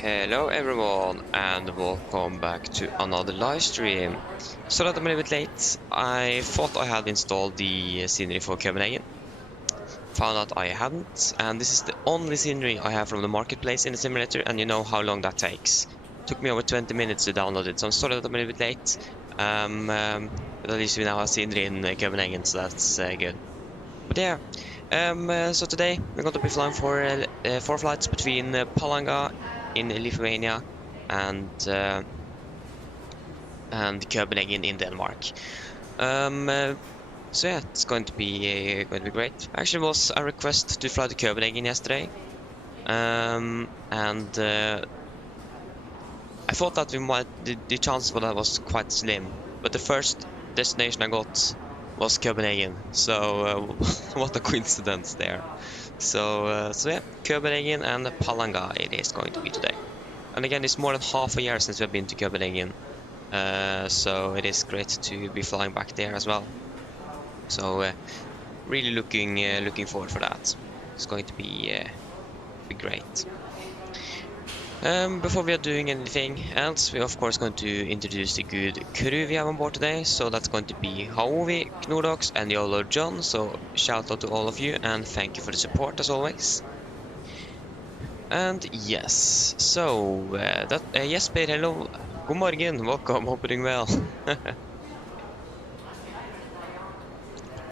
Hello everyone and welcome back to another live stream. So that I'm a little bit late. I thought I had installed the scenery for Copenhagen. Found out I hadn't, and this is the only scenery I have from the marketplace in the simulator, and you know how long that takes. Took me over 20 minutes to download it, so I'm sorry that I'm a little bit late. But at least we now have scenery in Copenhagen, so that's good. But yeah, so today we're going to be flying for 4 flights between Palanga in Lithuania and Copenhagen in Denmark. So yeah, it's going to be great. Actually, it was a request to fly to Copenhagen yesterday, and I thought that the chance for that was quite slim. But the first destination I got was Copenhagen, so what a coincidence there. So yeah, Copenhagen and Palanga it is going to be today. And again, it's more than half a year since we've been to Copenhagen, so it is great to be flying back there as well. So really looking forward for that. It's going to be great. Before we are doing anything else, we're of course going to introduce the good crew we have on board today. So that's going to be Haovi, Knordox and Yolo John. So shout out to all of you and thank you for the support as always. And yes, so Jesper, hello, god morgen, welcome, hope you're doing well.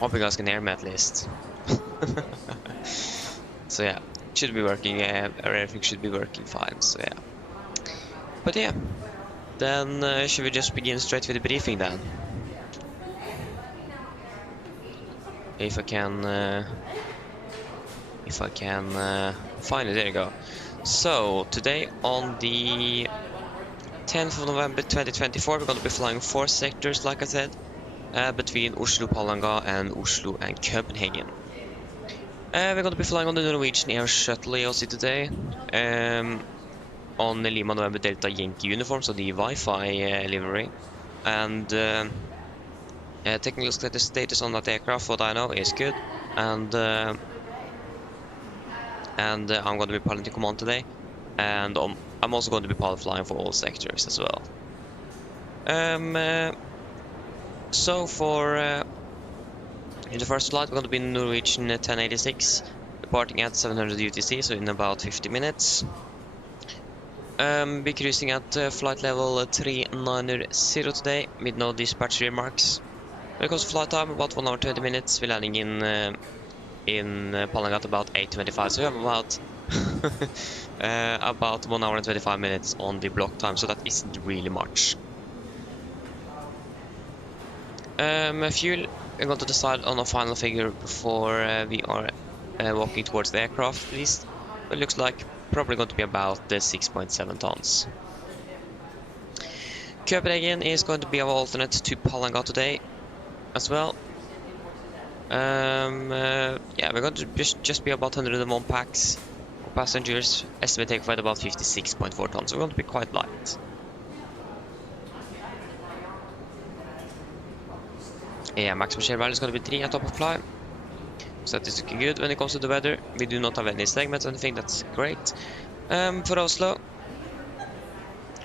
Hope you guys can hear me at least. So yeah, should be working, everything should be working fine, so yeah. But yeah, then should we just begin straight with the briefing then? If I can find it, there you go. So today on the 10th of November 2024 we're going to be flying 4 sectors like I said, between Oslo, Palanga and Oslo and Copenhagen. We're going to be flying on the Norwegian Air Shuttle EOC today, on the Lima November Delta Yankee uniform, so the Wi-Fi livery. And technical status on that aircraft, what I know, is good. And I'm going to be piloting command today, and I'm also going to be pilot flying for all sectors as well. So for in the first flight, we're going to be in Norwegian 1086, departing at 700 UTC, so in about 50 minutes. Be cruising at flight level 390 today, with no dispatch remarks. When it comes to flight time, about 1 hour 20 minutes. We're landing in Palanga at about 8:25, so we have about about 1 hour and 25 minutes on the block time, so that isn't really much. Fuel, we're going to decide on a final figure before we are walking towards the aircraft at least. It looks like probably going to be about 6.7 tons. Copenhagen is going to be our alternate to Palanga today as well. Yeah, we're going to just be about 101 packs of passengers. Estimate takeoff at about 56.4 tons, so we're going to be quite light. Yeah, maximum share value is going to be 3 at top of fly. So that is looking good. When it comes to the weather, we do not have any segments or anything, that's great. For Oslo,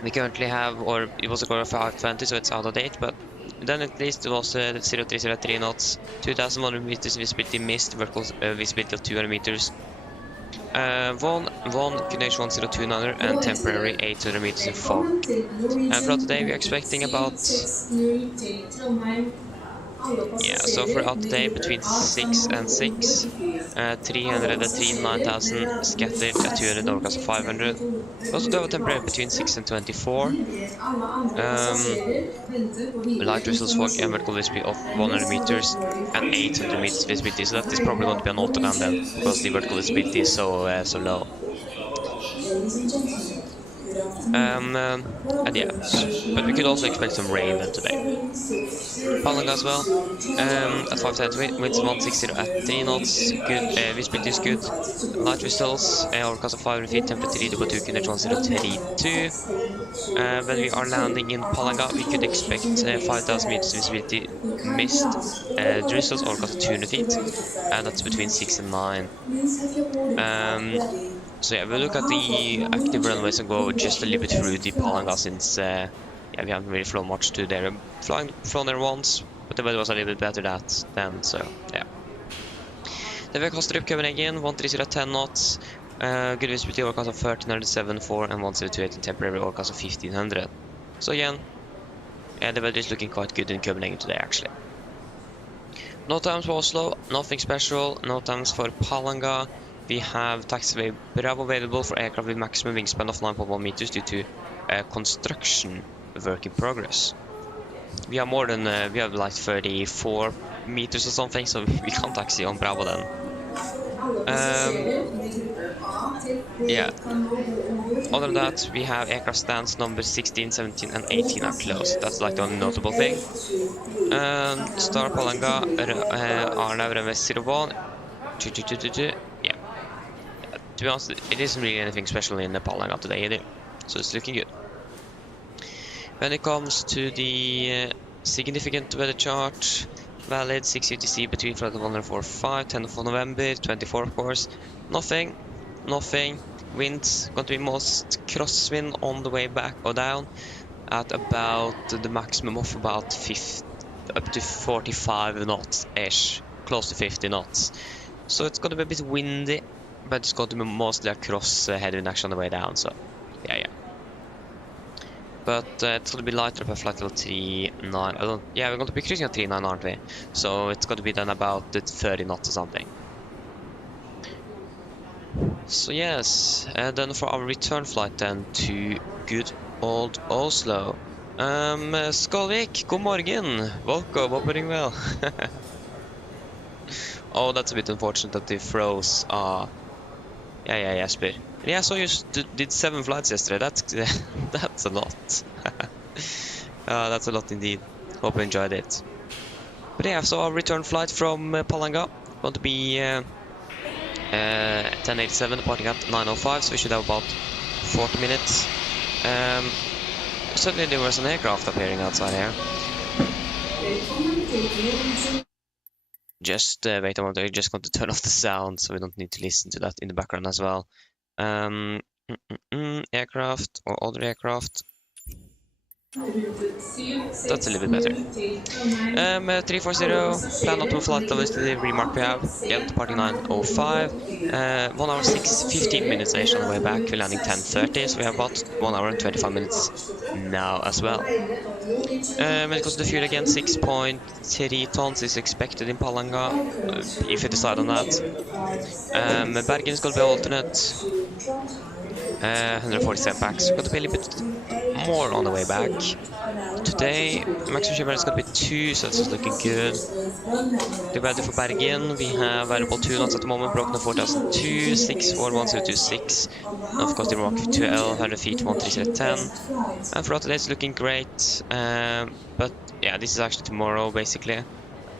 we currently have, or it was a Core 520, so it's out of date, but then at least it was 0303 knots, 2100 meters visibility mist, vertical visibility of 200 meters. One QNH 1029 and temporary 800 meters in fog. And for today we are expecting about, yeah, so for out today between 6 and 6, 303 9000 scattered at 200 overcast of 500. We also do have a temperature between 6 and 24. Light drizzles fog and vertical visibility of 100 meters and 800 meters visibility, so that is probably going to be an autogun then, because the vertical visibility is so low. And yeah, but we could also expect some rain then today. Palanga as well. At 510 winds 160 at 3 knots. Good, visibility is good. Light results, overcast of 500 feet, temperature 3 Kunich 1032. When we are landing in Palanga, we could expect 5,000 meters visibility, mist, drizzles, overcast of 200 feet, and that's between 6 and 9. So yeah, we'll look at the active runways and go just a little bit through the Palanga since yeah, we haven't really flown much to there. Flown there once, but the weather was a little bit better then, so yeah. Then we have Costa Copenhagen, 130 at 10 knots, good visibility, overcast of 1307.4 and 172.8 and temporary overcast of 1500. So again, yeah, the weather is looking quite good in Copenhagen today actually. No times for Oslo, nothing special, no times for Palanga. We have taxiway Bravo available for aircraft with maximum wingspan of 9.1 meters due to construction work in progress. We have more than we have like 34 meters or something, so we can't taxi on Bravo then. Yeah. Other than that, we have aircraft stands numbers 16, 17, and 18 are closed. That's like the only notable thing. Star Palanga, Arnav Revesirovan. Yeah. To be honest, it isn't really anything special in the Palanga today either, so it's looking good. When it comes to the significant weather chart, valid 6 UTC between flight 145, 10th of November, 24 of course, nothing, winds going to be most crosswind on the way back or down at about the maximum of about 50, up to 45 knots-ish, close to 50 knots. So it's going to be a bit windy, but it's going to be mostly a cross headwind action on the way down, so yeah. But it's going to be lighter per flight level 39. Yeah, we're going to be cruising at 39, aren't we? So it's going to be then about 30 knots or something. So yes, and then for our return flight then to good old Oslo. Skolvik, god morgen! Welcome, hope you're doing well. Oh, that's a bit unfortunate that they froze. Yeah, Jesper. Yeah, so you did 7 flights yesterday. That's a lot. That's a lot indeed. Hope you enjoyed it. But yeah, so our return flight from Palanga going to be 10:87, departing at 9:05. So we should have about 40 minutes. Suddenly there was an aircraft appearing outside here. Just wait a moment. I'm just going to turn off the sound so we don't need to listen to that in the background as well. Aircraft or other aircraft. That's a little bit better. 340, plan optimal flight level is the remark we have. Yep, departing 9:05. 1 hour 15 minutes on the way back. We're landing 10:30, so we have about 1 hour and 25 minutes now as well. When it comes to the fuel again, 6.3 tons is expected in Palanga, if you decide on that. Bergen is going to be alternate. 147 packs. Got to be a little bit more on the way back. Today, maximum shipment is going to be 2, so that's looking good. The weather for Bergen, we have variable 2 knots at the moment, broken to 4002, 64126. And of course, the rock 12, 100 feet, 13010. And for today, it's looking great. But yeah, this is actually tomorrow, basically.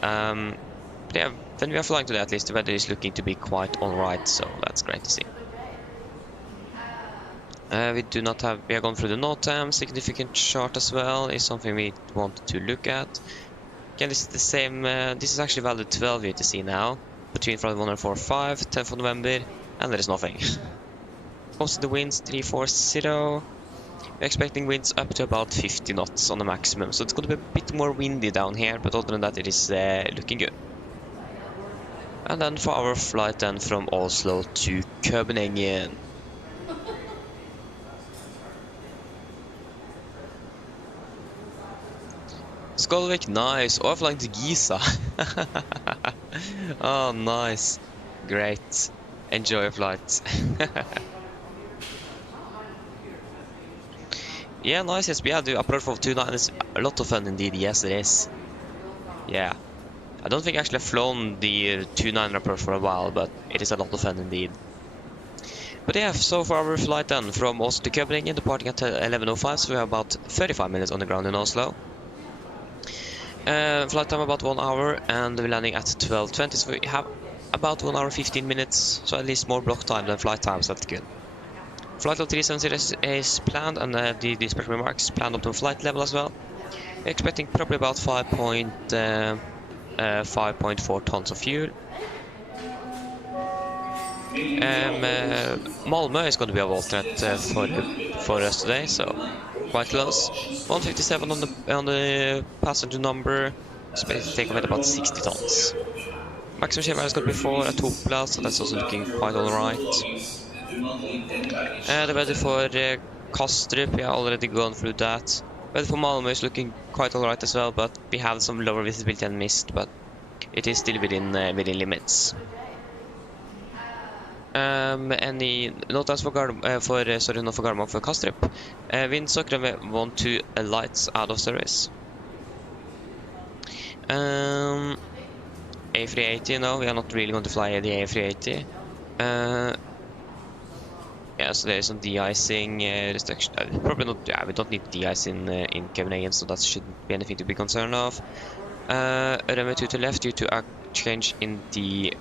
But yeah, when we are flying today, at least the weather is looking to be quite alright, so that's great to see. We do not have, we are going through the NOTAM, significant chart as well, is something we wanted to look at. Again, this is the same, this is actually valid 12 UTC now, between flight 145, 10th of November, and there is nothing. Most of the winds, 340, we're expecting winds up to about 50 knots on the maximum, so it's going to be a bit more windy down here, but other than that it is looking good. And then for our flight then from Oslo to Copenhagen. Skolvik, nice. Oh, I'm flying to Giza. Oh, nice. Great. Enjoy your flight. Yeah, nice. Yes, yeah, the approach for 29 is a lot of fun indeed. Yes, it is. Yeah. I don't think I actually have flown the 29 approach for a while, but it is a lot of fun indeed. But yeah, so for our flight then from Oslo to Copenhagen, departing at 11:05, so we have about 35 minutes on the ground in Oslo. Flight time about 1 hour, and we're landing at 12:20, so we have about 1 hour 15 minutes, so at least more block time than flight time, so that's good. Flight level 370 is planned, and the dispatch remarks planned up to flight level as well. We're expecting probably about 5.4 tons of fuel. Malmö is going to be our alternate for us today, so quite close. 157 on the passenger number. So basically taking with about 60 tons. Maximum share value is going to be 4 at Hopla, so that's also looking quite alright. The weather for Kastrup, we have already gone through that. Weather for Malmö is looking quite alright as well, but we have some lower visibility and mist, but it is still within limits. Any notes for Gardermoen for Kastrup. Windsockere want to lights out of service. A380, no, we are not really going to fly the A380. Yeah, so there is some de-icing restriction. Probably not. Yeah, we don't need de-icing in Copenhagen, so that shouldn't be anything to be concerned of. Runway 2 to left due to a change in the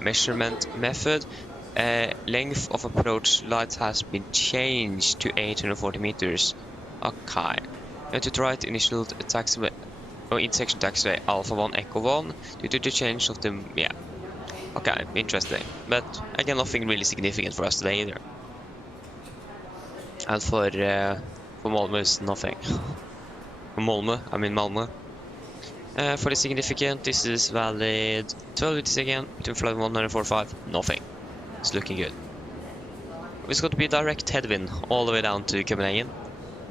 measurement method. Length of approach lights has been changed to 840 meters. Okay. To the right, initial taxiway or intersection taxiway Alpha 1 Echo 1 due to the change of the Okay, interesting. But again, nothing really significant for us today either. And for Malmö is nothing. For Malmö, I mean Malmö. For the significant, this is valid 12 minutes again, between flight 145, nothing. It's looking good. It's going to be direct headwind all the way down to Copenhagen.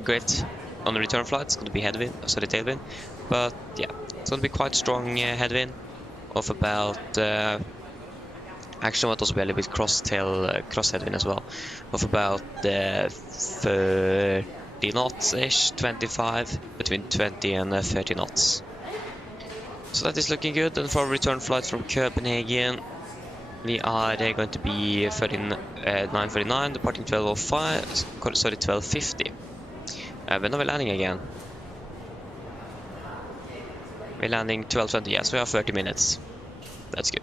Great. On the return flight, it's going to be headwind, sorry, tailwind. But yeah, it's going to be quite strong headwind of about... actually, might also be a little bit cross headwind as well, of about 30 knots-ish, 25, between 20 and 30 knots. So that is looking good. And for return flight from Copenhagen, we are going to be 9:39, departing 12:05, sorry, 12:50. When are we landing again? We're landing 12:20, yes, we have 30 minutes. That's good.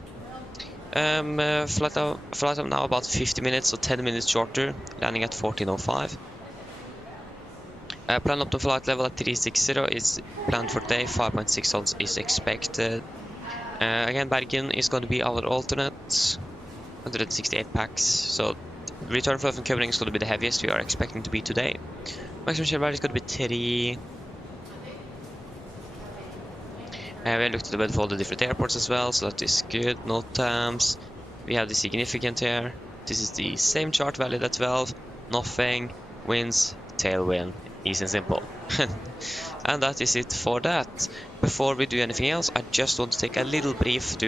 Flight time now about 50 minutes, so 10 minutes shorter, landing at 14:05. Plan up to flight level at 360 is planned for today, 5.6 tons is expected. Again, Bergen is going to be our alternate, 168 packs, so return flight from Copenhagen is going to be the heaviest we are expecting to be today. Maximum share value is going to be 3. We looked at the weather for all the different airports as well, so that is good. No times. We have the significant here. This is the same chart, valid at 12. Nothing. Winds, tailwind. Easy and simple. And that is it for that. Before we do anything else, I just want to take a little brief for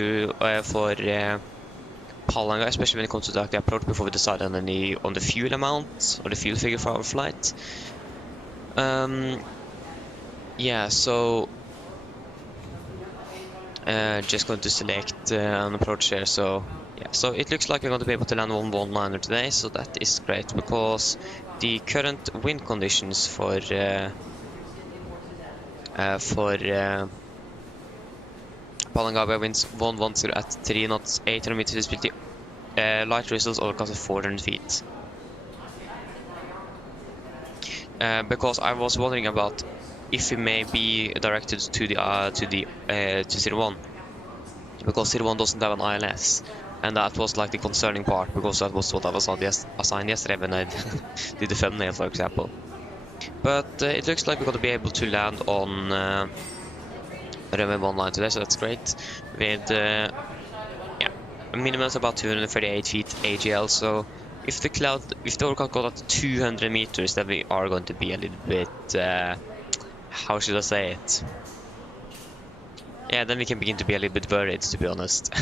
Palanga, especially when it comes to the approach, before we decide on the fuel amount or the fuel figure for our flight. Yeah, so just going to select an approach here. So yeah, so it looks like we're going to be able to land 119er today, so that is great, because the current wind conditions for Palanga winds 110 at 3 knots, 800 meters visibility, light drizzles overcast at 400 feet. Because I was wondering about if we may be directed to City 1, because City 1 doesn't have an ILS, and that was like the concerning part, because that was what I was assigned yesterday when I did the thumbnail, for example. But it looks like we're going to be able to land on runway 19 today, so that's great. With yeah, a minimum is about 238 feet AGL. So if the overcast got at 200 meters, then we are going to be a little bit how should I say it? Yeah, then we can begin to be a little bit worried, to be honest.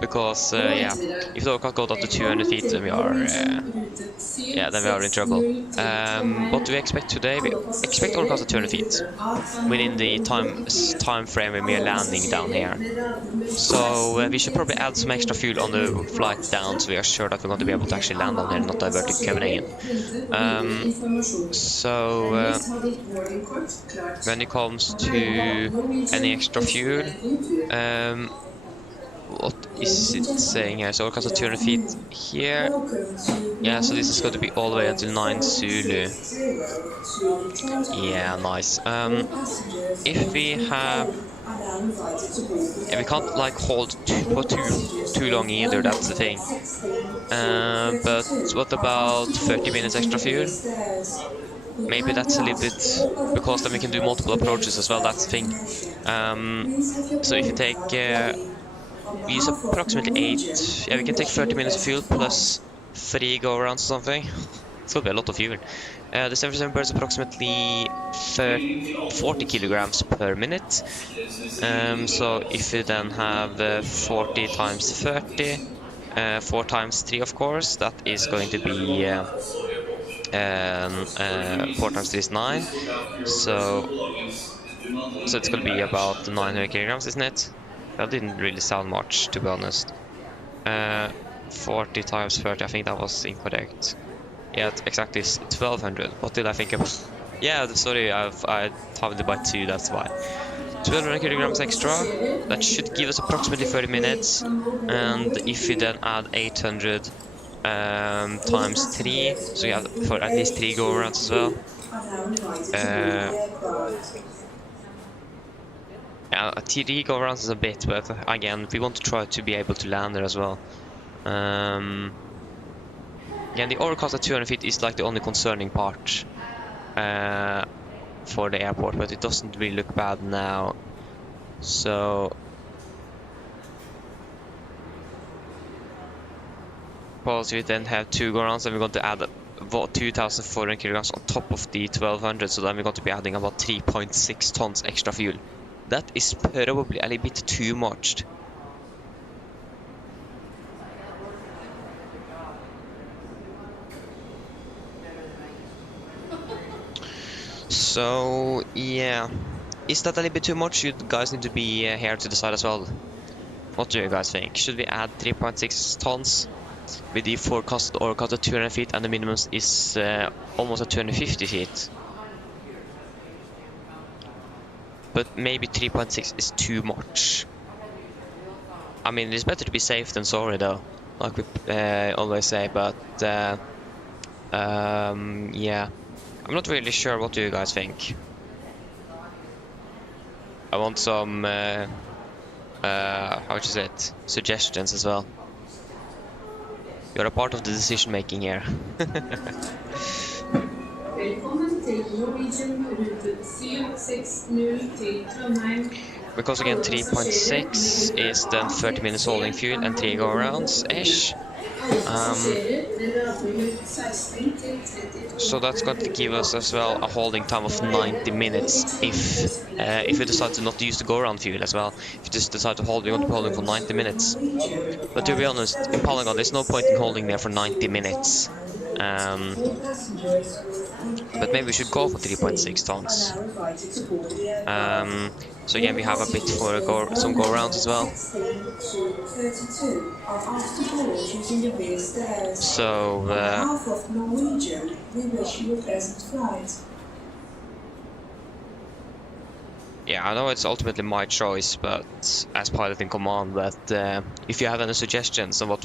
because yeah, if the overcast goes up to 200 feet, then we are in trouble. What do we expect today? We expect overcast at 200 feet within the time frame when we are landing down here. So we should probably add some extra fuel on the flight down, so we are sure that we're going to be able to actually land down here and not divert to Copenhagen. When it comes to any extra fuel, what is it saying here? So overcast at 200 feet here. Yeah, so this is going to be all the way until 9 Zulu. Yeah, nice. If we have... Yeah, we can't like hold for too long either, that's the thing. But what about 30 minutes extra fuel? Maybe that's a little bit, because then we can do multiple approaches as well, that's the thing. So if you take... we use approximately 8... Yeah, we can take 30 minutes of fuel plus 3 go-arounds or something. It's gonna be a lot of fuel. The 77 burns approximately 40 kilograms per minute. So if you then have 40 times 30, 4 times 3 of course, that is going to be 4 times 3 is 9. So it's going to be about 900 kilograms, isn't it? That didn't really sound much, to be honest. 40 times 30, I think that was incorrect. Yeah, exactly 1200. What did I think of? Yeah, sorry, I timed it by 2, that's why. 1200 kilograms extra. That should give us approximately 30 minutes. And if we then add 800 times 3, so you have for at least 3 go-arounds as well. Yeah, 3 go-arounds is a bit, but again, we want to try to be able to land there as well. Yeah, the overcast at 200 feet is like the only concerning part for the airport, but it doesn't really look bad now. So suppose we then have 2 go-rounds, and we're going to add 2,400 kilograms on top of the 1,200, so then we're going to be adding about 3.6 tons extra fuel. That is probably a little bit too much. So yeah, is that a little bit too much? You guys need to be here to decide as well. What do you guys think? Should we add 3.6 tons with the forecasted overcast at 200 feet and the minimum is almost at 250 feet? But maybe 3.6 is too much. I mean, it's better to be safe than sorry though, like we always say, but yeah. I'm not really sure. What do you guys think? I want some, how to say it, suggestions as well. You're a part of the decision making here. Because again, 3.6 is then 30 minutes holding fuel and 3 go-arounds-ish. So that's going to give us as well a holding time of 90 minutes if we decide to not use the go-around fuel as well. If we just decide to hold, we're going to be holding for 90 minutes. But to be honest, in Palanga, there's no point in holding there for 90 minutes. But maybe we should go for 3.6 tons. So again, we have a bit for some go-arounds as well. So yeah, I know it's ultimately my choice, but as pilot in command. But if you have any suggestions on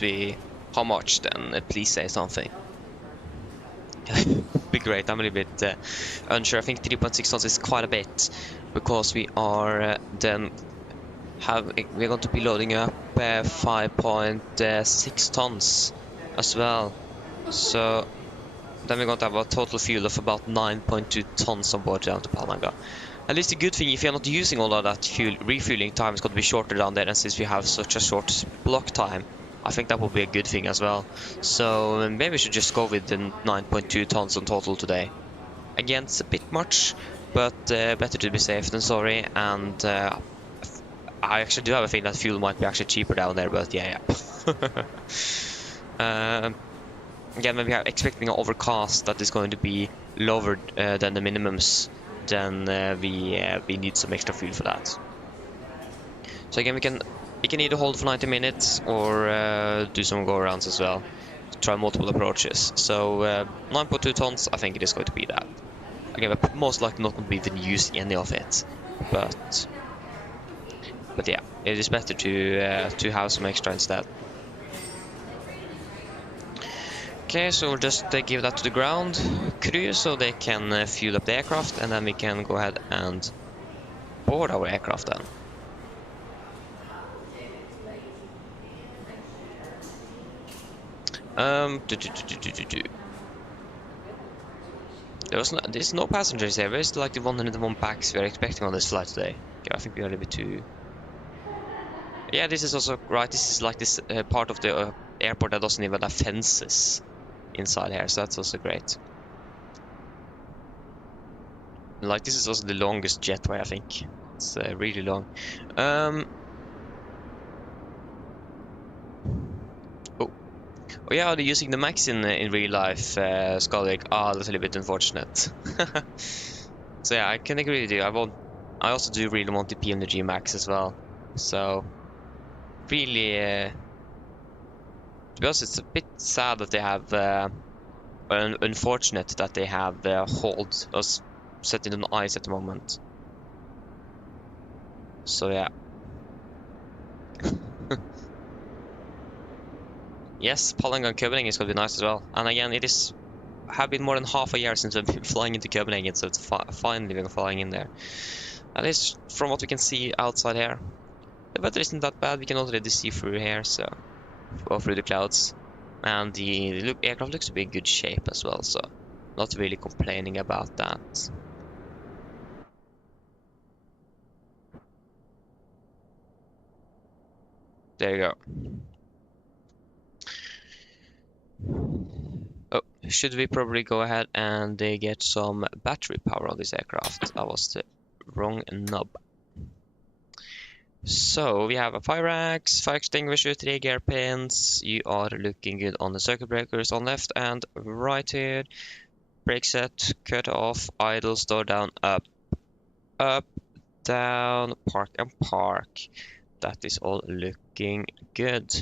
how much, then please say something. Be great. I'm a little bit unsure. I think 3.6 tons is quite a bit, because we are we're going to be loading up 5.6 tons as well. So then we're going to have a total fuel of about 9.2 tons on board down to Palanga. At least the good thing, if you're not using all of that fuel, refueling time is going to be shorter down there, and since we have such a short block time, I think that will be a good thing as well. So maybe we should just go with the 9.2 tons on total today. Again, it's a bit much, but better to be safe than sorry. And I actually do have a feeling that fuel might be actually cheaper down there, but yeah. Again, when we are expecting an overcast that is going to be lower than the minimums, then we need some extra fuel for that. So again, we can either hold for 90 minutes or do some go-arounds as well. Try multiple approaches. So 9.2 tons, I think it is going to be that. Again, we're most likely not going to be even using any of it, but yeah, it is better to have some extra instead. Okay, so we'll just give that to the ground crew so they can fuel up the aircraft, and then we can go ahead and board our aircraft then. There's no passengers here. Where's like the 101 packs we're expecting on this flight today? Okay, I think we are a little bit too... Yeah, this is also right. This is like this part of the airport that doesn't even have fences inside here, so that's also great. Like, this is also the longest jetway, I think. It's really long. Oh yeah, they're using the Max in real life, Skalvik. Ah, that's a little bit unfortunate. So yeah, I can agree with you. I also do really want the PMDG Max as well. So really, to be honest, it's a bit sad that they have, unfortunate that they have hold us set in on ice at the moment. So yeah. Yes, Palanga and Copenhagen is going to be nice as well. And again, it have been more than half a year since I've been flying into Copenhagen, so it's finally been flying in there. At least from what we can see outside here. The weather isn't that bad, we can already see through here, so go through the clouds. And the aircraft looks to be in good shape as well, so not really complaining about that. There you go. Oh, should we probably go ahead and get some battery power on this aircraft? That was the wrong knob. So we have a fire axe, fire extinguisher, 3 gear pins. You are looking good on the circuit breakers on left and right here. Brake set, cut off, idle, slow down, up, down, park and park. That is all looking good.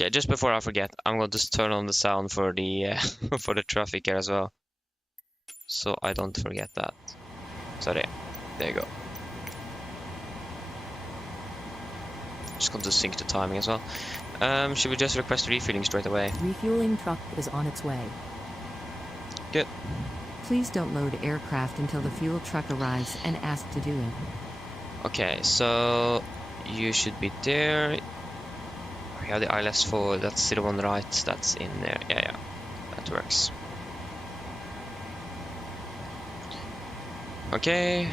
Okay, just before I forget, I'm going to turn on the sound for the for the traffic here as well, so I don't forget that. Sorry, there you go. Just going to sync the timing as well. Should we just request refueling straight away? Refueling truck is on its way. Good. Please don't load aircraft until the fuel truck arrives and ask to do it. Okay, so you should be there. We have the ILS for that's the one right. That's in there. Yeah, that works. Okay.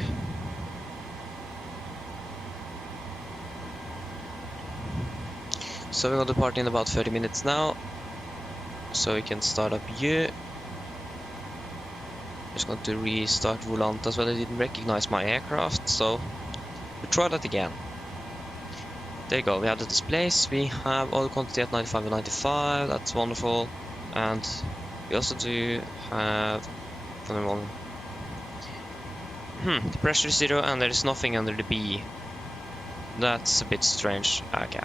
So we're going to depart in about 30 minutes now. So we can start up here. Just going to restart Volant as well. I didn't recognize my aircraft, so we'll try that again. There you go, we have the displays. We have oil quantity at 95 and 95. That's wonderful. And we also do have the pressure is 0 and there is nothing under the B. That's a bit strange. Okay,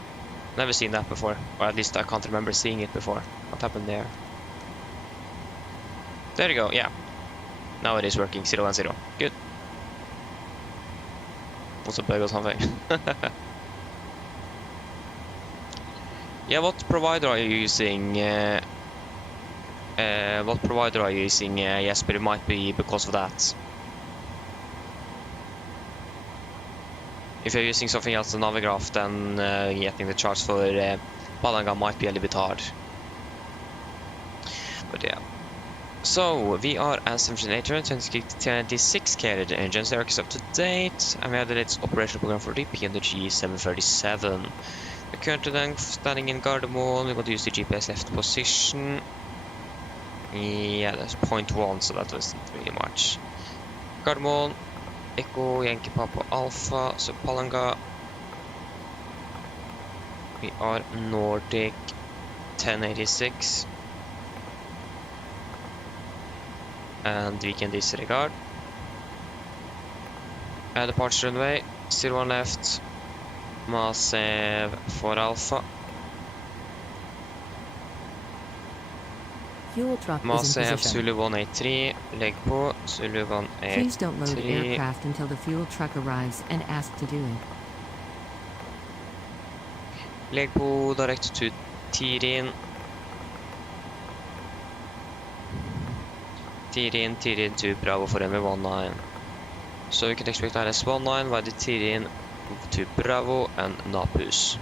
never seen that before, or at least I can't remember seeing it before. What happened there? There you go. Yeah, now it is working. 0 and 0. Good. What's a bug or something? Yeah, what provider are you using? Yes, but it might be because of that. If you're using something else than Navigraph, then getting the charge for Palanga might be a little bit hard. But yeah. So, we are at 17,826 rated engines. They are up to date, and we have the latest operational program for the PMDG 737. We're currently then standing in Gardermoen. We're going to use the GPS left position. Yeah, that's 0.1, so that wasn't really much. Gardermoen, Echo, Yankee Papa Alpha, so Palanga. We are Nordic 1086. And we can disregard. Departure runway, 01 left, massive 4 Alpha. Fuel truck is in Massive position. Zulu 183, leg på, Zulu 183. Please don't load aircraft until the fuel truck arrives and ask to do it. Leg på direct to Tirin. Tirin to Bravo for MV19. So you can expect ILS-19 by the Tirin to Bravo and Napus.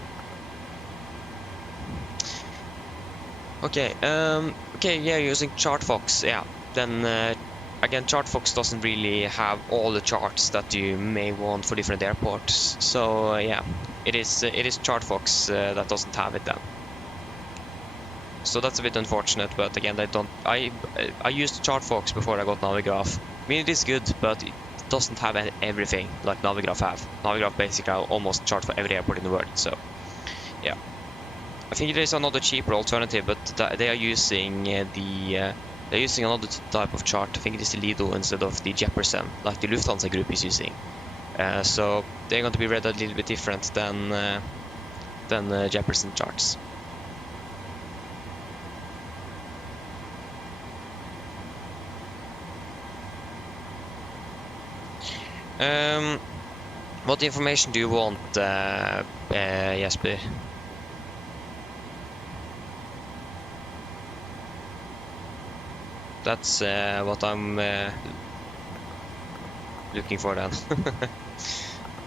Okay, yeah, using ChartFox, yeah. Then again, ChartFox doesn't really have all the charts that you may want for different airports. So yeah, it is ChartFox that doesn't have it then. So that's a bit unfortunate, but again, I used ChartFox before I got Navigraph. I mean, it is good, but it doesn't have everything like Navigraph have. Navigraph basically almost chart for every airport in the world, so yeah. I think there is another cheaper alternative, but they are using they're using another type of chart. I think it is the Lido instead of the Jefferson, like the Lufthansa group is using. So they're going to be read a little bit different than Jefferson charts. What information do you want, Jesper? That's what I'm looking for then.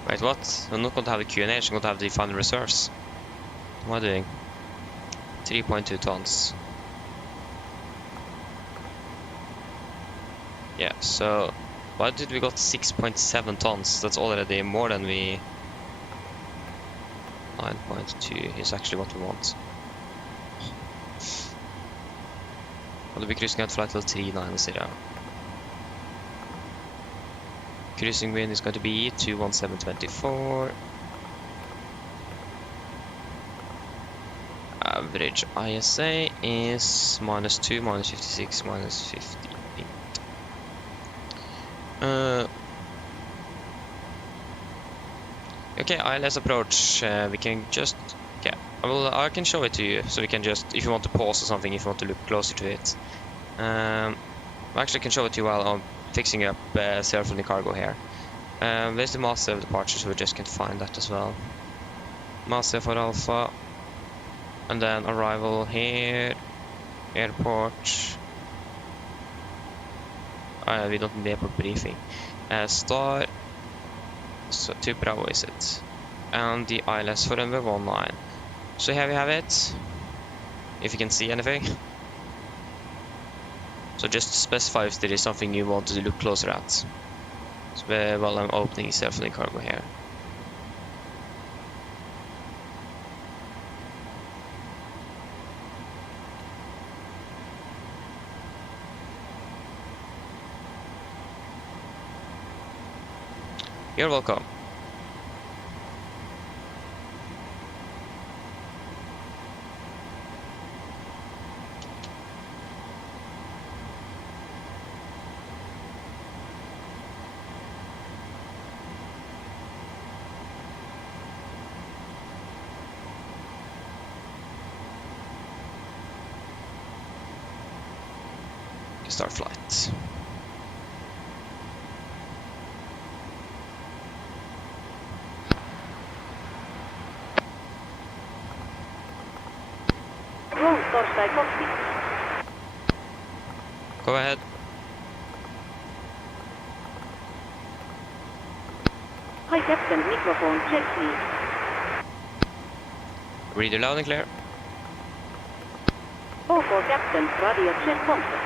Wait, what? I'm not going to have the Q&A, I'm going to have the final reserves. What am I doing? 3.2 tons. Yeah, so why did we got 6.7 tons? That's already more than we... 9.2 is actually what we want. We'll be cruising at flight level 390. Cruising wind is going to be 21724. Average ISA is -2, -56, -58. Okay, ILS approach. We can just... Okay, I can show it to you, so we can just... If you want to pause or something, if you want to look closer to it. I actually can show it to you while I'm fixing up sail from the cargo here. There's the massive departure, so we just can find that as well. Massive for Alpha. And then arrival here. Airport. We don't need the airport briefing. Star. So 2 Bravo is it. And the ILS for MV19. So here we have it. If you can see anything. So just specify if there is something you want to look closer at. So while I'm opening self-loading cargo here. You're welcome. Start flight. Cockpit. Go ahead. Hi Captain, microphone check please. Read it loud and clear. OK, Captain. Radio check contact.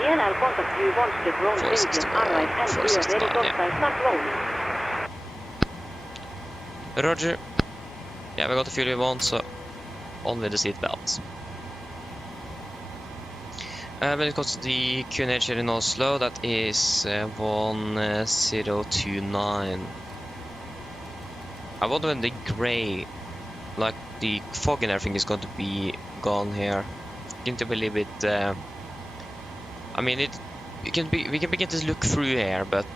DNL contact you once the ground engine arrive and we are ready to start rolling. Roger. Yeah, we got the fuel we want, so on with the seatbelts. When it comes to the QNH here in Oslo, that is 1029. I wonder when the grey, like the fog and everything, is going to be gone here. It's going to be a little bit. I mean, we can begin to look through here, but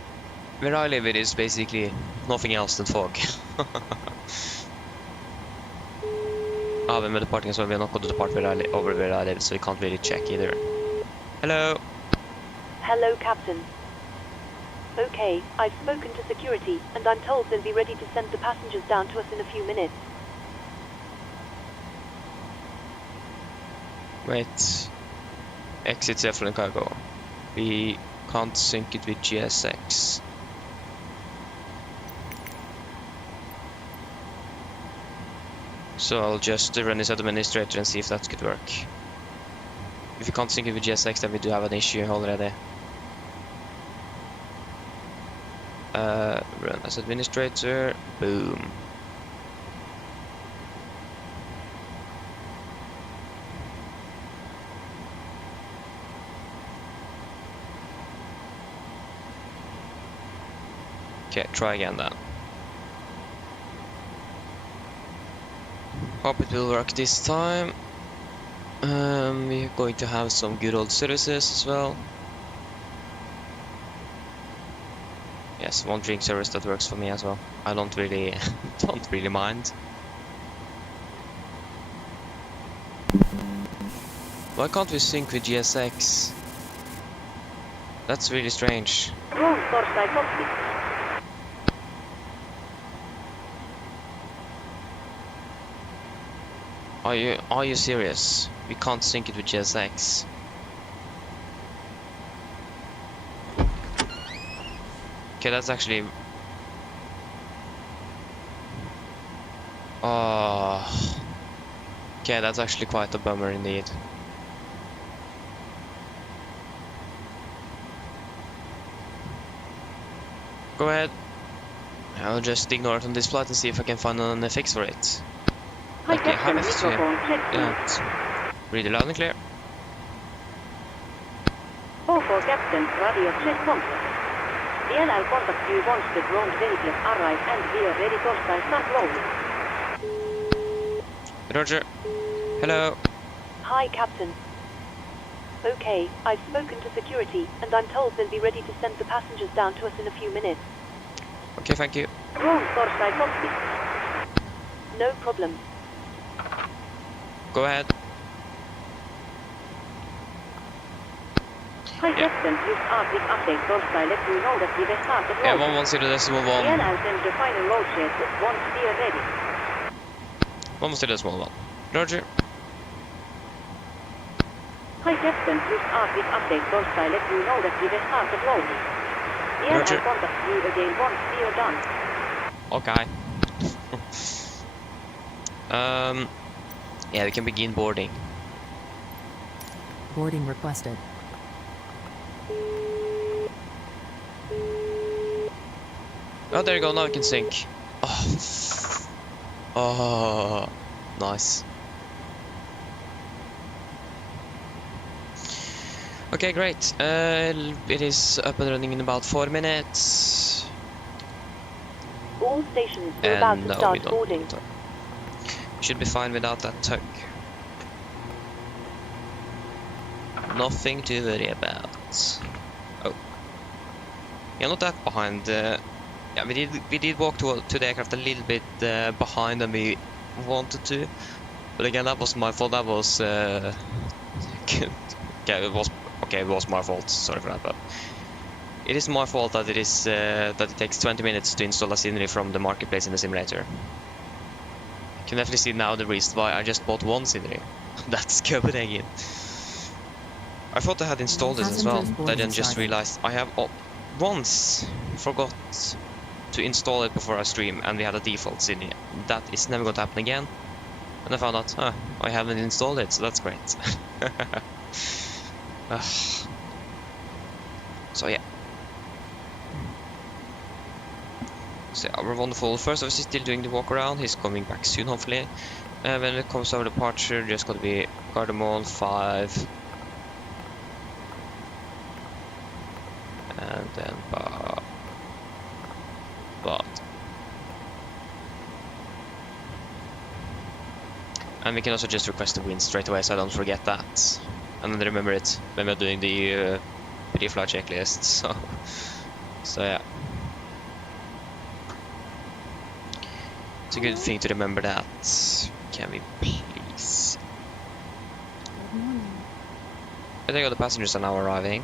where I live, it is basically nothing else than fog. We're departing as well. We're not going to depart over where I live, so we can't really check either. Hello. Hello, Captain. Okay, I've spoken to security, and I'm told they'll be ready to send the passengers down to us in a few minutes. Wait. Exit Zeppelin cargo. We can't sync it with GSX. So I'll just run this administrator and see if that could work. If you can't sync it with GSX, then we do have an issue already. Run as administrator. Boom. Okay, try again then. Hope it will work this time. We're going to have some good old services as well. Yes, one drink service that works for me as well. I don't really mind. Why can't we sync with GSX? That's really strange. Room Torstai Cockpit. Are you serious? We can't sync it with GSX. Okay, that's actually. Oh. Okay, that's actually quite a bummer indeed. Go ahead. I'll just ignore it on this flight and see if I can find a fix for it. Hi, Okay, Captain. have it Microphone check. yeah. Really loud and clear. OK, Captain. Radio check contact. DNL contact you once the ground vehicles arrive and we are ready to start rolling. Roger. Hello. Hi, Captain. Okay, I've spoken to security, and I'm told they'll be ready to send the passengers down to us in a few minutes. Okay, thank you. Room Torstai Cockpit. No problem. Go ahead. Hi, Captain. Just Arctic update Torstai let you know that we have started Yeah, rolling. 110.1. DNL send the final load share once we are ready. 110.1. Roger. Hi, Captain. Just Arctic update Torstai let you know that we have started rolling. Roger. DNL contact you again once we are done. Okay. Yeah, we can begin boarding. Boarding requested. Oh, there you go. Now we can sync. Oh. Oh, nice. Okay, great. It is up and running in about 4 minutes. All stations are about to no, start we don't boarding. need to. Should be fine without that tug. Nothing to worry about. Oh, yeah, not that behind. Yeah, we did walk to the aircraft a little bit behind than we wanted to, but again, that was my fault. That was yeah, it was my fault. Sorry for that, but it is my fault that it takes 20 minutes to install a scenery from the marketplace in the simulator. You can definitely see now the reason why I just bought one scenery. That's Copenhagen. I thought I had installed this as well, but I then just realized I have once forgot to install it before I stream, and we had a default scenery. That is never going to happen again. And I found out, I haven't installed it, so that's great. So yeah. So our wonderful first officer is still doing the walk around. He's coming back soon, hopefully. When it comes to our departure, just gotta be Cardamom 5. And then but. And we can also just request the wind straight away, so I don't forget that. And then remember it when we're doing the pre-flight checklist. So yeah. It's a good thing to remember that. Can we please? I think all the passengers are now arriving.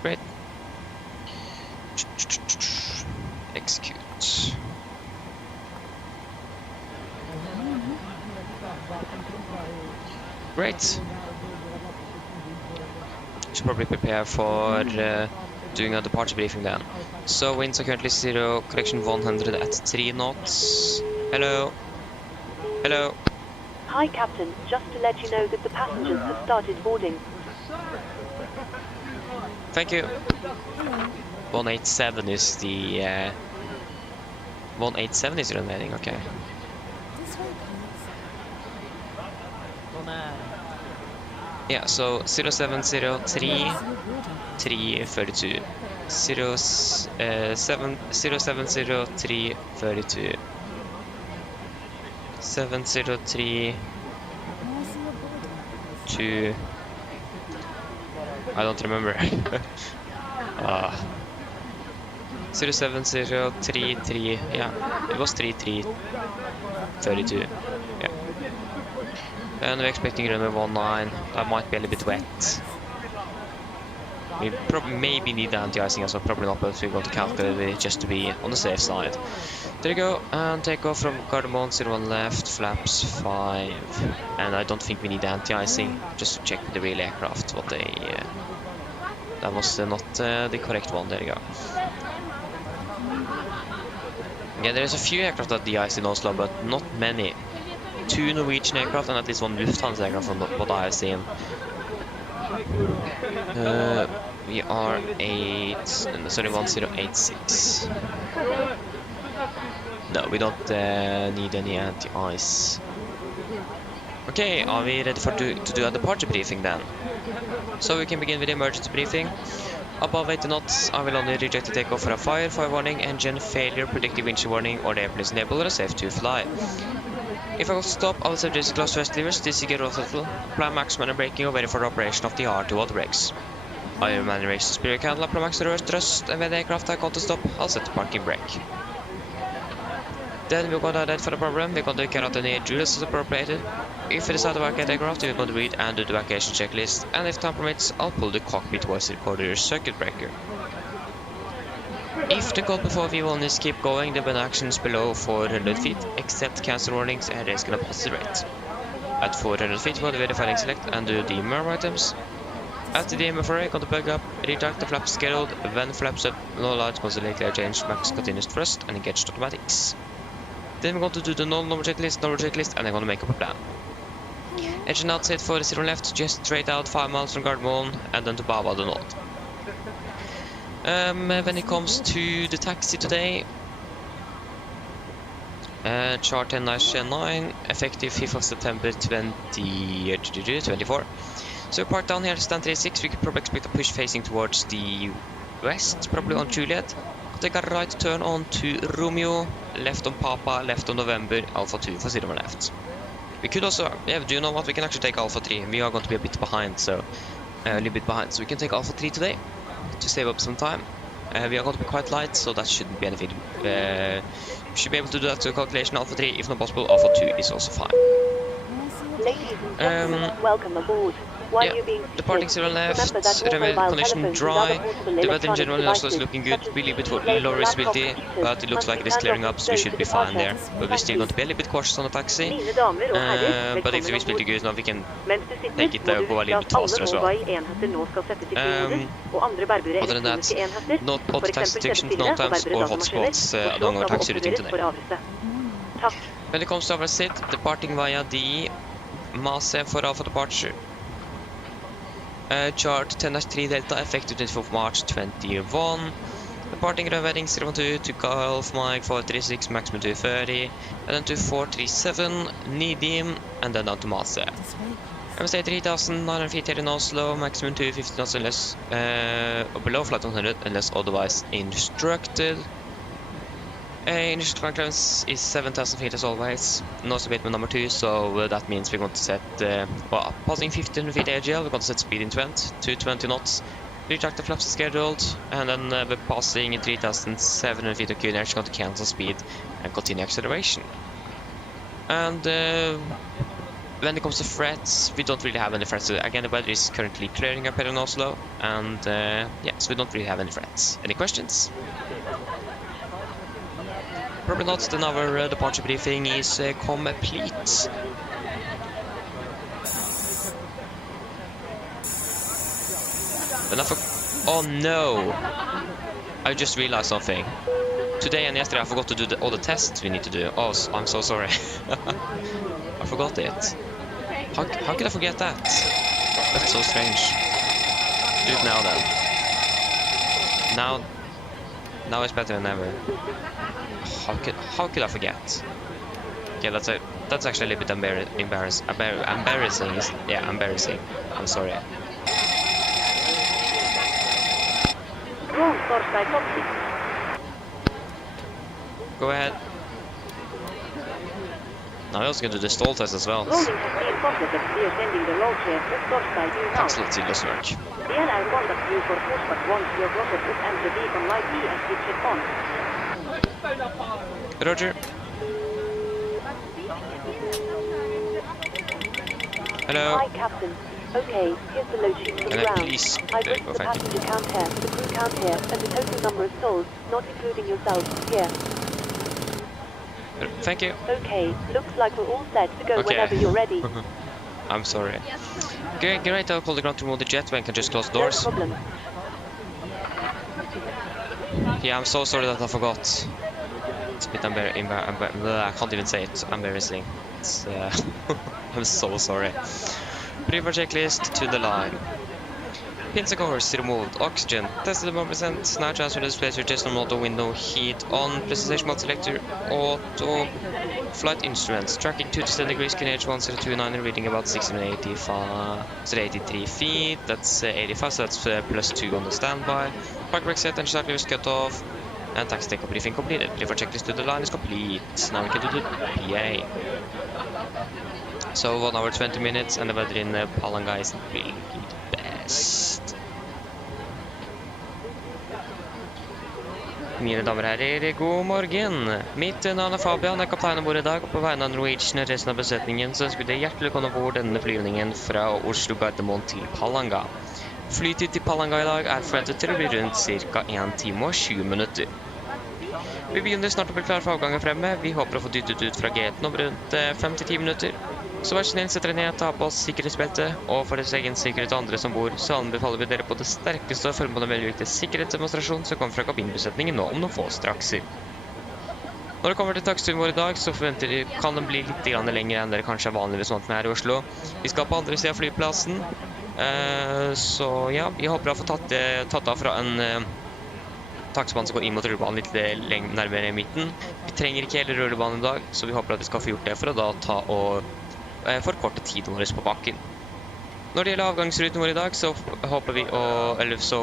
Great. Execute. Great. Should probably prepare for doing a departure briefing then. So winds are currently 0, correction 100 at 3 knots. Hello. Hello. Hi, Captain. Just to let you know that the passengers have started boarding. Thank you. 187 is the 187 is the remaining, okay. Yeah, so 0703 332 0703 32 703 2 I don't remember. 07033, yeah, it was 3332, yeah. And we're expecting runway 19, that might be a little bit wet. We probably maybe need the anti-icing as well, probably not, but we're going to calculate it just to be on the safe side. There you go, and take off from Cardamom, 01 left, flaps 5. And I don't think we need anti-icing, just to check with the real aircraft what they... that was not the correct one, there you go. Yeah, there's a few aircraft that de-iced in Oslo, but not many. 2 Norwegian aircraft and at least 1 Lufthansa aircraft from what I have seen. We are 1086. No, we don't need any anti-ice. Okay, are we ready for to do a departure briefing then? So we can begin with the emergency briefing. Above 80 knots, I will only reject the takeoff for a fire warning, engine failure, predictive windshield warning, or the airplane is enabled or safe to fly. If I will stop, I will suggest glass first levers, disengage roll throttle, apply max manual braking, or wait for the operation of the R2 auto brakes. I will manually raise the spirit candle, apply max reverse thrust, and when the aircraft are going to stop, I'll set the parking brake. Then we're going to identify the problem, we're going to carry out any drills as appropriated. If we decide to vacate the aircraft, we're going to read and do the vacation checklist, and if time permits, I'll pull the cockpit voice recorder circuit breaker. If the call before we will keep going, there will be actions below 400 feet, except cancel warnings and raise capacity rate. At 400 feet, we'll verify and select and do the MRM items. After the MFRA, going to plug up, retract the flaps scheduled, when flaps up, no lights, constantly clear change, max continuous thrust, and engage automatics. Then we're going to do the number checklist, and I'm going to make up a plan. Engine out set for 0 left, just straight out 5 miles from Gardermoen, and then to Bava the north. When it comes to the taxi today, chart 10-9, effective 5th of September 2024. So we park down here, stand 36, we could probably expect a push facing towards the west, probably on Juliet. Take a right turn on to Romeo, left on Papa, left on November, Alpha 2 for 0 left. We could also, yeah, do you know what, we can actually take Alpha 3, we are going to be a bit behind, so a little bit behind, so we can take Alpha 3 today, to save up some time. We are going to be quite light, so that shouldn't be anything. We should be able to do that to calculation Alpha 3, if not possible, Alpha 2 is also fine. Ladies and gentlemen, welcome aboard. While you're being departing 0 left, condition dry, the weather in general in Oslo is looking good, we leave it for low visibility, but it looks like it is clearing up, so we should be fine there. But we're still going to be a little bit cautious on the taxi, but if the visibility is good enough, we can take it go a little bit faster as well. Other than that, not hot taxi restrictions, no times or hotspots along our taxi routing today. When it comes to our SID, departing via the Mase for Alpha departure. Chart 10-3 Delta, effective 24th March 21. Departing runway 012 to Golf Mike 436, maximum 230, and then to 437, Nidim, and then down to Mase. MSA 3,900 feet here in Oslo, maximum 250 knots unless, below flight 100 unless otherwise instructed. Initial climb clearance is 7,000 feet as always. No abatement number 2, so that means we're going to set, well, passing 1500 feet AGL, we're going to set speed in 20 knots. Retract the flaps scheduled, and then we're passing 3,700 feet of QNH, going to cancel speed and continue acceleration. And when it comes to threats, we don't really have any threats. Again, the weather is currently clearing up here in Oslo, and yeah, so we don't really have any threats. Any questions? Probably not, then our departure briefing is complete. Oh no! I just realized something. Today and yesterday I forgot to do all the tests we need to do. Oh, I'm so sorry. I forgot it. How could I forget that? That's so strange. Do it now then. Now it's better than ever. How could I forget? Okay, that's actually a little bit embarrassing. Yeah, embarrassing. I'm sorry. Go ahead. Now we're also going to do the stall test as well. Excellent, it does work. Roger. Hello. Hi, Captain. Okay, here's the load sheet for the ground. Please, I put the passenger count here, the crew count here, and the total number of souls, not including yourself, here. Thank you. Okay, looks like we're all set to go whenever you're ready. I'm sorry. Okay, get right, I'll call the ground to remove the jet when I can just close the doors. No problem. Yeah, I'm so sorry that I forgot. It's a bit I can't even say it. Embarrassing. It's, I'm so sorry. Prepare checklist to the line. Pins and covers removed. Oxygen tested 1%. Now transfer the display to just on auto window heat on. Presentation mode selector. Auto flight instruments. Tracking 2 to 10 degrees. QNH 1029 reading about 683 feet. That's 85, so that's plus 2 on the standby. Park brake set and start levers cut off. And taxi takeoff briefing completed. Prepare checklist to the line is complete. Now we can do the PA. So 1 hour 20 minutes, and the weather in Palanga is really the best. Mine damer og herrer, god morgen. Mitt navn er Fabian, jeg er kaptein ombord I dag, og på vegne av Norwegian og resten av besetningen så ønsker vi deg hjertelig velkommen ombord denne flyvningen fra Oslo Gardermoen til Palanga. Flytid til Palanga I dag er forventet til å bli rundt ca. 1 time og 20 minutter. Vi begynner snart å bli klar for avgangen fremme. Vi håper å få dyttet ut fra gaten om rundt 5-10 minutter. Så vær snill, sett dere ned, ta på oss sikkerhetsbelte, og for deres egen sikkerhet og andre som bor, så anbefaler vi dere på det sterkeste å følge med den vellykkede sikkerhetsdemonstrasjonen som kommer fra kabinbesetningen nå om noen få strakser. Når det kommer til taksturen vår I dag, så kan den bli litt lenger enn dere kanskje vanligvis vant med her I Oslo. Vi skal på andre siden av flyplassen, så ja, vi håper å få tatt av fra en taksmann som går inn mot rullebanen litt nærmere I midten. Vi trenger ikke hele rullebanen I dag, så vi håper at vi skal få gjort det for å da ta og forkorte tiden vår på bakken. Når det gjelder avgangsruten vår I dag, så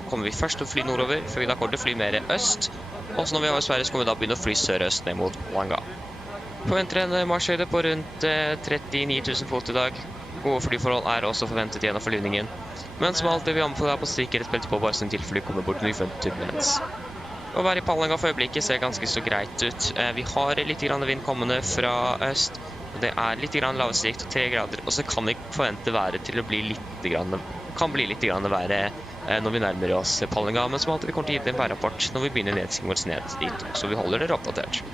kommer vi først til å fly nordover, før vi da kommer til å fly mer øst. Og så når vi har I Sverige, så kommer vi da begynne å fly sør-øst ned mot Palanga. Forventer en marsjhøyde på rundt 39 000 fot I dag. Gode flyforhold også forventet gjennom forlyvningen. Men som alltid vi anbefaler på sikkerhetsbelte på bare sånn tilfelle vi kommer bort med uforventet turbulens. Å være I Palanga for øyeblikket ser ganske så greit ut. Vi har litt vind kommende fra øst. Det litt lavsikt og 3 grader, og så kan vi forvente været til å bli litt været når vi nærmer oss Palanga, men som alltid vi kommer til å gi en værrapport når vi begynner nedsingen vår ned dit, så vi holder dere oppdatert.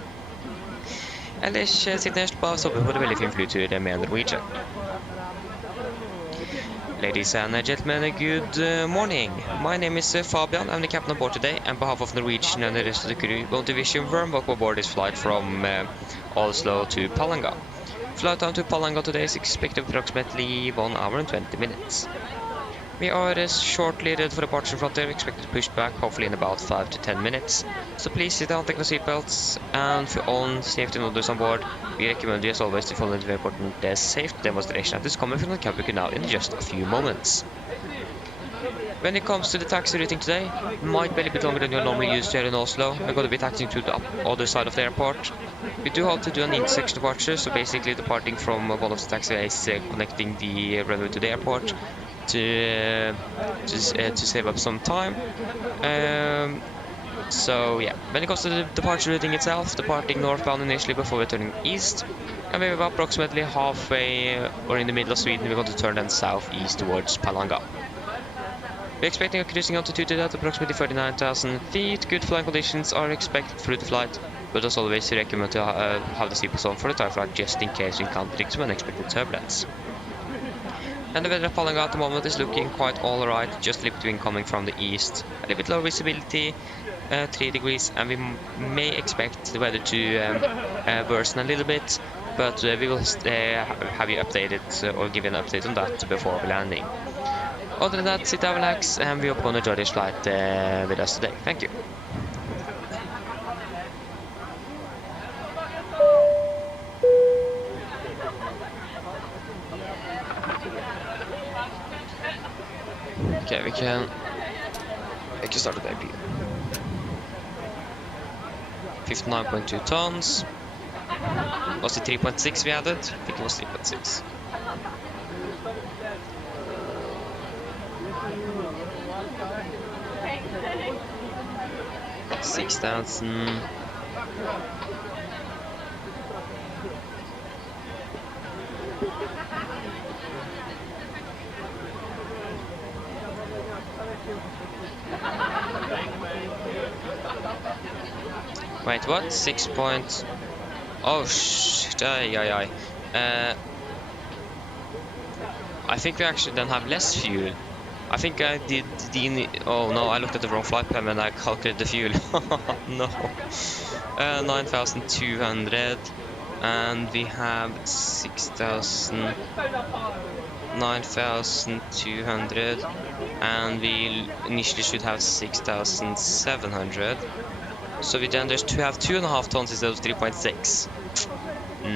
Ellers sitter jeg på å stoppe på en veldig fin flytur med Norwegian. Ladies and gentlemen, good morning. My name is Fabian. I'm the captain on board today. On behalf of Norwegian and the rest of the crew, we want to wish you a warm welcome aboard this flight from Oslo to Palanga. Flight time to Palanga today is expected approximately 1 hour and 20 minutes. We are shortly ready for departure from there, expected to push back hopefully in about 5 to 10 minutes. So please sit down, take your seatbelts, and for your own safety and others on board, we recommend you as always to follow the very important safety demonstration that is coming from the cabin now in just a few moments. When it comes to the taxi routing today, it might be a little bit longer than you're normally used to here in Oslo. We're going to be taxiing to the other side of the airport. We do have to do an intersection departure, so basically departing from one of the taxiways connecting the runway to the airport to save up some time. So yeah, when it comes to the departure routing itself, departing northbound initially before we're turning east, and we're approximately halfway or in the middle of Sweden, we're going to turn then southeast towards Palanga. We're expecting a cruising altitude at approximately 39,000 feet. Good flying conditions are expected through the flight, but as always, we recommend to have the seatbelts on for the entire flight just in case you encounter some unexpected turbulence. And the weather at Palanga at the moment is looking quite alright, just a little bit wind coming from the east. A little bit low visibility, 3 degrees, and we may expect the weather to worsen a little bit, but we will have you updated or give you an update on that before we're landing. Other than that, sit down, relax, and we hope you're going to enjoy this flight with us today. Thank you. Okay, we can start the baby. 59.2 tons. Was it 3.6 we added? I think it was 3.6. $6,000. Wait, what? 6 point... Oh, shit. I think we actually then have less fuel. I think I did the... Oh no, I looked at the wrong flight plan when I calculated the fuel. No. 9,200. And we have 6,000... 9,200. And we initially should have 6,700. So we then just have 2.5 tons instead of 3.6.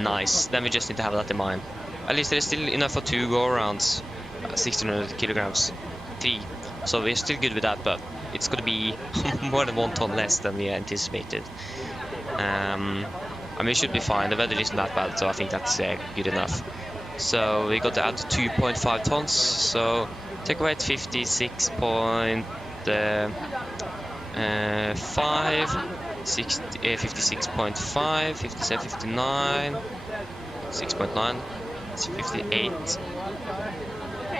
Nice. Then we just need to have that in mind. At least there is still enough for 2 go-arounds. 1,600 kilograms. 3. So we're still good with that, but it's going to be more than 1 ton less than we anticipated. I mean, we should be fine. The weather isn't that bad, so I think that's good enough. So we got to add 2.5 tons. So take away 56.5, 56.5, 57, 59, 6.9, 58.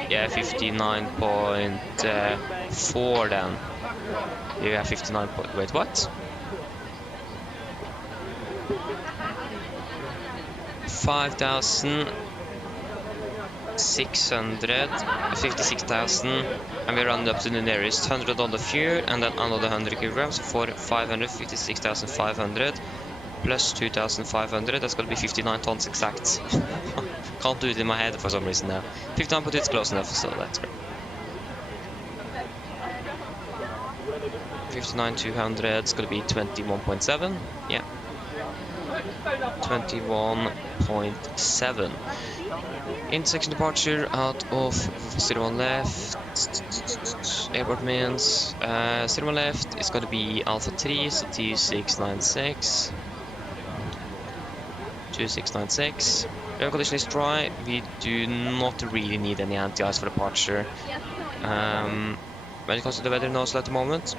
Yeah, 59.4 then. Yeah, 59. Wait, what? 5,600, 56,000, and we round up to the nearest 100 on the fuel, and then another 100 kilograms for 556,500 plus 2,500. That's gonna be 59 tons exact. Can't do it in my head for some reason now. 59, but it's close enough, so that's great. 59,200 is gonna be 21.7. Yeah. 21.7. Intersection departure out of 01 left. Airport means 01 left is going to be Alpha 3, so 2696. 2696. Air condition is dry. We do not really need any anti-ice for departure. When it comes to the weather in Oslo at the moment,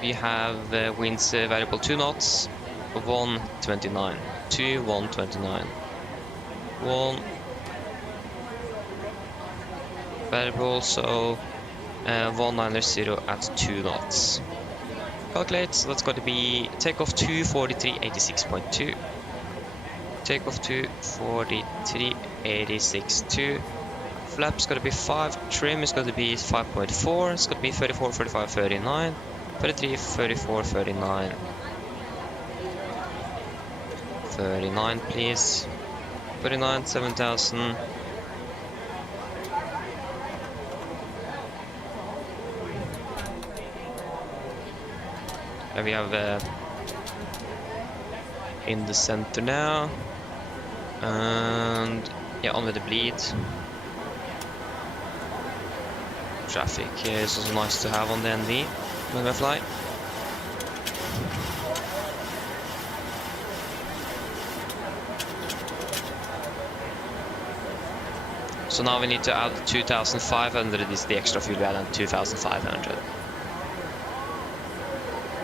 we have winds variable 2 knots, 129. 129. 1 variable, so 190 at 2 knots. Calculate, so that's going to be takeoff 243.86.2. Takeoff to 43.86.2. Flap's got to be 5. Trim is going to be 5.4. It's going to be 34, 45, 39. 33, 34, 39. 39, please. 39, 7,000. And we have in the center now. And yeah, on with the bleed. Traffic is also nice to have on the NV when we fly. So now we need to add 2,500 is the extra fuel we add, and 2,500.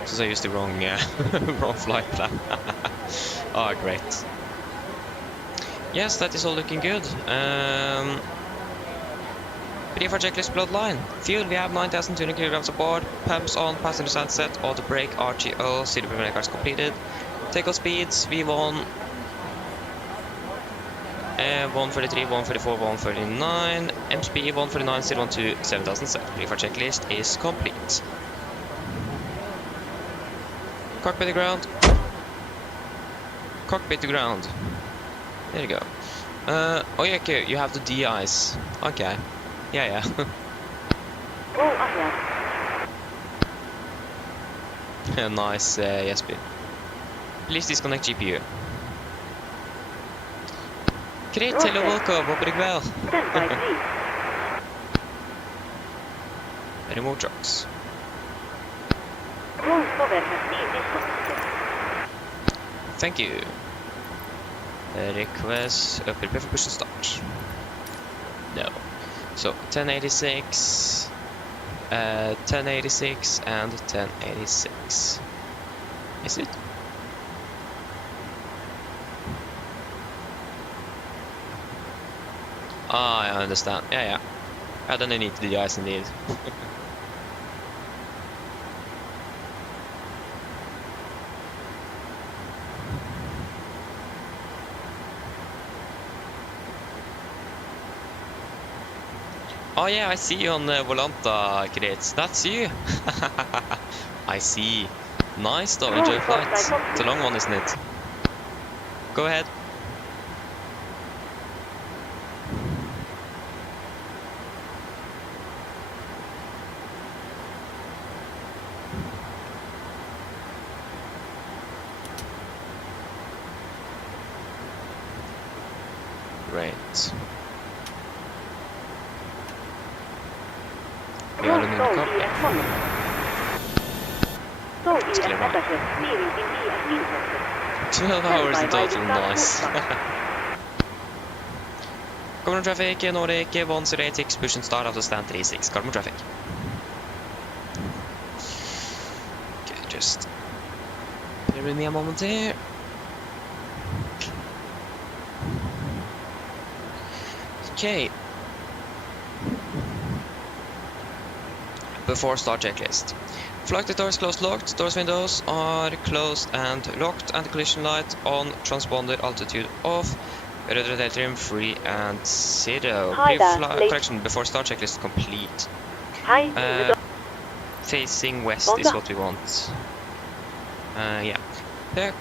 Since I used the wrong, wrong flight plan. Oh, great. Yes, that is all looking good. Brief for checklist bloodline. Fuel, we have 9,200 kilograms aboard. Pumps on, passenger handset, auto brake, RTO, city permit cars completed. Takeoff speeds, V1. 143, 144, 139. MSP 149, 012, 7007. Brief for checklist is complete. Cockpit to ground. Cockpit to ground. There you go. Oh yeah, okay, you have the DIs. Okay. Yeah. Nice, Jesper. Please disconnect GPU. Great, hello, welcome, hope it well. Remove trucks. Thank you. Request prepare for push and start. No. So 1086, 1086 and 1086. Is it? Ah, I understand. Yeah. I don't need the ice indeed. Oh yeah, I see you on Volanta, Grets. That's you. I see. Nice though, enjoy flight. It's a long one, isn't it? Go ahead. Great. We are in the cockpit. 12 hours in total, nice. Common traffic, Nordic 1086, push and start after stand 36. Common traffic. Okay, just bear with me a moment here. Okay. Before start checklist. Flight doors closed locked, doors windows are closed and locked, and collision light on, transponder altitude off, rudder trim free and 0. Correction, before start checklist complete. Facing west is what we want. Yeah.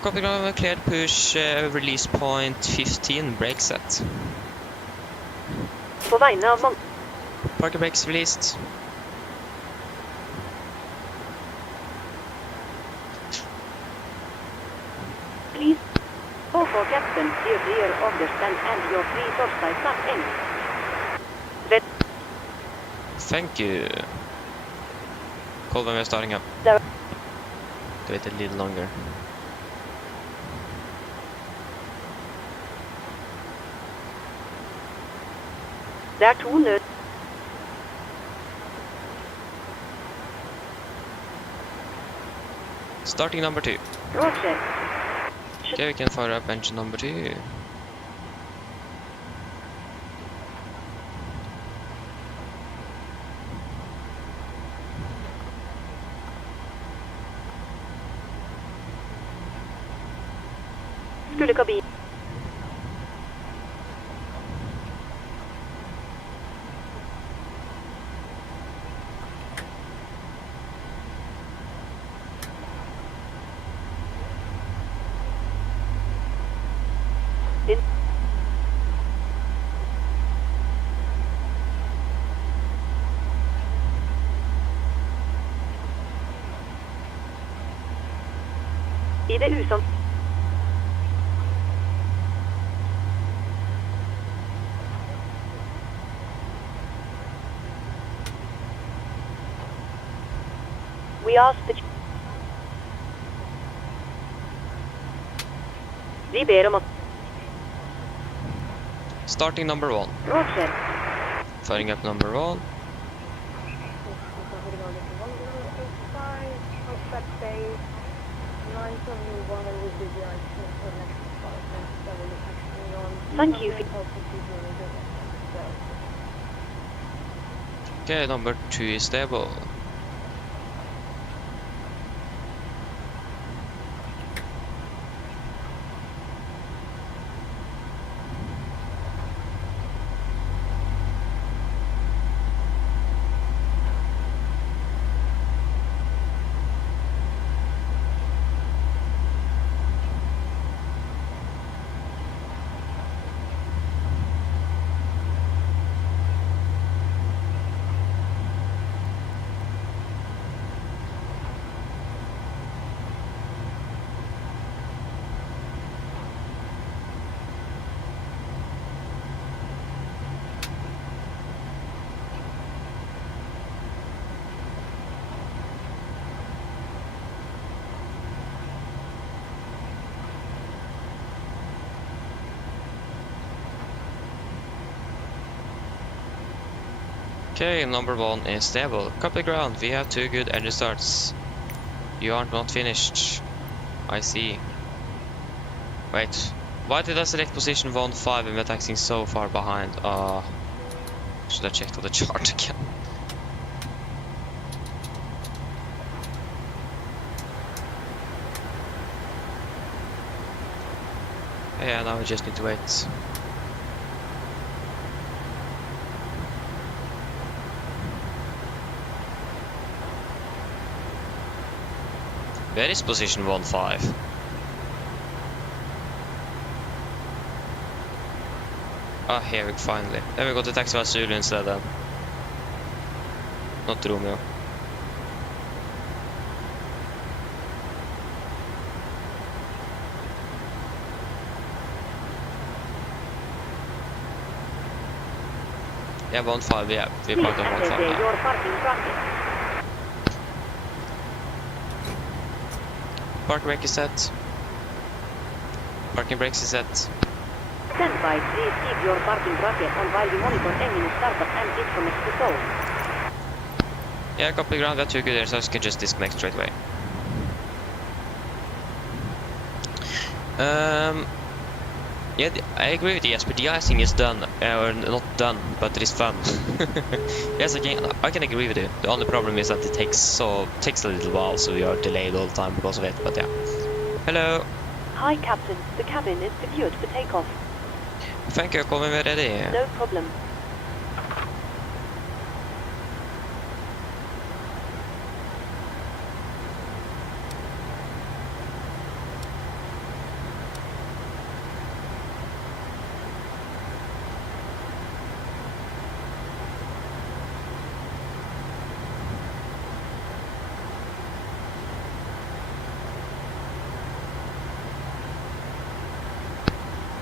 Copy ground cleared, push, release point 15, brake set. Parker brakes released. Please go for captain, steer clear of the stand and your free topside start in. Thank you. Call when we're starting up. There. Do it a little longer. There are 2 notes. Starting number 2. Roger. Okay, we can fire up engine number 2. Skulle kabin. IDU som... We ask that... Vi ber om att... Starting number 1. Roger. Firing up number 1. Thank you. Okay, number 2 is stable. Okay, number 1 is stable. Copy ground, we have 2 good engine starts. You are not finished. I see. Wait, why did I select position 1-5 and we're taxing so far behind? Should I check on the chart again? Yeah, now we just need to wait. Where is position 1-5? Ah, here we finally. Then we got the taxi by Zulu instead then. Not Romeo. Yeah, 1-5, yeah. We parked on 1-5 now. Your parking bracket. Park brake is set. Parking brakes is set. Stand by, please keep your parking bracket on while we monitor engine startup and disconnect the zone. Yeah, copy ground, we have 2 good air, so you can just disconnect straight away. Yeah, I agree with you, Jesper. De-icing is done, or not done, but it is fun. Yes, I can agree with you. The only problem is that it takes a little while, so we are delayed all the time because of it. But yeah. Hello. Hi, Captain. The cabin is secured for takeoff. Thank you. Coming when ready. No problem.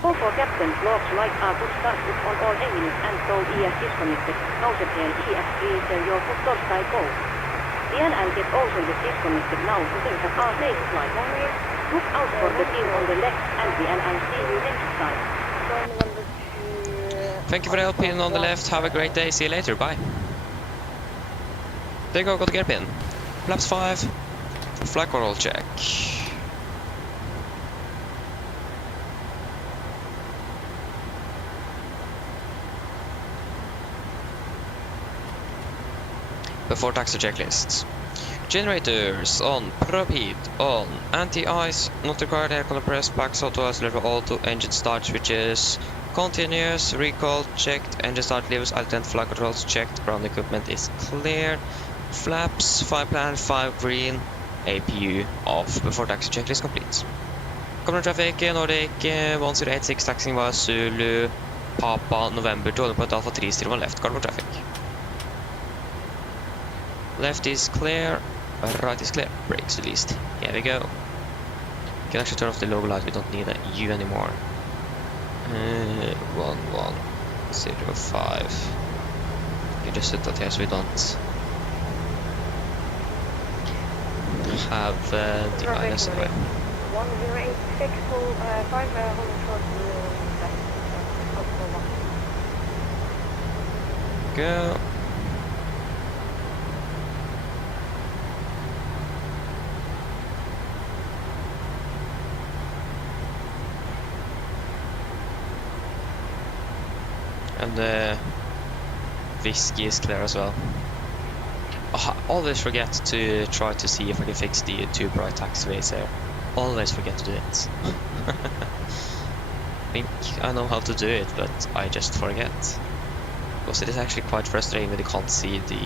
For Captain, logs light are put started on all engines and so ES disconnected. Nousetel ES clear your foot torstai go. DNL get also the disconnected now to think of our safe flight. Look out for the pin on the left and DNL see you next time. Thank you for the help pin on the left. Have a great day. See you later. Bye. There you go. Got the gear pin. Flaps 5. Flag control check. Before taxi checklists. Generators on, probe heat on, anti-ice, not required air compressed, packs auto accelerator auto, engine start switches, continuous, recall checked, engine start levers, alternate flight controls checked, ground equipment is clear, flaps, 5 plan, 5 green, APU off before taxi checklist complete. Common traffic, Nordic 1086 taxing by Zulu, Papa, November, to point Alpha 3 still on left, carbon traffic. Left is clear, right is clear, brakes released. Here we go. Can actually turn off the logo light. We don't need a U anymore. 1105. You just set that here so we don't have the IS away. 1086 full 5 holding short Go. And the whiskey is clear as well. Oh, I always forget to try to see if I can fix the two bright taxiways here. Always forget to do it. I think I know how to do it, but I just forget. Because it is actually quite frustrating when you can't see the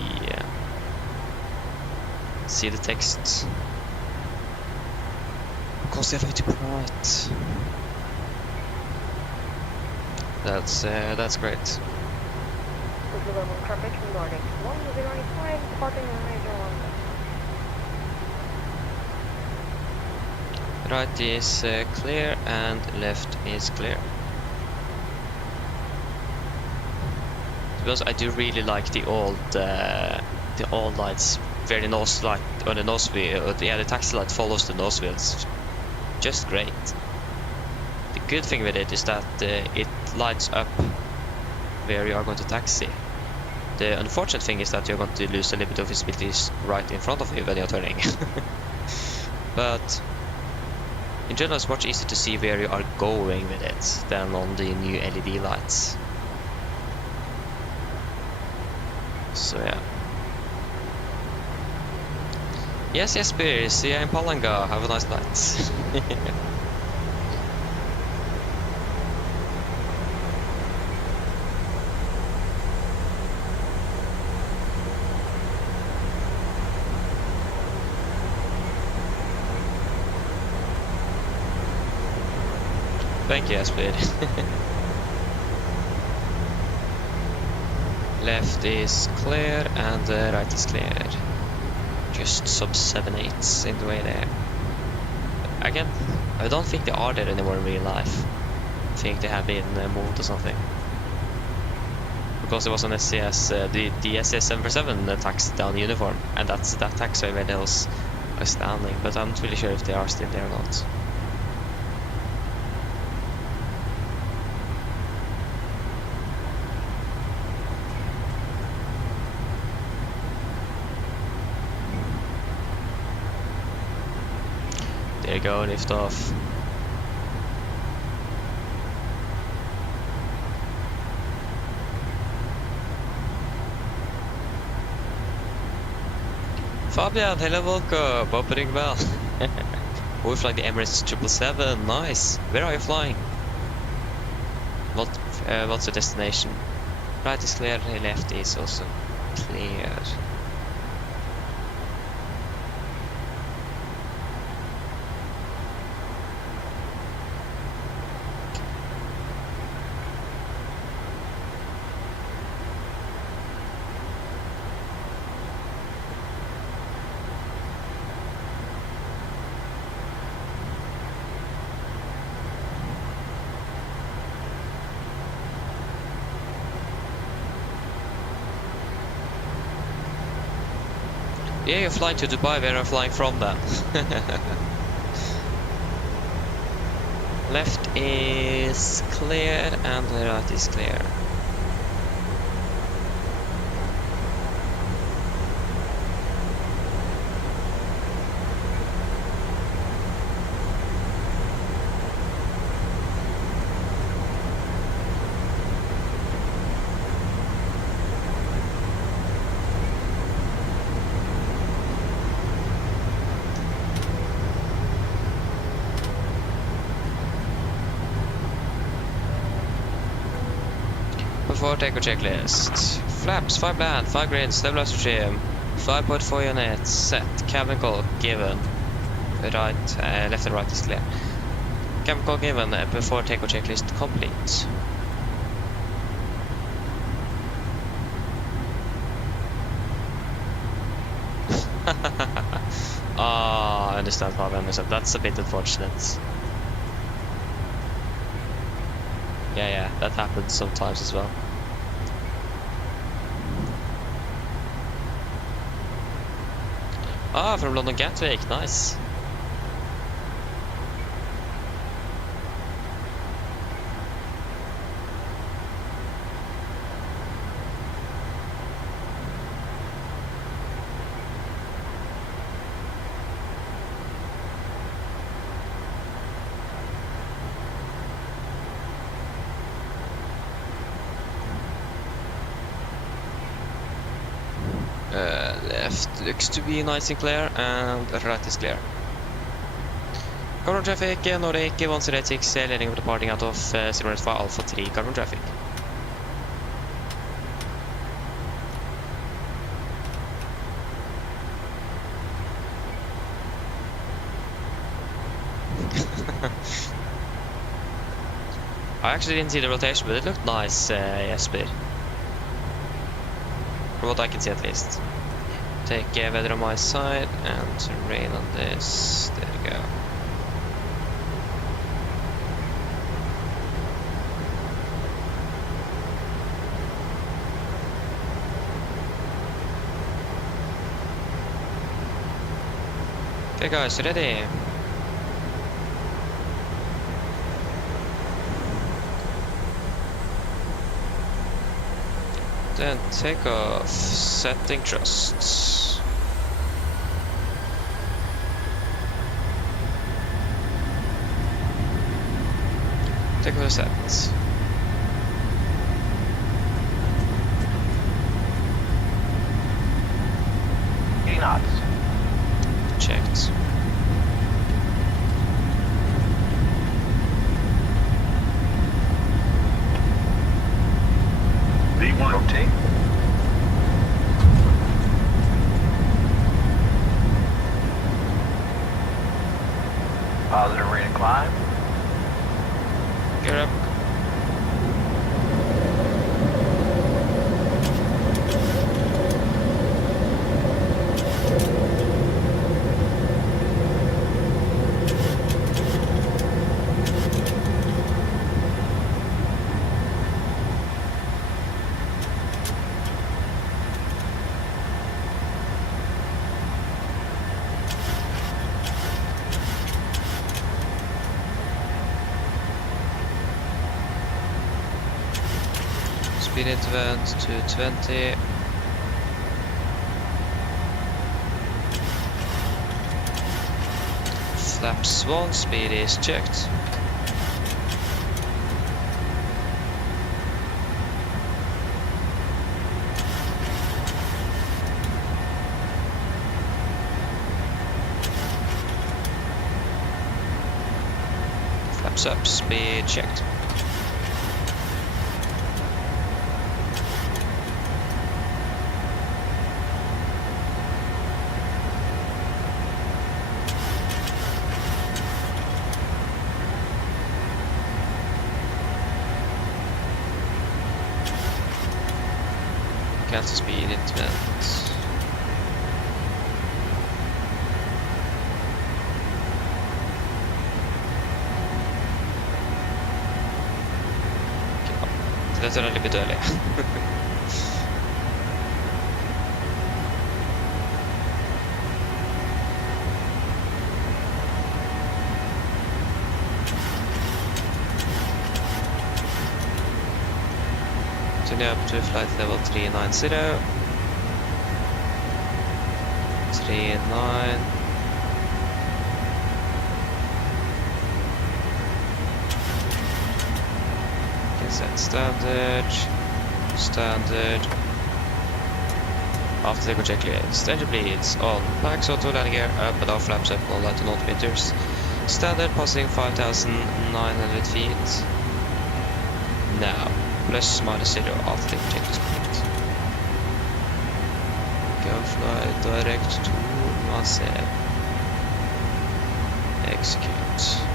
text. Because they're way too bright. That's great. traffic Nordic 1085, departing major 1. Right is clear and left is clear. Because I do really like the old lights where the nose light or the nose wheel, the taxi light follows the nose wheels. Just great. The good thing with it is that it lights up where you are going to taxi. The unfortunate thing is that you're going to lose a little bit of visibility right in front of you when you're turning. But in general, it's much easier to see where you are going with it than on the new LED lights. So yeah. Yes, Beer. See you in Palanga. Have a nice night. Thank you, Aspeed. Left is clear and right is clear. Just sub 7/8 in the way there. Again, I don't think they are there anymore in real life. I think they have been moved or something. Because there was an SCS, the SS747 taxi down uniform, and that's that taxiway where those are standing. But I'm not really sure if they are still there or not. There you go, lift off. Fabian, hello, welcome. Hope doing well. We're flying the Emirates 777. Nice. Where are you flying? What's the destination? Right is clear. Left is also clear. Yeah, you're flying to Dubai, where I'm flying from then. Left is clear and the right is clear. Before takeoff checklist. Flaps, 5 land, 5 green, stabilizer trim, 5.4 units, set, cabin call given. Right, left and right is clear. Cabin call given before takeoff checklist complete. understand how I myself. That's a bit unfortunate. Yeah, that happens sometimes as well. Ah, from London Gatwick, nice. Left looks to be nice and clear, and right is clear. Carbon traffic, Nordic 106, landing of departing out of 095 Alpha 3 carbon traffic. I actually didn't see the rotation, but it looked nice, Jesper. From what I can see at least. Take weather on my side and rain on this. There we go. Okay guys, ready? Then take off, setting thrusts. Take off the set. 80 knots. Checked. V1 rotate. Positive rate of climb. Gear up. Speed interval to 20. Flaps 1, speed is checked. Flaps up, speed checked. Cancel speed interval. That's a little bit early. Turning up to flight level 390. 39. Set standard. After the checklist, engine bleeds on. Max auto landing gear up and off, flaps up, all at 0 meters. Standard passing 5,900 feet. Now, plus minus 0 after the checklist. Go fly direct to Marseille. Execute.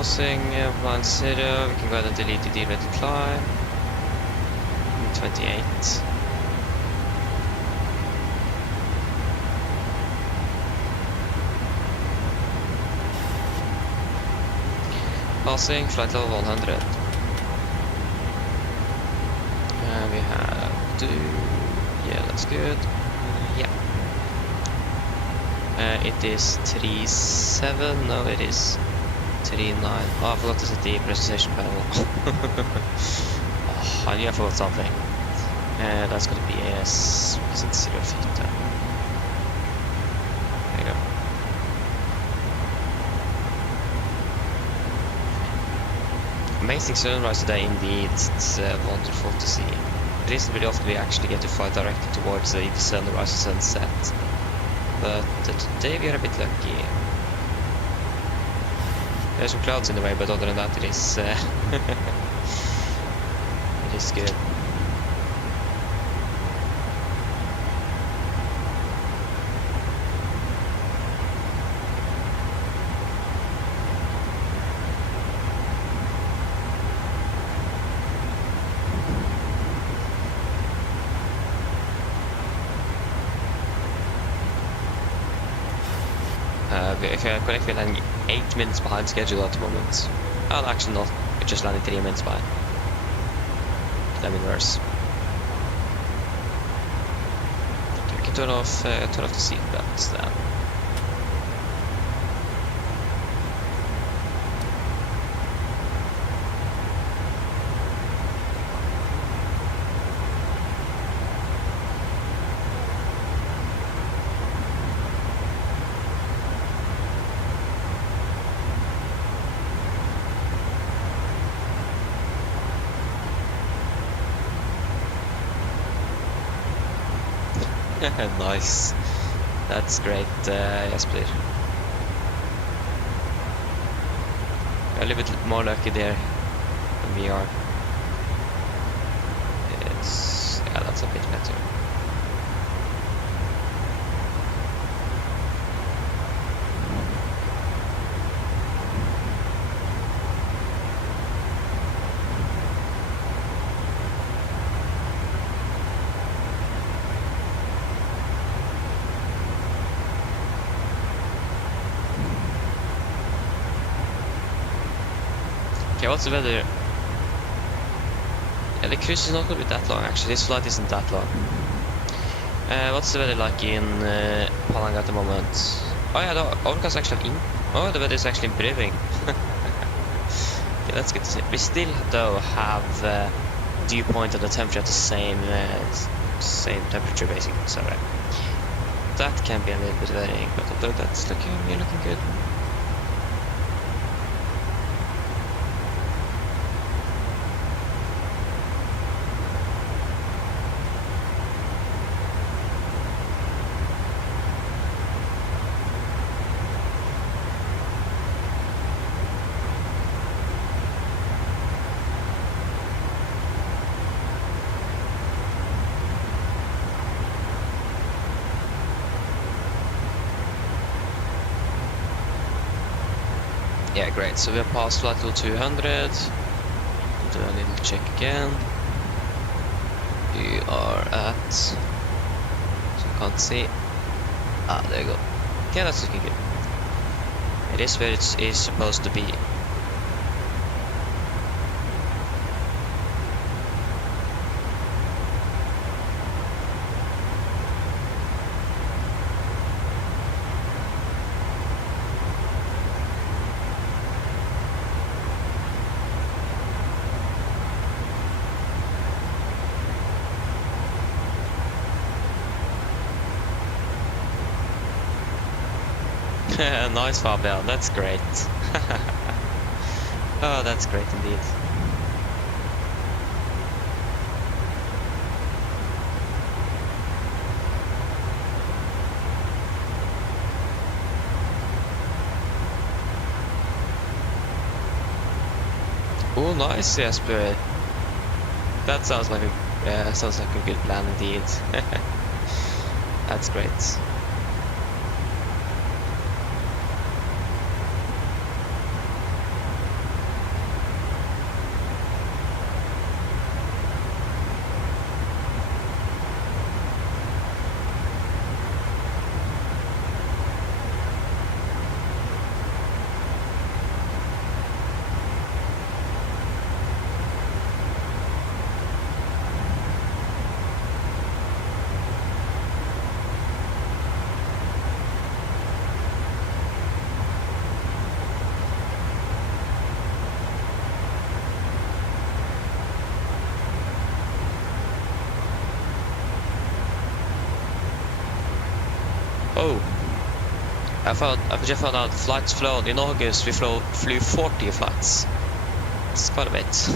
Crossing line 0, we can go ahead and delete the ready climb. 28. Passing flight level 100. We have to... yeah, that's good. Yeah. It is 37, no it is 39. Oh, I forgot to set the presentation panel. Oh, I knew I forgot something. That's gonna be AS 0 feet. There you go. Amazing sunrise today indeed. It's wonderful to see. It isn't very often we actually get to fly directly towards the sunrise and sunset. But today we are a bit lucky. There's some clouds in the way, but other than that it is it is good. If I correct, we're landing 8 minutes behind schedule at the moment. Well, actually not. We're just landing 3 minutes behind. That means worse. We can turn off the seat belts then. Nice. That's great, Jesper. A little bit more lucky there than we are. It's... yeah, that's a bit better. Okay, what's the weather? Yeah, the cruise is not going to be that long actually. This flight isn't that long. What's the weather like in Palanga at the moment? Oh yeah, the overcast actually oh, the weather is actually improving. Okay, that's good to see. We still though have dew point and the temperature at the same temperature basically. So that can be a little bit varying, but although that's looking good. Yeah, great. So we have passed flight level 200. Do a little check again. We are at... so you can't see. Ah, there you go. Yeah, that's looking good. It is where it is supposed to be. Nice Fabian, that's great. Oh, that's great indeed. Oh, nice, Jesper. That sounds like a good plan indeed. That's great. Oh, I just found out flights flown in August. We flew 40 flights. It's quite a bit.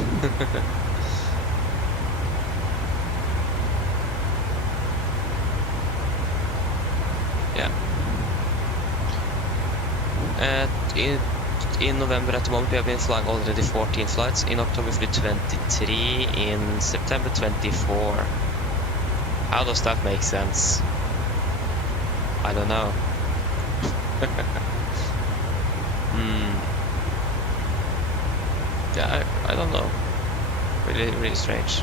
Yeah. In November at the moment we have been flying already 14 flights. In October we flew 23. In September 24. How does that make sense? I don't know. Yeah, I don't know. Really strange.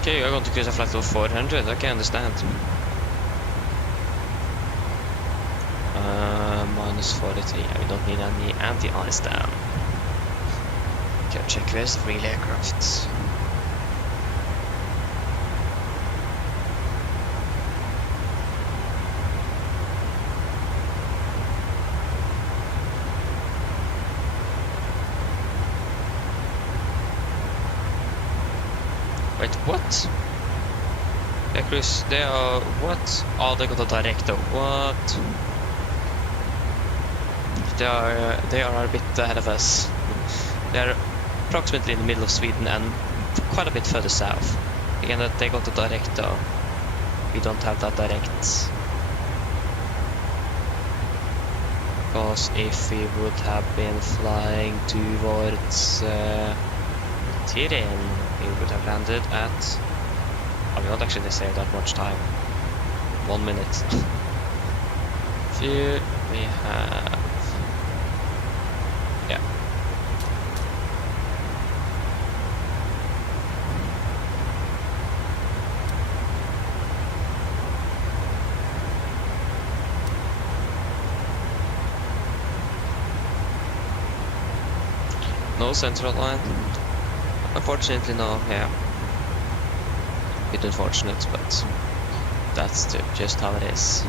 Okay, you're going to cruise a flight of 400. Okay, I understand. Minus 43. We don't need any anti-ice down. Okay, check where's the real aircraft. Wait, what? Yeah, Chris, they are what? Oh, they got a director. What? They are a bit ahead of us. They are approximately in the middle of Sweden and quite a bit further south. Again, they got a director. We don't have that direct. Because if we would have been flying towards Tyrian, we would have landed at... Oh, we don't actually save that much time. 1 minute. Here we have... Yeah. No central line. Unfortunately, no, yeah. Bit unfortunate, but that's just how it is.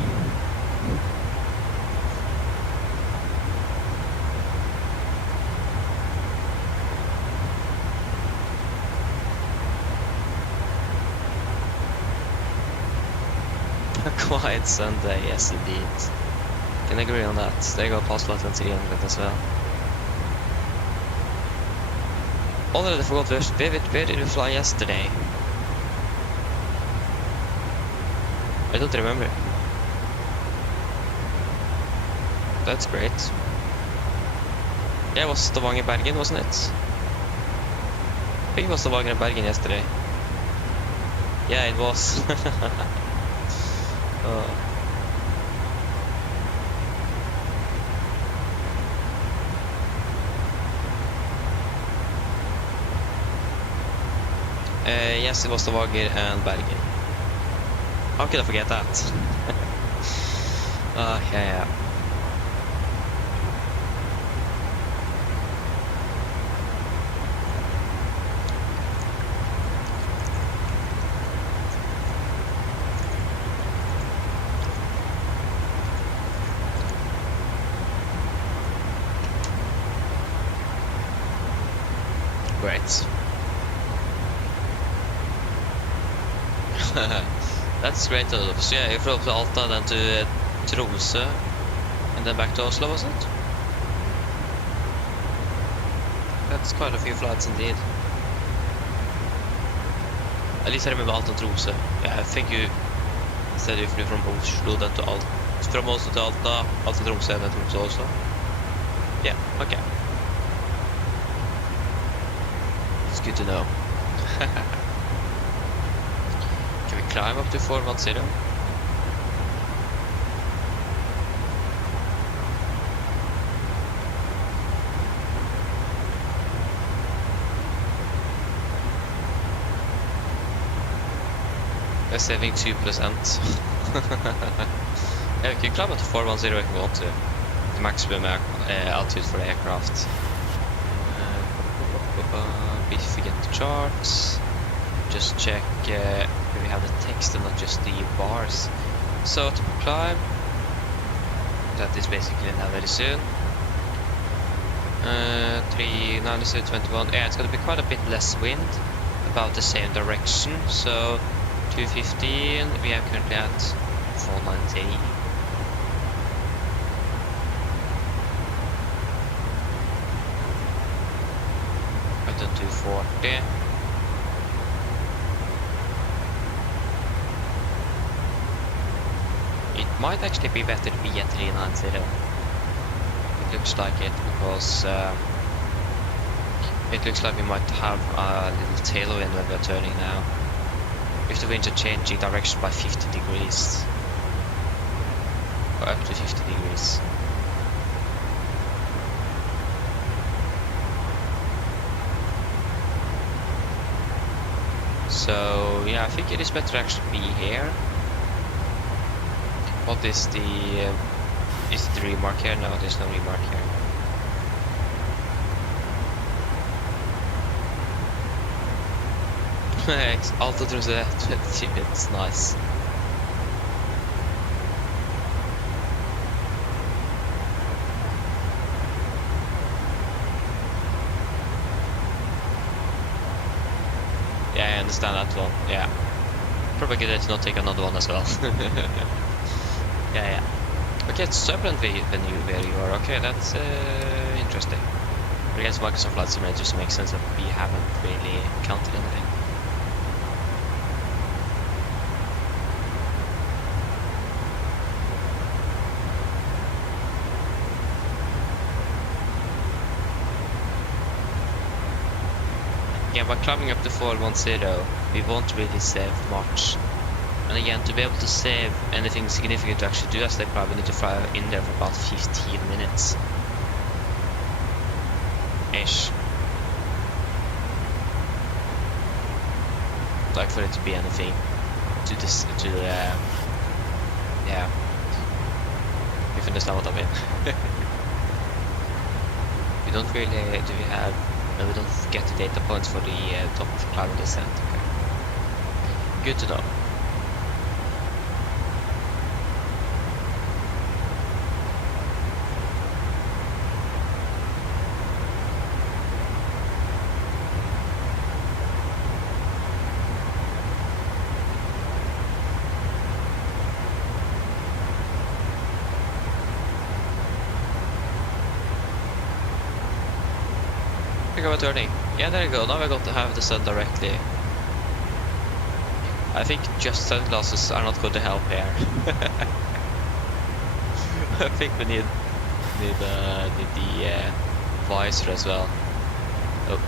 A quiet Sunday, yes indeed. Can agree on that. They got postulate and Syrian as well. Already forgot where did we fly yesterday? I don't remember. That's great. Yeah, it was Stavanger Bergen, wasn't it? I think it was Stavanger Bergen yesterday. Yeah, it was. Yes, it was Stavanger and Bergen. How could I forget that? Yeah. Great. That's great. So yeah, you flew up to Alta, then to Tromsø, and then back to Oslo, was it? That's quite a few flights indeed. At least I remember Alta and Tromsø. Yeah, I think you said you flew from Oslo then to Alta. From Oslo to Alta, Alta Tromsø, and then Tromsø also. Yeah, okay. It's good to know. Can we climb up to 410? We're saving 2%. Yeah, we can climb up to 410 if we want to. The maximum altitude for the aircraft. If we get the charts, just check if we have the text and not just the bars. So to climb, that is basically now very soon. 39721. Yeah, it's gonna be quite a bit less wind, about the same direction. So 215. We are currently at 490. I've done 240. It might actually be better to be at 390. It looks like it, because it looks like we might have a little tailwind when we are turning now. If the winds are changing direction by 50 degrees. Or up to 50 degrees. So yeah, I think it is better to actually be here. What is the remark here? No, there's no remark here. Altitude to 20, it's nice. Yeah, I understand that one. Yeah, probably good to not take another one as well. Yeah. Okay, it's turbulent where you are. Okay, that's interesting. But I guess Microsoft Flight Simulator just makes sense that we haven't really counted anything. Yeah, by climbing up to 410, we won't really save much. And again, to be able to save anything significant to actually do that, they probably need to fly in there for about 15 minutes. Ish. Like for it to be anything to this, yeah. If you understand what I mean. We don't really, we don't get the data points for the top climb and descent. Okay. Good to know. Turning. Yeah, there you go. Now I got to have the sun directly. I think just sunglasses are not going to help here. I think we need the visor as well. Oh.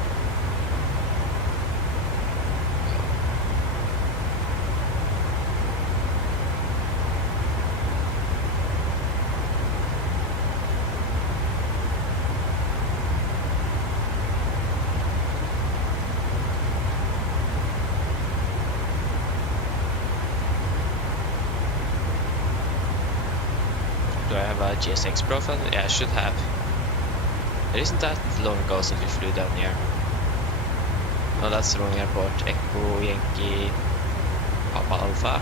Do I have a GSX profile? Yeah, I should have. It isn't that long ago since we flew down here. No, that's the wrong airport. Echo Yankee Papa Alpha.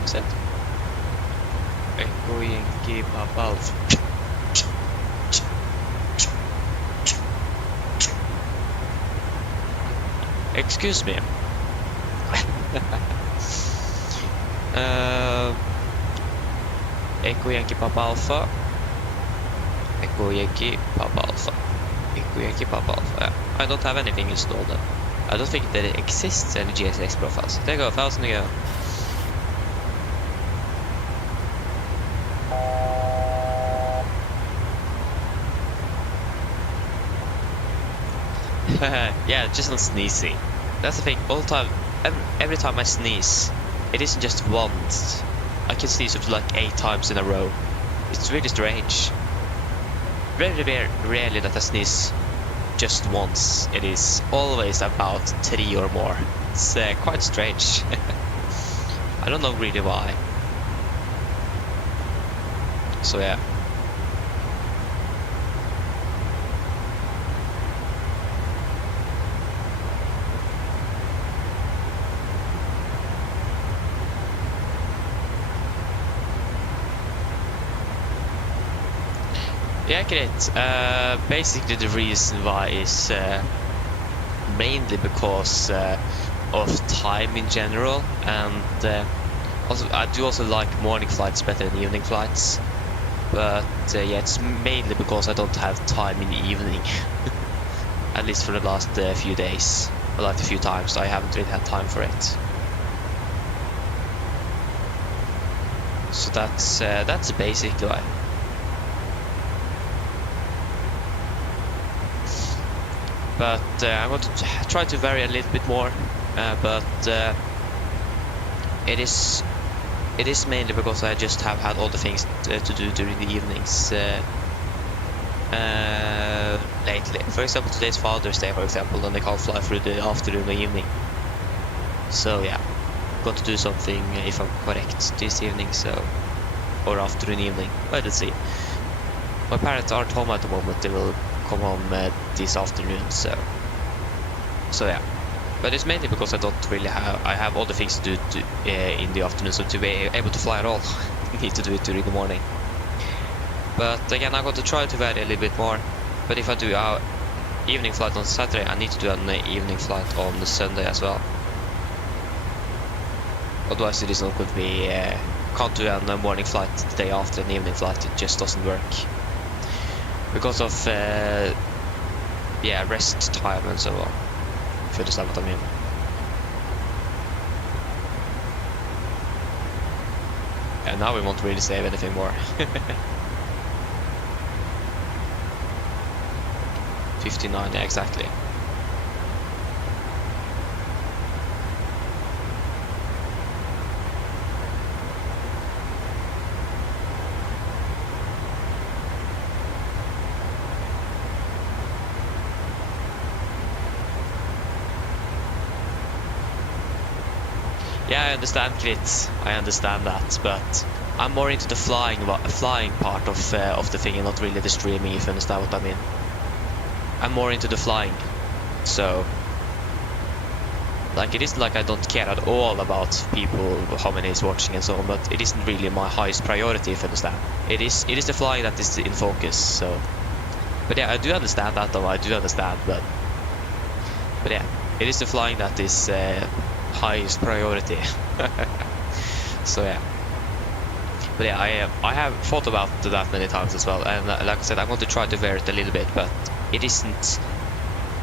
What's that? Echo Yankee Papa Alpha. Excuse me. Echo Yankee Papa Alpha. Echo Yankee Papa Alpha. Echo Yankee Papa Alpha. Yeah. I don't have anything installed then. I don't think that it exists any GSX profiles. There you go, 1000 to go. Yeah, just not sneezing. That's the thing. All the time, every time I sneeze, it isn't just once. I can sneeze up to like 8 times in a row. It's really strange. Very rarely that I sneeze just once. It is always about 3 or more. It's quite strange. I don't know really why. So yeah. Yeah, great. Basically the reason why is mainly because of time in general, and also I do also like morning flights better than evening flights. But yeah, it's mainly because I don't have time in the evening. At least for the last few days, or like a few times, I haven't really had time for it. So that's basically why. But I'm going to try to vary a little bit more. But it is mainly because I just have had all the things to do during the evenings lately. For example, today's Father's Day, for example, and I can't fly through the afternoon or evening. So yeah, I'm going to do something, if I'm correct, this evening, so, or afternoon, evening. Well, let's see. My parents aren't home at the moment. They will come home this afternoon, so yeah. But it's mainly because I don't really I have all the things to do in the afternoon, so to be able to fly at all, I need to do it during the morning. But again, I'm going to try to vary a little bit more. But if I do our evening flight on Saturday, I need to do an evening flight on Sunday as well. Otherwise it is not going to be, can't do a morning flight the day after an evening flight, it just doesn't work. Because of, yeah, rest time and so on. If you understand what I mean. And now we won't really save anything more. 59, yeah, exactly. Yeah, I understand, Krit. I understand that, but I'm more into the flying part of the thing, and not really the streaming. If you understand what I mean. I'm more into the flying, so like it isn't like I don't care at all about people, how many is watching and so on, but it isn't really my highest priority. If you understand, it is the flying that is in focus. So, but yeah, I do understand that, though. I do understand, but yeah, it is the flying that is highest priority. So yeah, but yeah, I have thought about that many times as well, and like I said, I'm going to try to vary it a little bit, but it isn't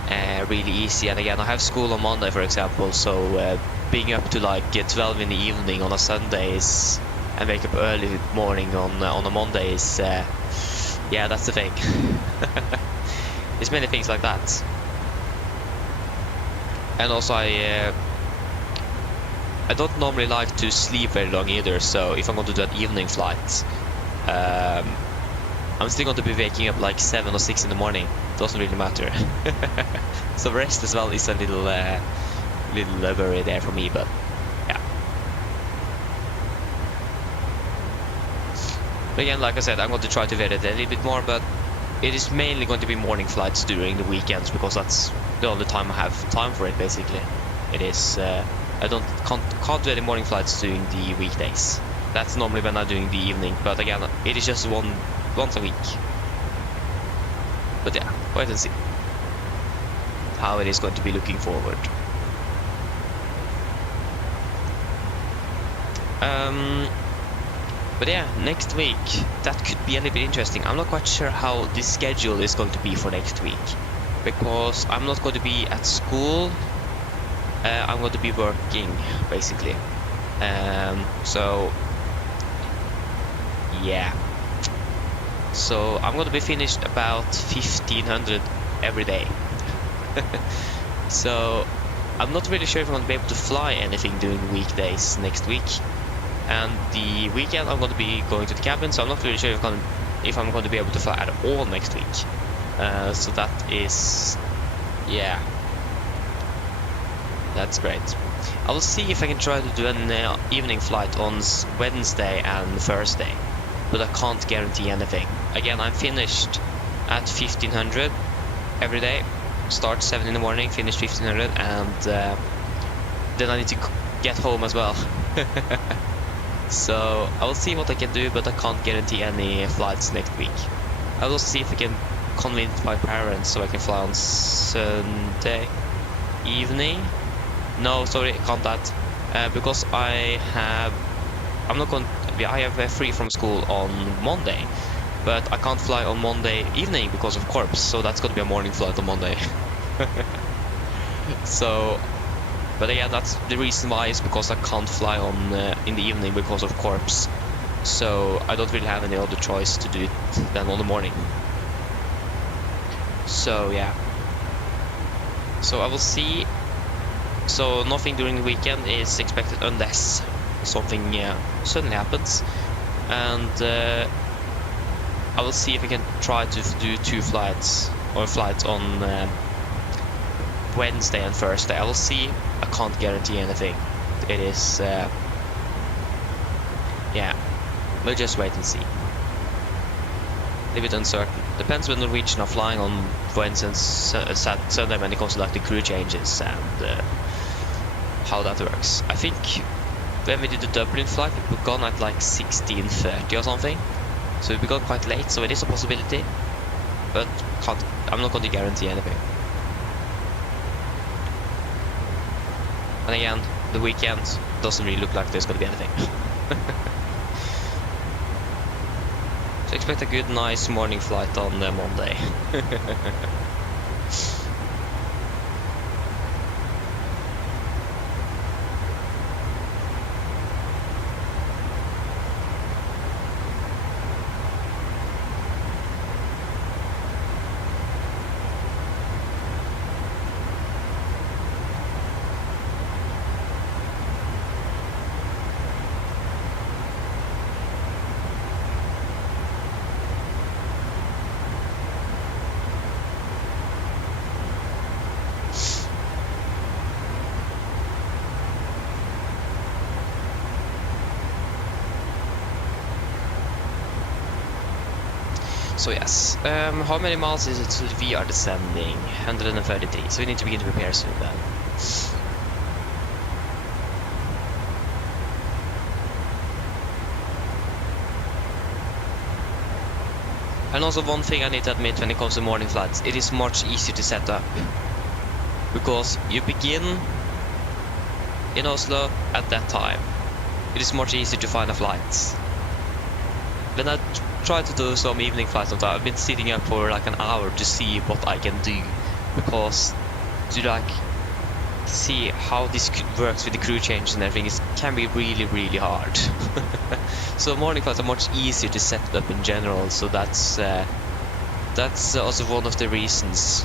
really easy. And again, I have school on Monday, for example, so being up to like 12 in the evening on a Sunday is, and wake up early morning on a Monday is, yeah, that's the thing. There's many things like that. And also I don't normally like to sleep very long either, so if I'm going to do an evening flight, I'm still going to be waking up like 7 or 6 in the morning. Doesn't really matter. So rest as well is a little worry there for me, but yeah. But again, like I said, I'm going to try to vary it a little bit more, but it is mainly going to be morning flights during the weekends, because that's the only time I have time for it, basically. It is, I can't do any morning flights during the weekdays. That's normally when I'm doing the evening, but again, it is just once a week. But yeah, wait and see how it is going to be looking forward. But yeah, next week, that could be a little bit interesting. I'm not quite sure how the schedule is going to be for next week, because I'm not going to be at school. I'm going to be working, basically. So yeah. So I'm going to be finished about 1500 every day. So I'm not really sure if I'm going to be able to fly anything during the weekdays next week. And the weekend I'm going to be going to the cabin, so I'm not really sure if I'm going to be able to fly at all next week. So that is, yeah. That's great. I will see if I can try to do an evening flight on Wednesday and Thursday, but I can't guarantee anything. Again, I'm finished at 1500 every day. Start 7 in the morning, finish 1500, and then I need to get home as well. So I will see what I can do, but I can't guarantee any flights next week. I will see if I can convince my parents so I can fly on Sunday evening. No, sorry, I can't that, because I have free from school on Monday, but I can't fly on Monday evening because of corps, so that's gonna be a morning flight on Monday. So, but yeah, that's the reason why, is because I can't fly on in the evening because of corps, so I don't really have any other choice to do it than on the morning. So yeah, so I will see. So nothing during the weekend is expected unless something suddenly happens, and I will see if I can try to do 2 flights or flights on Wednesday and Thursday. I will see. I can't guarantee anything. It is yeah, we'll just wait and see. A little bit uncertain. Depends when Norwegian are flying on Wednesday and Sunday when it comes to like the crew changes and how that works. I think when we did the Dublin flight, we gone at like 16:30 or something, so we got quite late. So it is a possibility, but I'm not going to guarantee anything. And again, the weekend doesn't really look like there's going to be anything. So expect a good, nice morning flight on Monday. So yes, how many miles is it till we are descending? 133, so we need to begin to prepare soon then. And also one thing I need to admit when it comes to morning flights, it is much easier to set up. Because you begin in Oslo at that time. It is much easier to find a flight. When I try to do some evening flights sometimes, I've been sitting up for like an hour to see what I can do, because to like see how this works with the crew change and everything can be really hard. So morning flights are much easier to set up in general, so that's also one of the reasons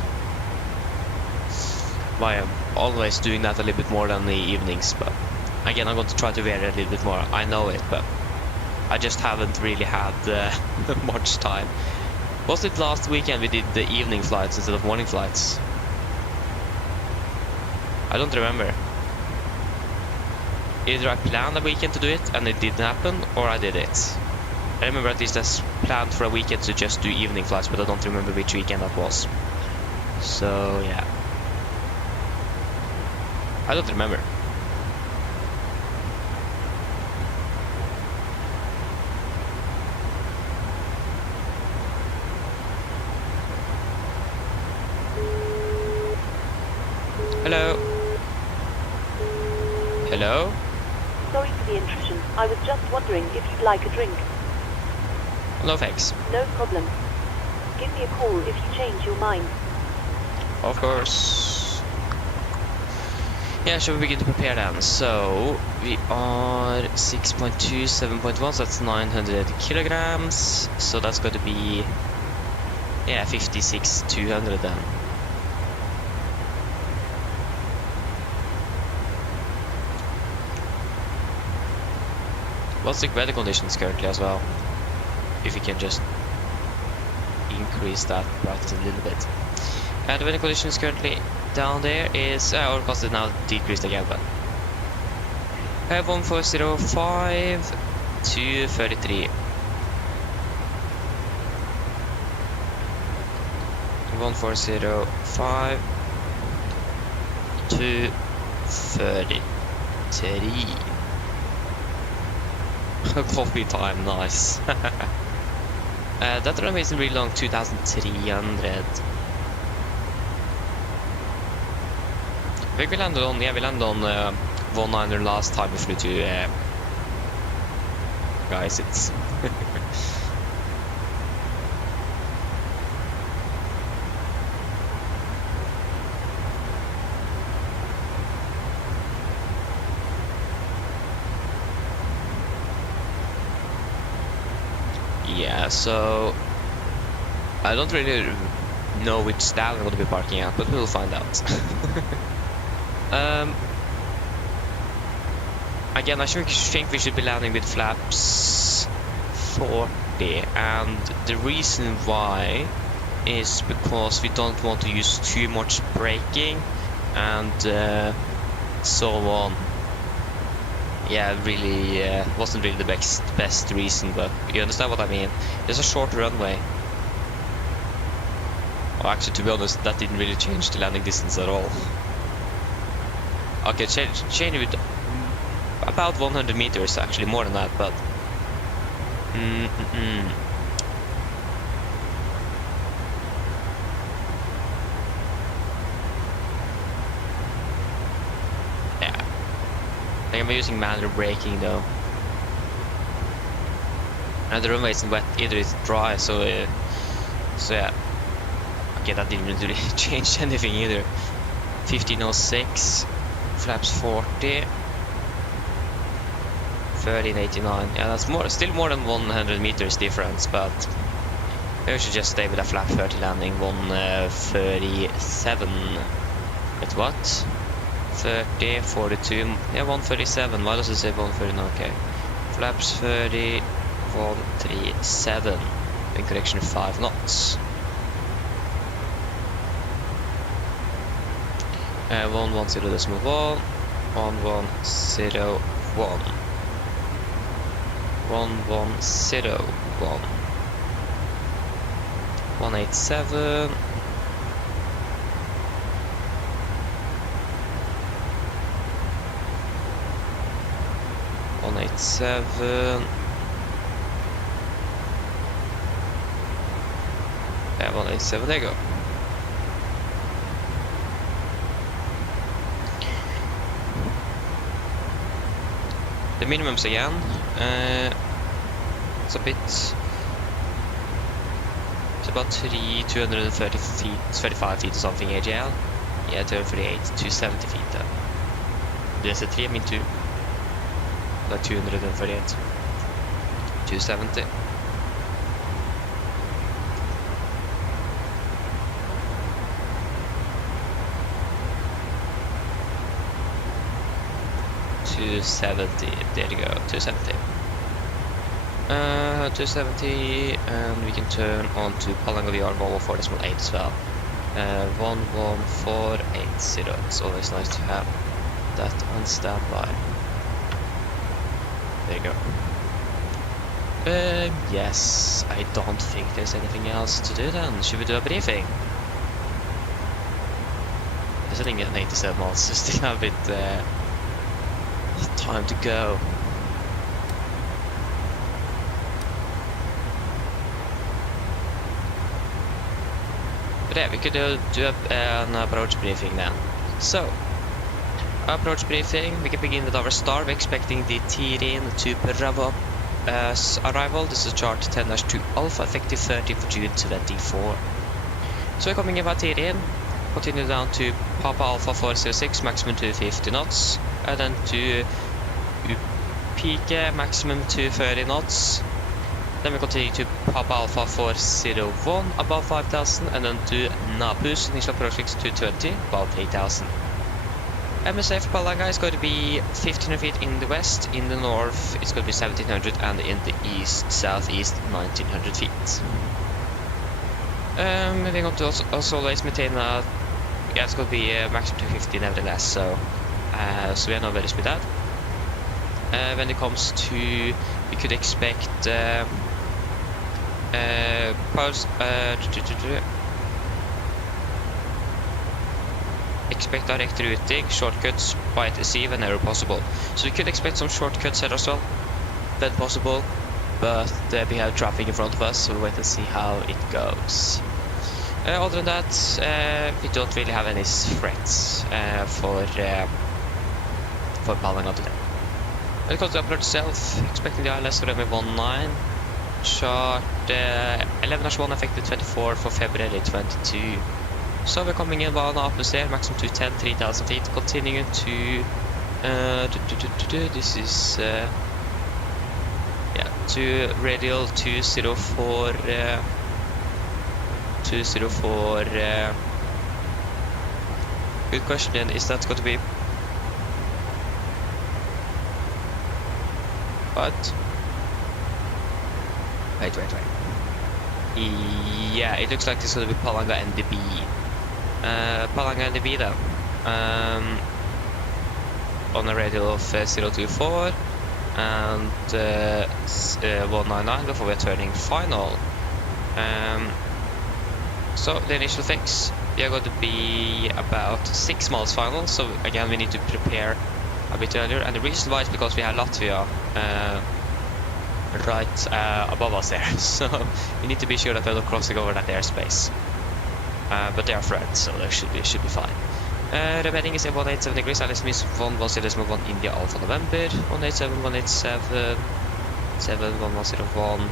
why I'm always doing that a little bit more than the evenings. But again, I'm going to try to vary a little bit more, I know it, but I just haven't really had much time. Was it last weekend we did the evening flights instead of morning flights? I don't remember. Either I planned a weekend to do it and it didn't happen, or I did it. I remember at least I planned for a weekend to just do evening flights, but I don't remember which weekend that was. So yeah, I don't remember. Hello? Hello? Sorry for the intrusion. I was just wondering if you'd like a drink. No thanks. No problem. Give me a call if you change your mind. Of course. Yeah, shall we begin to prepare then? So, we are 6.2, 7.1, so that's 900 kilograms. So that's going to be, yeah, 56,200 then. What's the weather conditions currently as well? If we can just increase that right a little bit. And the weather conditions currently down there is, or because it now decreased again, but 1405 to 33. 1405 to 33. Coffee time, nice. That runway isn't really long, 2300. I think we landed on, yeah, we landed on 1900 last time we flew to, guys, it's... Yeah, so I don't really know which style I'm going to be parking at, but we'll find out. Again, I think we should be landing with flaps 40, and the reason why is because we don't want to use too much braking and so on. Yeah, really wasn't really the best reason, but you understand what I mean. There's a short runway. Well, actually, to be honest, that didn't really change the landing distance at all. Okay, change it with about 100 meters, actually, more than that, but... Yeah. I think I'm using manual braking, though. And the runway isn't wet either, it's dry, so yeah. Okay, that didn't really change anything either. 1506, flaps 40. 1389. Yeah, that's still more than 100 meters difference, but maybe we should just stay with a flap 30 landing 137. Wait, what? 30, 42, yeah, 137. Why does it say 139? Okay. Flaps 30, 137. In correction 5 knots. 110.1, 1101. 1101 187 187 yeah, 187, there you go. The minimums again, it's a bit, it's about 230 feet, 35 feet or something AGL. Yeah, 238, 270 feet then. Did I say 3? I mean 2. Like 238, 270. There you go, 270. 270, and we can turn on to Palanga VR Volvo 4.8 as well. 11480. It's always nice to have that on standby. There you go. Yes, I don't think there's anything else to do then. Should we do a briefing? There's I think 87 miles, so still have a bit time to go. But yeah, we could do an approach briefing then. So, approach briefing, we can begin with our start. We're expecting the Tyrin to Bravo up arrival. This is chart 10-2 Alpha, effective 30th June 24. So we're coming in by Tyrin, continue down to Papa Alpha 406, maximum 250 knots, and then to Upike, maximum 230 knots. Then we continue to Papa Alpha 401, above 5000, and then to Napus, initial approach 220, about 8000. MSF Palanga is going to be 1500 feet in the west, in the north it's going to be 1700, and in the east, southeast 1900 feet. Moving on to also always maintain a yeah, it's going to be maximum 250 nevertheless, so we are no worries with that. When it comes to, we could expect expect direct routing, shortcuts by sea whenever possible. So we could expect some shortcuts here as well, when possible, but we have traffic in front of us, so we'll wait and see how it goes. Other than that, we don't really have any threats for Palanga today. When it comes to the approach itself, expecting the ILS to run 19, chart 11-1 effective 24 for February 22. So we're coming in one atmosphere, maximum to 3,000 feet, continuing to this is yeah, to radial 204 good question then, is that going to be what? Wait. Yeah, it looks like this is going to be Palanga NDB. Palanga NDB then. On a radial of 024 and 199 before we're turning final. So the initial fix, we are going to be about 6 miles final, so again we need to prepare a bit earlier, and the reason why is because we have Latvia right above us there, so we need to be sure that we're not crossing over that airspace. But they are friends, so they should be fine. Remaining is 187 degrees, and this means 110.1 India Alpha November, 187, 187, 7101.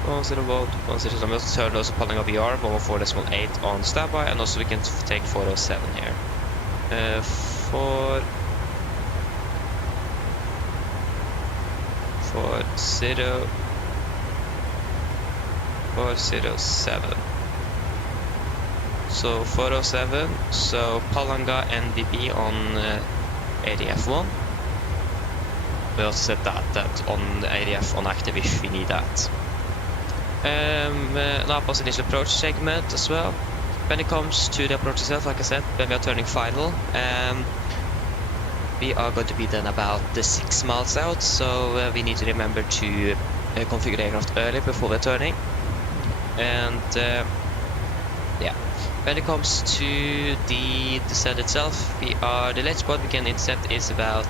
101, 107. We also turn also Palanga VR, 114.8 on standby, and also we can take 407 here. 407. So 407, so Palanga NDB on ADF1. We also set that on ADF on active if we need that. Now pass initial approach segment as well. When it comes to the approach itself, like I said, when we are turning final, we are going to be then about 6 miles out, so we need to remember to configure the aircraft early before we're turning. And yeah, when it comes to the descent itself, the latest point we can intercept is about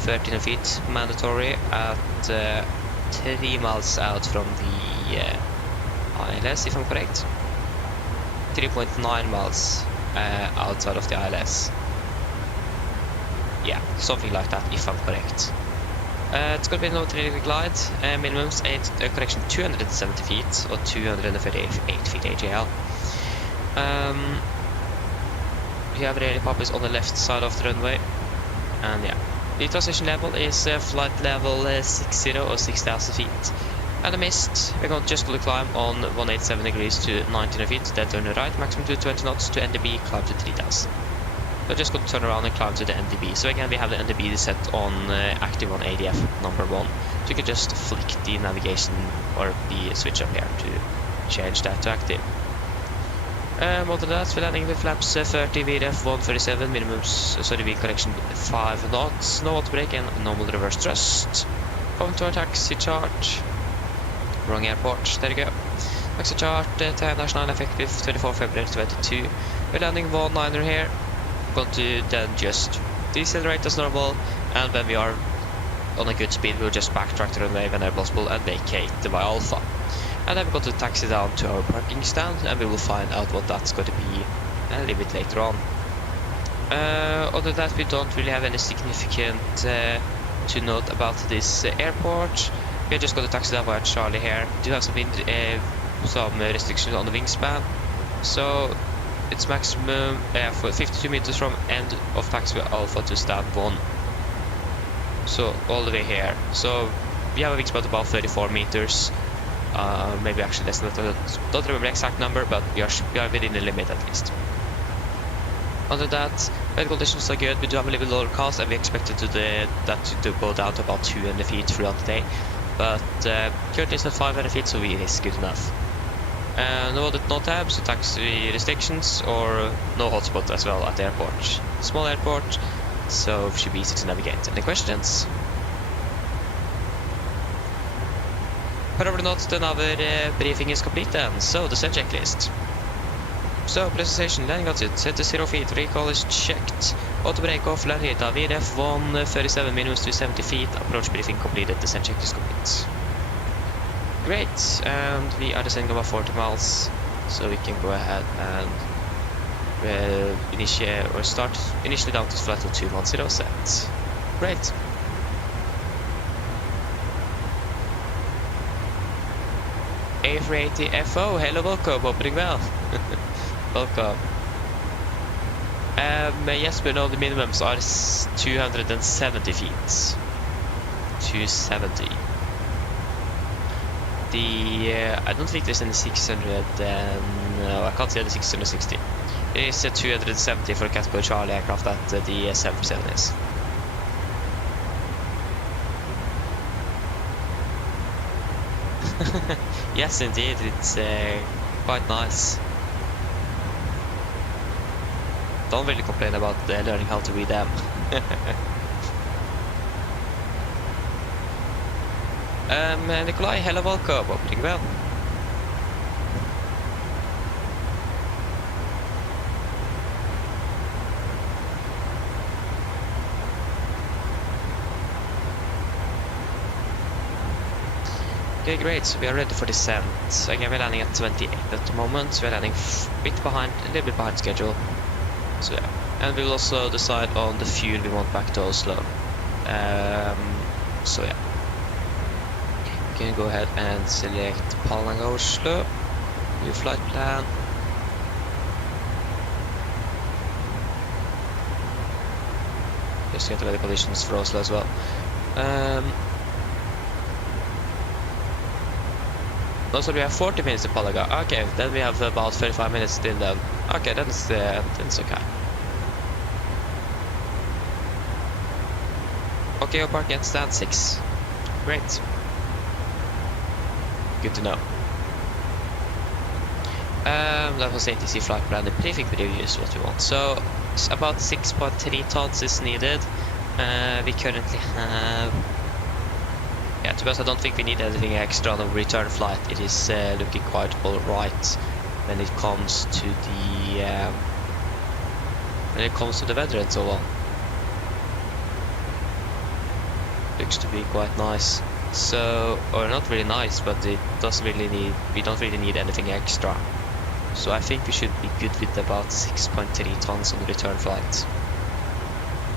13 feet mandatory at 3 miles out from the ILS, if I'm correct. 3.9 miles outside of the ILS. Yeah, something like that, if I'm correct. It's going to be no 3-degree glide, minimums 270 feet or 238 feet AGL. We have really poppies on the left side of the runway, and yeah, the transition level is flight level 60 or 6,000 feet. And the mist, we're going to just climb on 187 degrees to 19 feet, then turn right, maximum to 20 knots to NDB, climb to 3,000. We're just going to turn around and climb to the NDB. So again, we have the NDB set on active on ADF number 1. So you can just flick the navigation or the switch up here to change that to active. Other than that, we're landing with flaps 30, VDF 137, minimums, VD correction 5 knots, no auto brake and normal reverse thrust. Come to our taxi chart. Wrong airport, there you go. Taxi chart 10-9 effective 24 February 22. We're landing 19er here. Going to then just decelerate as normal, and when we are on a good speed, we'll just backtrack the runway whenever possible and vacate the Y Alpha. And then we're going to taxi down to our parking stand, and we will find out what that's going to be a little bit later on. Other than that, we don't really have any significant to note about this airport. We're just going to taxi down via Charlie here. We do have some restrictions on the wingspan, so it's maximum for 52 meters from end of taxiway Alpha to stand 1. So all the way here. So we have a wingspan of about 34 meters. Maybe actually less than that. Don't remember the exact number, but we are within the limit at least. Other than that, weather conditions are good. We do have a little bit lower cost, and we expected that to go down to about 200 feet throughout the day. But currently it's at 500 feet, so it is good enough. No tabs, so taxi restrictions, or no hotspot as well at the airport. Small airport, so it should be easy to navigate. Any questions? However, not then our briefing is complete then, so the set checklist. So, presentation, landing altitude, set to 0 feet, recall is checked. Auto break off, landing at VRF 137 minutes to 70 feet, approach briefing completed, descent checklist complete. Great, and we are descending about 40 miles, so we can go ahead and initiate or start initially down to flight 210 set. Great. A380 FO, hello, welcome, opening well. Welcome. Yes, but no, the minimums are 270 feet. 270. I don't think there's any 600, no, I can't see the 660. It is 270 for a category Charlie aircraft that the 747 is. Yes, indeed, it's quite nice. Don't really complain about learning how to read them. Nikolai, hello, welcome, opening well. Okay, great, so we are ready for descent. Again, we're landing at 28 at the moment, we're landing a little bit behind schedule. So yeah, and we'll also decide on the fuel we want back to Oslo. So yeah, you can go ahead and select Palanga Oslo, new flight plan. Just get the weather conditions for Oslo as well. Also, we have 40 minutes in Palanga. Okay, then we have about 35 minutes still then. Okay, then it's okay. Okay, your parking at stand 6. Great. Good to know. That was ATC flight plan. The briefing preview is what we want. So, about 6.3 tons is needed. We currently have... Yeah, to be honest, I don't think we need anything extra on the return flight. It is looking quite alright when it comes to the weather and so on. Looks to be quite nice. So, or not really nice, but it doesn't really need. We don't really need anything extra. So I think we should be good with about 6.3 tons on the return flight.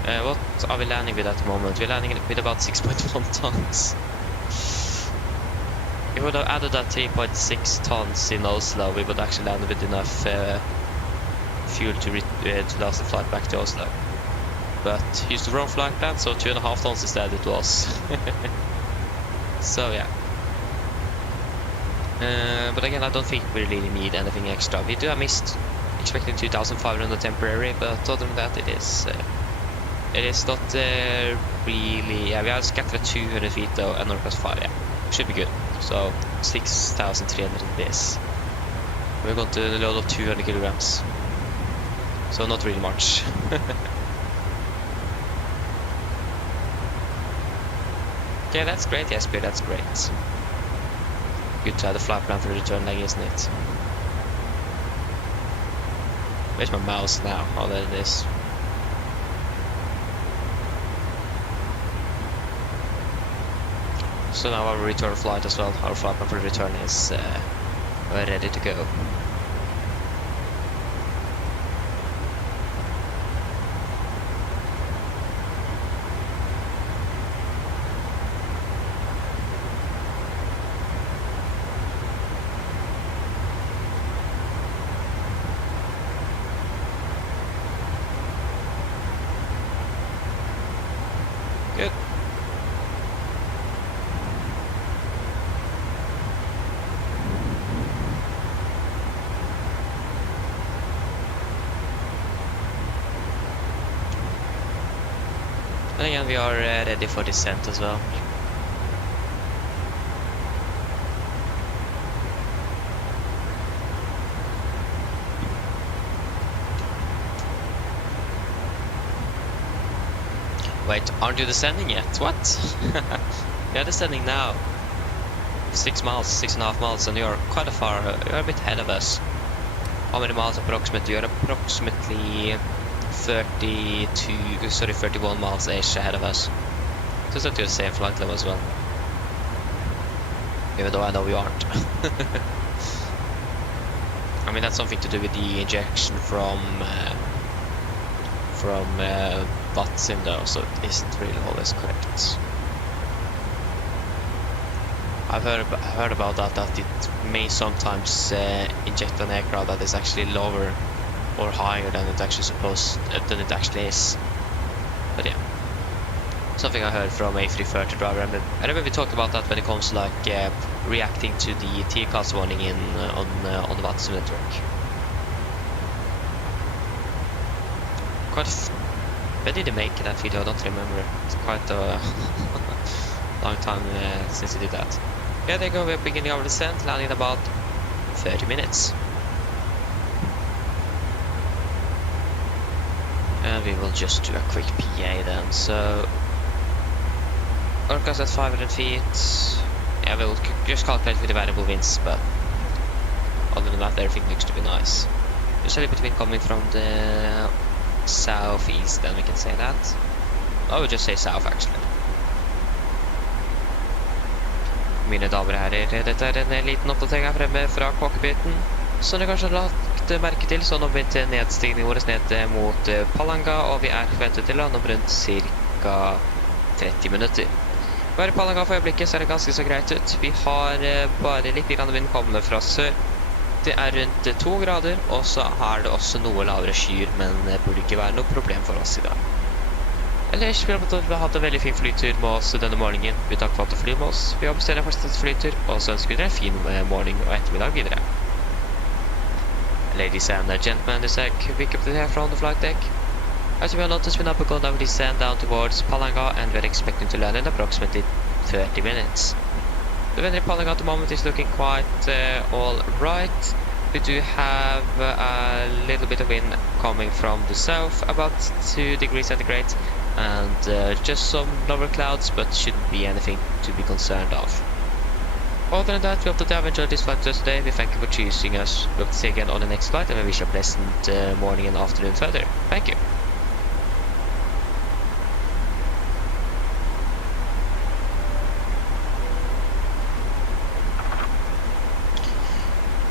What are we landing with at the moment? We're landing with about 6.1 tons. If we would have added that 3.6 tons in Oslo, we would actually land with enough fuel to last the flight back to Oslo. But used the wrong flight plan, so 2.5 tons instead it was. So yeah. But again, I don't think we really need anything extra. We do have missed expecting 2,500 temporary, but other than that, it is not really. Yeah, we are scattered at 200 feet though, and Norcross 5. Yeah, should be good. So 6,300 in this. We're going to load of 200 kilograms. So not really much. Okay, that's great, Jesper, that's great. Good to have the flight plan for the return leg, isn't it? Where's my mouse now? Oh, there it is. So now our return flight as well, our flight plan for the return is ready to go. Good. And again, we are ready for descent as well. Wait, aren't you descending yet? What? You're descending now. 6 miles, 6.5 miles, and you're quite a far. You're a bit ahead of us. How many miles approximately? You're approximately 31 miles-ish ahead of us. So it's not the same flight level as well. Even though I know we aren't. I mean, that's something to do with the injection from Vatsim though, so it isn't really always correct. I've heard about that it may sometimes inject an aircraft that is actually lower or higher than it actually is. But yeah, something I heard from a 330 driver, and I remember we talked about that when it comes to like reacting to the Takeoff warning on the Vatsim network. When did they make that video? I don't remember. It's quite a long time since they did that. Yeah, there you go. We're beginning our descent, landing in about 30 minutes. And we will just do a quick PA then. So, Orca's at 500 feet. Yeah, we'll just calculate with the variable winds, but other than that, everything looks to be nice. Just a little bit wind coming from the southeast, then we can say that. I would just say south, actually. Mine damer og herrer, dette en liten oppdatering her fremme fra Cockpiten. Som dere kanskje har lagt merke til, så nå begynte nedstigningen vår ned mot Palanga, og vi forventet til å lande om rundt ca. 30 minutter. Bare Palanga for øyeblikket ser det ganske så greit ut. Vi har bare litt vind kommende fra sør. Det rundt 2 grader, og så det også noe lavere skyer, men det burde ikke være noe problem for oss i dag. Ellers vi har hatt en veldig fin flytur med oss denne morgenen. Vi takker for at du flyr med oss. Vi har bestemt en fortsatt flytur, og så ønsker vi dere en fin morgen og ettermiddag videre. Ladies and gentlemen, this is quick update here from the flight deck. As you will notice, we now begun our descent down towards Palanga, and we're expecting to land in approximately 30 minutes. The weather in Palanga at the moment is looking quite all right. We do have a little bit of wind coming from the south, about 2 degrees centigrade, and just some lower clouds, but shouldn't be anything to be concerned of. Other than that, we hope that you have enjoyed this flight with us today. We thank you for choosing us. We hope to see you again on the next flight, and we wish you a pleasant morning and afternoon further. Thank you.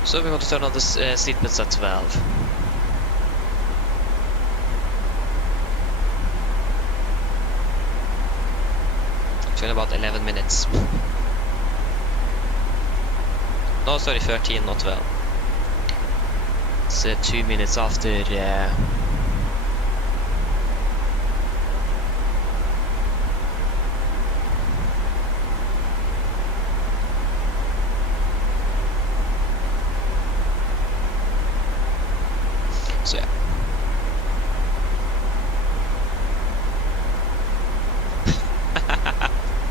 So we want to turn on the seatbelts at 12. In about 11 minutes. No, sorry, 13, not 12. It's 2 minutes after so yeah.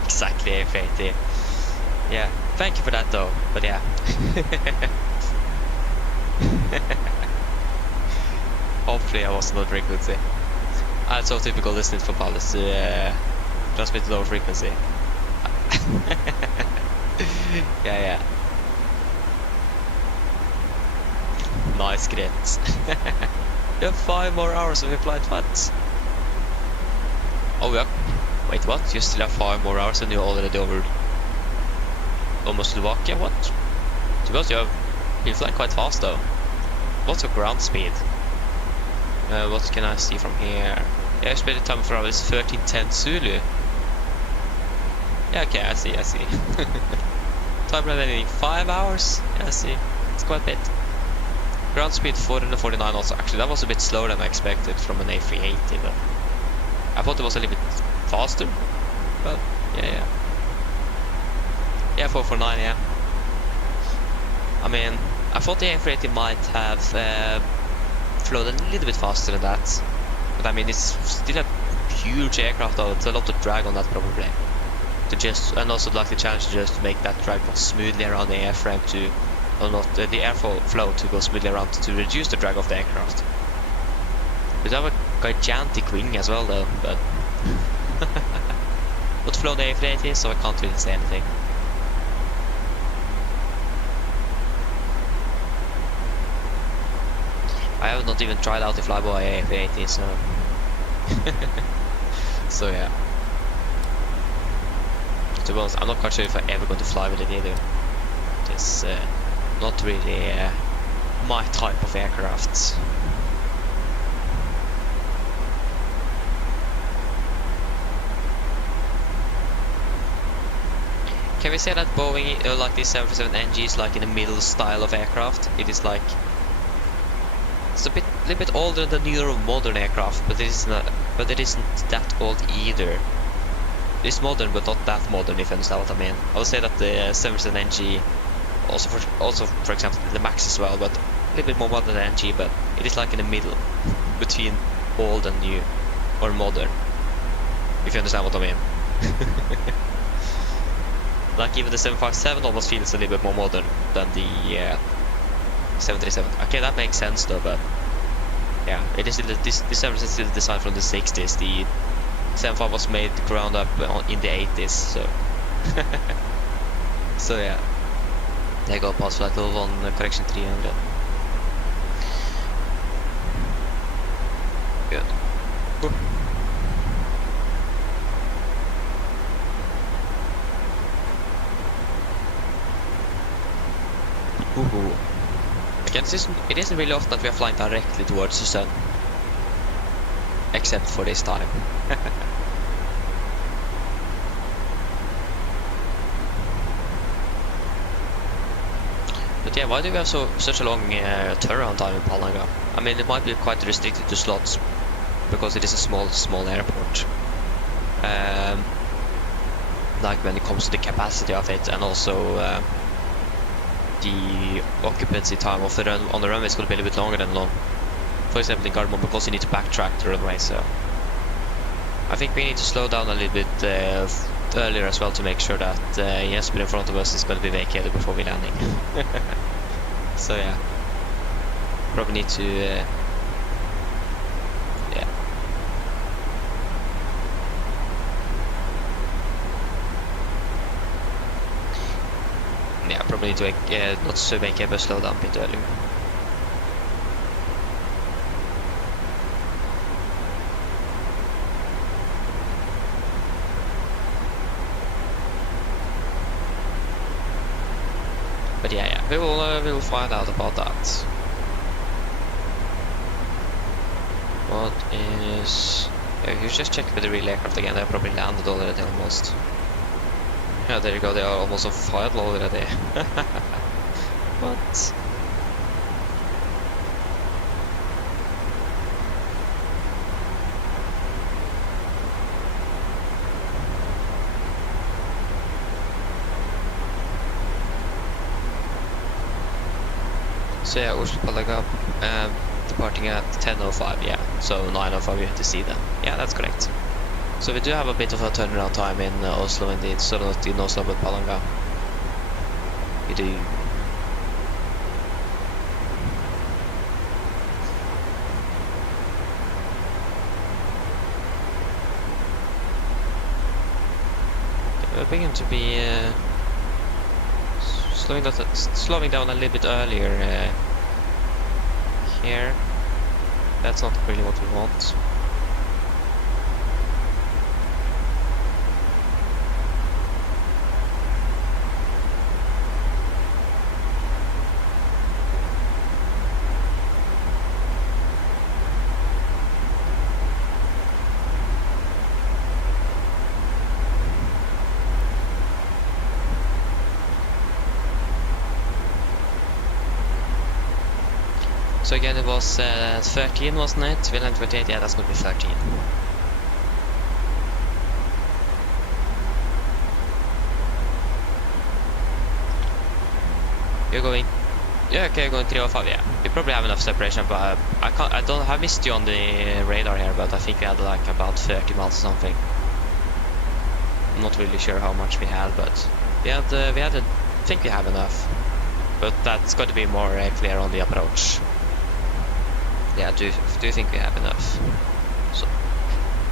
Exactly, A30. Yeah, thank you for that though, but yeah. Hopefully I wasn't low frequency. It's so typical listening for pilots to transmit low frequency. Yeah. Nice grits. You have 5 more hours of implied flights. Oh yeah. Wait, what? You still have 5 more hours and you're already over almost Slovakia? What? Because you fly quite fast though. What's your ground speed? What can I see from here? Yeah, expected time for hours is 1310 Zulu. Yeah, okay, I see. Time remaining 5 hours? Yeah, I see. It's quite a bit. Ground speed 449 also. Actually, that was a bit slower than I expected from an A380 though. I thought it was a little bit faster, but yeah. Yeah, 449, yeah. I mean, I thought the A380 might have flown a little bit faster than that, but I mean, it's still a huge aircraft though. It's a lot of drag on that probably. And also like the challenge to just make that drag go smoothly around the airframe the airflow to go smoothly around to reduce the drag of the aircraft. We have a gigantic wing as well though, but flown the A380, so I can't really say anything. I have not even tried out the flyby A380, so so yeah. To be honest, I'm not quite sure if I'm ever going to fly with it either. It's not really my type of aircraft. Can we say that Boeing, like the 747NG, is like in the middle style of aircraft? It is like, it's a little bit older than the newer modern aircraft, but it isn't that old either. It's modern, but not that modern, if you understand what I mean. I would say that the 747NG, also for example the Max as well, but a little bit more modern than NG, but it is like in the middle between old and new, or modern, if you understand what I mean. Like even the 757 almost feels a little bit more modern than the 737. Okay, that makes sense though, but yeah, it is still this 737 is still designed from the 60s. The 75 was made ground up in the 80s, so so yeah. There you go, pass flight level 1, correction 300. Good. Ooh. Ooh. Again, it isn't really often that we are flying directly towards the sun, except for this time. But yeah, why do we have such a long turnaround time in Palanga? I mean, it might be quite restricted to slots because it is a small airport. Like when it comes to the capacity of it, and also the occupancy time of the run on the runway is going to be a little bit longer than long. For example, in Gardermoen, because you need to backtrack the runway. So I think we need to slow down a little bit earlier as well to make sure that Jesper in front of us is going to be vacated before we landing. So yeah, probably need to probably need to not to make a slow down a bit earlier. But yeah, we will find out about that. What is? Yeah, you just check with the real aircraft again. They probably landed already almost. Yeah, there you go. They are almost on fire already. What? So yeah, Oslo Palanga, departing at 10:05. Yeah, so 9:05 you have to see them. Yeah, that's correct. So we do have a bit of a turnaround time in Oslo indeed, so not in Oslo but Palanga. We do. We're beginning to be slowing down a little bit earlier here. That's not really what we want. So again, it was 13, wasn't it? We landed 28, yeah, that's going to be 13. You're going, yeah, okay, you're going 305, yeah. You probably have enough separation, but I missed you on the radar here, but I think we had like about 30 miles or something. I'm not really sure how much we had, but I think we have enough. But that's going to be more clear on the approach. Yeah, do you think we have enough? So,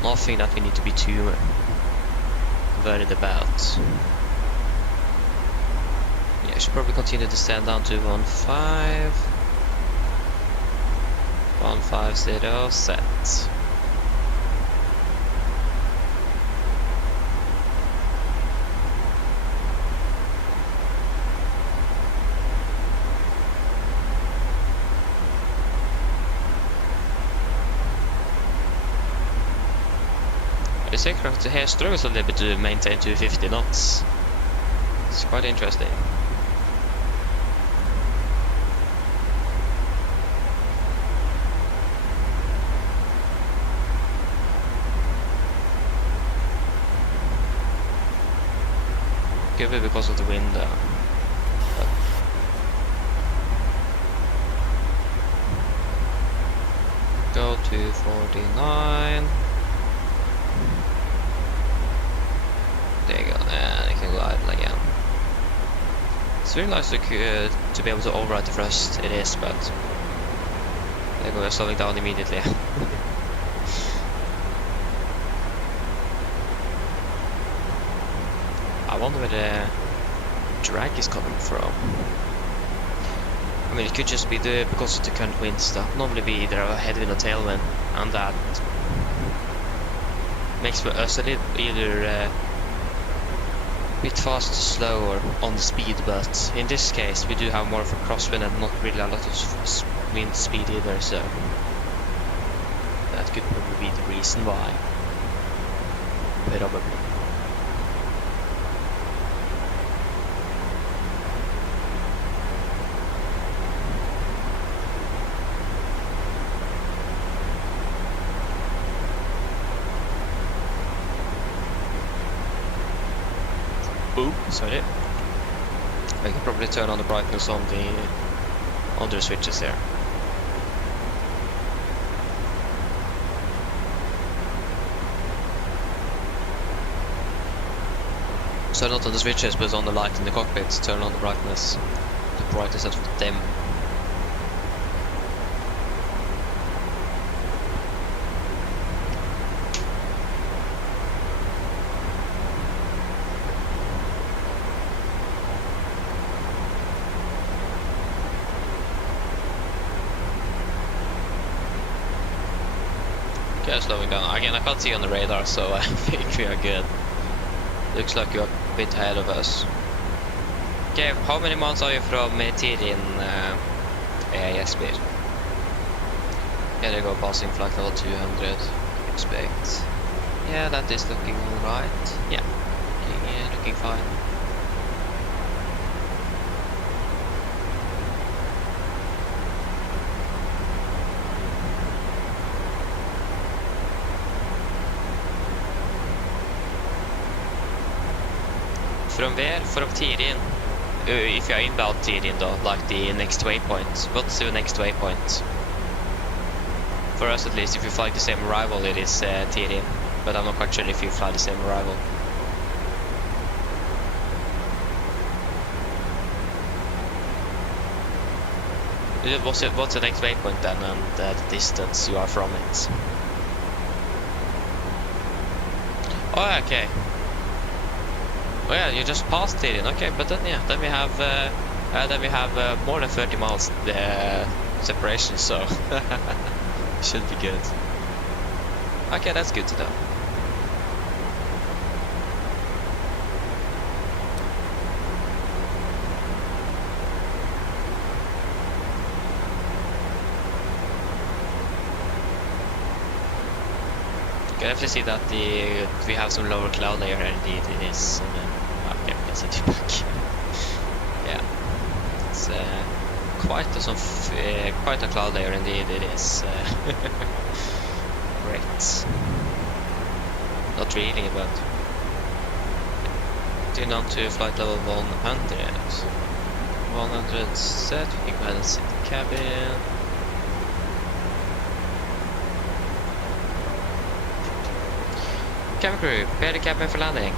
nothing that we need to be too worried about. Yeah, I should probably continue to stand down to 1.5. 150 set. This aircraft here struggles a little bit to maintain 250 knots. It's quite interesting. Could be because of the wind though. But go to 49. There you go, and it can go idle again. It's really nice to be able to override the thrust, it is, but there we go, we're slowing down immediately. I wonder where the drag is coming from. I mean, it could just be because of the current wind stuff. Normally be either a headwind or tailwind, and that makes for us a little either bit fast, slow, or on the speed, but in this case we do have more of a crosswind and not really a lot of wind speed either, so that could probably be the reason why. Probably. Ooh, sorry. I can probably turn on the brightness on the other switches there. So not on the switches, but on the light in the cockpit. Turn on the brightness. The brightness of dim. Okay, slowing down. Again, I can't see on the radar, so I think we are good. Looks like you're a bit ahead of us. Okay, how many months are you from Tirin AIS speed? Yeah, they go passing flight level 200. Expect. Yeah, that is looking alright. Yeah, looking fine. From where? From Tirin. If you are inbound Tirin though, like the next waypoint. What's the next waypoint? For us at least, if you fly the same arrival, it is Tirin. But I'm not quite sure if you fly the same arrival. What's the next waypoint then, and the distance you are from it? Oh, okay. Oh yeah, you just passed Tirin. Okay, but then yeah, then we have more than 30 miles separation, so should be good. Okay, that's good to know. You can definitely see that we have some lower cloud layer here. Indeed, it is. Okay, we can see it back. Yeah, it's quite a cloud layer indeed. It is great. Not really, but tune on to flight level 100. 100 set. We can go ahead and sit in the cabin. Cabin crew, prepare the cabin for landing.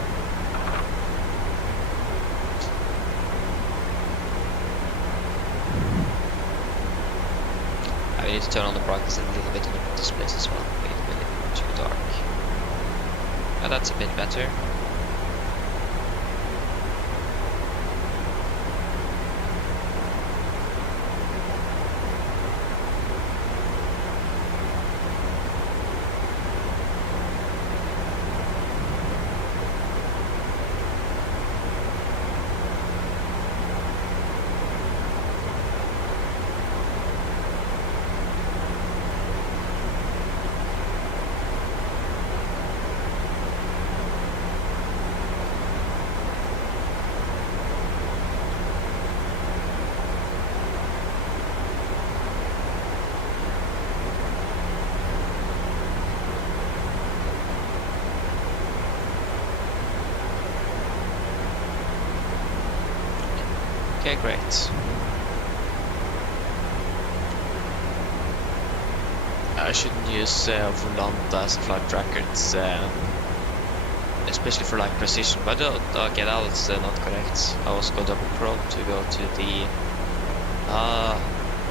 I need to turn on the brightness a little bit on the displays as well. It's really too dark. Oh, that's a bit better. Okay, great. I shouldn't use Volanta as a flight tracker. It's especially for like precision. But okay, that was not correct. I was going to probe to go to the.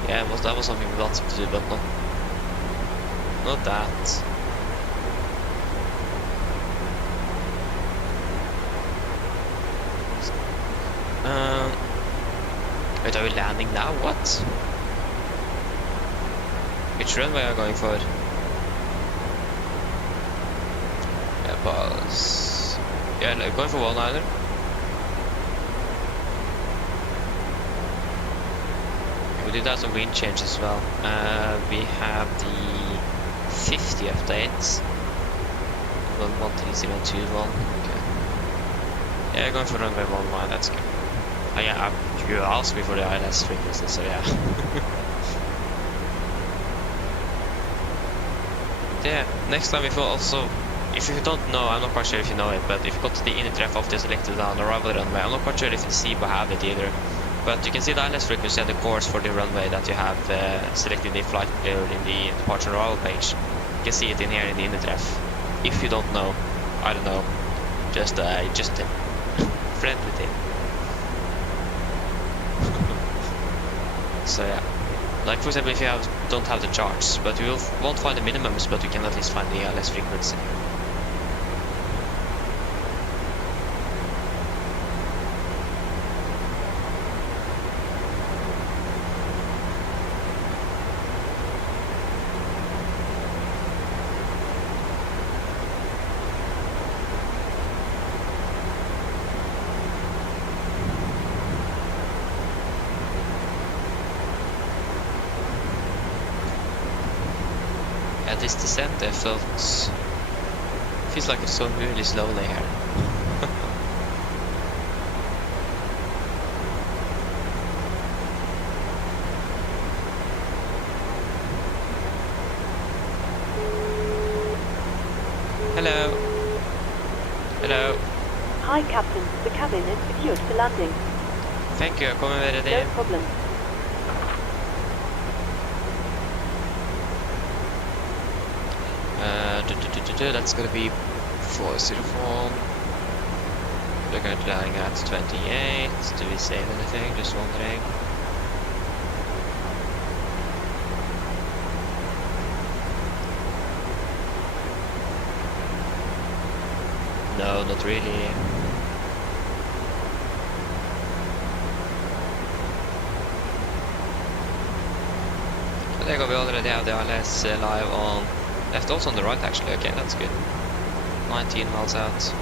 Yeah, that was something we wanted to do, but not that. Wait, are we landing now? What? Which runway are we going for? Yeah, pause. Yeah, like going for 1-liner. We did have some wind change as well. We have the 50 updates. 13021. Okay. Yeah, going for runway 19. That's good. Oh yeah, you asked me for the ILS frequency, so yeah. Yeah, next time if you also, if you don't know, I'm not quite sure if you know it, but if you go to the init ref of the selected on arrival runway, I'm not quite sure if the SIBA have it either. But you can see the ILS frequency and the course for the runway that you have selected in the flight or in the departure arrival page. You can see it in here in the init ref. If you don't know, I don't know, just a friendly tip. So yeah, like for example, if you don't have the charts, but you won't find the minimums, but you can at least find the ILS frequency. This descent there feels like it's going really slowly here. Hello. Hello. Hi, Captain. The cabin is secured for landing. Thank you. Kommer med det. No problem. That's gonna be 404. We're going to be landing at 28. Do we save anything? Just wondering. No, not really. There we already have the ILS live on left, also on the right actually. Okay, that's good. 19 miles out.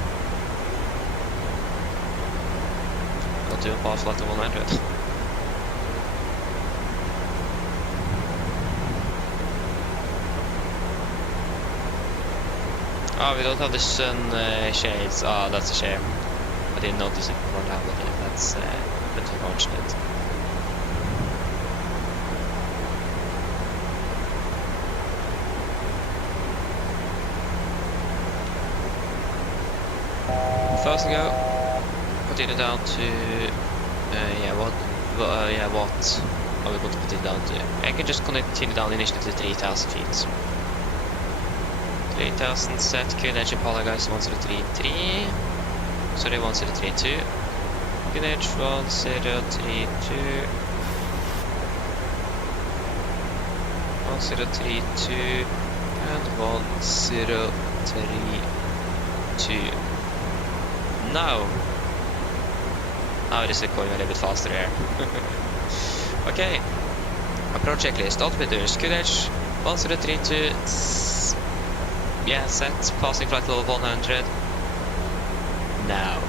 Not doing pass flight to 100. Oh, we don't have the sun shades. Oh, that's a shame. I didn't notice it before now, but that's a bit unfortunate. First go, continue down to what are we going to continue down to? I can just continue down initially to 3,000 feet. 3,000 set, QNH in Palanga is 1033. Sorry, 1032. QNH 1032. 1032 and 1032. Now it is going a little bit faster here. Okay. Approach checklist. Altimeters. QNH 1032. Yeah, set. Passing flight level 100. Now.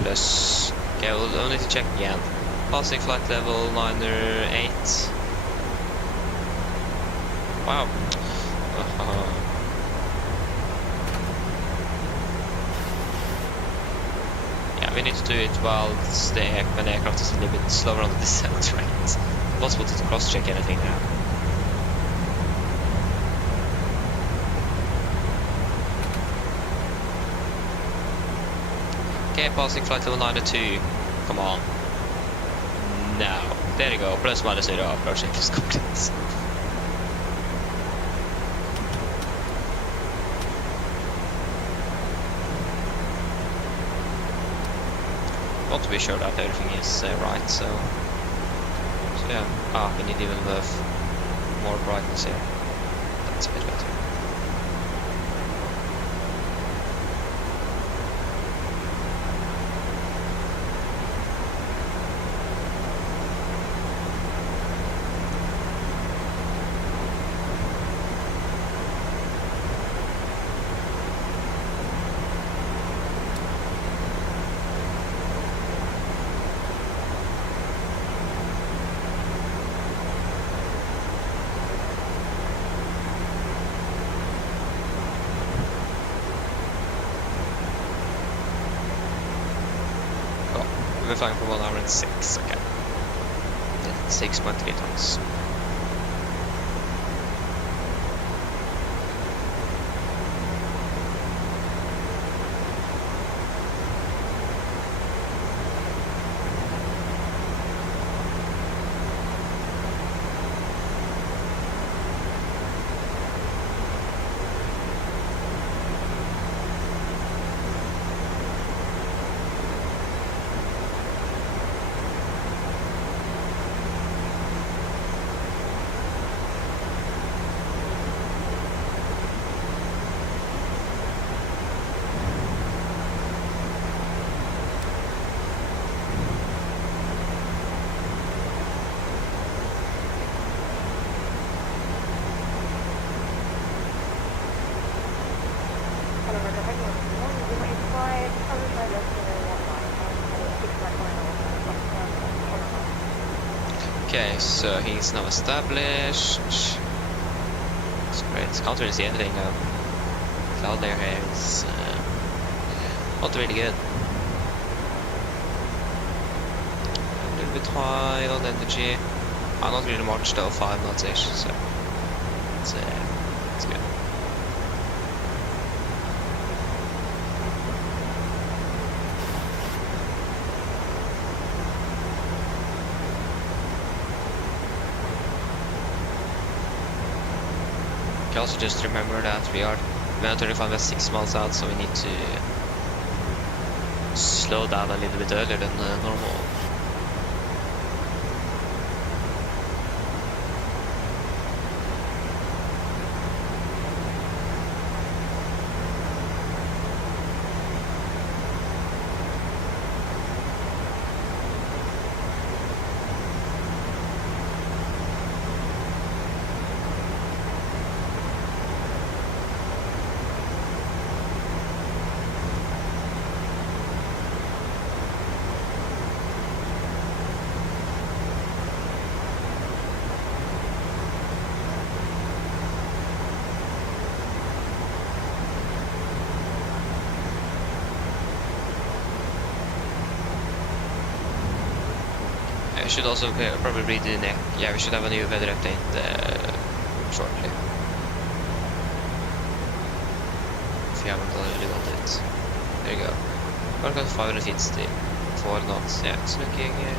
Plus. Okay, we'll need to check again. Passing flight level 908. Wow. We need to do it while when the aircraft is a little bit slower on the descent, right? It's possible to cross-check anything now. Okay, passing flight level 902. Come on. No. There you go. Plus minus 0 approaching is complete. Want to be sure that everything is right, so yeah. Ah, we need even more brightness here. That's a bit better. We're flying for 1 hour and 6, okay. 6.3 tons. Okay, so he's now established. It's great. Can't really see anything now. Cloud layer here is not really good. A little bit high on energy. Not really much though, 5 knots-ish, so it's good. You also just remember that we are 35 at 6 miles out, so we need to slow down a little bit earlier than normal. I should also probably read the neck. Yeah, we should have a new weather update shortly. If you haven't already got it. There you go. We've got 500 feet still. 4 knots. Yeah, it's looking good.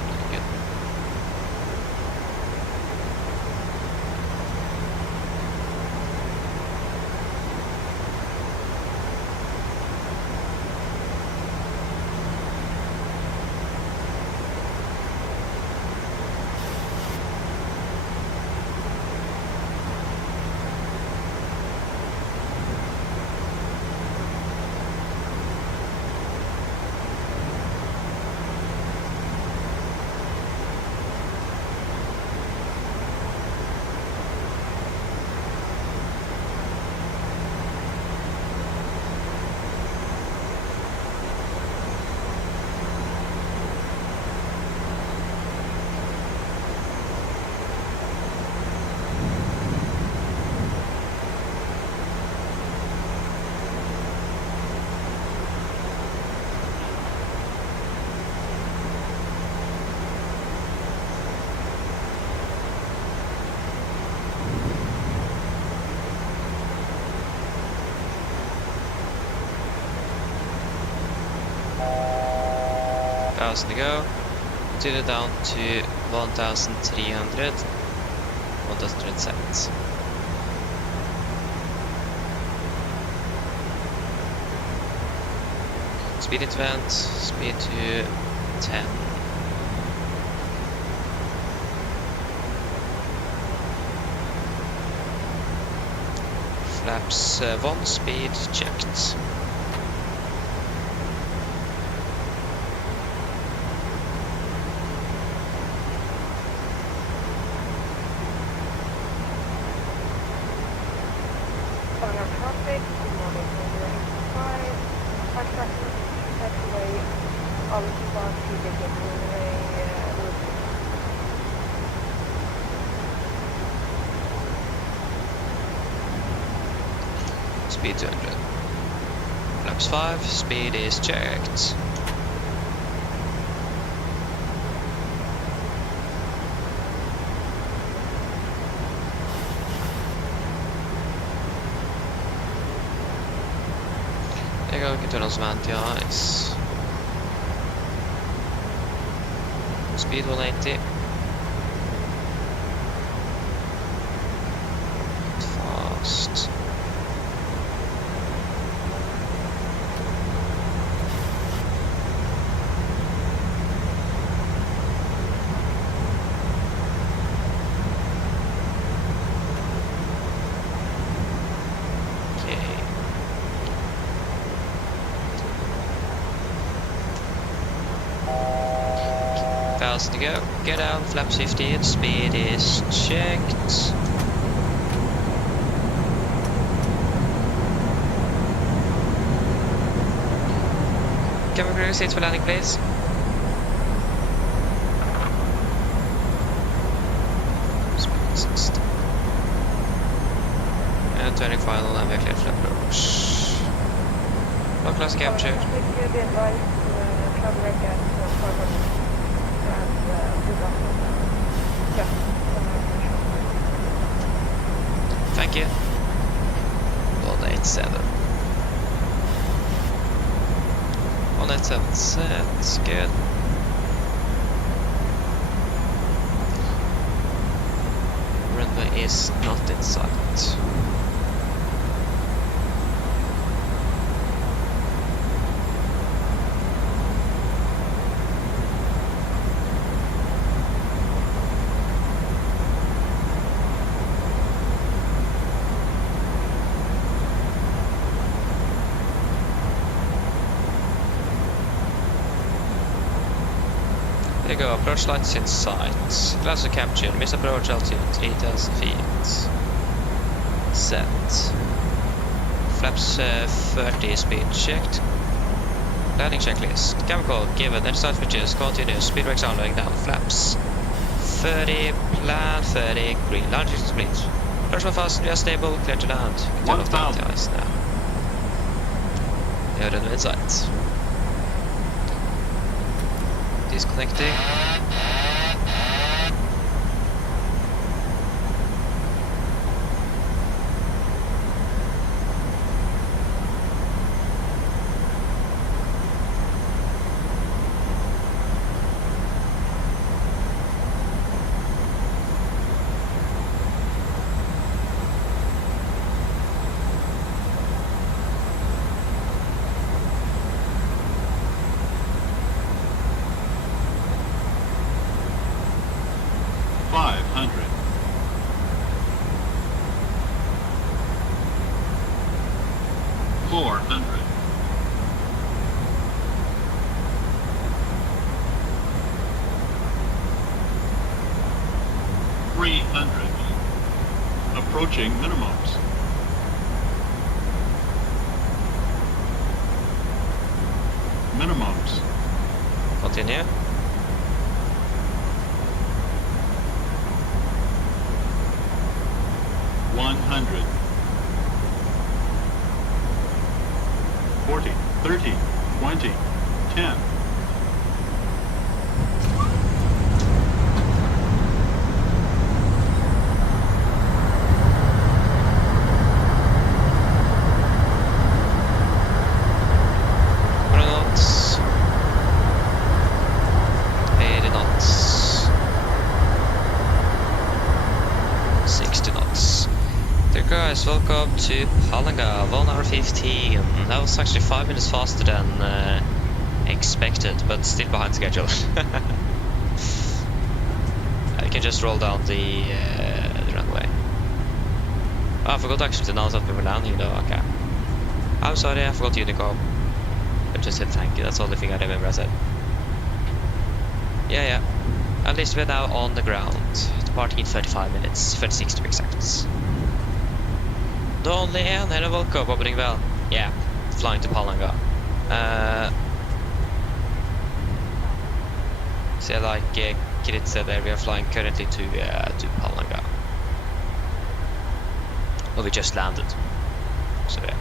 To go. Continue down to 1300. 1000 set. Speed into vent, speed to 10. Flaps 1, speed checked. Palanga traffic, good morning, Norwegian 5, Pushback, taxiway, outbound, PMDG, Speed 200. Flaps 5, speed is checked. There you go, can turn on some anti-ice. Speed 180. Fast. Okay. To go. Get down, flaps 15, speed is checked. Can we bring seats for landing, please? Speed 60. And turning final, and we're clear for approach. Low class captured. Be advised, travel rate at 500. Thank you. 187. 187 set, good. Runway is not in sight. There you go, approach lights in sight. Glass captured, miss approach altitude 3000 feet. Set. Flaps 30, speed checked. Landing checklist. Chemical given, then start switches, continue, speed brakes on, going down. Flaps 30, plan 30, green, launching complete. Approach fast, we are stable, clear to land. Turn off the anti-ice now. We are runway in sight. Disconnecting. Approaching minimums. Minimums. Continue. $100. 40, 30, 20, 10. takeoff to Palanga, 1 hour 15. That was actually 5 minutes faster than expected, but still behind schedule. I can just roll down the runway. Oh, I forgot actually to announce that we were landing though, okay. I'm sorry, I forgot Unicom. I just said thank you, that's the only thing I remember I said. Yeah. At least we're now on the ground. Departing in 35 minutes, 36 to be exact. Dagen igen, hej och välkommen, hoppas väl. Yeah, flying to Palanga. So like Krit said there, we are flying currently to Palanga. Well, we just landed. So yeah.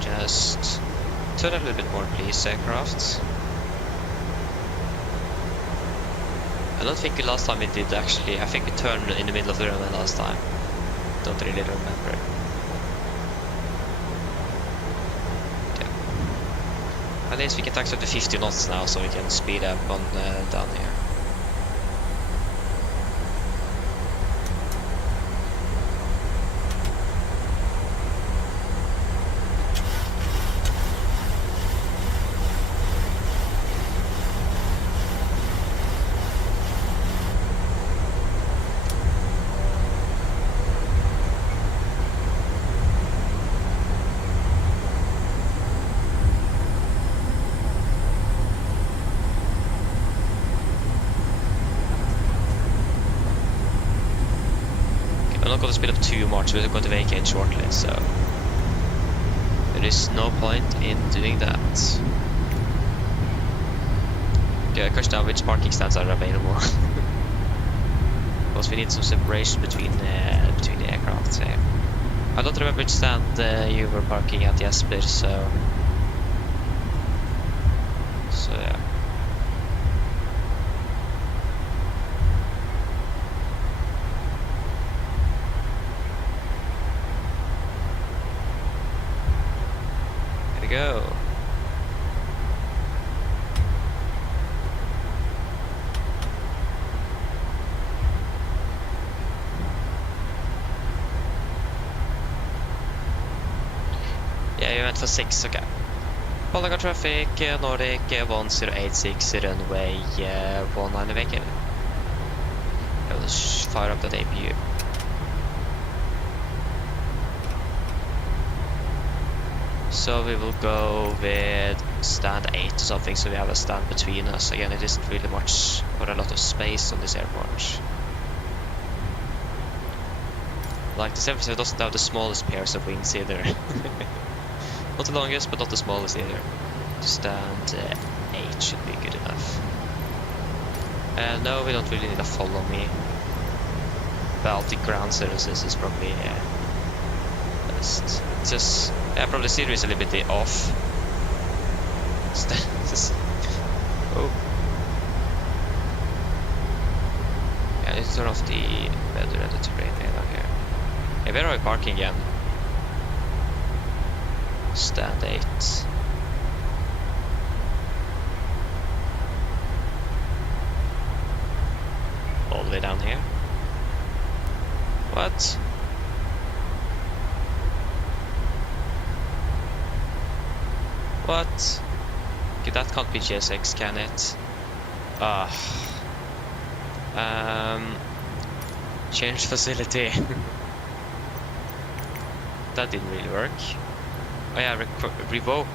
Just turn a little bit more, please, aircraft. I don't think last time we did actually. I think we turned in the middle of the runway last time. Don't really remember. Yeah. At least we can tax up to 50 knots now, so we can speed up on down here. I'm not going to speed up too much, we're going to vacate shortly, so there is no point in doing that. Okay, question now which parking stands are available. Because we need some separation between the aircraft here. I don't remember which stand you were parking at, Jesper, so yeah. Go. Yeah, you went for 6, okay. Palanga traffic, Nordic 1086, runway 19 vacant. Let's fire up that APU. So we will go with stand 8 or something, so we have a stand between us. Again, it isn't really much or a lot of space on this airport. Like the 737 doesn't have the smallest pairs of wings either. Not the longest, but not the smallest either. Stand 8 should be good enough. No, we don't really need to follow me. Baltic ground services is probably best. Just probably steering is a little bit off. Oh. Yeah, let's turn off the weather and the terrain radar here. Yeah, where are we parking again? Stand 8. All the way down here. What? What? Okay, that can't be GSX, can it? Change facility. That didn't really work. Oh yeah, revoke.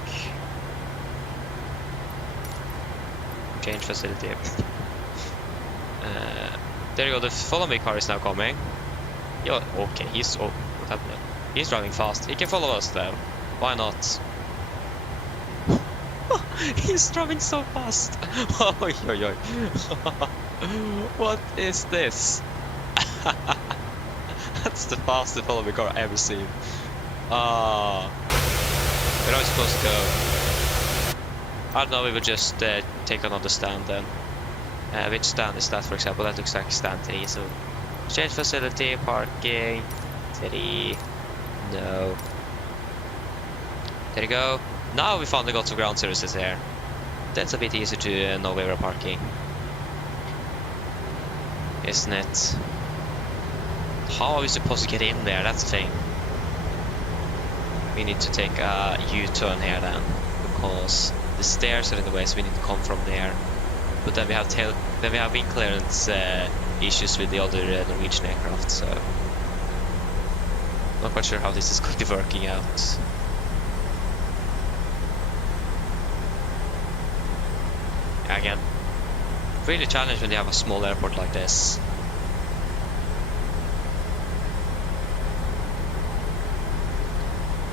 Change facility. There you go, the follow me car is now coming. Yo, okay, what happened? He's driving fast. He can follow us though. Why not? He's driving so fast. Oi, oi, oi. What is this? That's the fastest follow me car I've ever seen. Where are we supposed to go? I don't know, we would just take another stand then. Which stand is that, for example? That looks like stand 3. So change facility, parking 3. No. There you go. Now we finally got some ground services here. That's a bit easier to know where we're parking, isn't it? How are we supposed to get in there? That's the thing. We need to take a U-turn here then, because the stairs are in the way, so we need to come from there. But then we have wing clearance issues with the other Norwegian aircraft, so not quite sure how this is going to be working out. Again, really challenging when you have a small airport like this.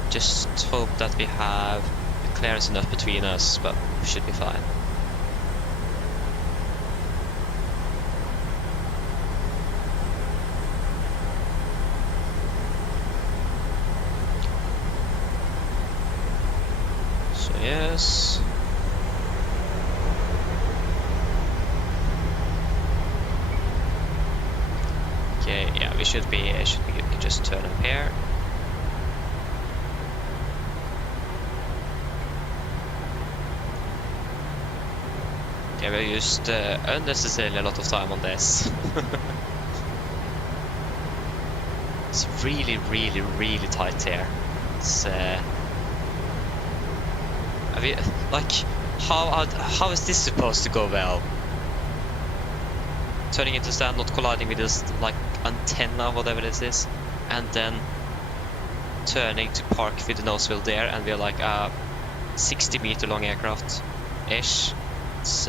Just hope that we have the clearance enough between us, but we should be fine. So yes. Okay, yeah, we should be good. We can just turn up here. Yeah, we used unnecessarily a lot of time on this. It's really, really, really tight here. It's I mean, like, how is this supposed to go well? Turning into stand, not colliding with this like antenna, whatever this is, and then turning to park with the nose wheel there, and we're like a 60-meter long aircraft ish. It's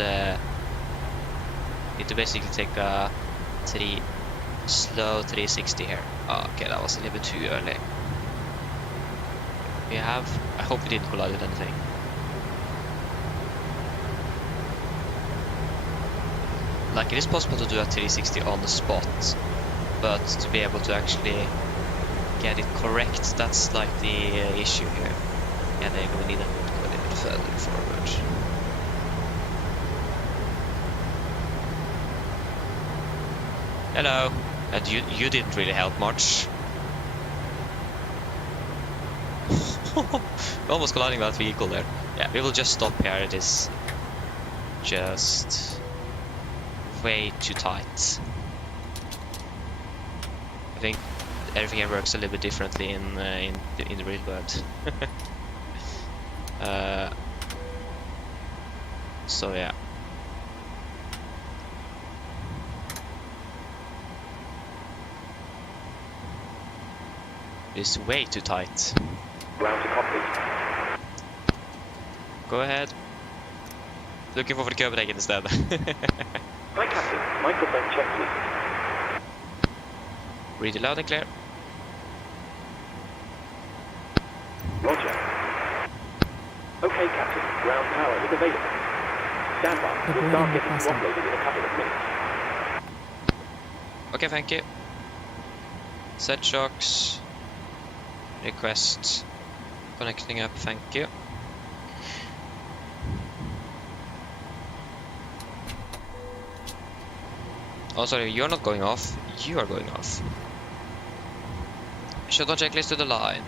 need to basically take a slow 360 here. Oh, okay, that was a little bit too early. We have. I hope we didn't collide with anything. Like, it is possible to do a 360 on the spot, but to be able to actually get it correct, that's like the issue here. Yeah, they're gonna need to go a little bit further forward. Hello, and you didn't really help much. Almost colliding with that vehicle there. Yeah, we will just stop here. It is just way too tight. I think everything here works a little bit differently in the real world. So yeah. It's way too tight. Ground to Cockpit. Go ahead. Looking for the Copenhagen instead. Hi, Captain. Microphone check, please. Read it loud and clear. Roger. Okay, Captain. Ground power is available. Stand by. We'll start getting offloaded in a couple of minutes. Okay, thank you. Set shocks. Request. Connecting up, thank you. Oh, sorry, you're not going off. You are going off. Shutdown checklist to the line.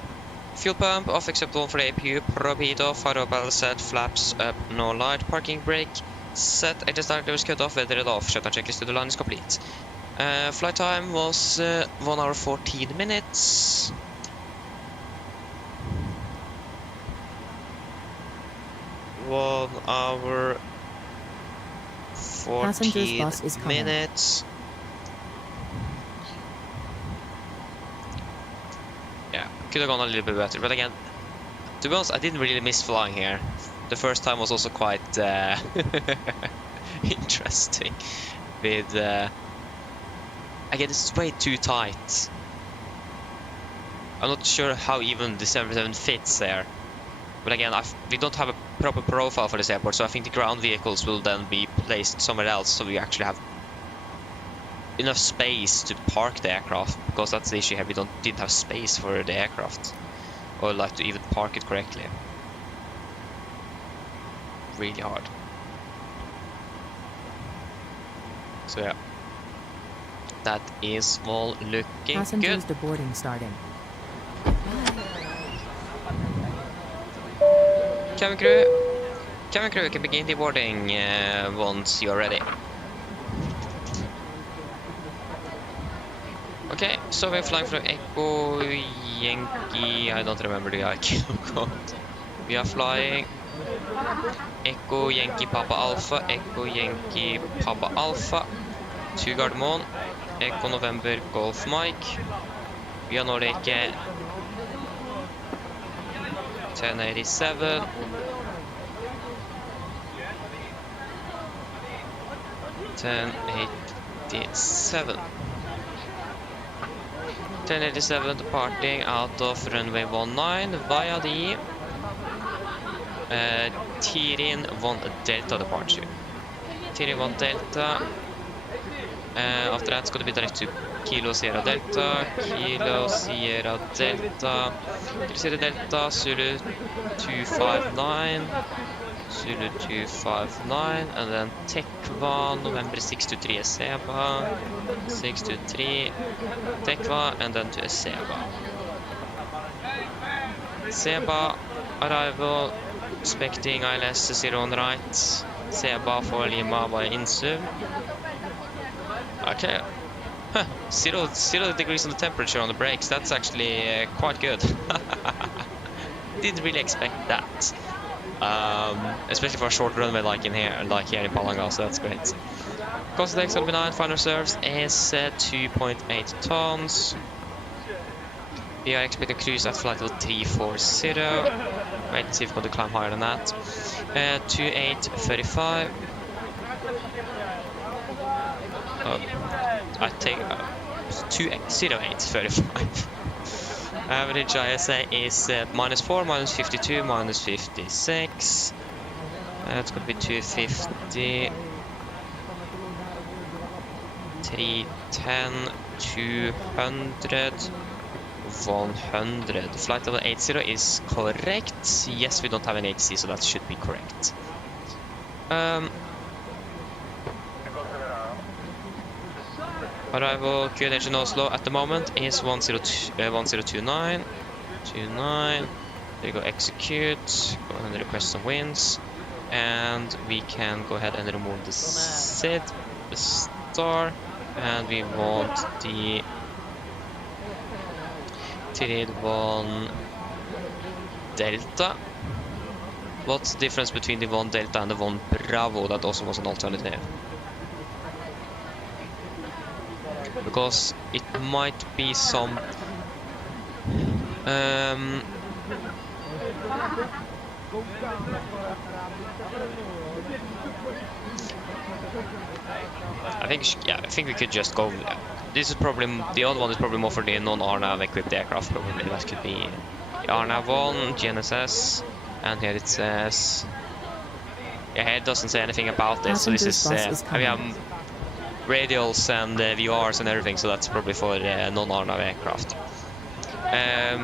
Fuel pump off except one for APU. Torpedo, fire bell set, flaps up, no light. Parking brake set. Engine starter was cut off, weathered off. Shutdown checklist to the line is complete. Flight time was 1 hour 14 minutes. One hour 14 bus is coming. minutes. Yeah, could have gone a little bit better, but again, to be honest, I didn't really miss flying here. The first time was also quite interesting. With again, it's way too tight. I'm not sure how even the 777 fits there. But again, we don't have a proper profile for this airport, so I think the ground vehicles will then be placed somewhere else, so we actually have enough space to park the aircraft, because that's the issue here. We didn't have space for the aircraft, or like to even park it correctly. Really hard. So yeah, that is all looking Passengers good. deboarding starting. Cabin crew can begin deboarding once you're ready. Okay, so we're flying from Echo Yankee. I don't remember the IQ code. We are flying Echo Yankee Papa Alpha, Echo Yankee Papa Alpha to Gardermoen, Echo November Golf Mike. We are Nordic 1087. Departing out of runway 19 via the Tirin 1 Delta departure. Tirin 1 Delta. After that, it's going to be direct to Kilo Sierra Delta, Kilo Sierra Delta, Kilo Sierra Delta, Zulu 259, Zulu 259, and then Tekva, November 623 Seba, 623, Tekva, and then to Seba. Seba, arrival, expecting ILS 0 on right, Seba for Lima by Insu. Okay, huh. Zero degrees on the temperature on the brakes. That's actually quite good. Didn't really expect that, especially for a short runway like here in Palanga. So that's great. Cost of the will be 9. Final reserves is 2.8 tons. We are expecting cruise at flight level 340. Wait and see if we're going to climb higher than that. 2835. I take 20835. Average ISA is -4, -52, -56. That's going to be 250, 310, 200, 100. Flight level 80 is correct. Yes, we don't have an HC, so that should be correct. Arrival QNH in Oslo at the moment is 1029. 29. There you go, execute. Go ahead and request some wins. And we can go ahead and remove the SID, the star. And we want the Tirid 1 Delta. What's the difference between the 1 Delta and the 1 Bravo? That also was an alternative. Because it might be some I think we could just go. This is probably the other one is probably more for the non-RNAV equipped aircraft. Probably that could be RNAV 1, GNSS, and here it says. Yeah, it doesn't say anything about this. So this is we have radials and VRs and everything, so that's probably for non-RNAV aircraft.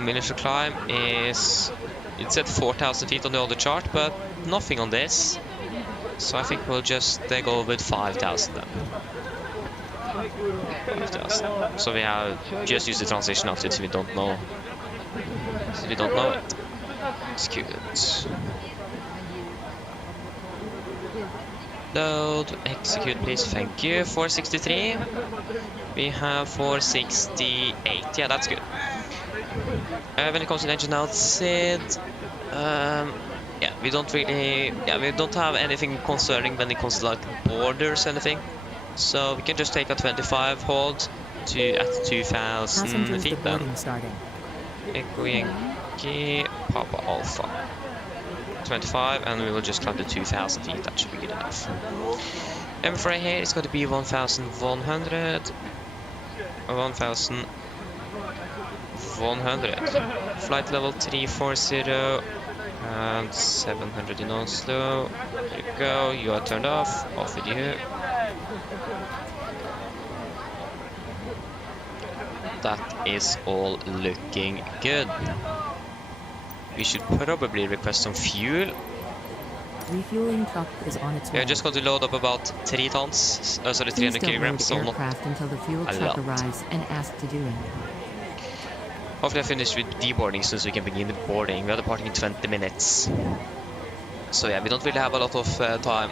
Initial climb is, it said 4,000 feet on the other chart, but nothing on this. So I think we'll just go with 5,000 then. 5,000. So we have just used the transition after it, so we don't know. So we don't know it. Execute it. Load, execute please, thank you. 463. We have 468. Yeah, that's good. When it comes to engine outside, we don't have anything concerning when it comes to like borders or anything. So we can just take a 25 hold to at 2,000 feet then. Echo Yankee Papa Alpha. 25, and we will just climb to 2,000 feet. That should be good enough. And for here it's going to be 1,100. 1,100. Flight level 340 and 700 in Oslo. There you go. You are turned off. Off with you. That is all looking good. We should probably request some fuel. Refueling truck is on its We way. are just going to load up about 3 tons, sorry, Please 300 don't kilograms, so load not aircraft until the fuel a truck lot. arrives and ask to do it. Hopefully I finished with deboarding soon so we can begin the boarding. We are departing in 20 minutes. So yeah, we don't really have a lot of time.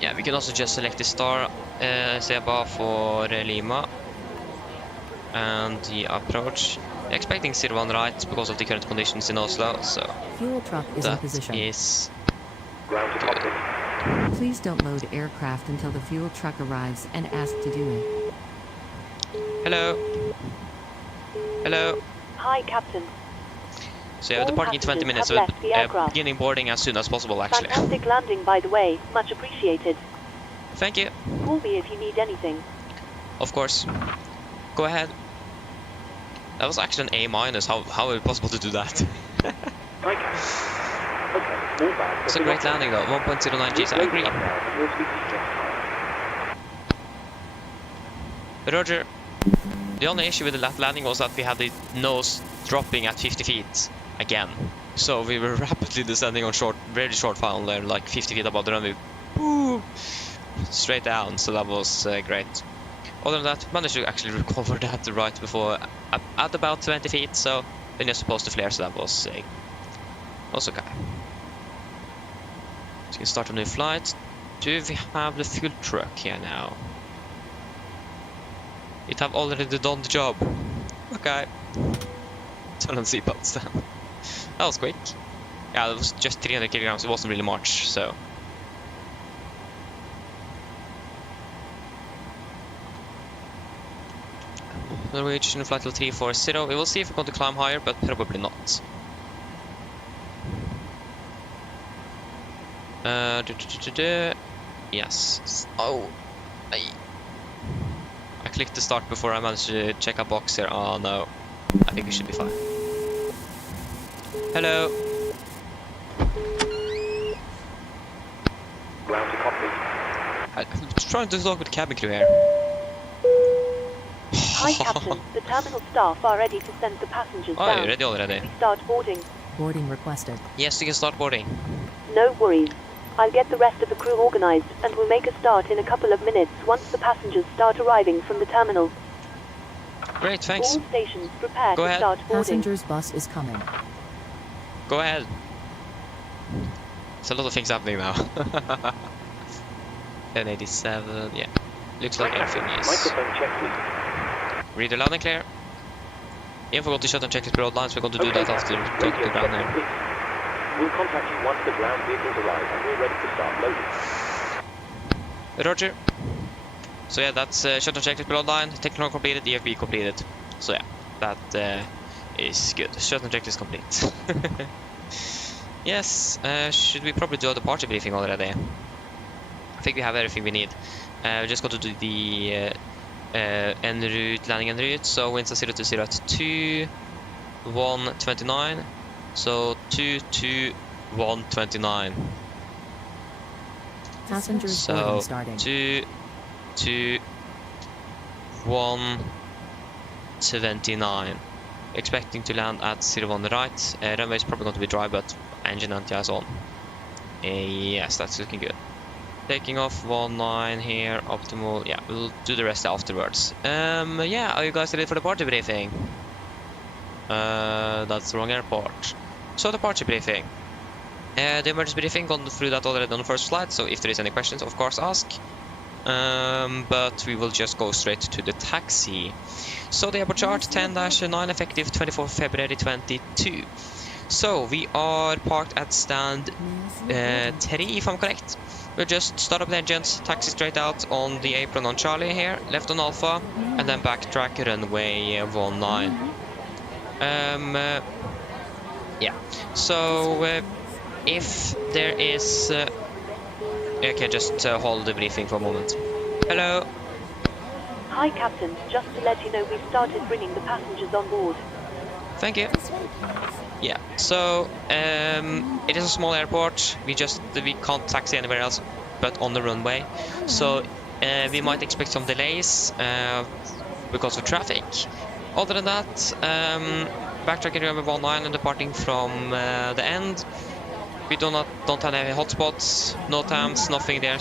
Yeah, we can also just select the star Seba for Lima. And the approach. We're expecting 01 right because of the current conditions in Oslo, so Fuel truck is in that position. is Ground to Cockpit. Please don't load aircraft until the fuel truck arrives and ask to do it. hello. Hello. Hi, Captain. So yeah, we're All departing in 20 passengers minutes, have so left the aircraft. beginning boarding as soon as possible actually. Fantastic landing, by the way. Much appreciated. Thank you. Call me if you need anything. Of course. Go ahead. That was actually an A-. How is it possible to do that? Hi, Captain. Okay, all bad. It's a great landing though. 1.09 Gs. I agree. We'll speak to you next time. Roger. The only issue with the left landing was that we had the nose dropping at 50 feet again. So we were rapidly descending on very short final there, like 50 feet above the runway. Boom! Straight down, so that was great. Other than that, managed to actually recover that right before, at about 20 feet, so then you're supposed to flare, so that was okay. So you can start a new flight. Do we have the fuel truck here now? It have already done the job. Okay. Turn on seatbelts then. That was quick. Yeah, it was just 300 kilograms, it wasn't really much, so. Norwegian flight level 340. We will see if we're going to climb higher, but probably not. Yes. Oh. I clicked the start before I managed to check a box here. Oh no. I think we should be fine. Hello. Ground to Cockpit. I'm trying to talk with the cabin crew here. Hi, Captain. The terminal staff are ready to send the passengers Oh, down. you're ready already? We start boarding. Boarding requested. Yes, you can start boarding. No worries. I'll get the rest of the crew organized and we'll make a start in a couple of minutes once the passengers start arriving from the terminal. Great, thanks. All stations prepare Go to ahead. start boarding. Passengers bus is coming. Go ahead. There's a lot of things happening now. 1087, yeah. Looks like everything is. Microphone check, please. Read it loud and clear. If we're going to shut and check the broad lines, we're going to do that after talking to the ground check, here. please. We'll contact you once the ground vehicles arrive and we're ready to start loading. Roger. So yeah, that's shut and check the broad line. Technical completed, EFB completed. So yeah, that is good. Shut and check is complete. Yes, should we probably do a departure briefing already? I think we have everything we need. We're just going to do the en route, landing en route. So winds are 0 to 0 at 2:1:29. So 2:1:29. Passengers boarding So starting. 2:1:29. Expecting to land at 01 right. Runway is probably going to be dry, but engine anti is on. Yes, that's looking good. Taking off 19 here, optimal. Yeah, we'll do the rest afterwards. Yeah, are you guys ready for the departure briefing? That's the wrong airport. So departure briefing. The emergency briefing, gone through that already on the first slide, so if there is any questions, of course ask. But we will just go straight to the taxi. So the airport chart 10-9 effective 24 February 22. So we are parked at stand 3 if I'm correct. We'll just start up the engines, taxi straight out on the apron on Charlie here, left on Alpha, and then backtrack runway 19. Yeah, so if there is... okay, just hold the briefing for a moment. Hello. Hi, Captain. Just to let you know, we've started bringing the passengers on board. Thank you. Yeah, so it is a small airport. We can't taxi anywhere else but on the runway. So we might expect some delays because of traffic. Other than that, backtracking over 19 and departing from the end. We don't have any hotspots, no TAMs, nothing there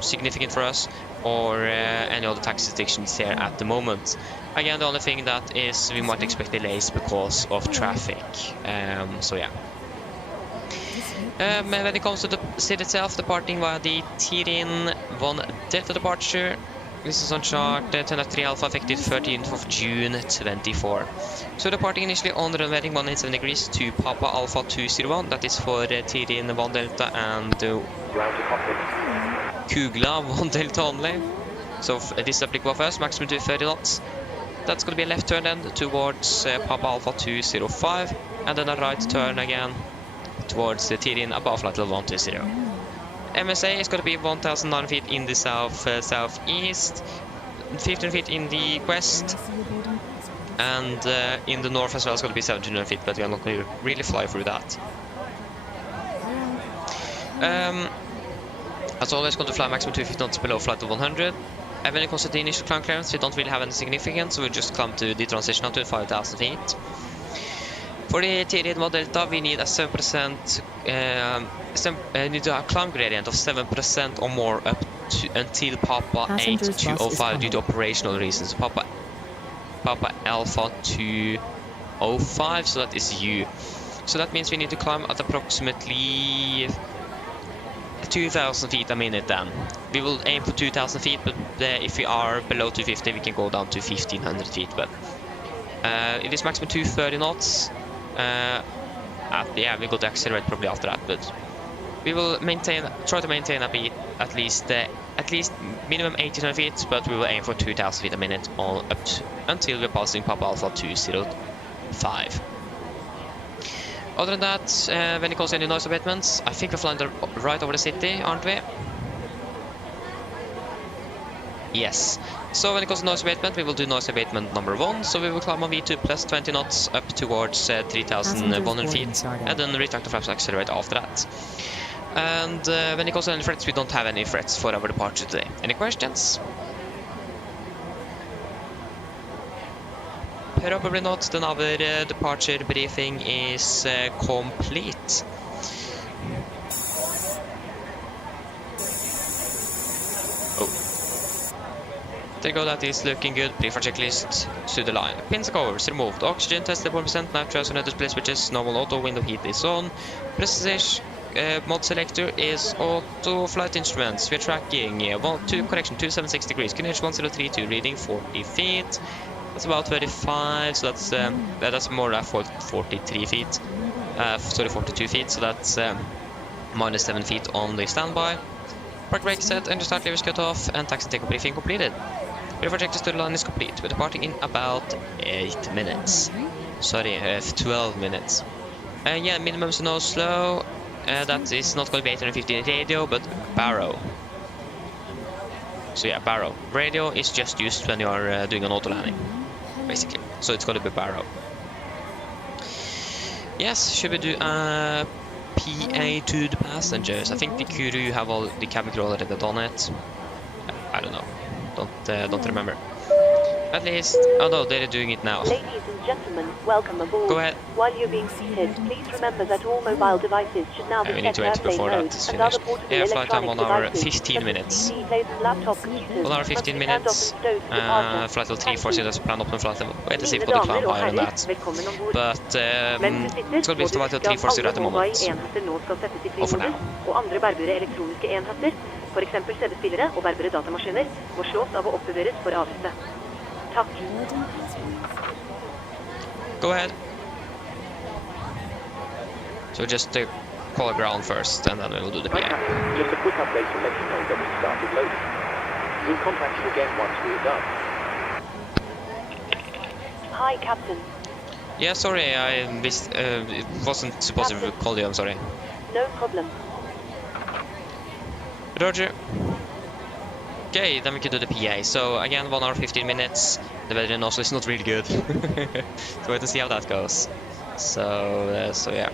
significant for us, or any other taxi stations here at the moment. Again, the only thing that is we might expect delays because of traffic. So yeah. When it comes to the city itself, departing via the Tirin 1 Delta departure. This is on chart 10.3 Alpha, effective 13th of June 24. So departing initially on runway 187 degrees to Papa Alpha 201, that is for Tirin 1 Delta and Ground to Cockpit. Kugla 1 Delta only. So this is applicable for us, maximum to 30 knots. That's going to be a left turn then towards Papa Alpha 205, and then a right turn again towards Tirin above flight level 120. MSA is going to be 1,009 feet in the southeast, 15 feet in the west, and in the north as well it's going to be 1,700 feet, but we are not going to really fly through that. As always, going to fly maximum 250 knots below flight level 100. And when it comes to the initial climb clearance, we don't really have any significance, so we just come to the transition up to 5,000 feet. For the Tirin 1 Delta, we need a 7%, need a climb gradient of 7% or more up to until Papa 8205 due to operational reasons. Papa Alpha 205, so that is U. So that means we need to climb at approximately 2,000 feet a minute then. We will aim for 2,000 feet, but if we are below 250, we can go down to 1,500 feet. But it is maximum 230 knots. Yeah, we got to accelerate probably after that, but we will try to maintain a bit, at least minimum 1,800 feet, but we will aim for 2,000 feet a minute until we're passing Papa Alpha 205. Other than that, when it comes to any noise abatements, I think we're flying right over the city, aren't we? Yes. So when it comes to noise abatement, we will do noise abatement number 1. So we will climb on V2 plus 20 knots up towards 3,100 feet, and then retractor flaps accelerate after that. And when it comes to any threats, we don't have any threats for our departure today. Any questions? Probably not. Then our departure briefing is complete. There you go, that is looking good. Pre-flight checklist to the line. Pins and covers removed. Oxygen tested 1%. Nitrous and display switches. Normal auto. Window heat is on. Precision mod selector is auto. Flight instruments. We're tracking 276 degrees. QNH 1032 reading 40 feet. That's about 35. So that's more than 43 feet. 42 feet. So that's minus 7 feet on the standby. Park brake set. Engine start levers cut off. And taxi takeoff briefing completed. Before check to the line is complete. We're departing in about 8 minutes. Sorry, 12 minutes. Yeah, minimum to no slow. That is not going to be 850 radio, but barrow. So yeah, barrow. Radio is just used when you are doing an auto landing, basically. So it's going to be barrow. Yes, should we do a PA to the passengers? I think the crew have all the cabin crew already done it. I don't know. Don't remember. At least, oh no, they're doing it now. Ladies and gentlemen, welcome aboard. Go ahead. While you're being seated, please remember that all mobile devices should now be we need set to wait airplane before mode, that is and other finished. portable Yeah, flight time 1 hour devices, 15 such as minutes. PC, phones, and laptop computers, 1 hour must be 15 turned off minutes. and stowed to the partner. Flight level 3 forces us plan up on flight level. Wait to see if we Mine can climb damer og higher than herrer, that. velkommen ombord. But Mens du it's going to be sitter, flight må level 3 du forces huske at the at alle moment. enheter nå skal settes i Og for flymodus, og andre bærbare elektroniske enheter, for eksempel CD-spillere og bærbare datamaskiner, må slås av og oppbevares for avviste. Takk. Go ahead. So just call ground first, and then we will do the Hi, PA. Captain. Just a quick update to let you know that we started loading. We'll contact you again once we're done. Hi, Captain. Yeah, sorry, I missed. It wasn't supposed to call you. I'm sorry. No problem. Roger. Okay, then we can do the PA. So again, 1 hour 15 minutes. The weather in Oslo is not really good. So wait to see how that goes. So yeah.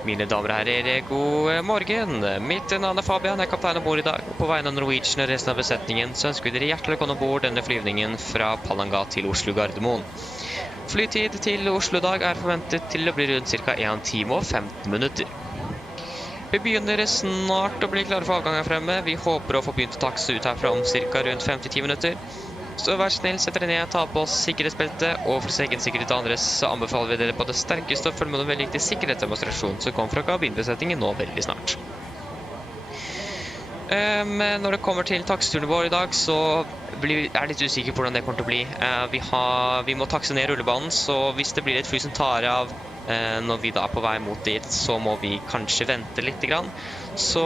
Mine damer og herrer, god morgen. Mitt navn er Fabian, jeg er kaptein ombord i dag. På vegne av Norwegian og resten av besetningen så ønsker vi dere hjertelig velkommen ombord denne flyvningen fra Palanga til Oslo Gardermoen. Flytid til Oslo i dag er forventet til å bli rundt ca. 1 time og 15 minutter. Vi begynner snart å bli klare for avgang her fremme. Vi håper å få begynt å takse ut herfra om ca. rundt 5-10 minutter. Så vær snill, sett dere ned, ta på oss sikkerhetsbeltet, og for egen sikkerhet og andres så anbefaler vi dere på det sterkeste å følge med den veldig viktige sikkerhetsdemonstrasjonen som kommer fra kabinbesetningen nå veldig snart. Men når det kommer til taksturen vår i dag, så er jeg litt usikker på hvordan det kommer til å bli. Vi må takse ned rullebanen, så hvis det blir et fly som tar av når vi da er på vei mot dit, så må vi kanskje vente litt grann. Så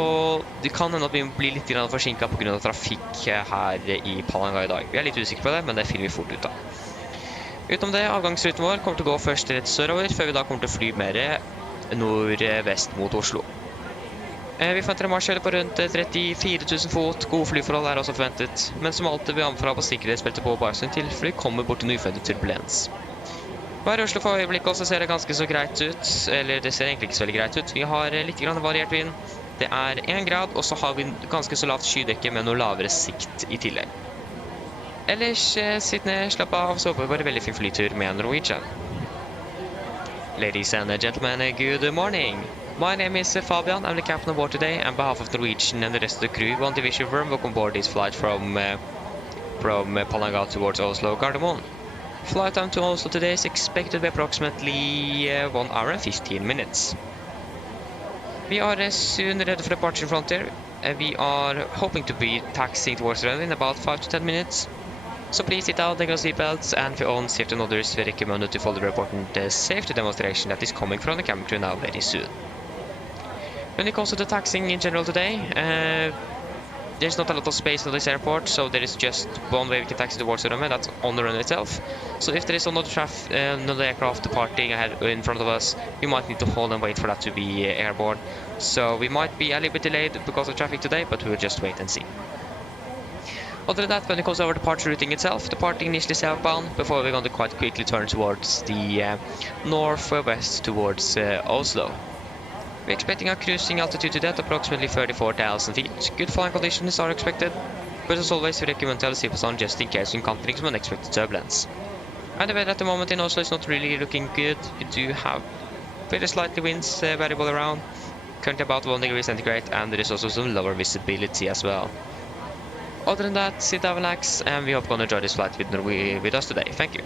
det kan hende at vi blir litt forsinket på grunn av trafikk her i Palanga i dag. Vi er litt usikre på det, men det finner vi fort ut av. Utenom det, avgangsruten vår kommer til å gå først rett sørover, før vi da kommer til å fly mer nordvest mot Oslo. Vi forventer en marsjhøyde på rundt 34 000 fot. Gode flyforhold er også forventet, men som alltid vil anbefale på sikkerhetsbeltet på bare som tilfelle kommer bort til en uforventet turbulens. Her i Oslo for øyeblikket også ser det ganske så greit ut, eller det ser egentlig ikke så veldig greit ut. Vi har litt grann variert vind. Det er 1 grad, og så har vi ganske så lavt skydekke med noe lavere sikt i tillegg. Ellers, sitt ned, slapp av, så håper vi bare veldig fin flytur med Norwegian. Ladies and gentlemen, good morning. My name is Fabian, I'm the captain aboard today, on behalf of Norwegian and the rest of the crew, want to wish you a warm welcome aboard this flight from Palanga towards Oslo Gardermoen. Flight time to Oslo today is expected to be approximately 1 hour and 15 minutes. We are soon ready for departure from here. We are hoping to be taxiing towards the runway in about 5 to 10 minutes. So please sit down, take your seatbelts, and for own safety and others, we recommend you to follow the important safety demonstration that is coming from the cabin crew now very soon. When it comes to the taxiing in general today, there's not a lot of space on this airport, so there is just one way we can taxi towards the runway, that's on the runway itself. So if there is another aircraft departing ahead in front of us, we might need to hold and wait for that to be airborne. So we might be a little bit delayed because of traffic today, but we'll just wait and see. Other than that, when it comes over departure routing itself, departing initially southbound before we're going to quite quickly turn towards the northwest towards Oslo. We're expecting a cruising altitude today at approximately 34,000 feet. Good flying conditions are expected, but as always we recommend to have the seatbelts on just in case you encounter some unexpected turbulence. And the weather at the moment in Oslo is not really looking good. We do have very slightly winds variable around, currently about 1 degree centigrade, and there is also some lower visibility as well. Other than that, sit down, relax, and we hope you're going to enjoy this flight with us today. Thank you.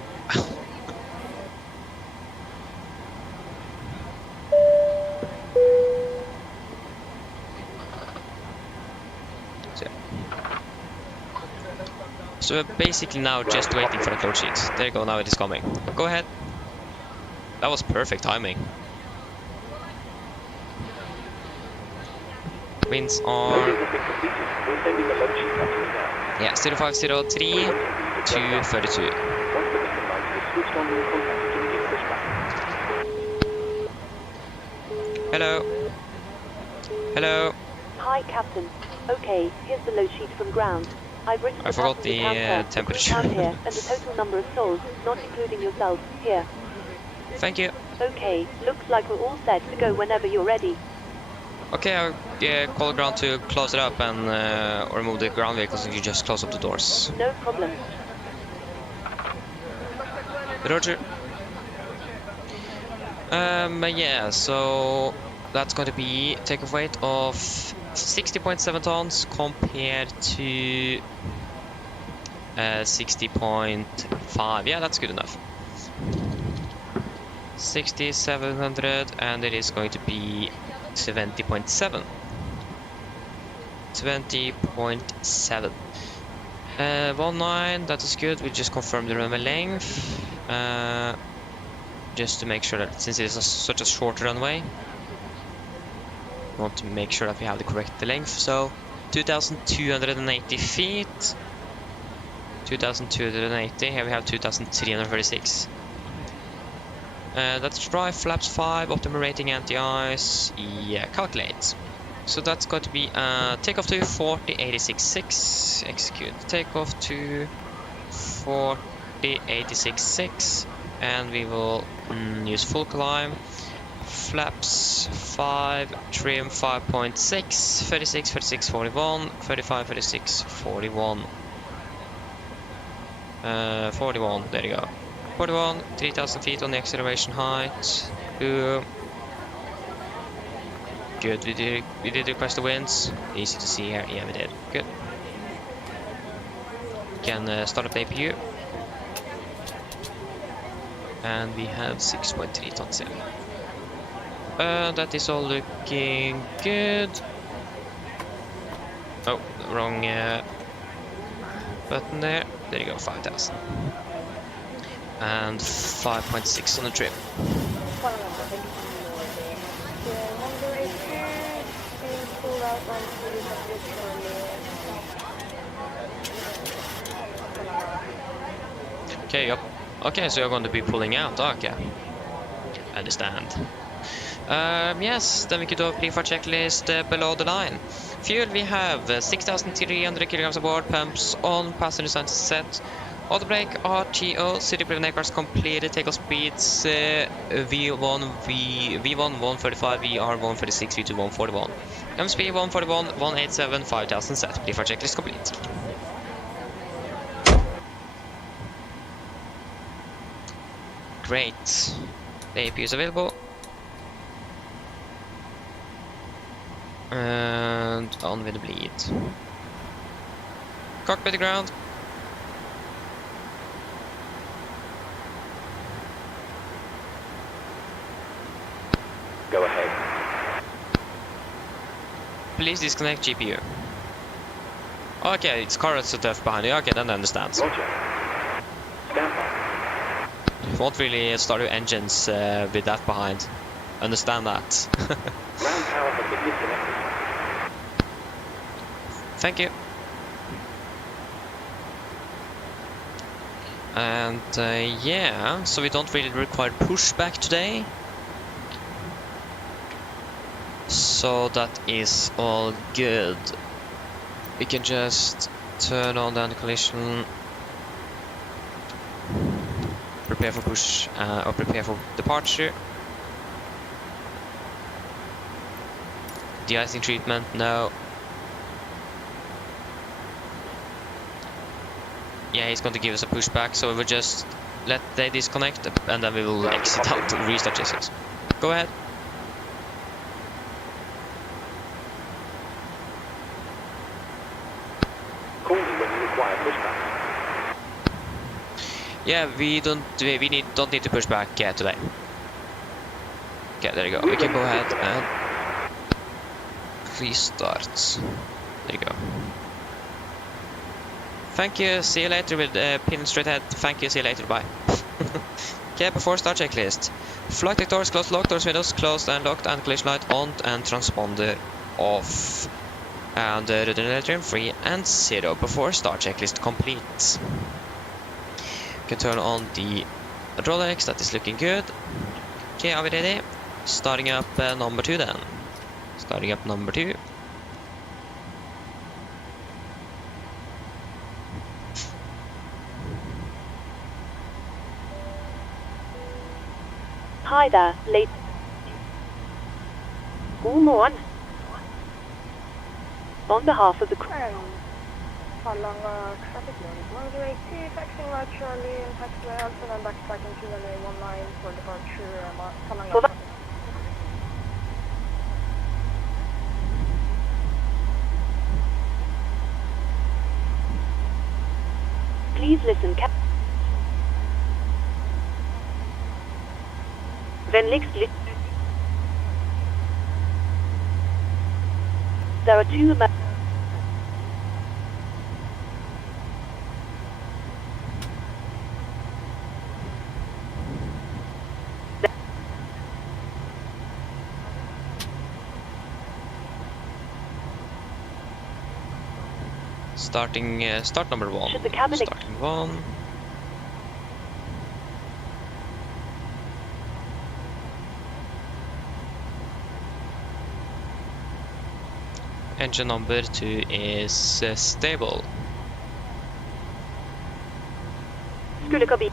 So we're basically now just waiting for the code sheet. There you go, now it is coming. Go ahead. That was perfect timing. Winds are... yeah, 0503 to 32. Hello. Hello. Hi, Captain. Okay, here's the load sheet from ground. I've written I forgot the temperature. here and the total number of souls, not including yourself, here. Thank you. Okay, looks like we're all set to go whenever you're ready. Okay, I'll call ground to close it up and remove the ground vehicles and you just close up the doors. No problem. Roger. Yeah, so that's going to be takeoff weight of 60.7 tons compared to 60.5. Yeah, that's good enough. 6,700, and it is going to be 20.7. 20.7. 19, that is good. We just confirmed the runway length. Just to make sure that since it is such a short runway, we want to make sure that we have the correct length. So 2,280 feet. 2,280. Here we have 2,336. That's right. Flaps 5. Optimal rating anti-ice. Yeah, calculate. So that's going to be takeoff to 40.86.6. Execute takeoff to 40.86.6. And we will use full climb Flaps 5, trim 5.6, 36, 36, 41, 35, 36, 41. 41, there you go. 41, 3,000 feet on the acceleration height. Good, we did request the winds. Easy to see here. Yeah, we did. Good. Can start up the APU. And we have 6.3 tons here. That is all looking good. Oh, wrong button there. There you go, 5,000. And 5.6 on the trim. Okay, yep. Okay, so you're going to be pulling out, okay. Understand. Yes, then we could do a pre-flight checklist below the line. Fuel, we have 6,300 kilograms aboard, pumps on, passenger signs set. Auto brake, RTO, city preventive cars completed, takeoff speeds V1, 135, VR 136, V2 141. MSP 141, 187, 5,000 set. Pre-flight checklist complete. Great. The APU is available. And on with the bleed. Cockpit to ground. Go ahead. Please disconnect GPU. Okay, it's car set off behind you. Okay, then I understand. Roger. Stand by. Won't really start your engines with that behind. Understand that. Ground power has been disconnected. Thank you. And yeah, so we don't really require pushback today. So that is all good. We can just turn on the anti-collision. Prepare for push or prepare for departure. De-icing treatment, no. Yeah, he's going to give us a pushback, so we'll just let they disconnect and then we will exit out and restart chassis. Go ahead. Call me when you require pushback. Yeah, we don't need to push back today. Okay, there you go. We can go ahead and restart. There you go. Thank you. See you later with pin straight ahead. Thank you. See you later. Bye. Okay, before start checklist. Flight deck doors closed, locked, doors windows closed and locked, and collision light on and transponder off. And Radeon trim free and 0 before start checklist complete. You can turn on the hydraulics, that is looking good. Okay, are we ready? Starting up number 2 then. Starting up number 2. Hi there, late. God morgon. On behalf of the crew. Palanga traffic notice 182, taxiing right Charlie and taxiway out and then backtracking to runway 19 for departure Palanga. Please listen, Vänligst There are 2 Starting start number 1. Should the cabin Starting 1. Engine number 2 is stable. Skulle kabin.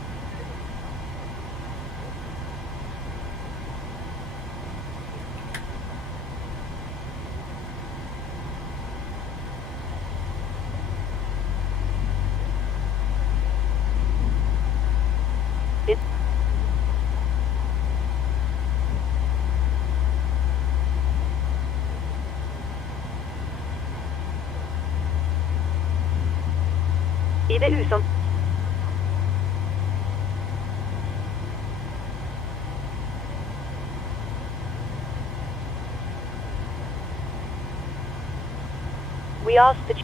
IVU som... We ask that...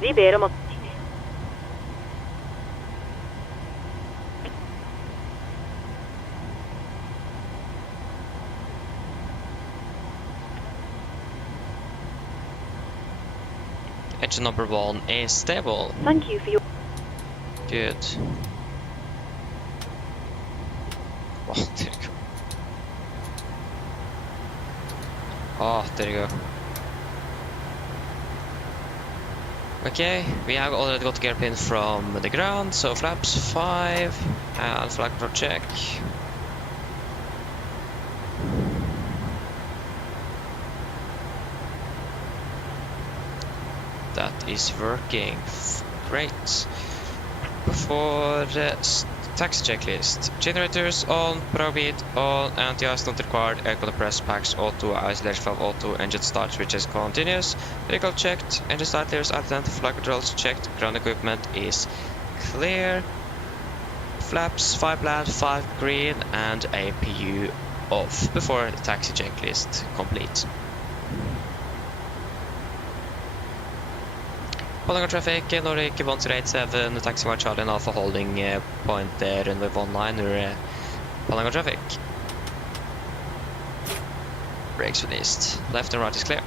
Vi ber om att... Engine number 1 is stable. Thank you for your... Good. Oh, there you go. Oh, there you go. Okay, we have already got gear pin from the ground, so flaps 5 and flag control check. That is working. Great. For the taxi checklist. Generators on, power beat on, anti-ice not required, air compress packs auto, isolation valve auto, engine start switches continuous, vehicle checked, engine start layers alternative, flight controls checked, ground equipment is clear, flaps 5 land, 5 green, and APU off before the taxi checklist complete. Palanga traffic, Nordic 1087, taxi mark Charlie and Alpha holding point runway 19 Palanga traffic. Brakes released. Left and right is clear.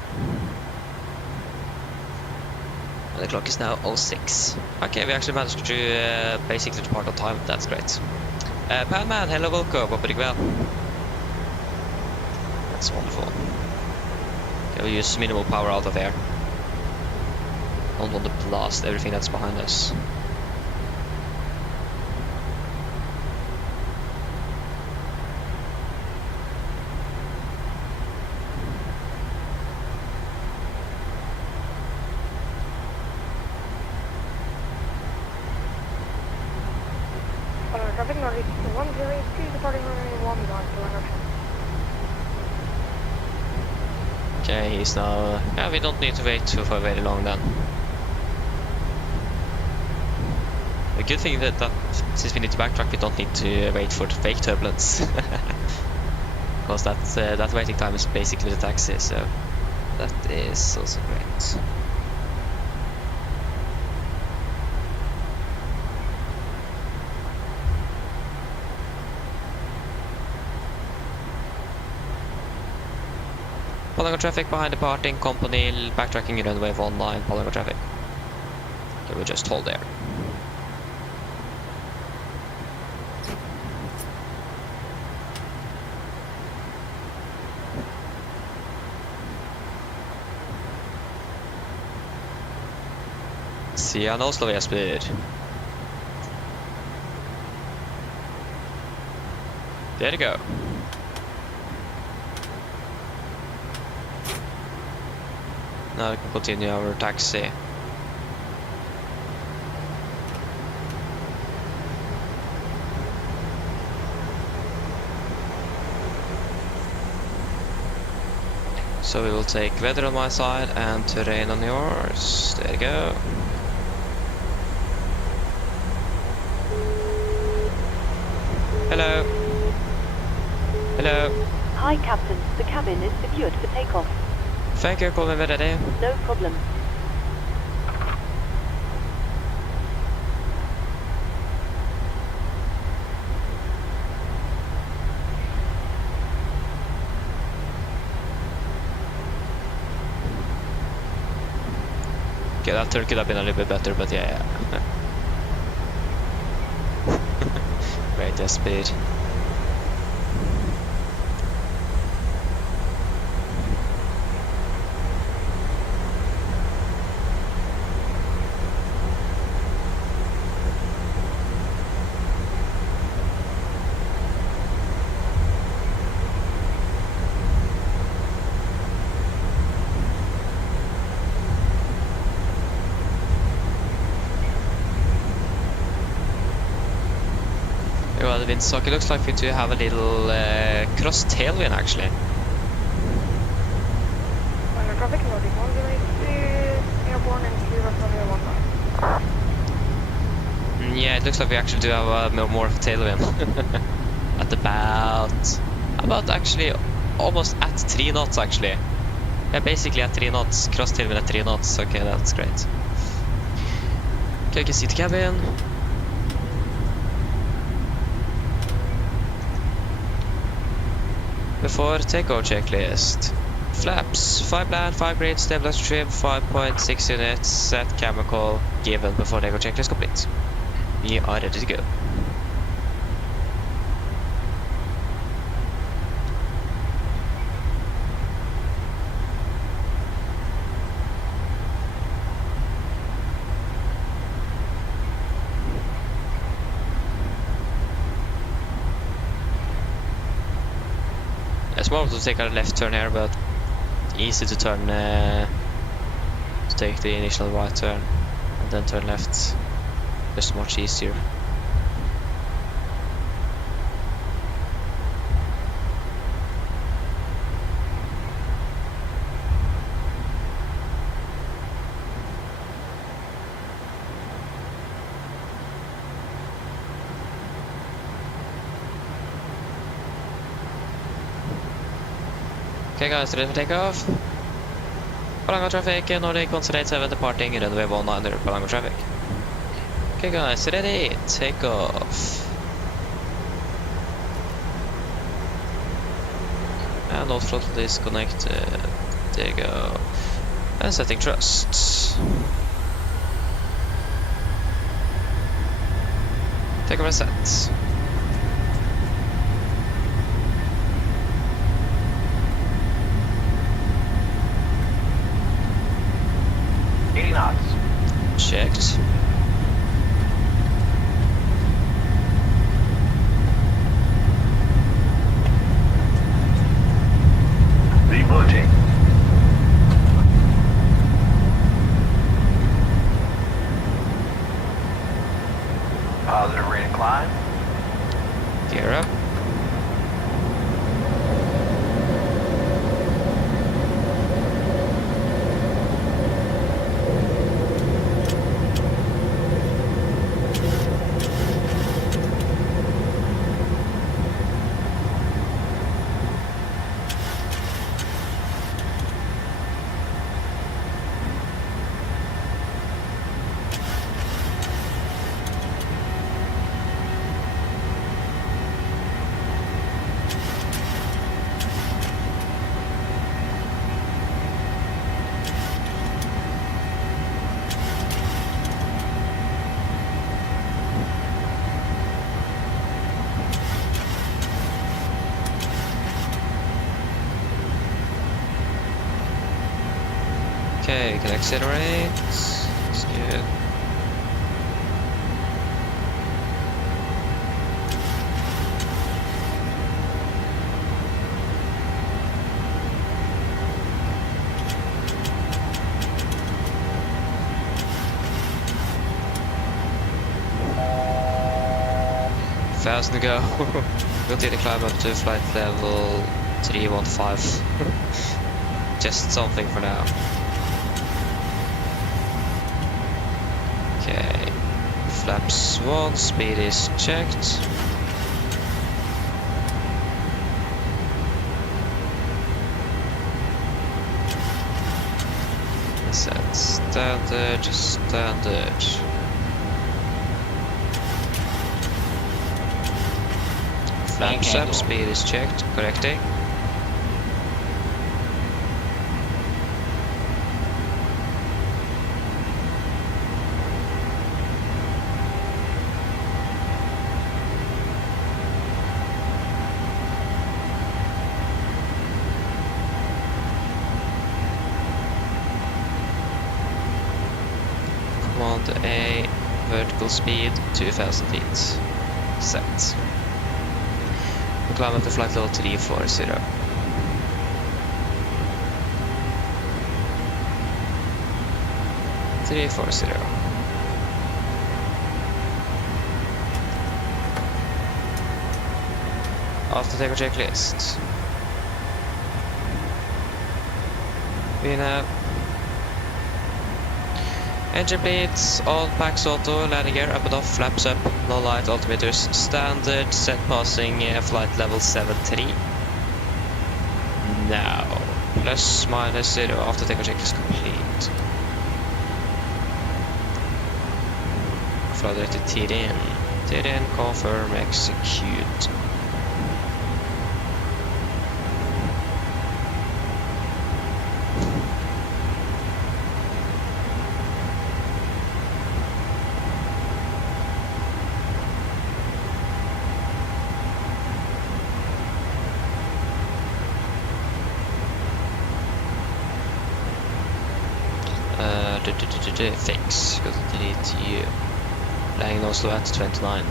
And the clock is now 06. Okay, we actually managed to basically depart on time. That's great. Padman, hello, welcome. Hope it well. That's wonderful. Okay, we'll use minimal power out of there. Don't want to blast everything that's behind us. Traffic Nordic 102, departing runway 19. Okay, he's now... Yeah, we don't need to wait for very long then. A good thing that since we need to backtrack, we don't need to wait for the fake turbulence. Because that waiting time is basically the taxi, so that is also great. Palanga traffic behind departing company, backtracking runway 19, Palanga traffic. Okay, we'll just hold there. See you on Oslo, Jesper. There you go. Now we can continue our taxi. So we will take weather on my side and terrain on yours. There you go. Hello. Hello. Hi, Captain. The cabin is secured for takeoff. Thank you, call me ready. No problem. Okay, that turn could have been a little bit better, but yeah. Great, yes, speed. Well, the windsock, it looks like we do have a little cross tailwind actually. Traffic Nordic 102, Yeah, it looks like we actually do have more of a tailwind. At about actually almost at 3 knots actually. Yeah, basically at 3 knots, cross tailwind at 3 knots. Okay, that's great. Okay, you can see the cabin. Before takeoff checklist. Flaps, 5 land, 5 grade, stabilizer trim, 5.6 units, set chemical given before takeoff checklist complete. We are ready to go. It's more to take a left turn here, but easy to turn, to take the initial right turn and then turn left. Just much easier. Okay guys, ready for takeoff? Palanga traffic, Nordic 187 departing, runway 19 Palanga traffic. Okay guys, ready, takeoff. And all throttle disconnected. There you go. And setting thrust. Takeoff and set. Checked. Rebooting. Positive rate of climb. Gear up. Okay, we can accelerate. That's good. Fast to go. Continue to climb up to flight level 315. Just something for now. Okay, flaps 1, speed is checked. Set standard, standard. Flaps up, speed is checked, correcting. Command A, vertical speed 2000 feet. Set. We climb up to flight level 340. After takeoff checklist. We have Engine bleeds, all packs auto, landing gear up and off, flaps up, no light, altimeters standard, set passing flight level 73. Now, plus minus 0 after takeoff check is complete. Flight to Tirin. Tirin, confirm, execute. Fix, because it deletes you. Laying Oslo at 29.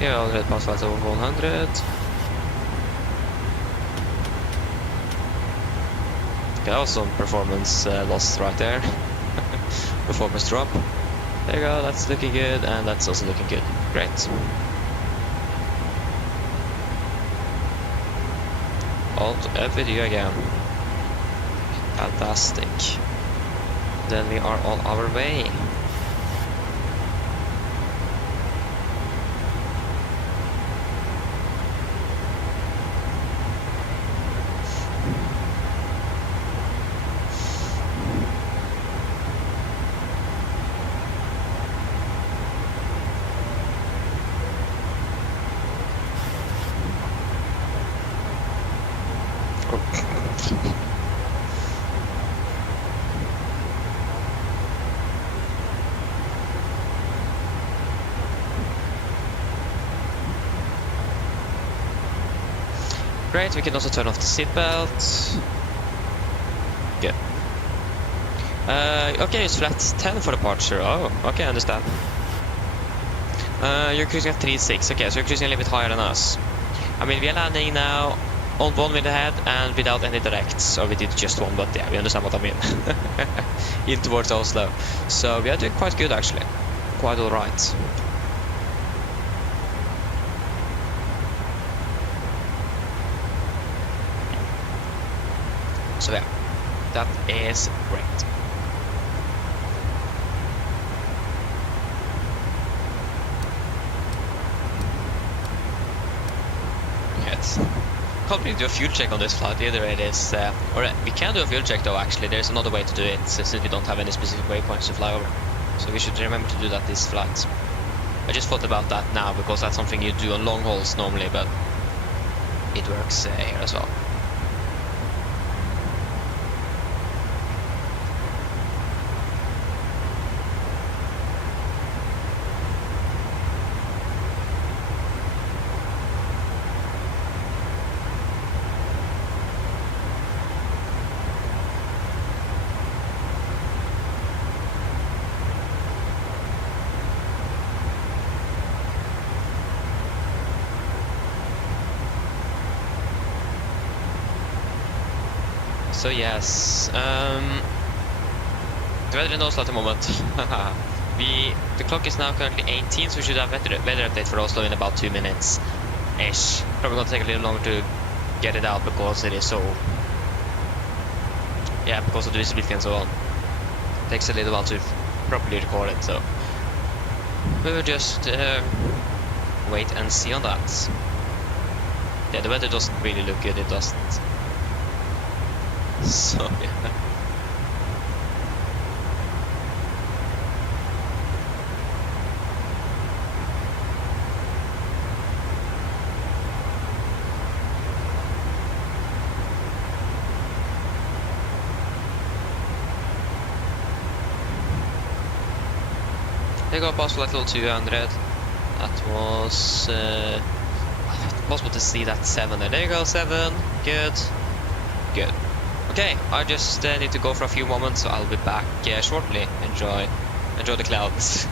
Yeah, already passed flight over 100. Okay, that was some performance loss right there. Performance drop. There you go, that's looking good, and that's also looking good. Great. Alt F with you again. Fantastic. Then we are on our way. Great, we can also turn off the seatbelt. Good. Okay, use flat 10 for departure. Oh, okay, I understand. You're cruising at 3.6. Okay, so you're cruising a little bit higher than us. I mean, we are landing now on one with the head and without any directs. So we did just one, but yeah, we understand what I mean. In towards Oslo. So we are doing quite good actually. Quite alright. So yeah, that is great. Yes. Can't really do a fuel check on this flight either. It is, or we can do a fuel check though. Actually, there's another way to do it since we don't have any specific waypoints to fly over. So we should remember to do that this flight. I just thought about that now because that's something you do on long hauls normally, but it works here as well. So yes, the weather in Oslo at the moment. The clock is now currently 18, so we should have weather update for Oslo in about 2 minutes ish. Probably gonna take a little longer to get it out because it is so, yeah, because of the visibility and so on. It takes a little while to properly record it, so we will just wait and see on that. Yeah, the weather doesn't really look good. It doesn't. So yeah. They got past flight level 200. That was possible to see that 7 there. There you go, 7. Good. Good. Okay, I just need to go for a few moments, so I'll be back shortly. Enjoy the clouds.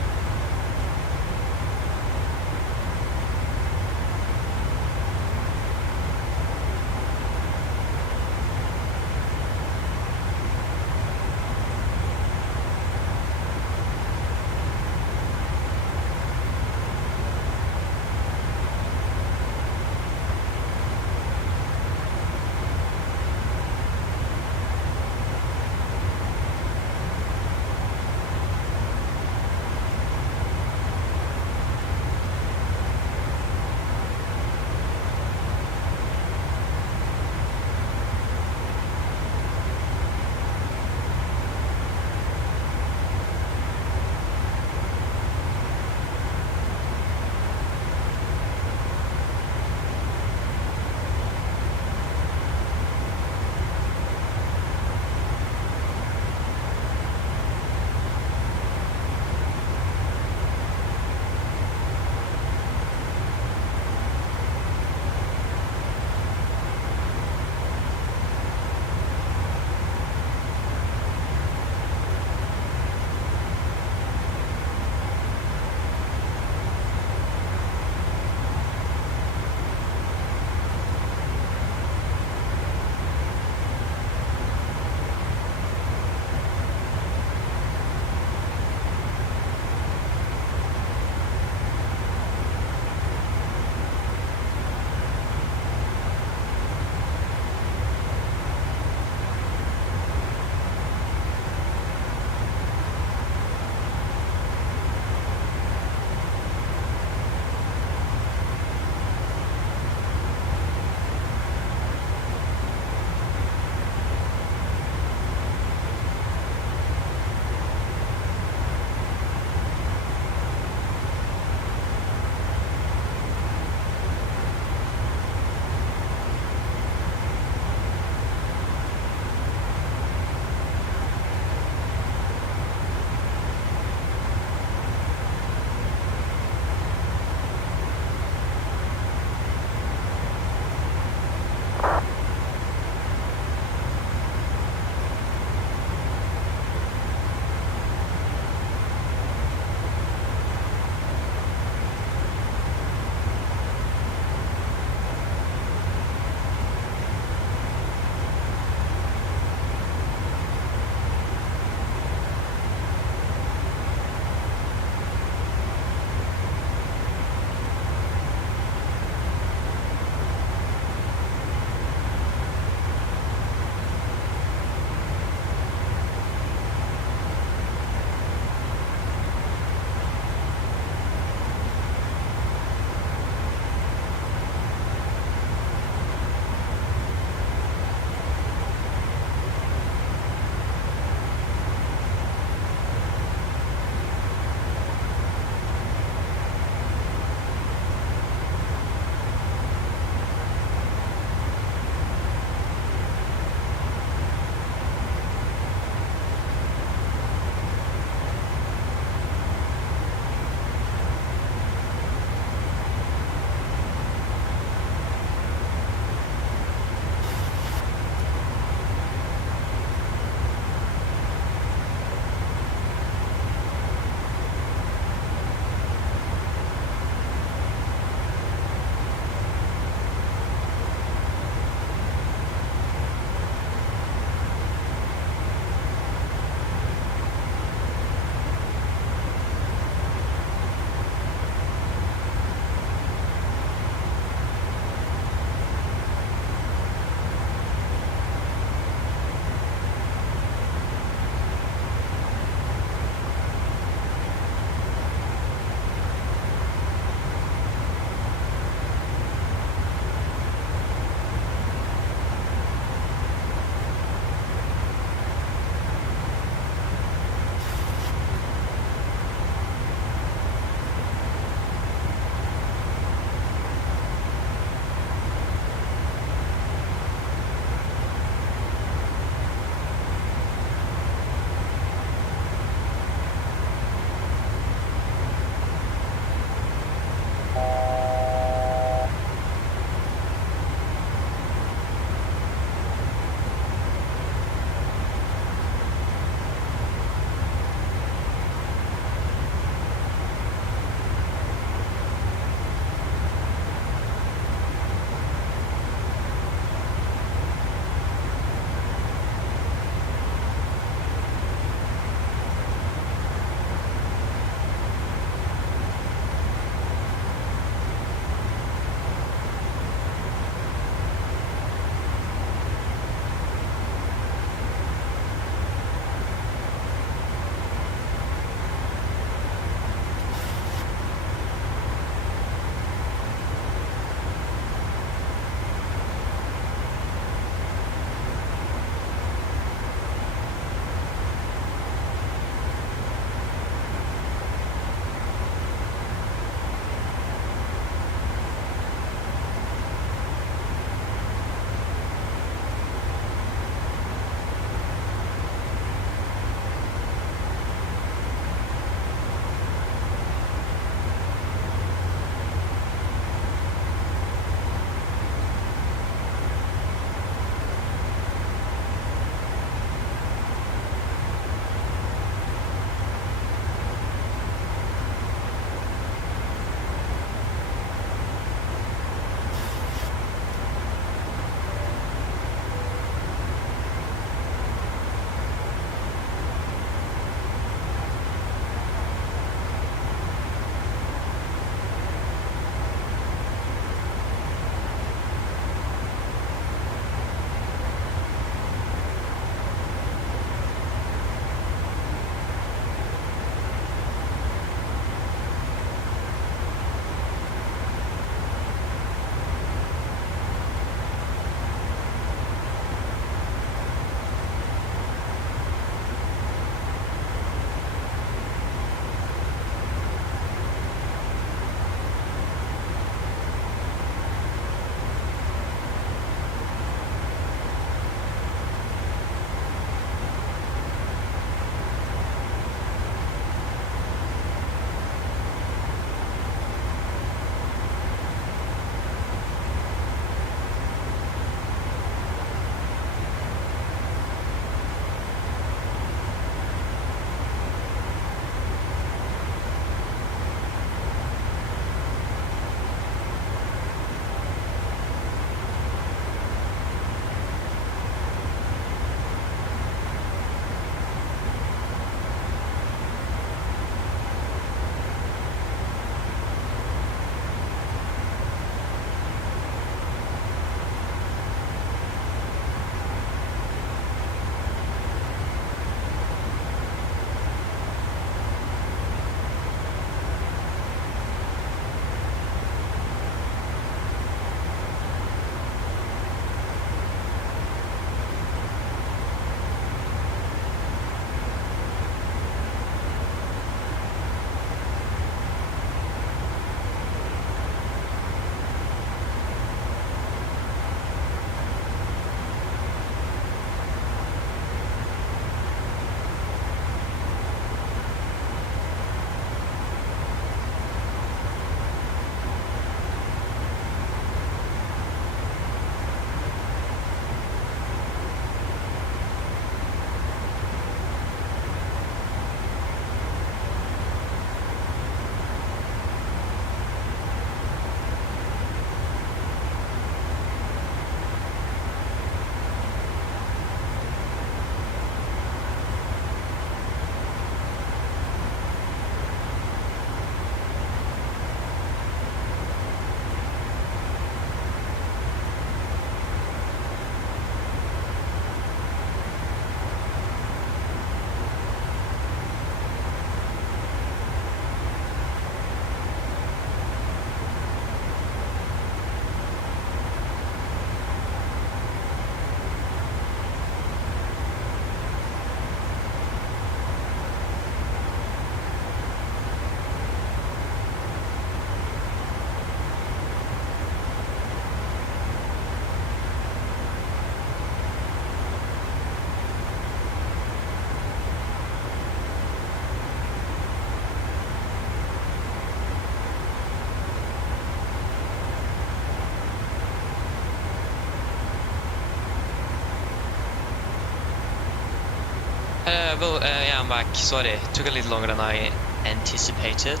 Yeah, I'm back. Sorry, took a little longer than I anticipated.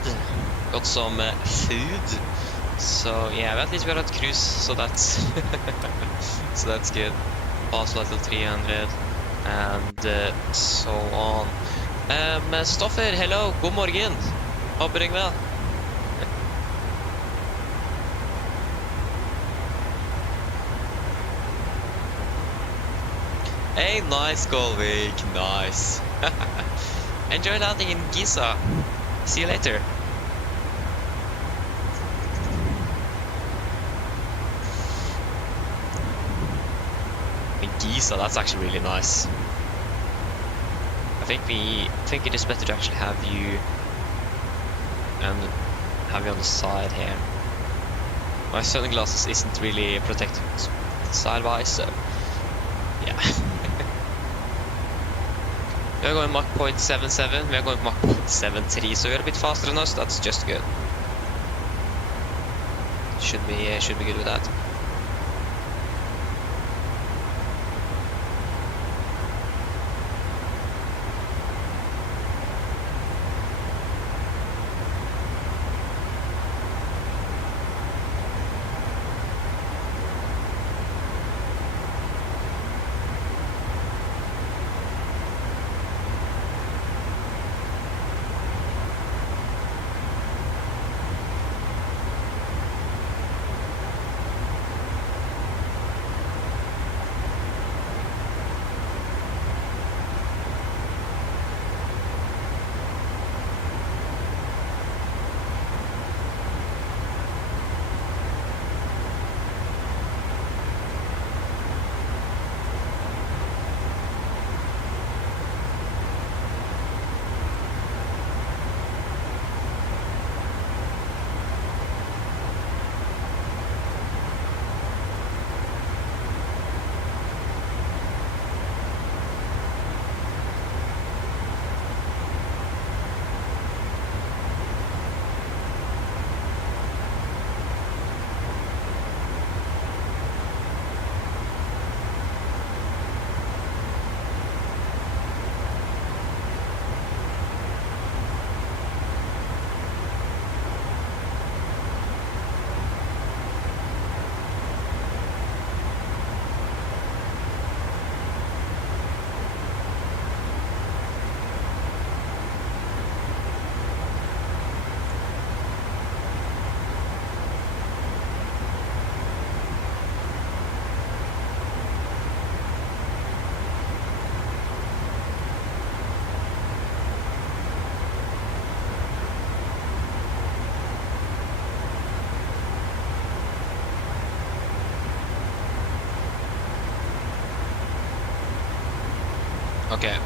Got some food. So yeah, but at least we got cruise, so that's so that's good. Oslo till 300 and so on. Stoffer, hello, god morgen. Håper det går vel. Hey, nice Golvik, nice. Enjoy landing in Giza. See you later. In Giza, that's actually really nice. I think it is better to actually have you on the side here. My sunglasses isn't really protected sidewise, so yeah. We are going Mach 0.77, we are going Mach 0.73, so we're a bit faster than us, that's just good. Should be good with that. Okay.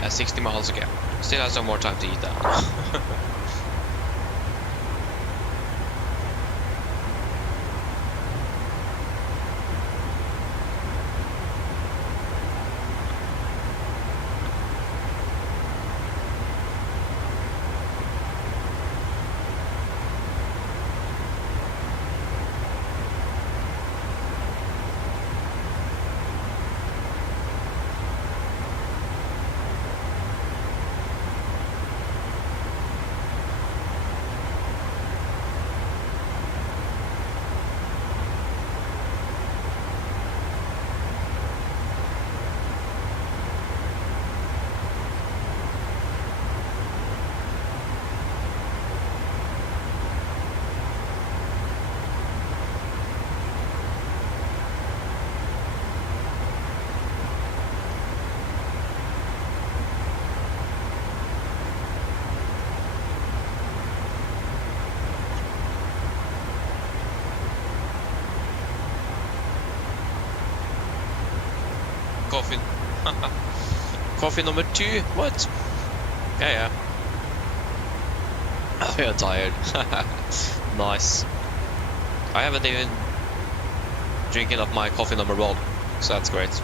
Yeah, 60 miles, okay. Still have some more time to eat that. Coffee. Coffee number 2? What? Yeah. Oh, you're tired. Nice. I haven't even drinking up my coffee number 1, so that's great.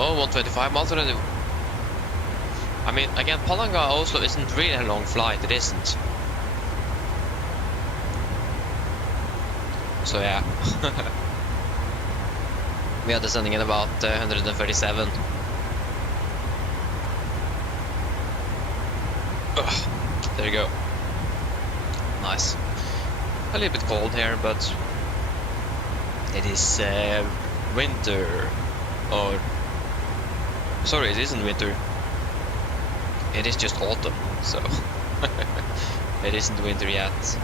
Oh, 125 miles already. I mean, again, Palanga Oslo isn't really a long flight, it isn't. So yeah. We are descending at about 137. Ugh, there you go. Nice. A little bit cold here, but it is winter. Or sorry, it isn't winter. It is just autumn, so it isn't winter yet.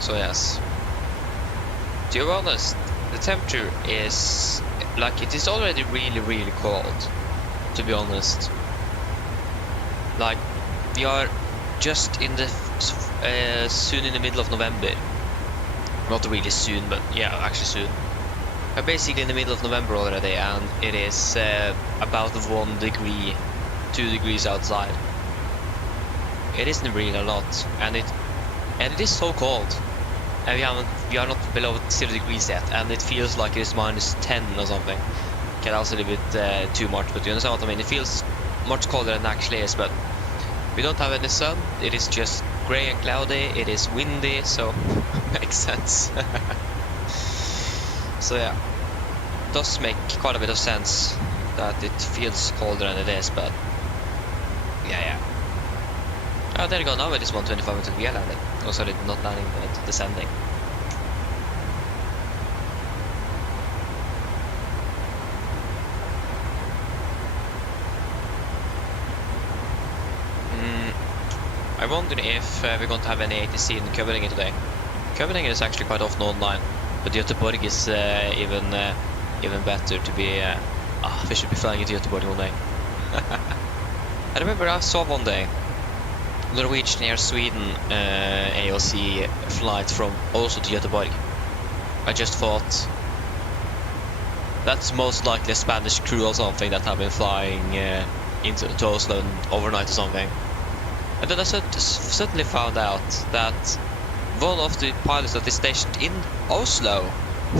So yes, to be honest, the temperature is like it is already really cold. To be honest, like we are just in the soon in the middle of November. Not really soon, but yeah, actually soon. We're basically in the middle of November already, and it is about 1 degree, 2 degrees outside. It isn't really a lot, and it is so cold. And we are not below 0 degrees yet, and it feels like it is minus 10 or something. Okay, that was a little bit too much, but you understand what I mean. It feels much colder than it actually is, but we don't have any sun. It is just grey and cloudy. It is windy, so makes sense. So yeah, it does make quite a bit of sense that it feels colder than it is, but yeah. Oh, there you go, now it is 125 until we are landing. Oh, sorry, not landing, but descending. I wonder if we're going to have any ATC in Copenhagen today. Copenhagen is actually quite often online, but Göteborg is even better to be... we should be flying into Göteborg one day. I remember I saw one day Norwegian Air Sweden AOC flight from Oslo to Göteborg. I just thought that's most likely a Spanish crew or something that have been flying into Oslo overnight or something. And then I suddenly found out that one of the pilots that is stationed in Oslo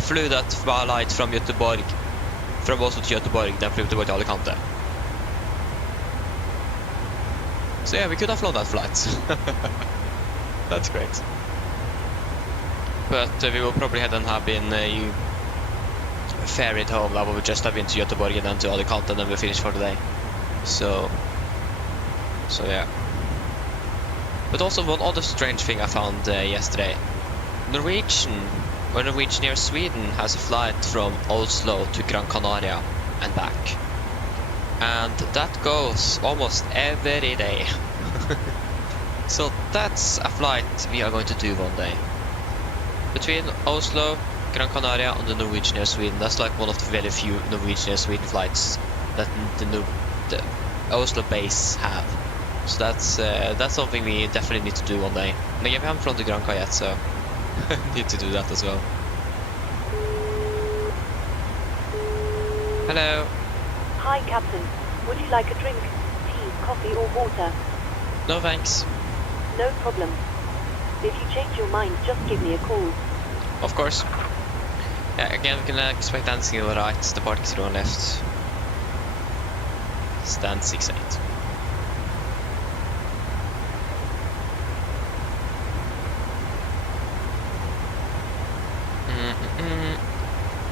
flew that flight from Göteborg, from Oslo to Göteborg, then flew to Alicante. So yeah, we could have flown that flight. That's great. But we will probably then have been ferried home. That will just have been to Göteborg and then to Alicante, and then we're finished for the day. So yeah. But also one other strange thing I found yesterday. Norwegian Air Sweden has a flight from Oslo to Gran Canaria and back. And that goes almost every day. So that's a flight we are going to do one day. Between Oslo, Gran Canaria and the Norwegian Air Sweden. That's like one of the very few Norwegian Air Sweden flights that the Oslo base have. So that's something we definitely need to do one day. And again, we haven't flown to Granca yet, so need to do that as well. Hello. Hi, Captain. Would you like a drink, tea, coffee or water? No thanks. No problem. If you change your mind, just give me a call. Of course. Yeah, again, we can expect dancing on the right, departing 0 on left. Stand 68.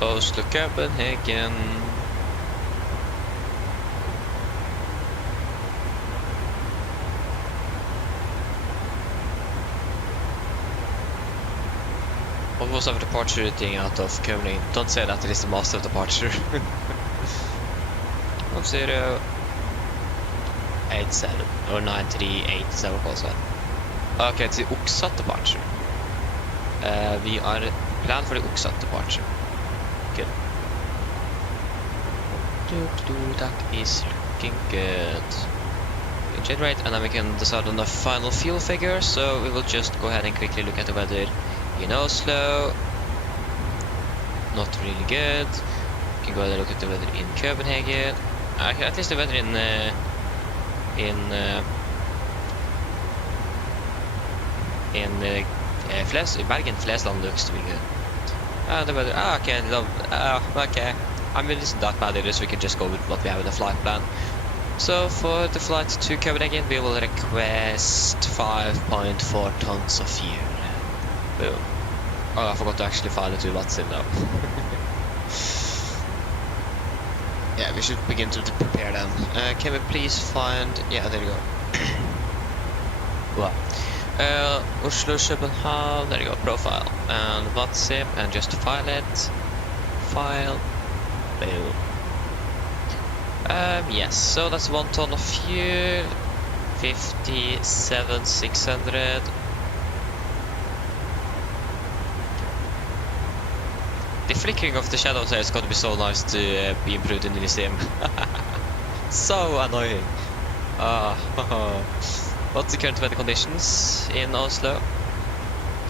Oslo, Copenhagen. What was our departure routing out of Copenhagen? Don't say that, it is the master of departure. 1087 or 9387 also. Okay, it's the Oxat departure. We are planned for the Oxat departure. Good. That is looking good. can generate, and then we can decide on the final fuel figure. So we will just go ahead and quickly look at the weather in Oslo. Not really good. We can go ahead and look at the weather in Copenhagen. At least the weather in Bergen, Flesland looks to be good. The weather. Okay, okay. I mean, it's not bad either, so we can just go with what we have in the flight plan. So for the flight to Copenhagen, we will request 5.4 tons of fuel. Boom. Oh, I forgot to actually find the 2 watts in now. Yeah, we should begin to prepare them. Can we please find... Yeah, there you go. Wow. Oslo, Copenhagen, there you go, profile. And WhatsApp, and just file it. File. Boom. Yes, so that's 1 ton of fuel. 57,600. The flickering of the shadows here is going to be so nice to be improved in the sim. So annoying. What's the current weather conditions in Oslo?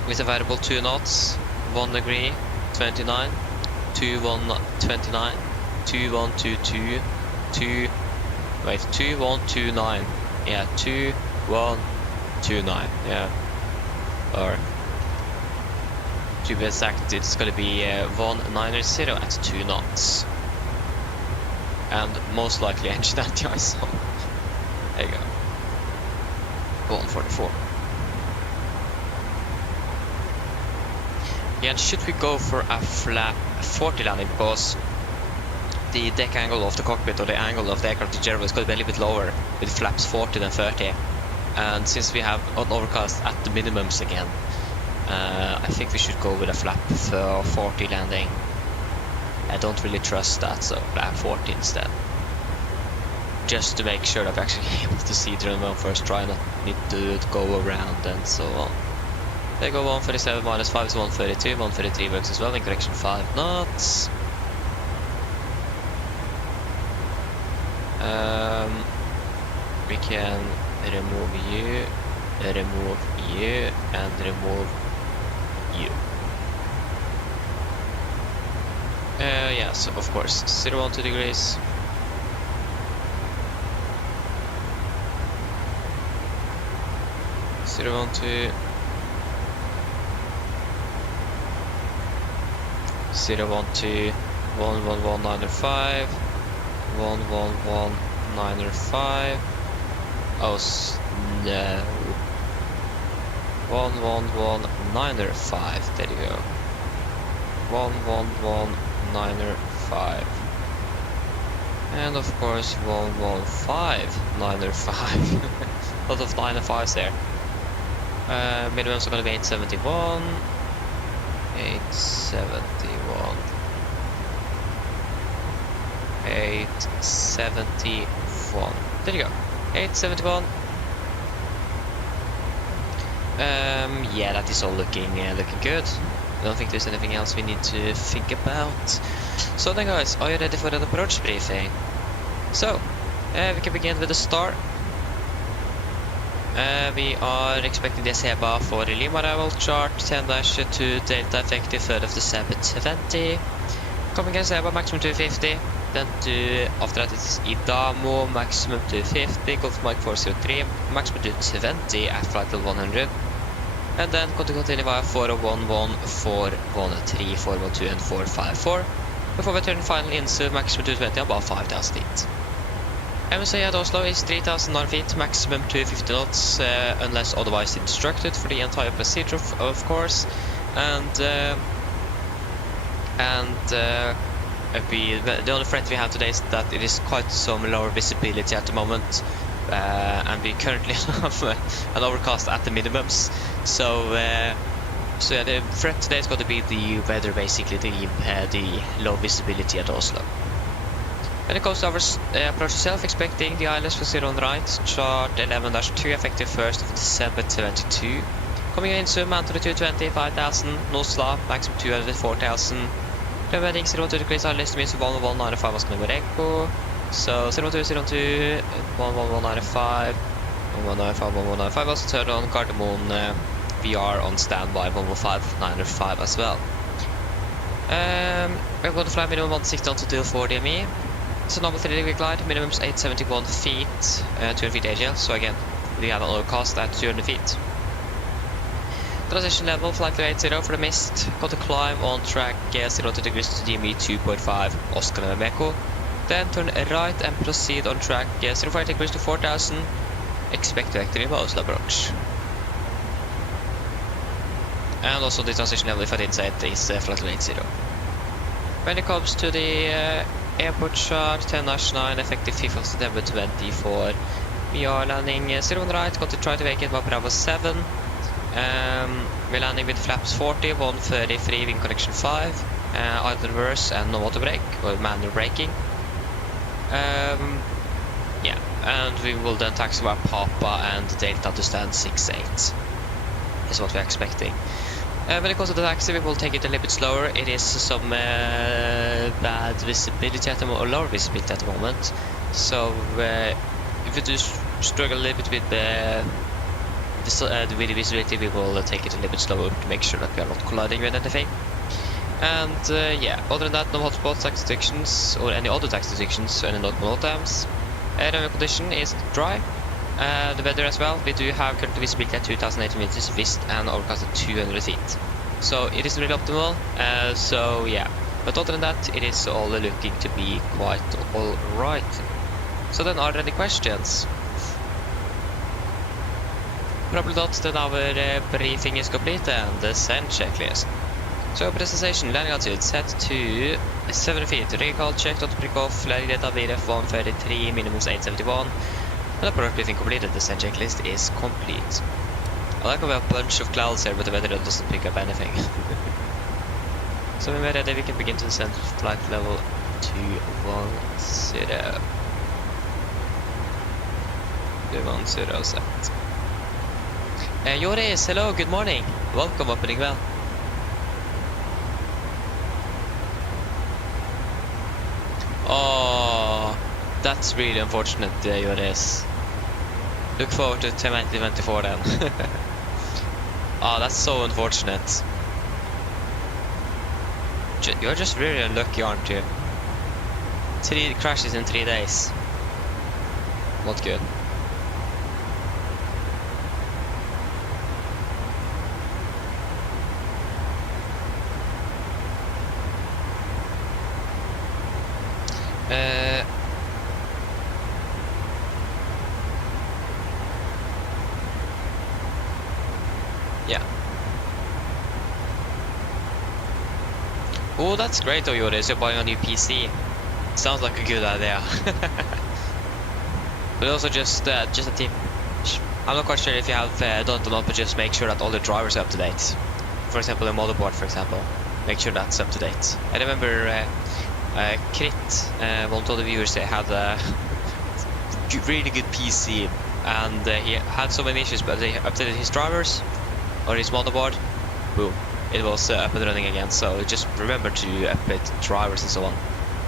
With a variable 2 knots, 1 degree, 29, 2129, 2122, 2129. Yeah, 2129. Yeah. Or to be exact, it's gonna be 190 at 2 knots. And most likely engine anti-ice. There you go. 144. Yeah, and should we go for a flap 40 landing, because the deck angle of the cockpit, or the angle of the aircraft in general, is going to be a little bit lower with flaps 40 than 30. And since we have an overcast at the minimums again, I think we should go with a flap 40 landing. I don't really trust that, so flap 40 instead. Just to make sure that we're actually able to see the runway on first try, not need to go around and so on. There go 137 minus 5 is 132, 133 works as well in correction 5 knots. We can remove you, and remove you. Yeah, so of course, 012 degrees. Zero 1 2 0 1 2 11195 11195. Oh no. 11195. There you go. 11195. And of course 11595. A lot of 9 and 5s there. Minimums are going to be 871. 871. 871. There you go. 871. Yeah, that is all looking good. I don't think there's anything else we need to think about. So then guys, are you ready for an approach briefing? So, we can begin with the start. We are expecting the SEBA for the Lima arrival chart 10-2 Delta effective 3rd of December 20. Coming in SEBA maximum 250. Then to, after that it's Idamo maximum 250, Golf Mike 403 maximum 220 at flight level 100. And then continue via 411, 413, 412 and 454. Before we turn final into maximum 220 about 5,000 feet. MSA at Oslo is 3,009 feet, maximum 250 knots, unless otherwise instructed for the entire procedure, of course. And the only threat we have today is that it is quite some lower visibility at the moment, and we currently have an overcast at the minimums. So yeah, the threat today is going to be the weather, basically the low visibility at Oslo. When it comes to our approach itself, expecting the ILS for 0 on the right, chart 11-2 effective 1st of December 22. Coming in soon, man to the 220, 5,000, no slap, maximum 200, 4,000. Remaining 0 2 degrees ILS means 11195 was going to be echo. So 0 2 0 2, 11195, 195. Also turn on Cardamom VR on standby 115-905 as well. We're going to fly minimum 160 until 4 DME. It's a normal 3-degree glide, minimum is 871 feet, 200 feet AGL, so again, we have an low cost at 200 feet. Transition level, flight level 80 for the mist, got to climb on track 0 degrees to DME 2.5, Oslo Meco. Then turn right and proceed on track 05 degrees to 4000, expect to enter in Oslo approach. And also the transition level, if I didn't say it, is flight level 80. When it comes to the airport chart, 10-9, effective 5th of September 24. We are landing 0 on right, got to try to vacate by Bravo 7. We're landing with flaps 40, 130 free, wing connection 5, idle reverse and no auto brake, or manual braking. Yeah, and we will then taxi via Papa and Delta to stand 68, is what we're expecting. When it comes to the taxi, we will take it a little bit slower. It is some bad visibility at the moment, or lower visibility at the moment. So if we do struggle a little bit with the visibility, we will take it a little bit slower to make sure that we are not colliding with anything. And yeah, other than that, no hotspots, taxi restrictions, or any other taxi restrictions, any not dams. Runway condition is dry. The weather as well, we do have current visibility at 2080 meters, west and overcast at 200 feet. So it is really optimal, so yeah. But other than that, it is all looking to be quite alright. So then, are there any questions? Probably not, then our briefing is complete and the send checklist. So presentation, landing altitude set to 7 feet, recall checked, auto takeoff, landing data VRF 133, minimum 871. And the product briefing completed, the send checklist is complete. I like how we have a bunch of clouds here, but the weather doesn't pick up anything. So when we're ready, we can begin to descend flight level 210. 210 set. Joris, hello, good morning. Welcome, opening well. Oh, that's really unfortunate, Joris. Look forward to 2024 then. Oh, that's so unfortunate. You're just really unlucky, aren't you? 3 crashes in 3 days. Not good. Yeah. Oh, that's great, Toyota. You're buying a new PC. Sounds like a good idea. But also just a tip. I'm not quite sure if you have done it or not, but just make sure that all the drivers are up to date. For example, the motherboard, for example. Make sure that's up to date. I remember Krit, one of the viewers, had a really good PC, and he had so many issues, but they updated his drivers or his motherboard. Boom, it was up and running again. So just remember to update drivers and so on.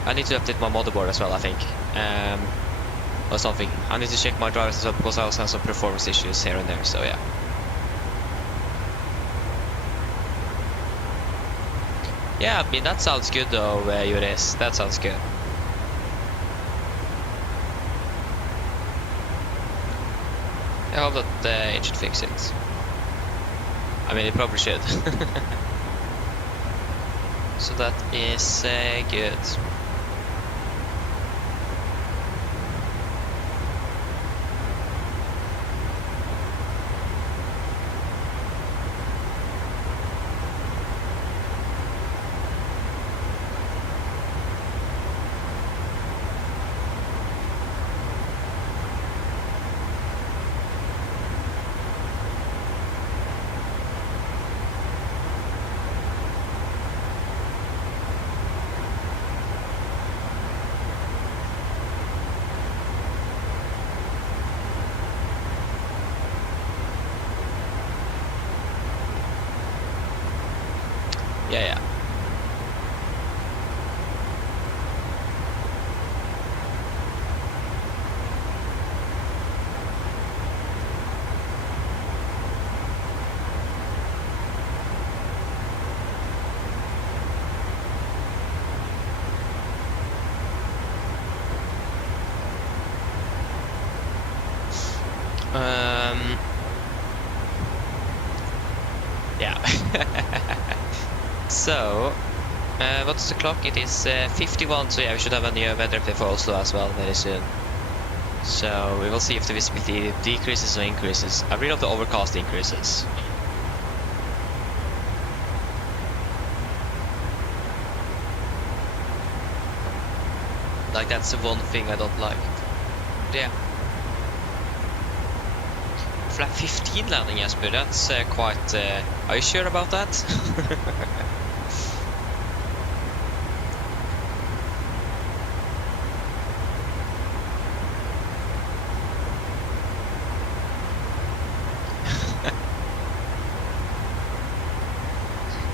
I need to update my motherboard as well, I think, or something. I need to check my drivers as well, because I also have some performance issues here and there. So yeah. Yeah, I mean, that sounds good though, Joris. That sounds good. I hope that it should fix it. I mean, it probably should. So that is good. Yeah. Yeah. So, what's the clock? It is 51, so yeah, we should have a new weather update for Oslo as well very soon. So we will see if the visibility decreases or increases. I really hope the overcast increases. Like, that's the one thing I don't like. Yeah. Flap 15 landing, Jesper, that's quite... are you sure about that?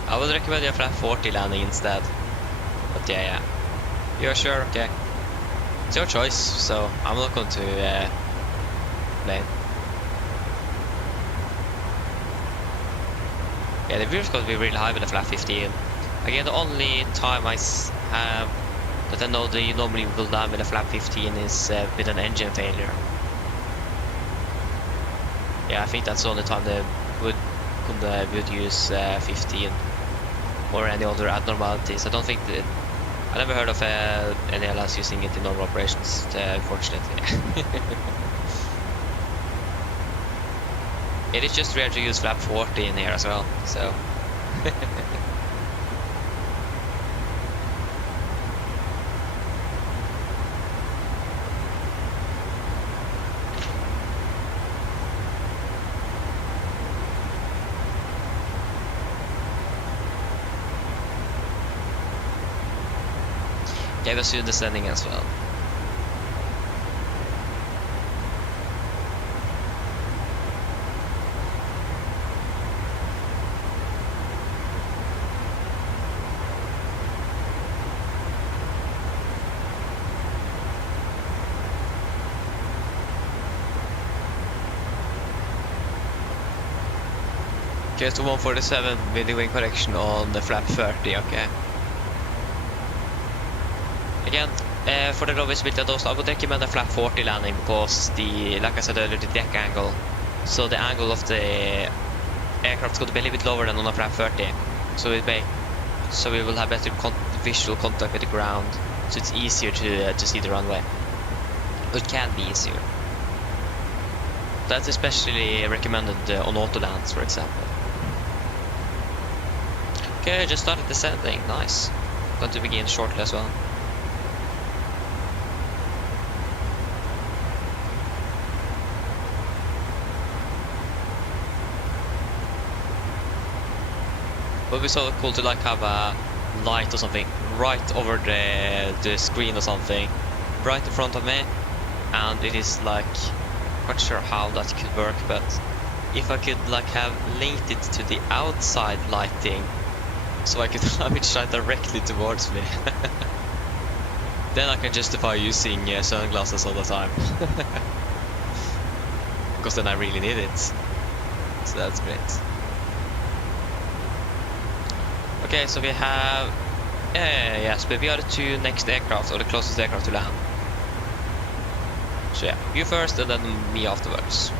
I would recommend you a flap 40 landing instead. But yeah. You're sure? Okay. It's your choice, so I'm not going to complain. Yeah, the view's going to be really high with the flap 15. Again, the only time I have that I know that you normally will land with a flap 15 is with an engine failure. Yeah, I think that's the only time they would use 15 or any other abnormalities. I don't think that. I never heard of any LS using it in normal operations, unfortunately. It is just rare to use flap 40 in here as well, so. Gave us soon descending as well. Okay, so 147 with the wing correction on the flap 30, okay. Again, for the low visibility of those, I would recommend a flap 40 landing because like I said earlier, the deck angle. So the angle of the aircraft is going to be a little bit lower than on a flap 30. So we will have better visual contact with the ground. So it's easier to see the runway. It can be easier. That's especially recommended on autolands, for example. Okay, just started descending. Nice. Going to begin shortly as well. It would be so cool to like have a light or something right over the screen or something, right in front of me, and it is like, not sure how that could work, but if I could like have linked it to the outside lighting, so I could have it shine directly towards me, then I can justify using sunglasses all the time, because then I really need it. So that's great. Okay, so we have, yes, but we are the two next aircraft, or the closest aircraft to land. So yeah, you first and then me afterwards.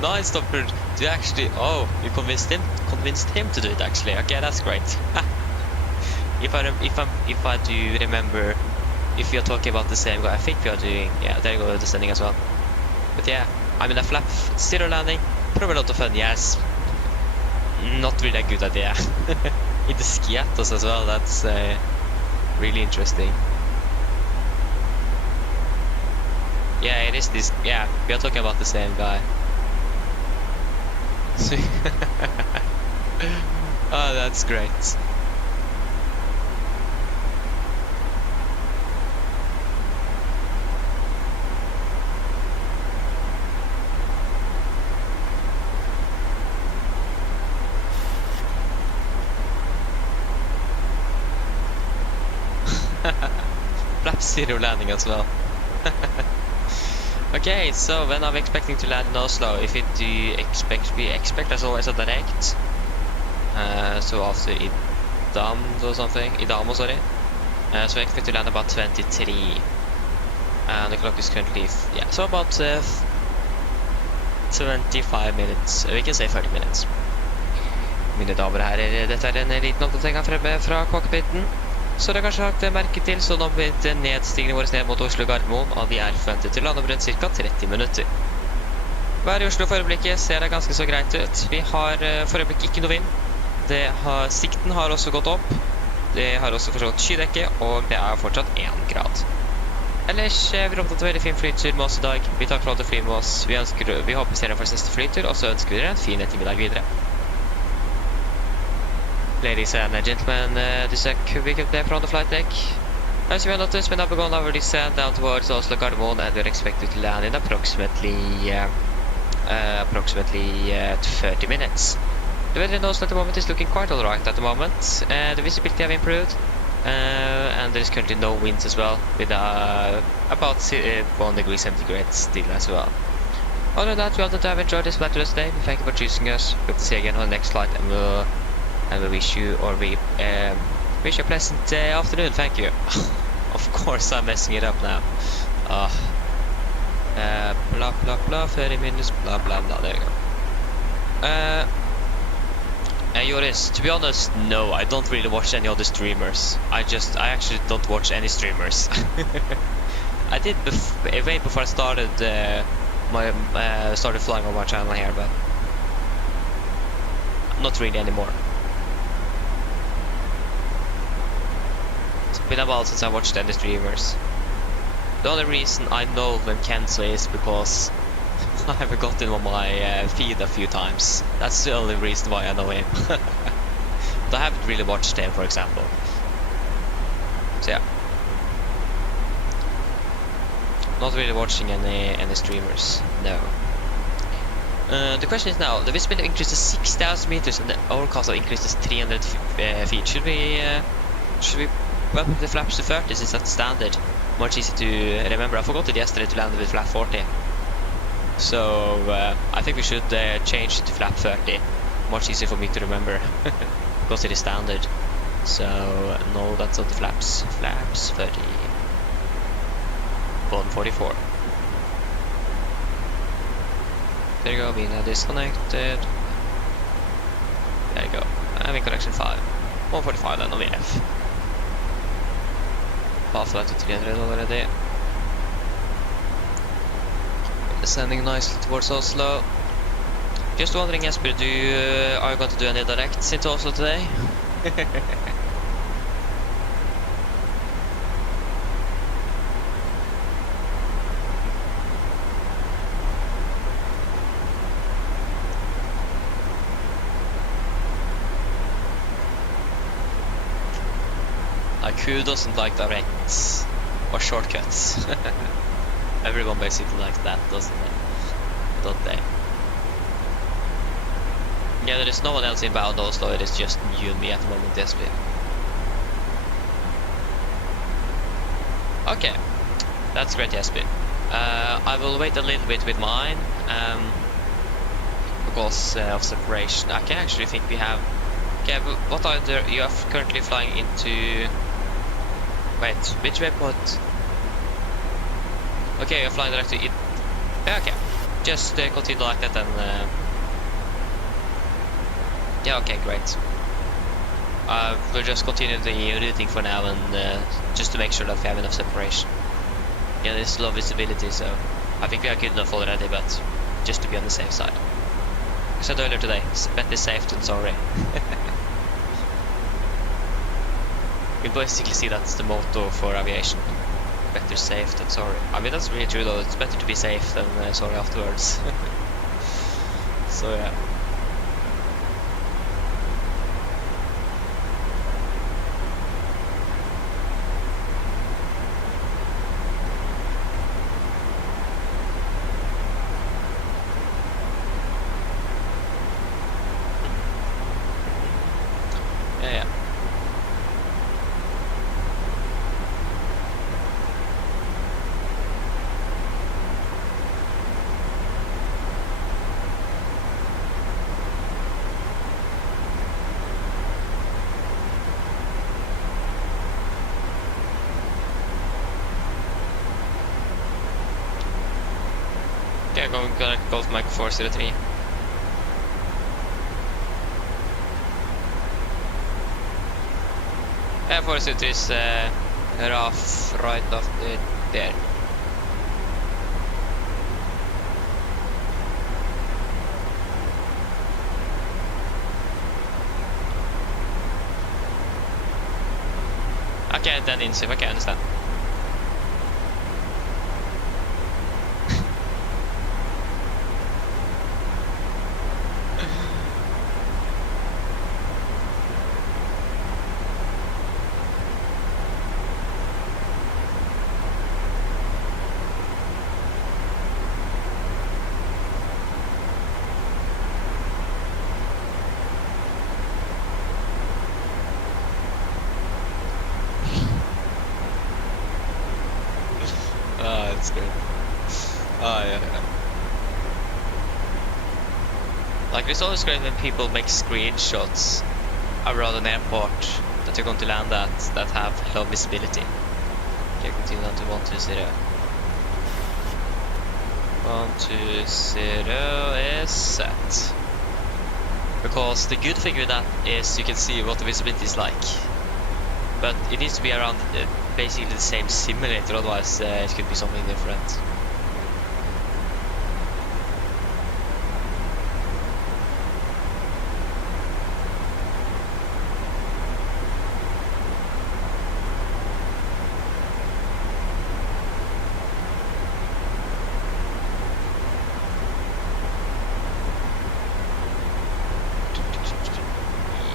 Nice, Doctor. You actually, you convinced him to do it actually. Okay, that's great. If I do remember, if you're talking about the same guy, I think we are doing, yeah, there you go, descending as well. But yeah, I'm in a flap 0 landing, probably a lot of fun, yes. Not really a good idea. In the Skiatos as well, that's really interesting. Yeah, it is this, yeah, we are talking about the same guy. Oh, that's great. Flap 0 landing as well. Okay, so when are we expecting to land in Oslo? If it we expect as always a direct. So after Idamo, sorry. So we expect to land about 23. And the clock is currently, yeah, so about 25 minutes. We can say 30 minutes. Mine damer og herrer, dette en liten oppdatering her fremme fra Cockpiten. Så dere kanskje har lagt merke til, så nå begynte nedstigningen vår ned mot Oslo Gardermoen, og vi forventet til landområdet ca. 30 minutter. Været i Oslo for øyeblikket ser det ganske så greit ut. Vi har for øyeblikket ikke noe vind. Sikten har også gått opp. Det har også forstått skydekke, og det fortsatt 1 grad. Ellers vi håper at veldig fin flytur med oss i dag. Vi tar klart å fly med oss. Vi håper serien for neste flytur, og så ønsker vi dere en fin ettermiddag videre. Ladies and gentlemen, this is a Cubic update from the flight deck. As you will notice, we now begun our descent down towards Oslo Gardermoen, and we're expected to land in approximately 30 minutes. The weather in Oslo at the moment is looking quite alright at the moment. The visibility have improved, and there is currently no winds as well, with about 1 degree centigrade still as well. Other than that, we hope that you have enjoyed this flight today. Thank you for choosing us. Hope to see you again on the next flight, and we'll wish you a pleasant afternoon. Thank you. Of course I'm messing it up now. Blah blah blah, 30 minutes, blah blah blah. There you go. Joris, to be honest, no, I don't really watch any other streamers. I actually don't watch any streamers. I did way before I started started flying on my channel here, but not really anymore. It's been a while since I watched any streamers. The only reason I know when Kenzo is because I have gotten on my feed a few times. That's the only reason why I know him. But I haven't really watched him, for example. So yeah. Not really watching any streamers, no. The question is now, the visibility increases 6,000 meters and the overcast increases 300 feet. Should we bump up the flaps to 30 since that's standard? Much easy to remember. I forgot it yesterday to land with flap 40. So I think we should change to flap 30. Much easier for me to remember because it is standard. So no, that's not the flaps. Flaps 30. 144. There you go, being disconnected. There you go. I'm in connection 5. 145 then on VF. Path flight to 300 already. Descending nicely towards Oslo. Just wondering, Jesper, are you going to do any directs into Oslo today? Who doesn't like directs or shortcuts? Everyone basically likes that, doesn't they? Don't they? Yeah, there is no one else inbound Oslo, it is just you and me at the moment, yes, please. Okay, that's great, Jesper. I will wait a little bit with mine because of separation. I can actually think we have. Okay, what are you are currently flying into? Wait, which waypoint? Okay, you're flying directly in. Yeah, okay, just continue like that and. Yeah, okay, great. We'll just continue the routing for now and just to make sure that we have enough separation. Yeah, there's low visibility, so I think we are good enough already, but just to be on the safe side. I said earlier today, it's better safe than sorry. We basically see that's the motto for aviation. Better safe than sorry. I mean, that's really true though, it's better to be safe than sorry afterwards. So yeah. I'm gonna go to Mike 403. Yeah, 403 is rough right after there. Okay, then Insif, okay, I understand. That's good. Oh, yeah. Like, it's always great when people make screenshots around an airport that you're going to land at that have low visibility. Okay, continue on to 120. 120 is set. Because the good thing with that is you can see what the visibility is like. But it needs to be around basically the same simulator, otherwise it could be something different.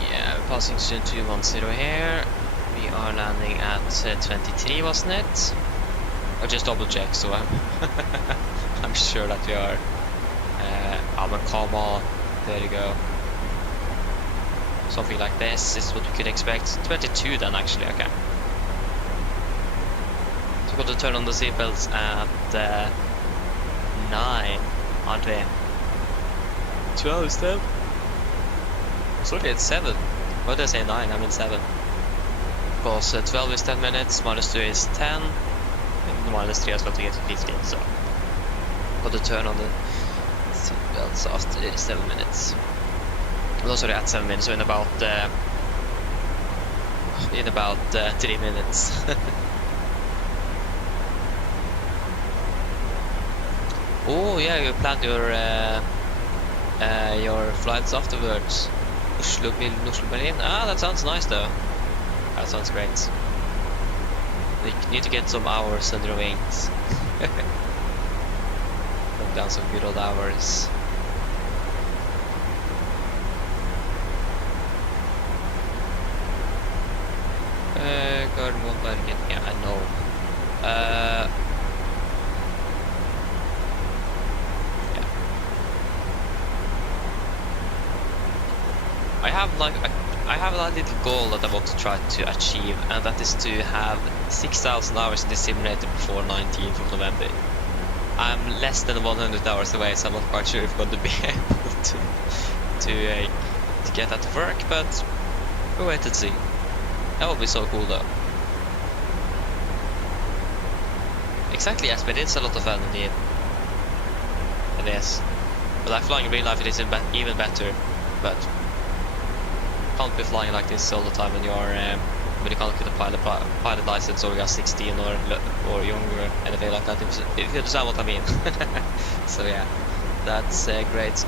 Yeah, we're passing soon 210 here. We are landing at 23, wasn't it? I'll just double check, so I'm sure that we are. Come on, there you go. Something like this is what we could expect. 22 then, actually, okay. So we're going to turn on the seatbelts at 9, aren't we? 12 instead? Sorry, it's 7. Why did I say 9? I mean 7. Because 12 is 10 minutes, minus 2 is 10, and minus 3 has got to get to 15, so got to turn on the seatbelts after 7 minutes. No, sorry, at 7 minutes, so in about 3 minutes. Oh yeah, you planned your flights afterwards. Oslo, Berlin. Ah, that sounds nice though. That sounds great. We need to get some hours under the wings. Put down some good old hours. Bergen. Yeah, I know. Yeah. I have a little goal that I want to try to achieve, and that is to have 6,000 hours in the simulator before 19th of November. I'm less than 100 hours away, so I'm not quite sure if I'm going to be able to get that to work, but we'll wait and see. That would be so cool though. Exactly, yes, but it's a lot of fun indeed. It is. But like flying in real life, it is even better, but can't be flying like this all the time when you're when you can't get a pilot license, or you are 16 or younger, or anything like that. If you understand what I mean. So yeah, that's great.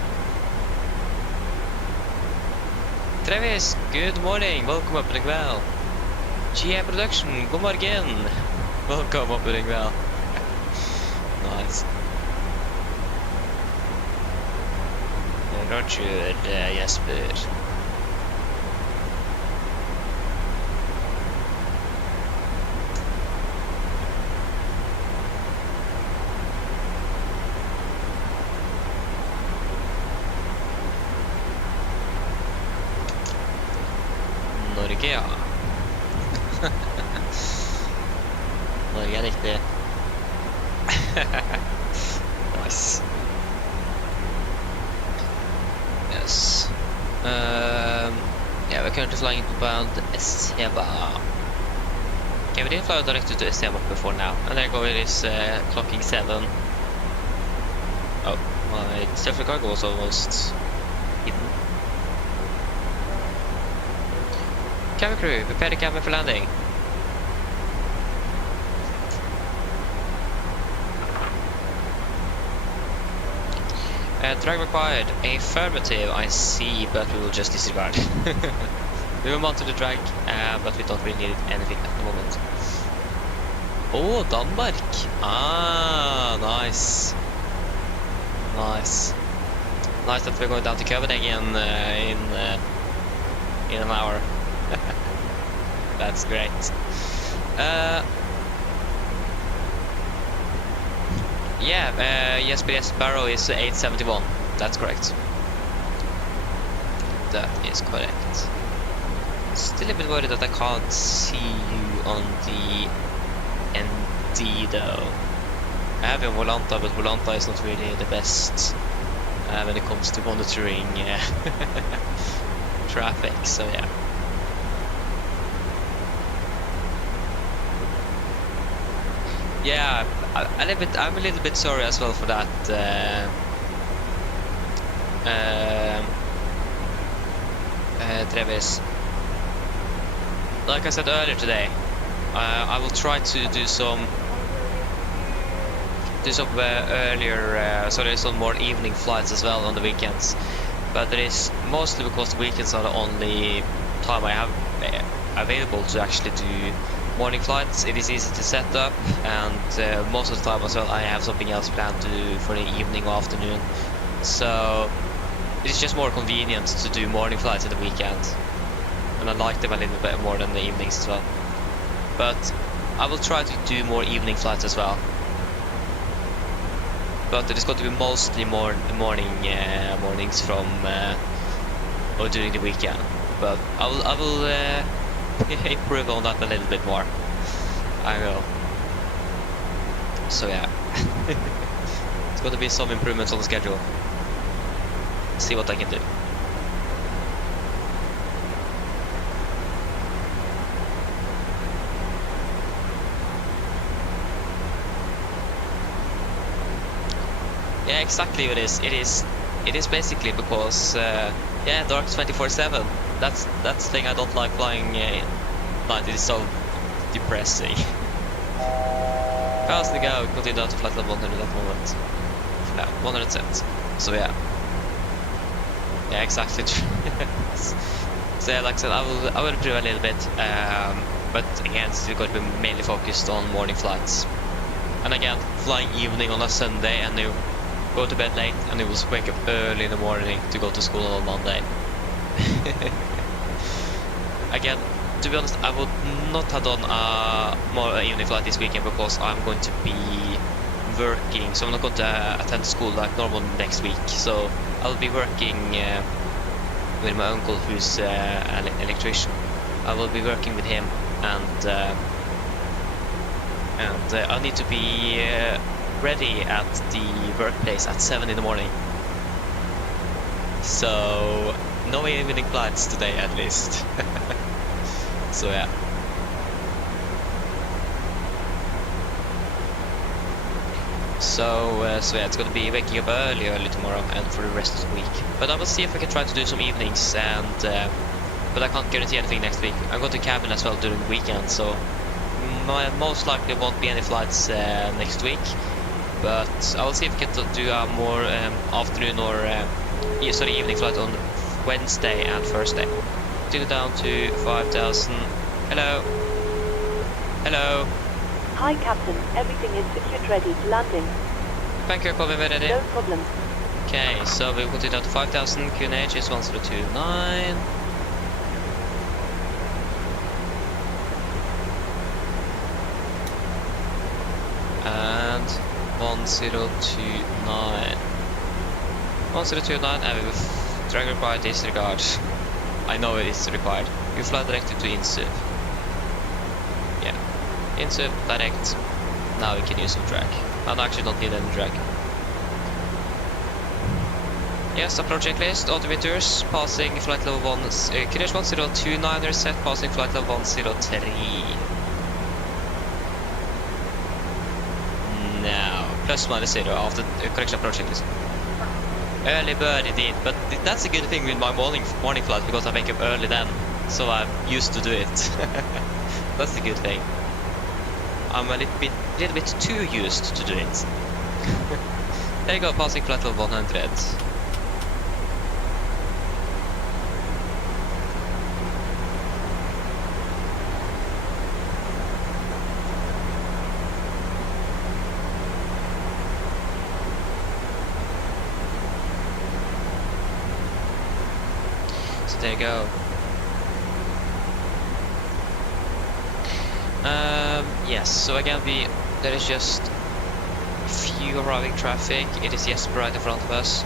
Travis, good morning. Welcome up doing well. GA Production, god morgen. Welcome up doing well. Nice. Roger, Jesper. Norge, ja. Norge er riktig. Nice. Yes. Yeah, we're currently flying inbound Esteba. Okay, we didn't fly directly to Esteba before now, and there go it is clocking 7. Oh, my selfie cargo was almost hidden. Camera crew, prepare the camera for landing. Drag required. Affirmative, I see, but we will just disregard. We will monitor the drag, but we don't really need anything at the moment. Oh, Denmark! Ah, nice. Nice. Nice that we're going down to Copenhagen in an hour. That's great. Yes, Barrow is 871. That's correct. That is correct. Still a bit worried that I can't see you on the ND though. I have a Volanta, but Volanta is not really the best when it comes to monitoring traffic, so yeah. Yeah, I'm a little bit sorry as well for that. Travis. Like I said earlier today, I will try to do some earlier, so there's some more evening flights as well on the weekends. But it is mostly because the weekends are the only time I have available to actually do morning flights. It is easy to set up, and most of the time as well I have something else planned to do for the evening or afternoon. So it's just more convenient to do morning flights in the weekend, and I like them a little bit more than the evenings as well. But I will try to do more evening flights as well. But it is going to be mostly mornings from or during the weekend. But I will improve on that a little bit more. I will. So yeah, it's going to be some improvements on the schedule. See what I can do. Yeah, exactly. It is basically because yeah, dark 24/7. That's the thing I don't like flying night. It is so depressing. How's the go? Continue down to flight level 100 at the moment. Yeah, 100 cents. So yeah. Yeah, exactly. So yeah, like I said, I will improve a little bit, but again, still going to be mainly focused on morning flights. And again, flying evening on a Sunday, and you go to bed late, and you will wake up early in the morning to go to school on Monday. Again, to be honest, I would not have done a more evening flight this weekend because I'm going to be working, so I'm not going to attend school like normal next week. So I'll be working with my uncle, who's an electrician. I will be working with him, and I need to be ready at the workplace at 7 in the morning. So no evening flights today, at least. So yeah. So yeah, it's gonna be waking up early tomorrow and for the rest of the week. But I will see if I can try to do some evenings, and but I can't guarantee anything next week. I'm going to cabin as well during the weekend, so most likely won't be any flights next week. But I will see if I can do a more afternoon or evening flight on Wednesday and Thursday. Take it down to 5,000. Hello. Hello. Hi, Captain. Everything is secured, ready to landing. Thank you, Colby, ready. No problem. Okay, so we'll continue down to 5,000. QNH is 1029. And 1029. 1029, and we will drag required disregard. I know it is required. You fly directly to Insup. Yeah. Insup, direct. Now we can use some drag. I actually don't need any drag. Yes, approach checklist, altimeters, passing flight level 1, QNH 1029 are set, passing flight level 103. Now, +-0 after the correction approaching this. Early bird indeed, but that's a good thing with my morning flight because I wake up early then, so I'm used to do it. That's a good thing. I'm a little bit too used to do it. There you go, passing flight level 100. There you go. Yes, so again there is just few arriving traffic. It is Jesper right in front of us.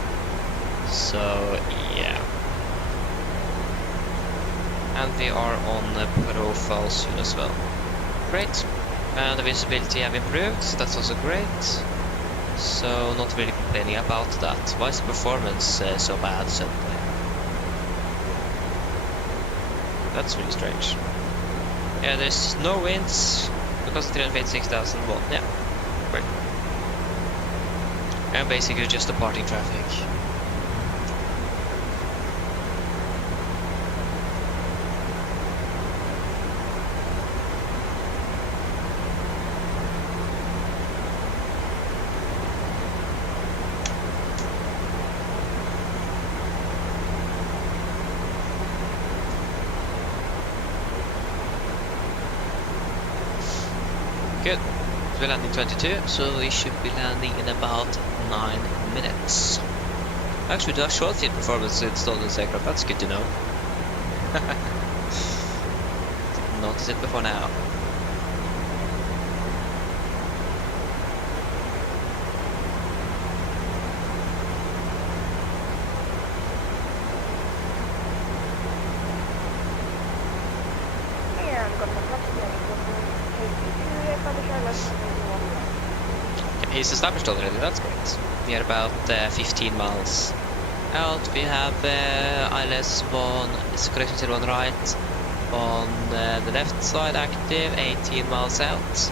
So yeah. And we are on the profile soon as well. Great. And the visibility have improved, so that's also great. So not really complaining about that. Why is the performance so bad suddenly? That's really strange. Yeah, there's no winds because 386,000 watt. Yeah, great. And basically just departing traffic. Good. We're landing 22, so we should be landing in about 9 minutes. Actually, we do have short field performance installed in this aircraft. That's good to know. Didn't notice it before now. He's established already, that's great. We are about 15 miles out. We have ILS 1, it's correction 01 right on the left side active, 18 miles out.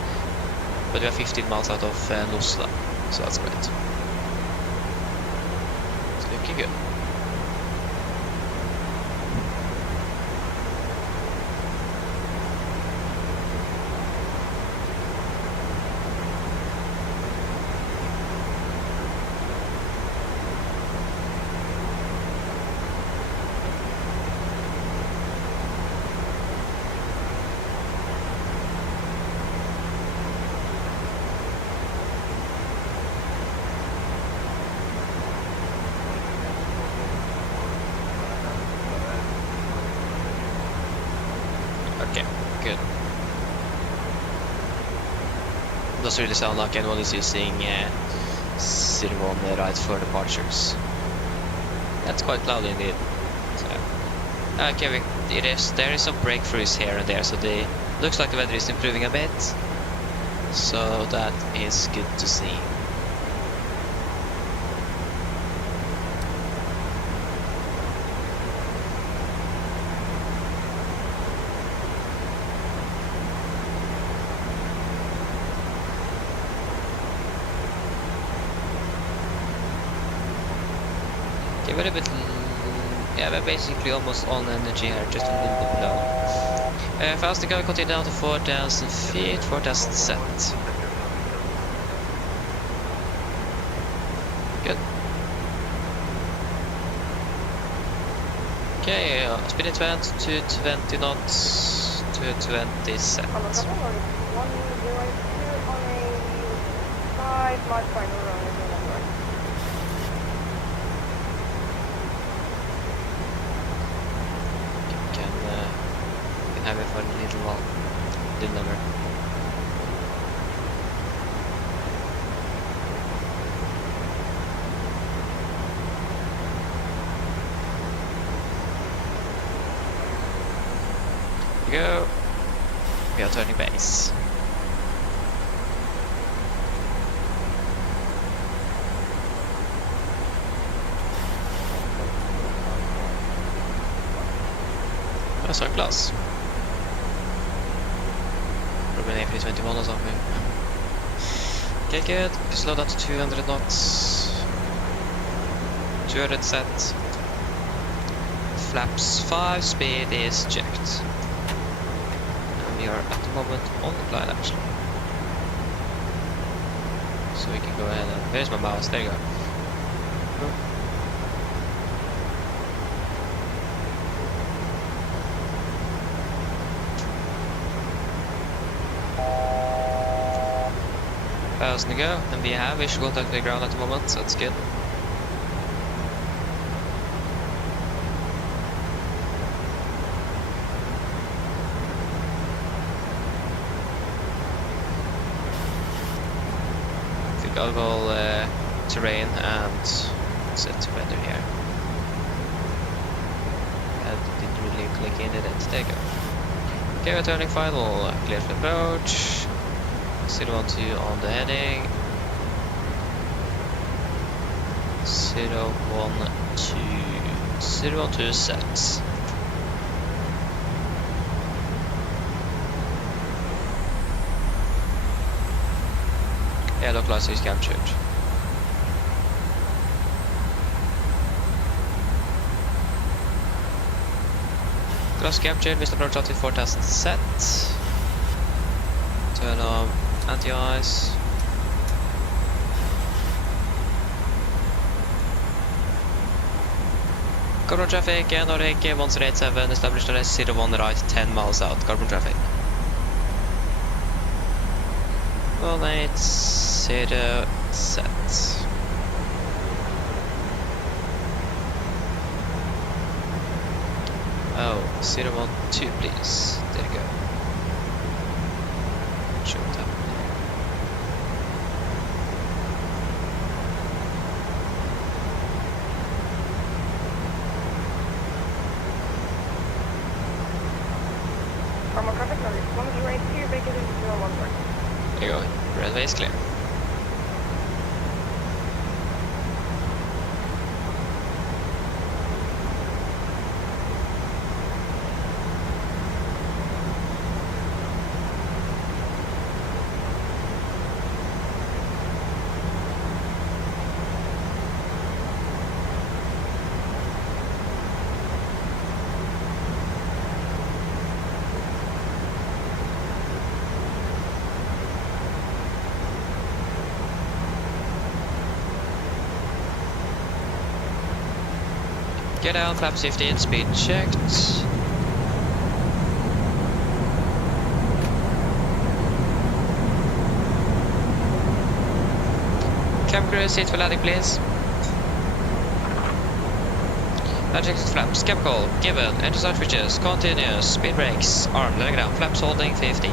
But we are 15 miles out of Oslo, so that's great. It's looking good. Okay, good. Doesn't really sound like anyone is using 01 right for departures. That's quite cloudy indeed. So, okay, there is some breakthroughs here and there, so looks like the weather is improving a bit. So that is good to see. We're a bit, yeah, we're basically almost on energy here, just a little bit below. Faster go, continue down to 4,000 feet, 4,000 set. Good. Okay, speed 20 to 20 knots to 20 set. On a 102 on a 5 mile final run. Have it for a little while. Didn't ever. Here we go. We are turning base. That's our class. Probably an AP21 or something. Okay, good. Slow down to 200 knots. 200 set. Flaps 5, speed is checked. And we are at the moment on the glide actually. So we can go ahead and... Where's my mouse? There you go. Cool. Thousand to go, and we have visual contact with the ground at the moment, so that's good. I think I'll go terrain and set to weather here. I didn't really click in it. There you go. Okay, we're turning final. Clear for approach. 012 on the heading. 012 sets. Yeah, localizer is captured. Glass captured, Mr. Approach out with 4000 set. Turn on anti-ice. Carbon traffic, Nordic 1087, established on S01 right, 10 miles out. Carbon traffic. 180 set. Oh, 012 please. There you go. Show it up. Normal traffic, Nordic 182, vacant in 014. There you go. Runway is clear. Get out, flaps 15, speed checked. Cam crew, seat for landing, please. Landing flaps, cam call, given, enter start switches, continuous, speed brakes, arm, landing ground, flaps holding 15.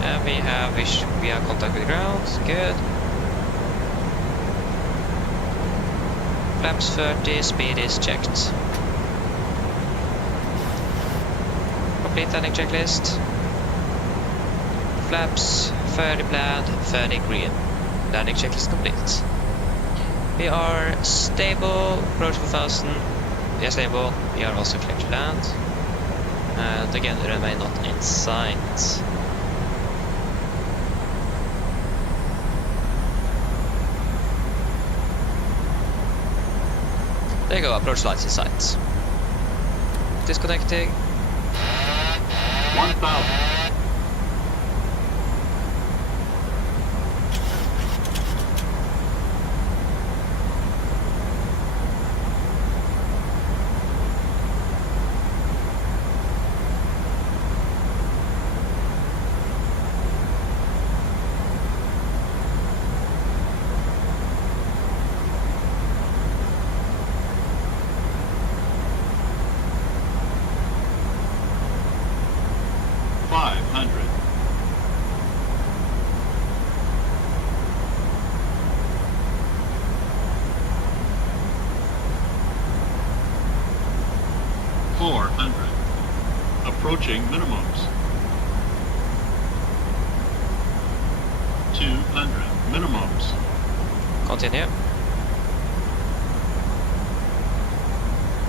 And we have contact with the ground, good. Flaps 30, speed is checked. Complete landing checklist. Flaps 30 planned, 30 green. Landing checklist complete. We are stable, approach 4000. We are stable, we are also clear to land. And again, runway not in sight. There you go, approach lights in sight. Disconnecting. 1000. Approaching minimums. 200 minimums. Continue.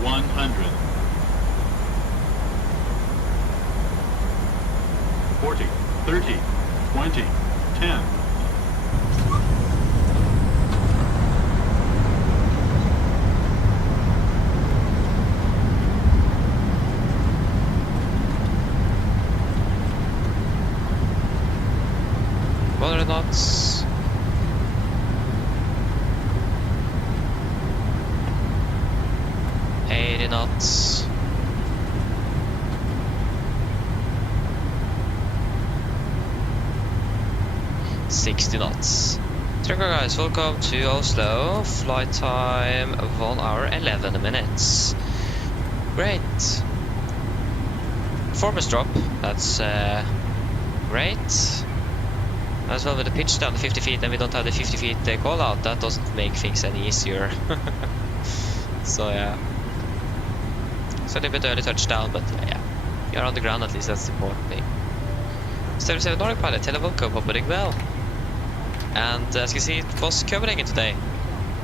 100. 40, 30, 20, 10. Whether or not 80 knots. knots. Trucker guys, welcome to Oslo. Flight time 1 hour 11 minutes. Great. Performance drop, that's great. As well with the pitch down to 50 feet and we don't have the 50 feet call out, that doesn't make things any easier. So yeah. It's a little bit early touchdown, but yeah. You're on the ground at least, that's the important thing. 77 Nordic pilot, hello, welcome, hope doing well. And as you see, it was Copenhagen today.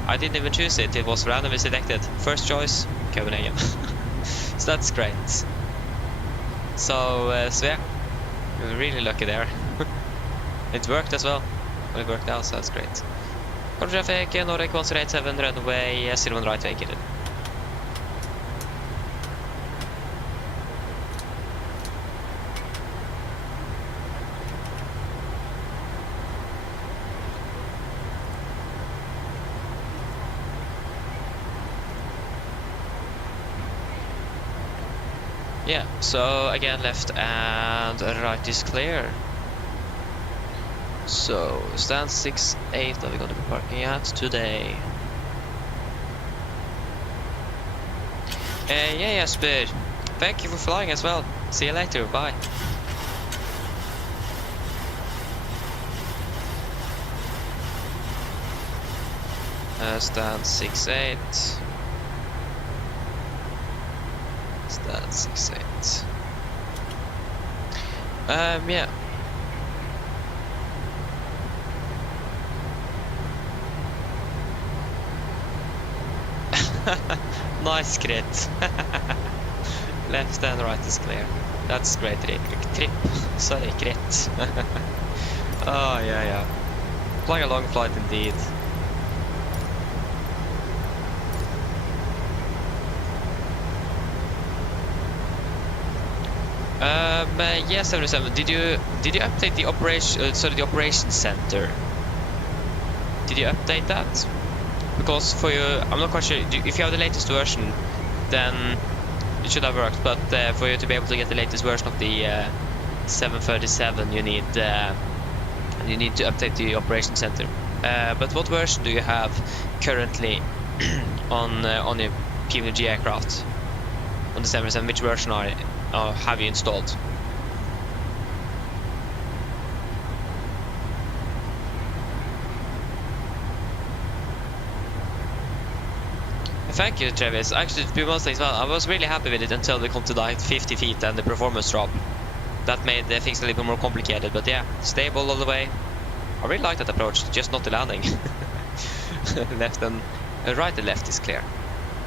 I didn't even choose it, it was randomly selected. First choice, Copenhagen. So that's great. So yeah, we were really lucky there. It worked as well. Well, it worked out, so that's great. Control traffic, Nordic 1087, runway 01 right, vacated. Yeah, so again left and right is clear. So stand 68 that we're going to be parking at today. Yeah, Jesper. Thank you for flying as well. See you later. Bye. Stand 68. Stand 68. Yeah. Nice crit. Left and right is clear. That's great trip. Sorry, crit. Oh yeah. Flying a long flight indeed. Yes, 77. Did you update the operation? The operations center. Did you update that? Because for you, I'm not quite sure. If you have the latest version, then it should have worked. But for you to be able to get the latest version of the 737, you need to update the operations center. But what version do you have currently on your PMDG aircraft on the 737? Which version have you installed? Thank you, Travis. Actually, to be honest as well, I was really happy with it until we come to like 50 feet and the performance drop. That made things a little bit more complicated, but yeah, stable all the way. I really like that approach, just not the landing. Left and right and left is clear.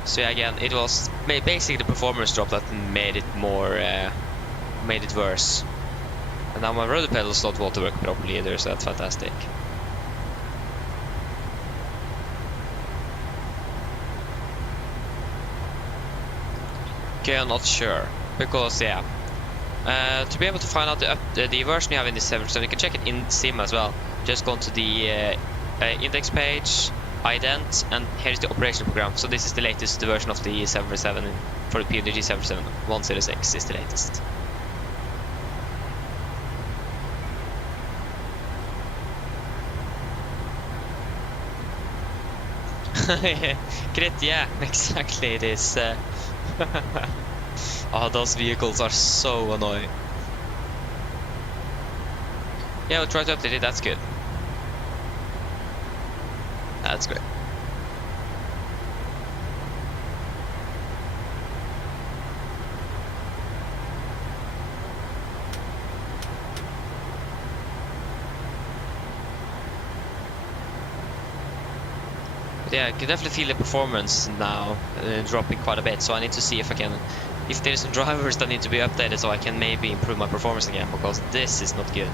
So yeah, again, it was basically the performance drop that made it more, made it worse. And now my rudder pedals don't want to work properly either, so that's fantastic. Okay, I'm not sure, because yeah, to be able to find out the version you have in the 737, you can check it in Sim as well. Just go to the index page, ident, and here's the operation program. So this is the latest version of the 737 for the PMDG 737. 106 is the latest. Crit, yeah, exactly it is. Oh, those vehicles are so annoying. Yeah, we'll try to update it, that's good. That's great. But yeah, I can definitely feel the performance now dropping quite a bit, so I need to see if I can if there's some drivers that need to be updated so I can maybe improve my performance again, because this is not good.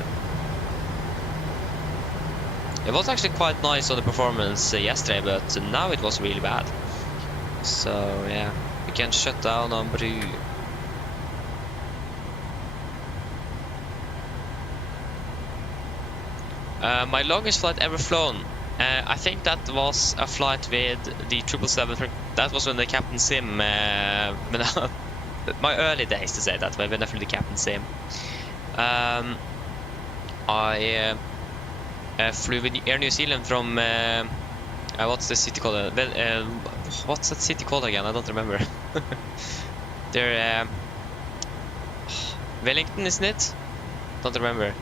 It was actually quite nice on the performance yesterday, but now it was really bad. So yeah, we can shut down on Bru. My longest flight ever flown, I think that was a flight with the 777. That was when the Captain Sim, my early days to say that, when I flew the Captain Sim. I flew with Air New Zealand from, what's the city called? What's that city called again? I don't remember. They're, Wellington, isn't it? Don't remember.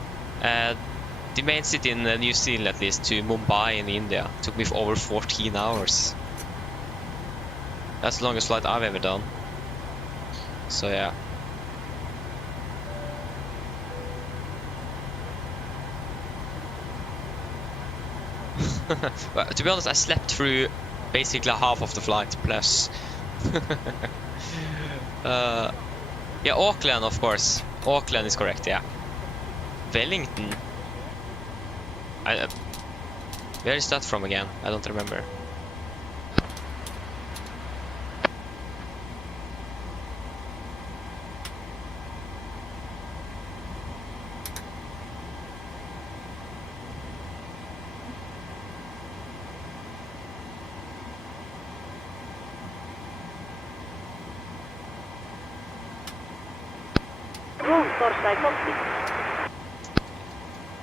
The main city in New Zealand, at least, to Mumbai in India, took me for over 14 hours. That's the longest flight I've ever done. So yeah. Well, to be honest, I slept through basically half of the flight plus. Yeah, Auckland, of course. Auckland is correct, yeah. Wellington. Where is that from again? I don't remember.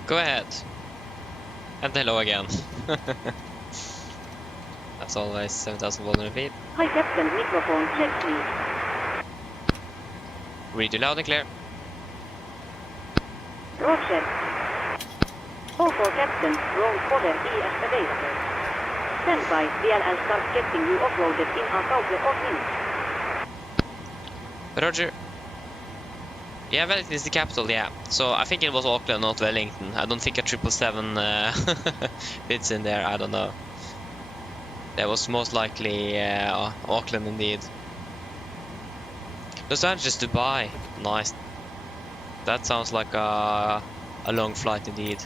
Go ahead. And hello again. That's always 7,100 feet. Hi Captain, microphone check please. Read you loud and clear. Roger. Hold for Captain, roll fodder ES available. Stand by, DLL start getting you offloaded in a couple of minutes. Roger. Yeah, Wellington is the capital, yeah. So I think it was Auckland, not Wellington. I don't think a 777 fits in there, I don't know. That was most likely Auckland indeed. Los Angeles, Dubai. Nice. That sounds like a long flight indeed.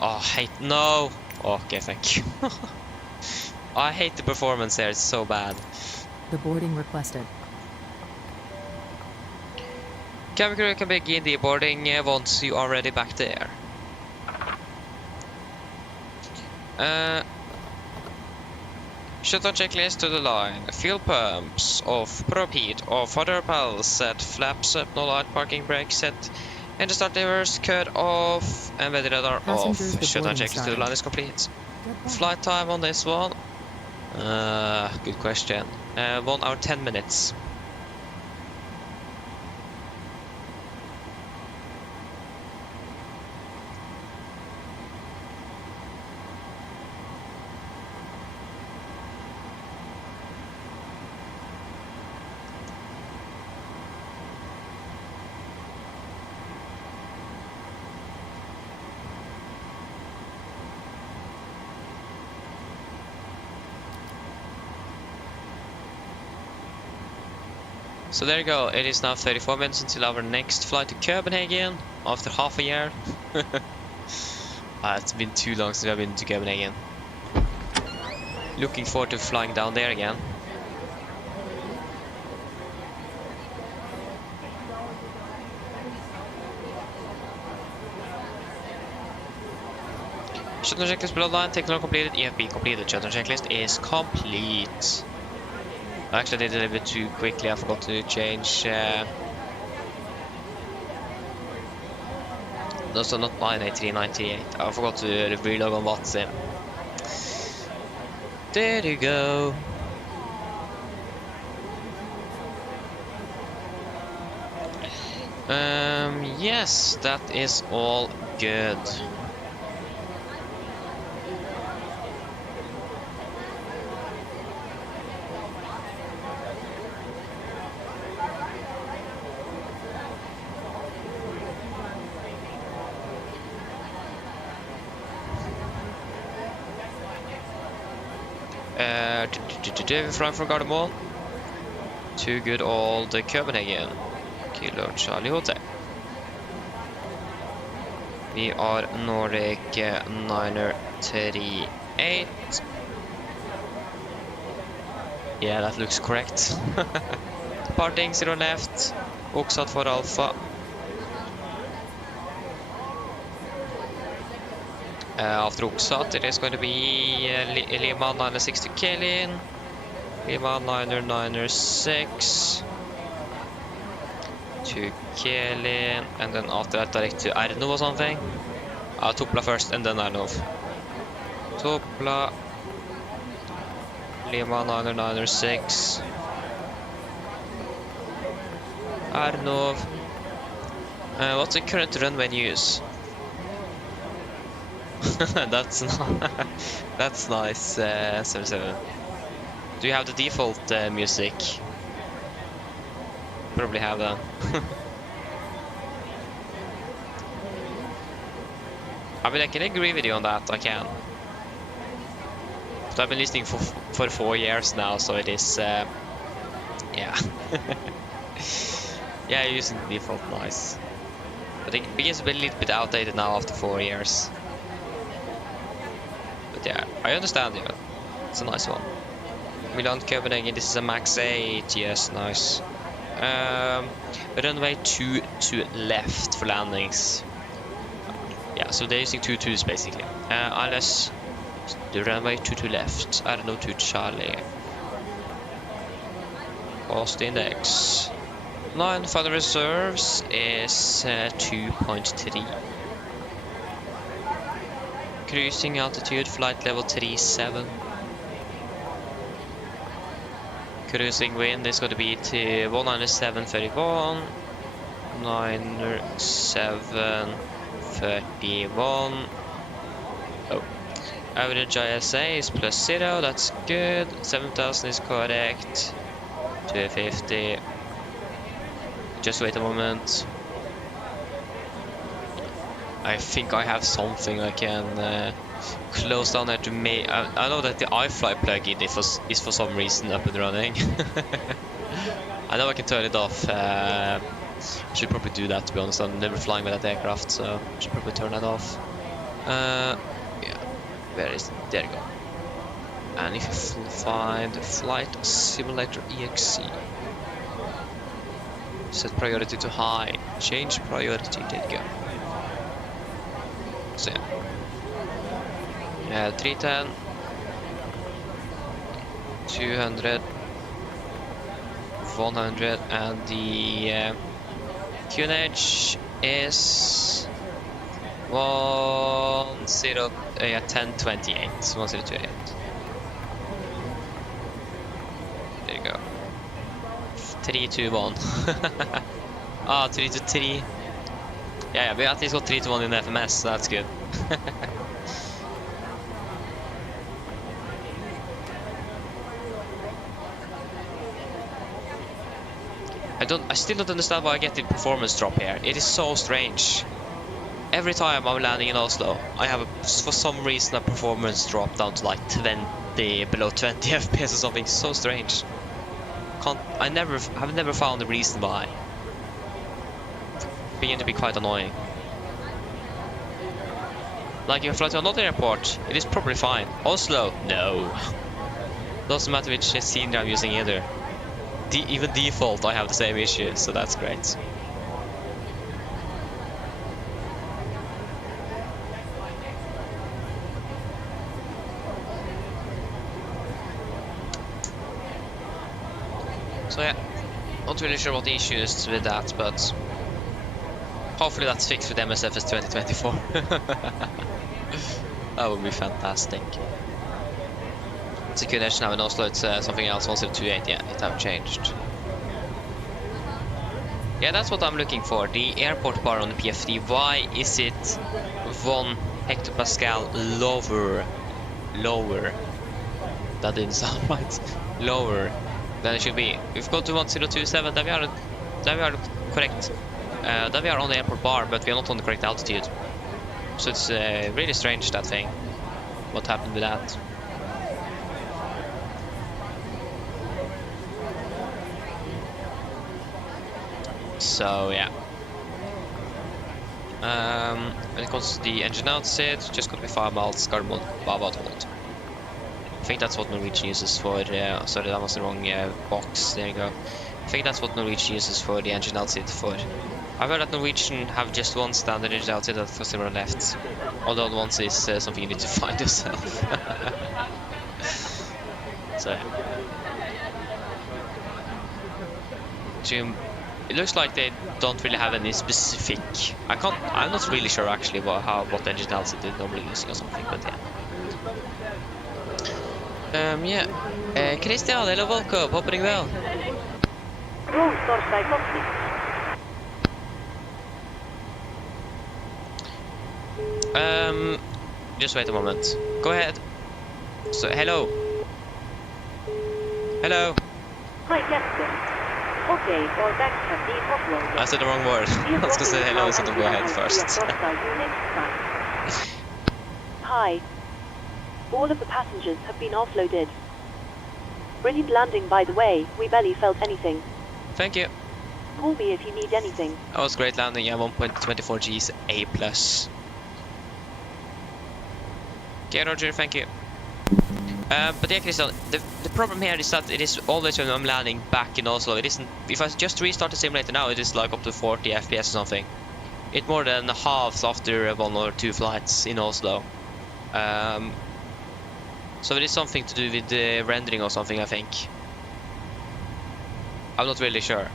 Oh, hate. No! Okay, thank you. I hate the performance there, it's so bad. The boarding requested. Cabin crew can begin the boarding once you are ready back there. Shutdown checklist to the line. Fuel pumps off, prop heat off, other pals set, flaps up, no light, parking brake set, engine start levers cut off, and AMD radar off. Shutdown checklist to the line is complete. Flight time on this one? Good question. 1 hour 10 minutes. So there you go, it is now 34 minutes until our next flight to Copenhagen, after half a year. It's been too long since I've been to Copenhagen. Looking forward to flying down there again. Shutdown checklist below line, technical completed, EFB completed, shutdown checklist is complete. I actually did it a little bit too quickly, I forgot to change... No, so not 98398, I forgot to relog on WhatsApp. There you go. Yes, that is all good. Flying from Gardermoen. to good old Copenhagen. Kilo Charlie Hotel. We are Nordic 938. Yeah, that looks correct. Departing 0 left. Oxat for Alpha. After Oxat, it is going to be Lima 906 to Kelin. Lima 996 to Kelin, and then after that direct to Arnov or something. Topla first and then Arnov. Topla, Lima 996, Arnov. What's the current runway news? That's nice. 77. Do you have the default music? Probably have that. I mean, I can agree with you on that. I can. But I've been listening for 4 years now, so it is. Yeah. Yeah, using the default, nice. But it begins to be a little bit outdated now after 4 years. But yeah, I understand you. It's a nice one. Milan Copenhagen, this is a max 8. Yes, nice. Runway 2 to left for landings. Yeah, so they're using 2 2s basically. Unless the runway 2 to left. I don't know, to Charlie. Cost index. 9 for the reserves is 2.3. Cruising altitude, flight level 37. Cruising wind is going to be to 197.31. 97.31. Oh. Average ISA is +0, that's good. 7,000 is correct. 250. Just wait a moment. I think I have something I can close down there to me. I know that the iFly plugin is for some reason up and running. I know I can turn it off. I should probably do that, to be honest. I'm never flying with that aircraft, so I should probably turn that off. Yeah, where is it? There you go. And if you find Flight Simulator EXE, set priority to high, change priority, there you go. So yeah, 310, 200, 100, and the QNH is 1028, 1028. There you go. 3, 2, 1. Ah, 3 to 3. Yeah, we at least got 3 to 1 in the FMS, so that's good. I still don't understand why I get the performance drop here. It is so strange. Every time I'm landing in Oslo, I have for some reason a performance drop down to like 20, below 20 FPS or something. So strange. I've never found a reason why. Begin to be quite annoying. Like if I fly to another airport, it is probably fine. Oslo, no. Doesn't matter which scene I'm using either. Even default, I have the same issue, so that's great. So yeah, not really sure what the issue is with that, but hopefully that's fixed with MSFS2020. That would be fantastic. It's a good edge now in Oslo, it's something else, 1028, yeah, it have changed. Yeah, that's what I'm looking for, the airport bar on the PF3. Why is it 1 hectopascal lower? That didn't sound right. Lower than it should be. We've got to 1027, then we are correct. Then we are on the airport bar, but we are not on the correct altitude. So it's really strange, that thing. What happened with that? So yeah. When it comes to the engine outset, just gonna be 5 miles, carbon above hold. I think that's what Norwegian uses for. Sorry, that was the wrong box. There you go. I think that's what Norwegian uses for the engine outset for. I've heard that Norwegian have just one standard engine outset that for zero left. Although the ones is something you need to find yourself. So it looks like they don't really have any specific. I'm not really sure actually what engine outset they're normally using or something, but yeah. Christian, hello, welcome. Hope doing well. Roll Torstai Cockpit. Just wait a moment. Go ahead. So, hello. Hello. Hi, Captain. Okay, all bags have been offloaded. I said the wrong word. I was gonna say hello instead of go ahead first. Hi. All of the passengers have been offloaded. Brilliant landing, by the way. We barely felt anything. Thank you. Call me if you need anything. That was great landing. Yeah, 1.24 Gs A+. Okay, Roger, thank you. But yeah, Christian, the problem here is that it is always when I'm landing back in Oslo. It isn't. If I just restart the simulator now, it is like up to 40 FPS or something. It's more than half after 1 or 2 flights in Oslo. So it is something to do with the rendering or something, I think. I'm not really sure.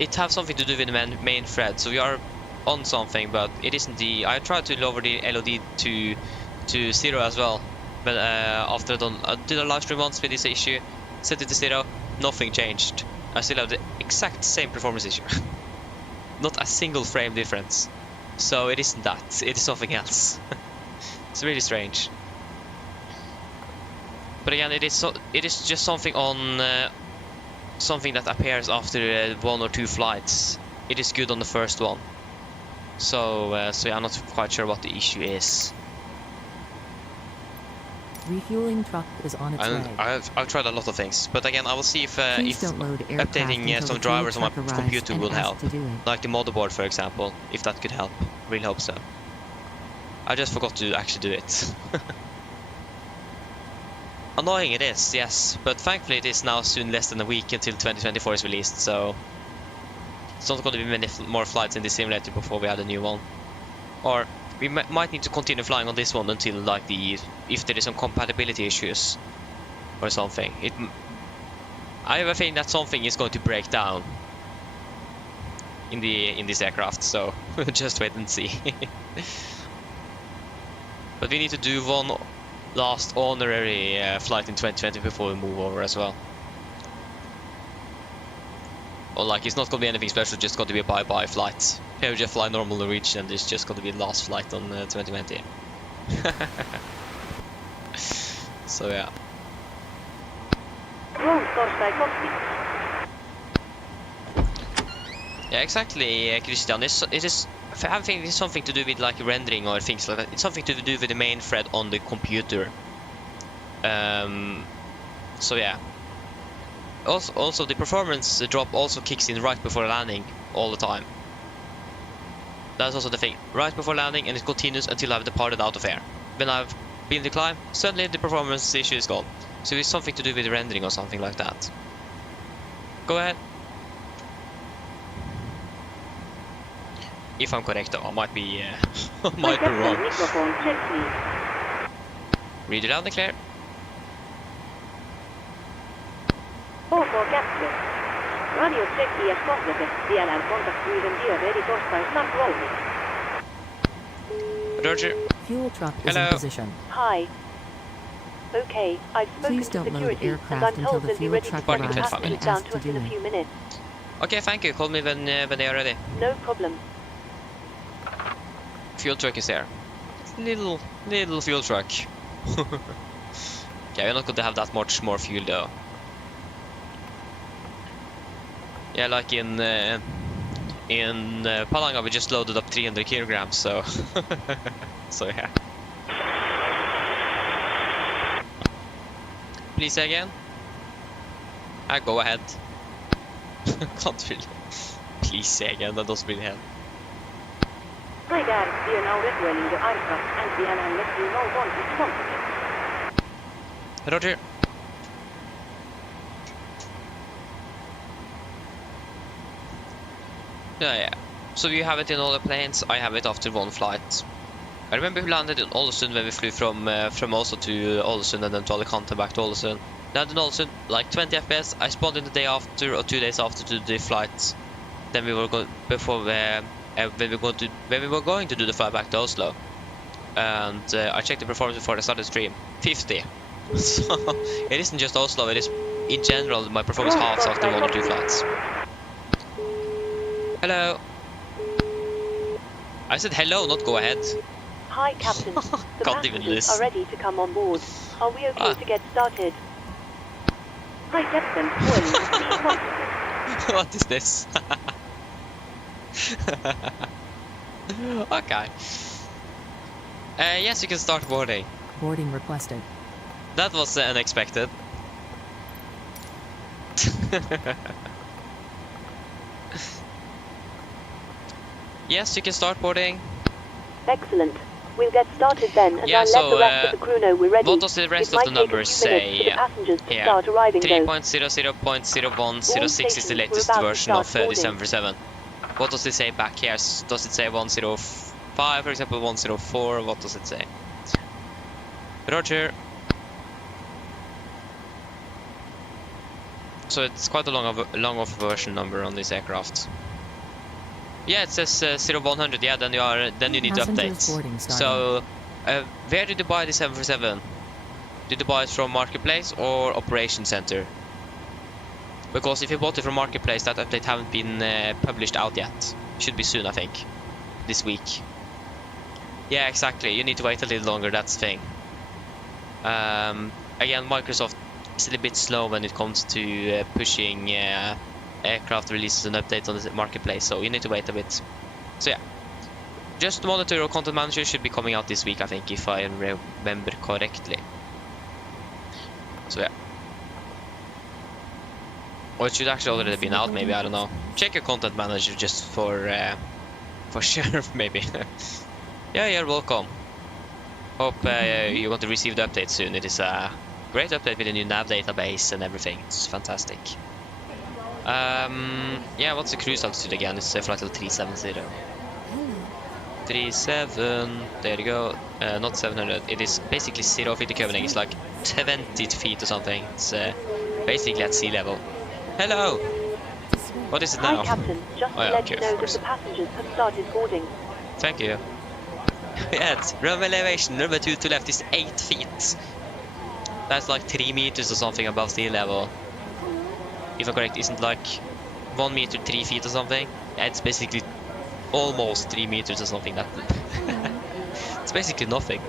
It has something to do with the main thread, so we are on something, but it isn't the. I tried to lower the LOD to 0 as well, but after I did a live stream once with this issue, set it to 0, nothing changed. I still have the exact same performance issue. Not a single frame difference. So it isn't that, it is something else. It's really strange. But again, it is just something on something that appears after 1 or 2 flights. It is good on the first one. So yeah, I'm not quite sure what the issue is. Refueling truck is on its way. I've tried a lot of things, but again, I will see if updating some the drivers on my fuel truck computer arrives will and help, asks to do it. like the motherboard, for example, if that could help. Really hope so. I just forgot to actually do it. Annoying it is, yes, but thankfully it is now soon less than a week until 2024 is released, so it's not going to be many more flights in this simulator before we add a new one. Or we might need to continue flying on this one until like if there is some compatibility issues or something. I have a feeling that something is going to break down in this aircraft, so just wait and see. But we need to do one last honorary flight in 2020 before we move over as well. Or like, it's not going to be anything special, just going to be a bye-bye flight. Here we just fly normal Norwegian and it's just going to be the last flight on 2020. So yeah. Yeah, exactly, Christian. I think it's something to do with like rendering or things like that. It's something to do with the main thread on the computer. So yeah. Also, the performance drop also kicks in right before landing all the time. That's also the thing. Right before landing, and it continues until I've departed out of air. When I've been the climb, suddenly the performance issue is gone. So it's something to do with the rendering or something like that. Go ahead. If I'm correct, though, I might be might be wrong. Read it loud and clear. OK, Captain. Radio check is completed. DLL contact with Dear Ready Torstai start rolling. Roger. Fuel truck is Hello. in position. Hi. Okay, I've spoken Please to don't load security, and aircraft I'm until told the they'll be fuel ready to truck send arrives passengers and down asks to us to in do a it. few minutes. Okay, thank you. Call me when they are ready. No problem. Fuel truck is there. Little fuel truck. Okay, we're not going to have that much more fuel though. Yeah, like in Palanga we just loaded up 300 kilograms, so so yeah. Please say again. Go ahead. Can't really. Please say again, that doesn't really help. Hi there, we are now refueling the aircraft and we can let you know once it's complete. Roger. Yeah. So you have it in all the planes. I have it after one flight. I remember we landed in Ålesund when we flew from Oslo to Ålesund and then to Alicante back to Ålesund. Landed in Ålesund, like 20 FPS. I spawned in the day after or 2 days after to do the flight. Then we were going when we were going to do the flight back to Oslo. And I checked the performance before I started the stream. 50. So it isn't just Oslo. It is in general my performance halves after 1 or 2 flights. Hello. I said hello, not go ahead. Hi, Captain. The Can't even passengers listen. are ready to come on board. Are we okay to get started? Hi Captain, well, What is this? Okay. Yes, you can start boarding. Boarding requested. That was unexpected. Yes, you can start boarding. Excellent. We'll get started then, and Yeah, I'll so, let the rest of the crew know we're ready. what does the rest It of might the take a numbers few minutes say for the passengers to here? start arriving, though. 3.00.0106 is the latest We're about to version of start boarding. December 7. What does it say back here? Does it say 105, for example, 104? What does it say? Roger. So it's quite a long of version number on this aircraft. Yeah, it says 0100. Yeah, then you need to Passengers update. boarding starting. So, where did you buy the 747? Did you buy it from Marketplace or Operation Center? Because if you bought it from Marketplace, that update haven't been published out yet. Should be soon, I think. This week. Yeah, exactly. You need to wait a little longer. That's the thing. Again, Microsoft is a little bit slow when it comes to pushing aircraft releases and updates on the Marketplace, so you need to wait a bit. So yeah. Just Monitor or Content Manager should be coming out this week, I think, if I remember correctly. So yeah. Or it should actually already been out, maybe, I don't know. Check your Content Manager just for sure, maybe. Yeah, you're welcome. Hope you're going to receive the update soon. It is a great update with a new nav database and everything. It's fantastic. Yeah, what's the cruise altitude again? It's flight level 370. 37, there you go. Not 700. It is basically 0 feet to Copenhagen. It's like 20 feet or something. It's basically at sea level. Hello! What is it now? Hi, Captain. Just to let you know that the passengers have started boarding. Thank you. Yeah, it's runway elevation. Runway 2 to left is 8 feet. That's like 3 meters or something above sea level. If I'm correct, isn't like 1 meter 3 feet or something? Yeah, it's basically almost 3 meters or something. That it's basically nothing.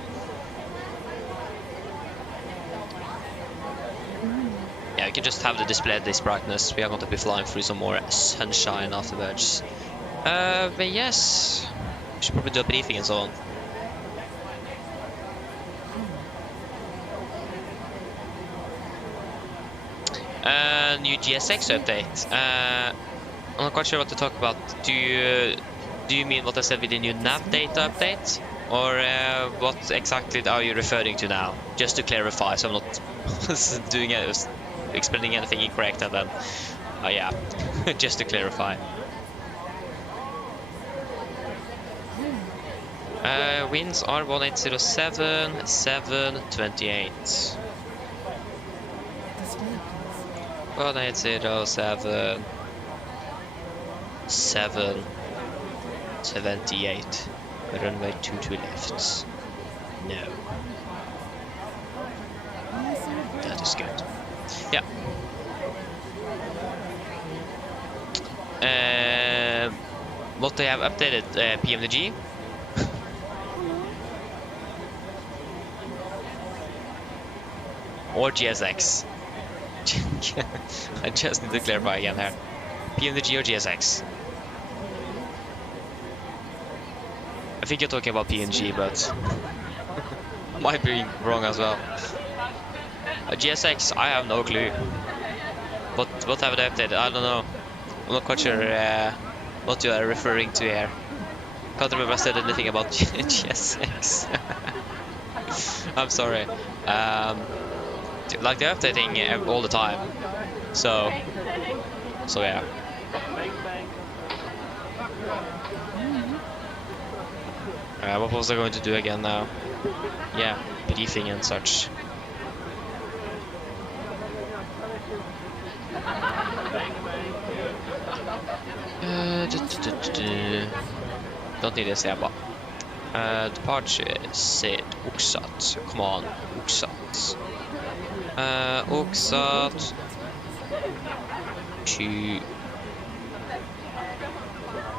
Yeah, we can just have the display at this brightness. We are going to be flying through some more sunshine afterwards. But yes, we should probably do a briefing and so on. New GSX update. I'm not quite sure what to talk about. Do you mean what I said with the new nav data update, or what exactly are you referring to now? Just to clarify, so I'm not explaining anything incorrect, and then yeah, just to clarify. Winds are 1807, 728. 1807, 778. Runway 22 left. No. That is good. Yeah. What they have updated, PMDG. Or GSX. I just need to clarify again here. PMDG or GSX? I think you're talking about PNG, but I might be wrong as well. GSX, I have no clue. What have they updated? I don't know. I'm not quite sure what you are referring to here. Can't remember I said anything about GSX. I'm sorry. Like they're updating all the time. So yeah. What was I going to do again now? Yeah, briefing and such. Don't need this ever. Departure said Oxat. Come on, Oxat. Oxat to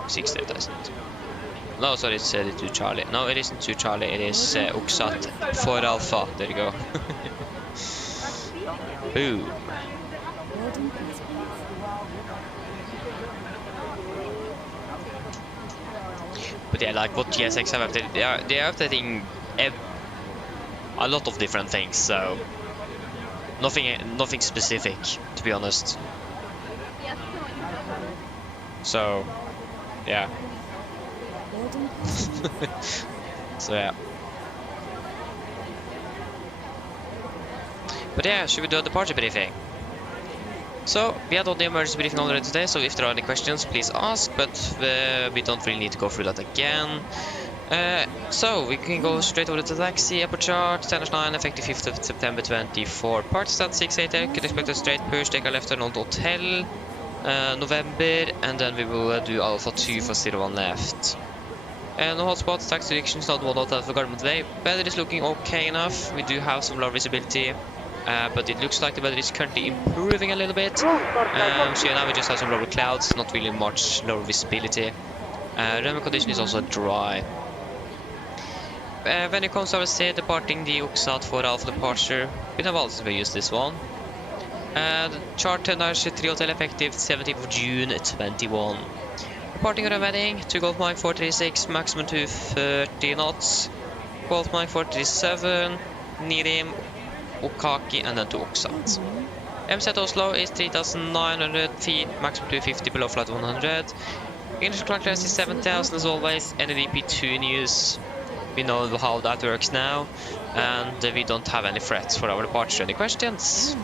68,000. No, sorry, it said it to Charlie. No, it isn't to Charlie. It is Oxat for Alpha. There you go. Boom. But yeah, like what GSX have updated, they are updating a lot of different things, so nothing specific, to be honest. So yeah. So yeah. But yeah, should we do a departure briefing? So, we had all the emergency briefing already today, so if there are any questions, please ask, but we don't really need to go through that again. So, we can go straight over to the taxi, airport chart, standard 9, effective 5th of September 24, party stat 68, can expect a straight push, take a left turn on the hotel, November, and then we will do Alpha 2 for 01 left. No hotspots, taxi directions, not 1 hotel for Gardermoen today. Weather is looking okay enough, we do have some low visibility. But it looks like the weather is currently improving a little bit. So yeah, now we just have some lower clouds, not really much lower visibility. Runway condition is also dry. When it comes to our say departing the Oxat for Alpha departure, we have also used this one. Chart 10 3 hotel effective 17th of June 21. Departing our wedding to Golf Mike 436, maximum to 30 knots. Golf Mike 437, need him. Okaki and then to Oxat. MSFS Oslo is 3,900 feet, maximum 250 below flight 100. Initial clock class is 7,000 as always, NDP2 news. We know how that works now, and we don't have any threats for our departure. Any questions?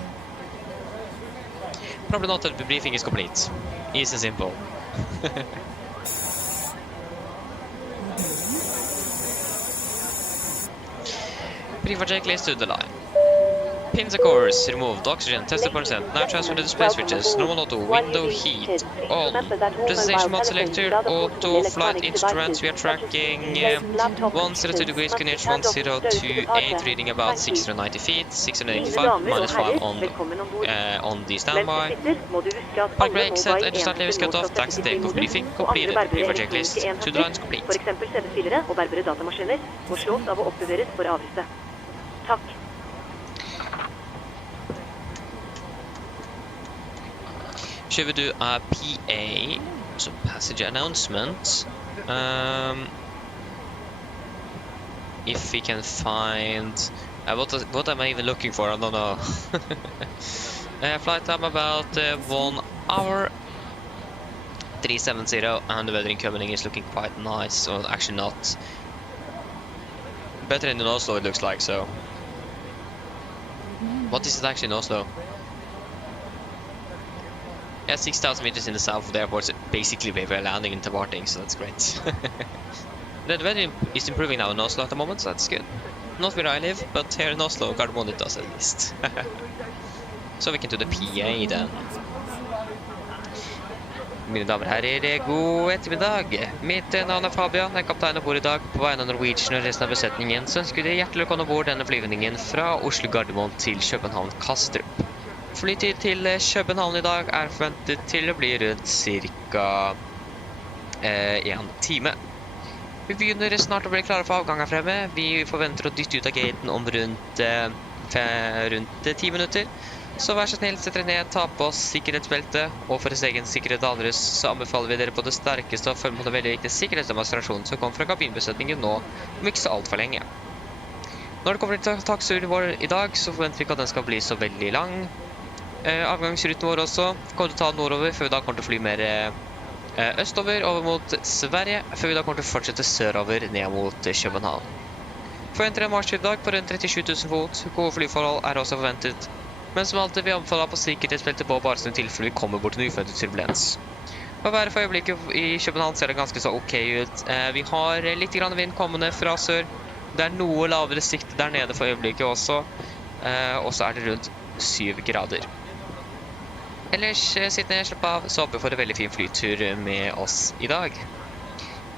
Probably not that the briefing is complete. Easy and simple. Brief checklist to the line. Pins of course, removed, oxygen, tested percent, now transfer the display switches, normal auto, window heat, on, presentation mode selector, auto, flight instruments, we are tracking 102 degrees, QNH 1028, reading about 690 feet, 685, minus 5 on the standby. Park brake set, engine start level cut off, taxi takeoff briefing, completed, brief checklist, to the lines complete. For eksempel CD-spillere og bærbare datamaskiner må slås av og oppbevares for avlyste. Takk. Should we do a PA, so passenger announcement, if we can find, what am I even looking for, I don't know. Flight time about 1 hour, 370, and the weather in Copenhagen is looking quite nice, or actually not. Better than in Oslo it looks like, so. What is it actually in Oslo? Yeah, 6,000 meters in the south of the airport, so basically where we're landing and departing, so that's great. The weather is improving now in Oslo at the moment, so that's good. Not where I live, but here in Oslo, Gardermoen it does at least. So we can do the PA then. Mine damer og herrer, god ettermiddag. Mitt navn Fabian, jeg kaptein ombord I dag på vegne av Norwegian og resten av besetningen, så ønsker dere hjertelig velkommen ombord denne flyvningen fra Oslo Gardermoen til København Kastrup. Flytid til København I dag forventet til å bli rundt cirka 1 time. Vi begynner snart å bli klare for avgang her fremme. Vi forventer å dytte ut av gaten om rundt 10 minutter. Så vær så snill, sett dere ned, ta på oss sikkerhetsbelte, og for deres egen sikkerhet og andres, så anbefaler vi dere på det sterkeste å følge med den veldig viktige sikkerhetsdemonstrasjonen som kom fra kabinbesetningen nå, om ikke så alt for lenge. Når det kommer til taksturen vår I dag, så forventer vi ikke at den skal bli så veldig lang. Avgangsruten vår også kommer til å ta nordover, før vi da kommer til å fly mer Østover over mot Sverige, før vi da kommer til å fortsette sørover ned mot København. Forventer en marsj i dag på rundt 37 000 fot. Gode flyforhold er også forventet. Men som alltid vil jeg anbefale på sikkerhetsbeltet på bare som tilfelle vi kommer bort til en uforventet turbulens. For været for øyeblikket i København ser det ganske så ok ut. Vi har litt grann vind kommende fra sør. Det er noe lavere sikt der nede for øyeblikket også. Og så er det rundt 7 grader. Ellers sitt ned, slapp av, så håper vi får en veldig fin flytur med oss i dag.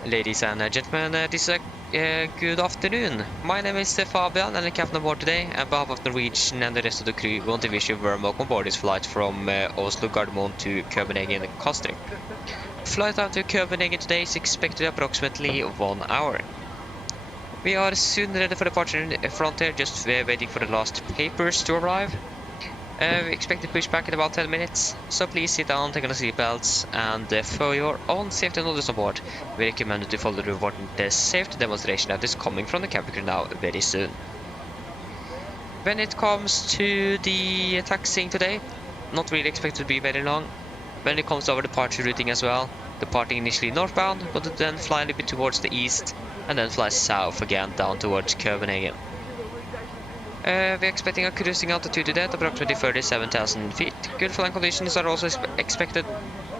Ladies and gentlemen, this is a good afternoon. My name is Fabian and I'm captain aboard today. On behalf of Norwegian and the rest of the crew, we want to wish you a warm welcome aboard this flight from Oslo Gardermoen to Copenhagen Costa. Flight out to Copenhagen today is expected approximately 1 hour. We are soon ready for departure in front here, just waiting for the last papers to arrive. We expect to push back in about 10 minutes, so please sit down, take on the seatbelts, and for your own safety and others on board, we recommend you to follow the important safety demonstration that is coming from the cabin crew now very soon. When it comes to the taxiing today, not really expected to be very long. When it comes to our departure routing as well, departing initially northbound, but then fly a little bit towards the east, and then fly south again down towards Copenhagen. We're expecting a cruising altitude today at approximately 37,000 feet. Good flying conditions are also expected,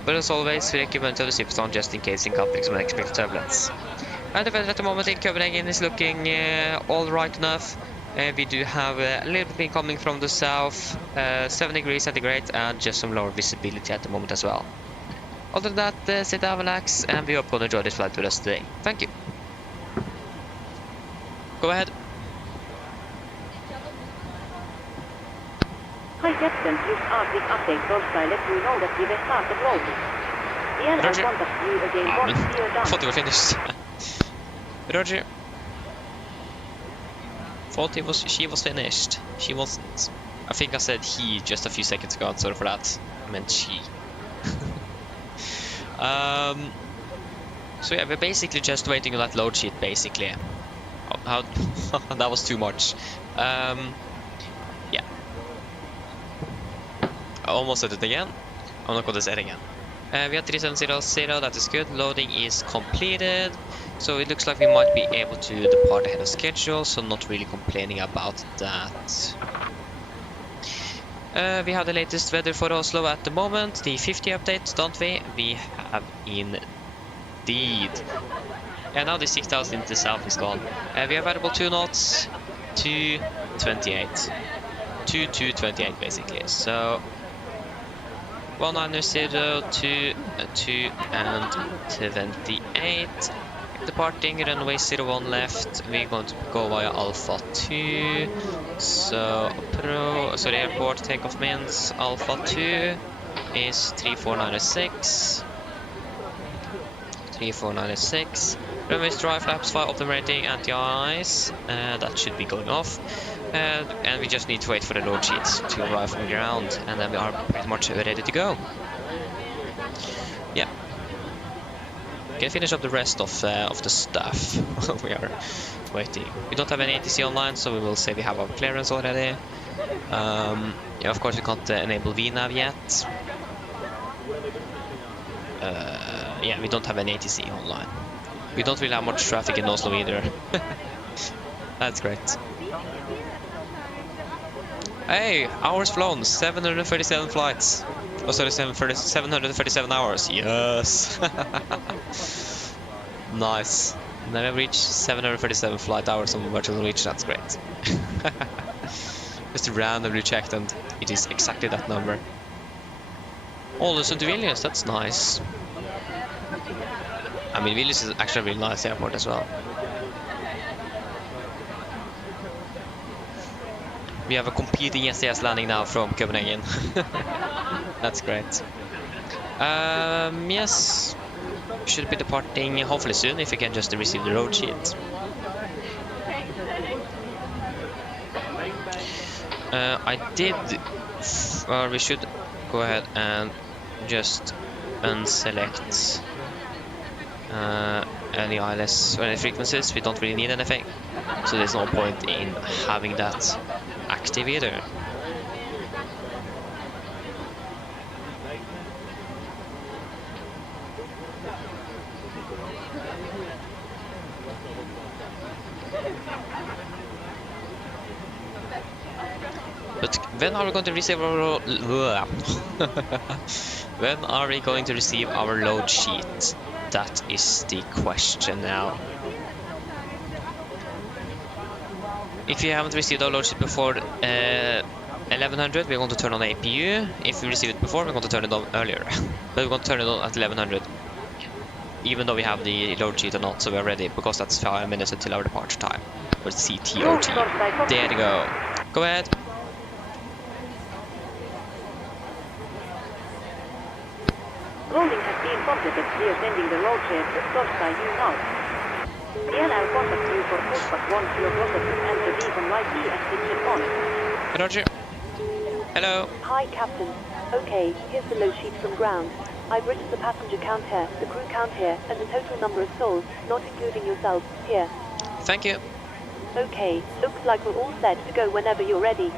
but as always, we recommend to the zip on just in case encountering some unexpected turbulence. And the weather at the moment in Copenhagen is looking alright enough. We do have a little bit wind coming from the south, 7 degrees centigrade, and just some lower visibility at the moment as well. Other than that, sit down, relax, and we hope you'll enjoy this flight with us today. Thank you. Go ahead. Hi Captain, this Arctic update Thursday let you know that we will start the loading. Ian, I'll contact you again once we are done. Thought you were finished. Roger. Thought she was finished. She wasn't. I think I said he just a few seconds ago, sorry for that. I meant she. So yeah, we're basically just waiting on that load sheet, basically. How that was too much. Yeah. I almost said it again. I'm not going to say it again. We have 3700, that is good. Loading is completed. So it looks like we might be able to depart ahead of schedule, so not really complaining about that. We have the latest weather for Oslo at the moment, the 50 update, don't we? We have indeed. Yeah, now the 6000 into the south is gone. We have variable 2 knots to 28. 228 basically. So 190 to 2 and 28. Departing runway 01 left. We're going to go via Alpha 2. So airport takeoff means Alpha 2 is 3496. 3496. Runway drive flaps 5 optimum rating, anti-ice. That should be going off. And we just need to wait for the load sheets to arrive from the ground, and then we are pretty much ready to go. Yeah. Can finish up the rest of the stuff we are waiting. We don't have any ATC online, so we will say we have our clearance already. Yeah, of course we can't enable VNAV yet. Yeah, we don't have any ATC online. We don't really have much traffic in Oslo either. That's great. Hey, hours flown, 737 flights. Oh, sorry, 737 hours. Yes. Nice. And then we reached 737 flight hours on virtual reach. That's great. Just randomly checked, and it is exactly that number. Oh, listen to Vilnius. That's nice. I mean, Vilnius is actually a really nice airport as well. We have a competing SAS landing now from Copenhagen. That's great. Yes, should be departing hopefully soon if we can just receive the road sheet. I did, or we should go ahead and just unselect any ILS or any frequencies. We don't really need anything, so there's no point in having that active either. When are we going to receive our when are we going to receive our load sheet? That is the question now. If you haven't received our load sheet before 1100, we're going to turn on the APU. If we receive it before, we're going to turn it on earlier. But we're going to turn it on at 1100. Even though we have the load sheet or not, so we're ready, because that's 5 minutes until our departure time. Or CTOT. There you go. Go ahead. Loading has been completed. We are sending the load share to Torstai you now. DLL contact you for pushback once your processes and the beacon light restriction on. Roger. Hello. Hi, Captain. Okay, here's the load sheet from ground. I've written the passenger count here, the crew count here, and the total number of souls, not including yourself, here. Thank you. Okay, looks like we're all set to go whenever you're ready.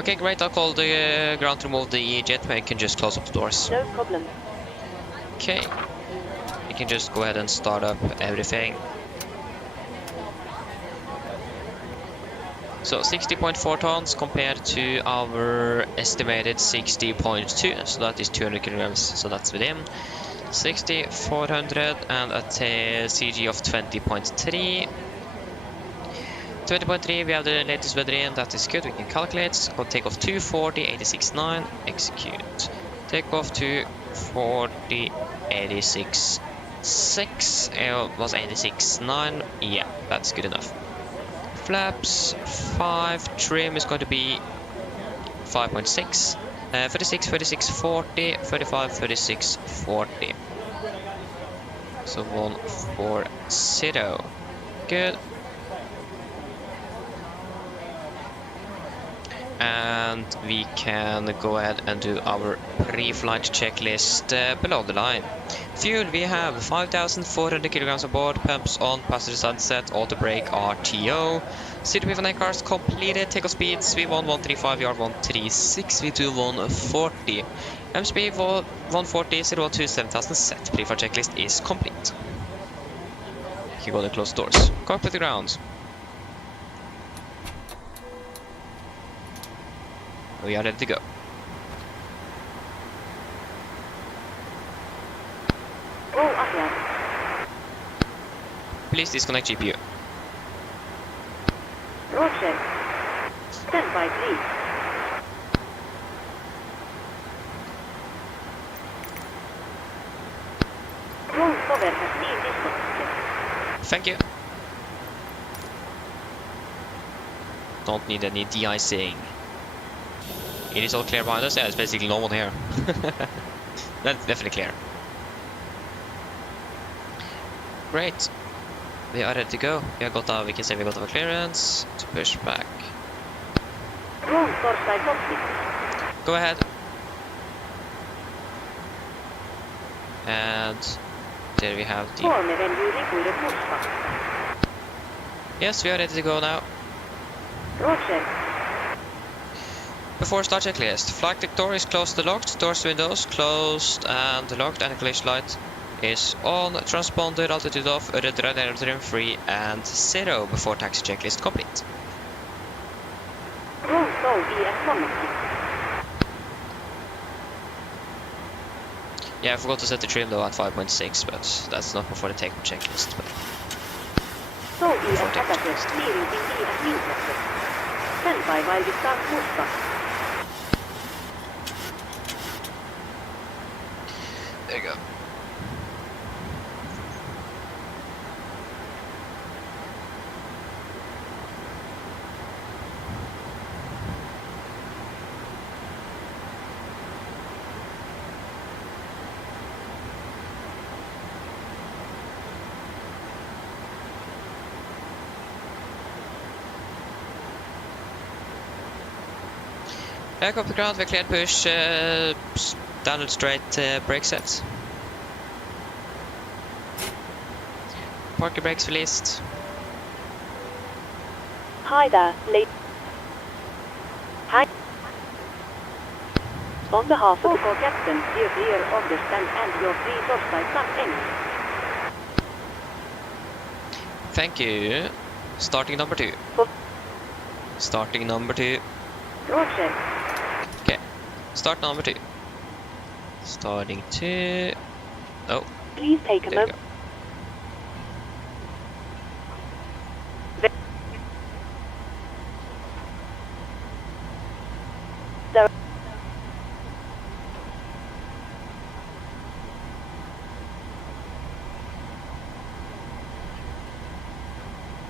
Okay, great. I'll call the ground to remove the jet. We can just close up the doors. No problem. Okay. We can just go ahead and start up everything. So 60.4 tons compared to our estimated 60.2, so that is 200 kilograms, so that's within. 60, 400 and a CG of 20.3. 20.3, we have the latest weather in, that is good, we can calculate. Go take off 240, 86.9, execute. Take off 240, 86.6, it was 86.9, yeah, that's good enough. Flaps 5, trim is going to be 5.6, 36, 36, 40, 35, 36, 40. So 140. Good. And we can go ahead and do our pre-flight checklist below the line. Fuel, we have 5,400 kilograms on board, pumps on, passenger side set, auto brake, RTO. CDP for cars completed, takeoff speeds V1 135, VR 136, V2 140. MSP 140, 012 7000 set. Pre-flight checklist is complete. You can go to close doors. Cockpit to ground. We are ready to go. Go ahead. Please disconnect GPU. Roger. Stand by, please. Roll cover has been disconnected. Thank you. Don't need any de-icing. It is all clear behind us. Yeah, it's basically no one here. That's definitely clear. Great. We are ready to go. We can say we got our clearance to push back. Roll Torstai complete. Go ahead. And there we have the... Form when you require a pushback. Yes, we are ready to go now. Roger. Before start checklist, flight deck door is closed and locked, doors windows closed and locked, and collision light is on, transponder altitude off, radar free and 0 before taxi checklist complete. Roll soul ES connected. Yeah, I forgot to set the trim though at 5.6, but that's not before the takeoff checklist. But Soul ES attaches, steering in ES interested. Stand by while we start pushback. there you go. Back up the ground, we're cleared push, downward straight brake sets. Parking brakes released. Hi there, lady. Hi. On behalf of Focal captain, steer clear of the stand and your free Torstai stand in. Thank you. Starting number 2. Starting number 2. Roger. Start number 2. Starting 2. Oh, Please take a there you moment. go.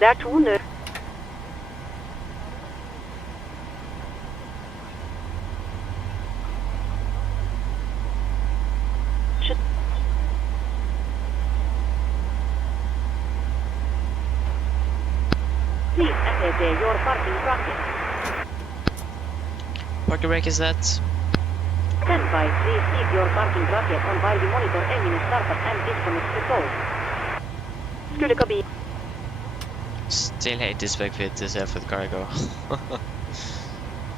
Där tog nu. Please attend your parking bracket. Parking brake is set. Stand by, please keep your parking bracket on while we monitor engine startup and disconnect the code. Skulle kabin. Still hate this back with this effort cargo.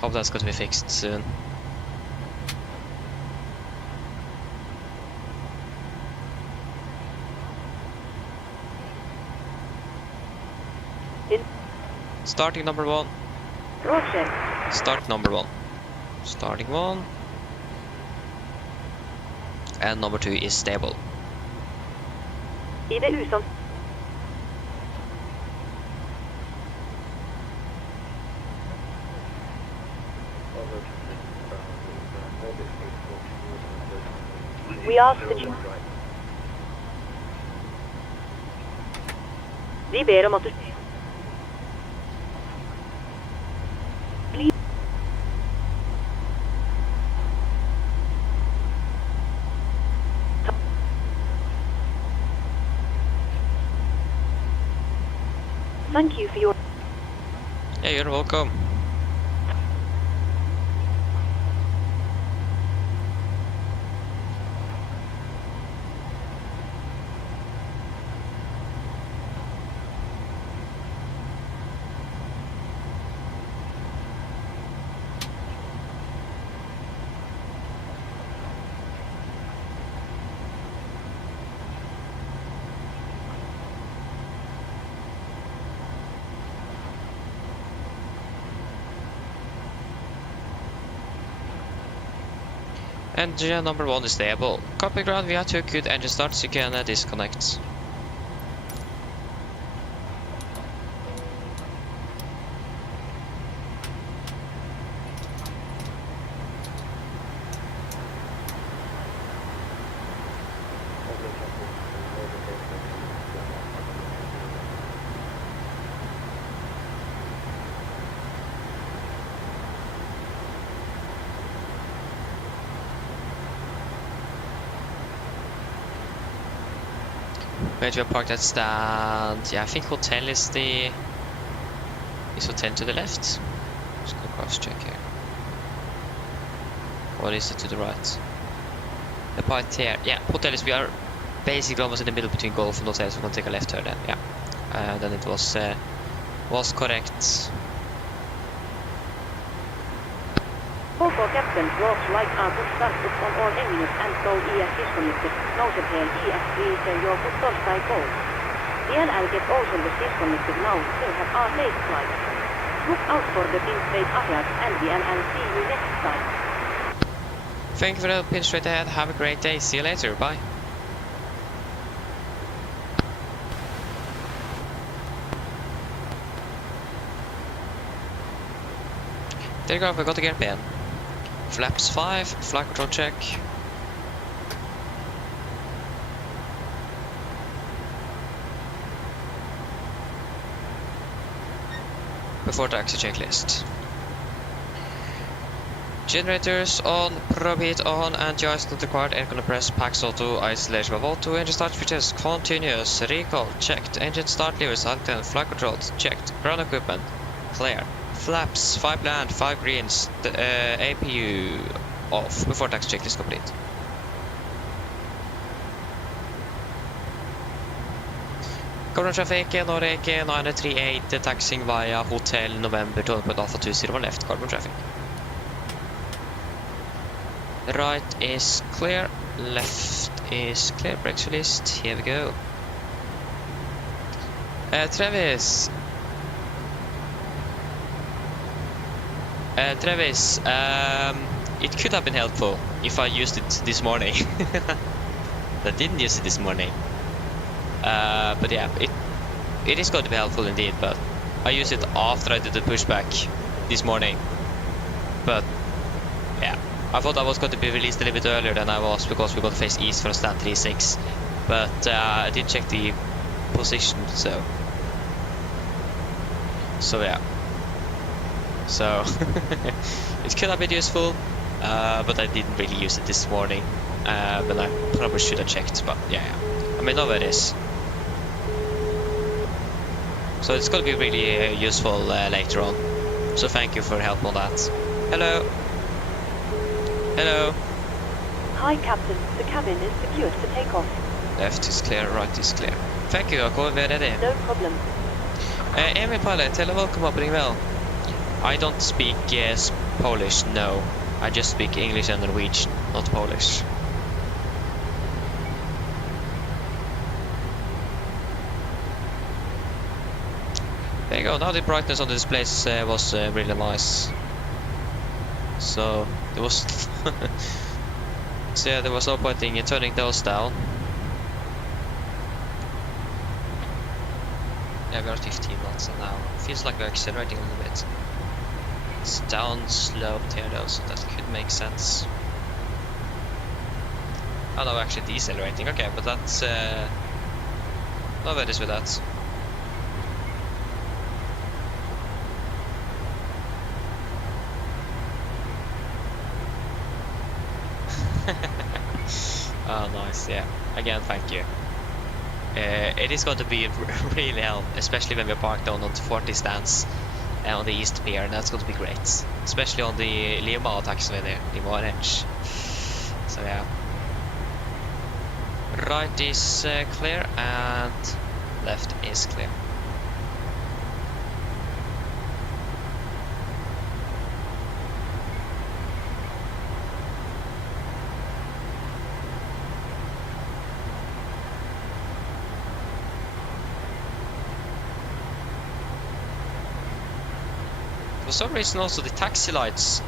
Hope that's going to be fixed soon. Starting number 1. Roger. Start number 1. Starting 1. And number 2 is stable. I det huset. We ask that you... Vi ber om att du... Please. Thank you for your... Yeah, you're welcome. Engine number 1 is stable. Copy ground, we have 2 good engine starts, you can disconnect. Where do I park that stand? Yeah, I think hotel is the... Is hotel to the left? Just go cross check here. Or is it to the right? The part here. Yeah, hotel is... We are basically almost in the middle between golf and hotel, so we're gonna take a left turn then. Yeah. Then it was correct. Call for captain, looks like to start on all engines and so ES disconnected. Nousepel ES3 your torstai call. PLNG also was disconnected now, still have our late flight. Look out for the pin straight ahead and and see you next time. Thank you for the pin straight ahead. Have a great day. See you later. Bye. There you go. We got the gear pin. Flaps 5. Flight control check. Before taxi checklist. Generators on, probe heat on, anti-ice not required, air compressed, packs auto, isolation of auto, engine start switches, continuous, recall, checked, engine start levers, silent, flight controls, checked, ground equipment, clear, flaps, 5 land, 5 greens, APU off, before taxi checklist complete. Current traffic, Norwegian 938, taxiing via Hotel November 12 Alpha 201 left, carbon traffic. Right is clear, left is clear, brakes released, here we go. Travis, it could have been helpful if I used it this morning. I didn't use it this morning. But yeah, it is going to be helpful indeed, but I used it after I did the pushback this morning. But yeah, I thought I was going to be released a little bit earlier than I was because we got to face east from stand 36. But I did check the position, so yeah. So it could have been useful, but I didn't really use it this morning. But I probably should have checked. But yeah. I mean, now it is. So it's going to be really useful later on. So thank you for help on that. Hello. Hello. Hi, Captain. The cabin is secured for takeoff. Left is clear, right is clear. Thank you, we're ready. No problem. Amy Pilot, hello, welcome opening well. I don't speak Polish, no. I just speak English and Norwegian, not Polish. There you go, now the brightness on the displays was really nice. So there was so yeah, there was no point in turning those down. Yeah, we're at 15 knots now. Feels like we're accelerating a little bit. It's down sloped here though, so that could make sense. Oh no, actually decelerating. Okay, but that's no worries with that. Oh, nice, yeah. Again, thank you. It is going to be really help, especially when we're parked on the 40 stands on the east pier, and that's going to be great. Especially on the Lima taxiway there, Lima Orange. So yeah. Right is clear and left is clear. For some reason also the taxi lights,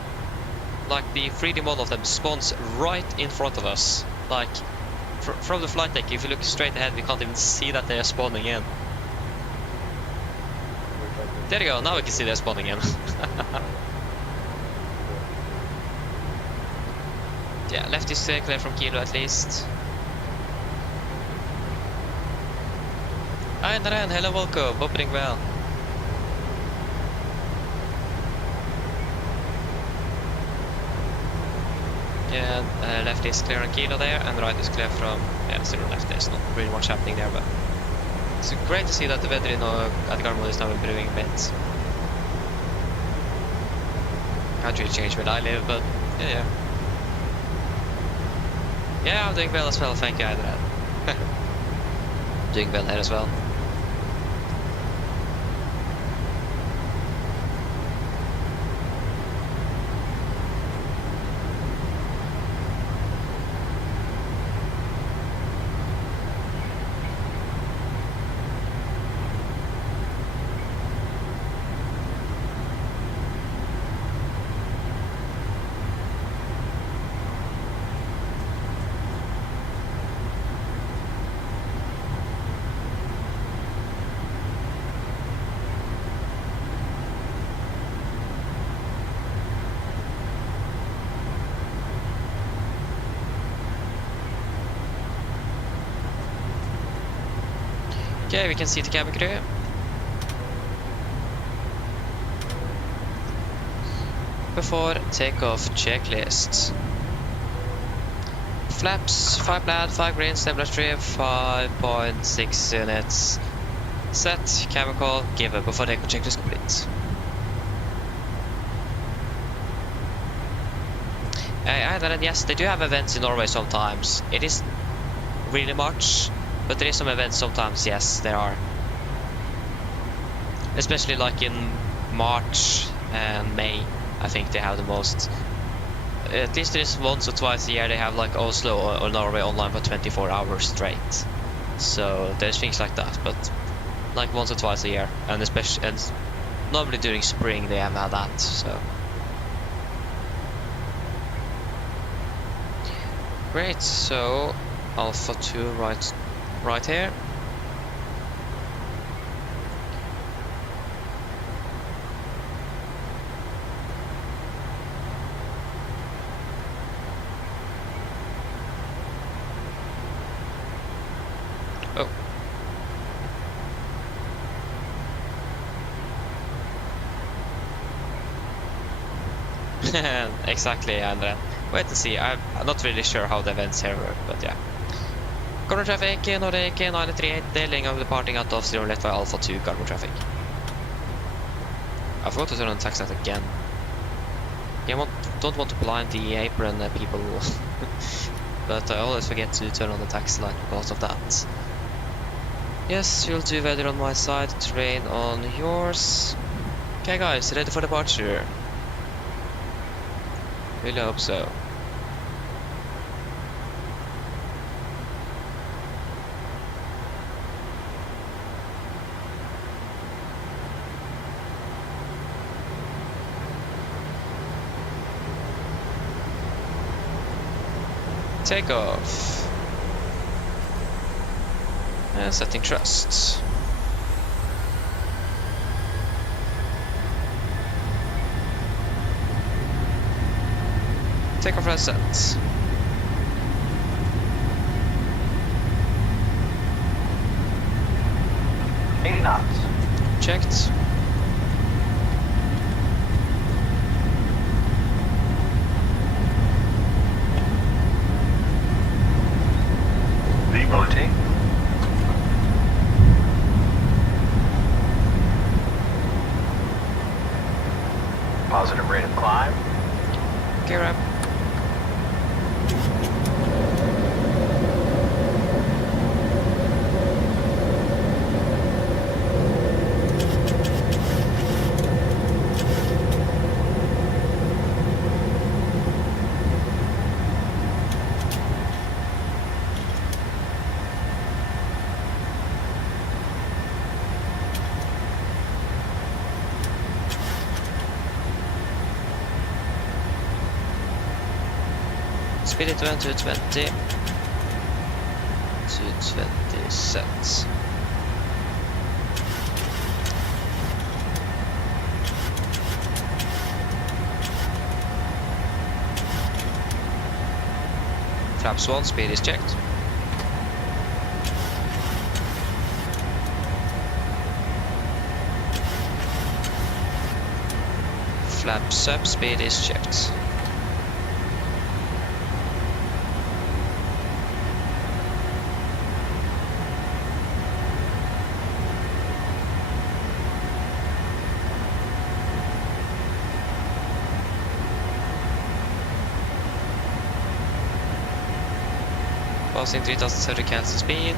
like the 3D model of them, spawns right in front of us. Like from the flight deck, if you look straight ahead, we can't even see that they are spawning in. There you go, now we can see they're spawning in. Yeah, left is clear from Kilo at least. Hi Naren, hello, welcome, opening well. Yeah, left is clear on Kilo there, and right is clear from, yeah, zero left. There's not really much happening there, but it's great to see that the weather at Gardermoen is now improving a bit. Can't really change where I live, but yeah. Yeah, I'm doing well as well, thank you, Adrian. Doing well here as well. Okay, we can see the cabin crew. Before takeoff checklist. Flaps, 5 black, 5 green, stabilizer strip, 5.6 units. Set, cabin call, give up before takeoff checklist complete. And yes, they do have events in Norway sometimes. It is really much. But there is some events sometimes, yes, there are. Especially like in March and May, I think they have the most. At least there is once or twice a year they have like Oslo or Norway online for 24 hours straight. So there's things like that, but like once or twice a year, and especially and normally during spring they have had that. So Great, so Alpha 2 right here. Oh. Exactly, and wait and see. I'm not really sure how the events here work, but yeah. Carbon traffic, Nordic 938, dealing of departing out of 0 left by Alpha 2 carbon traffic. I forgot to turn on tax light again. I don't want to blind the apron people, but I always forget to turn on the tax light because of that. Yes, you'll do weather on my side, terrain on yours. Okay guys, ready for departure? Really hope so. Takeoff. And setting thrust. Takeoff has set. Checked. Rerouting. Positive rate of climb. Gear up. Speed it to 220. 220 sets. Flaps 1, speed is checked. Flaps up, speed is checked. Passing 3030 cancel speed.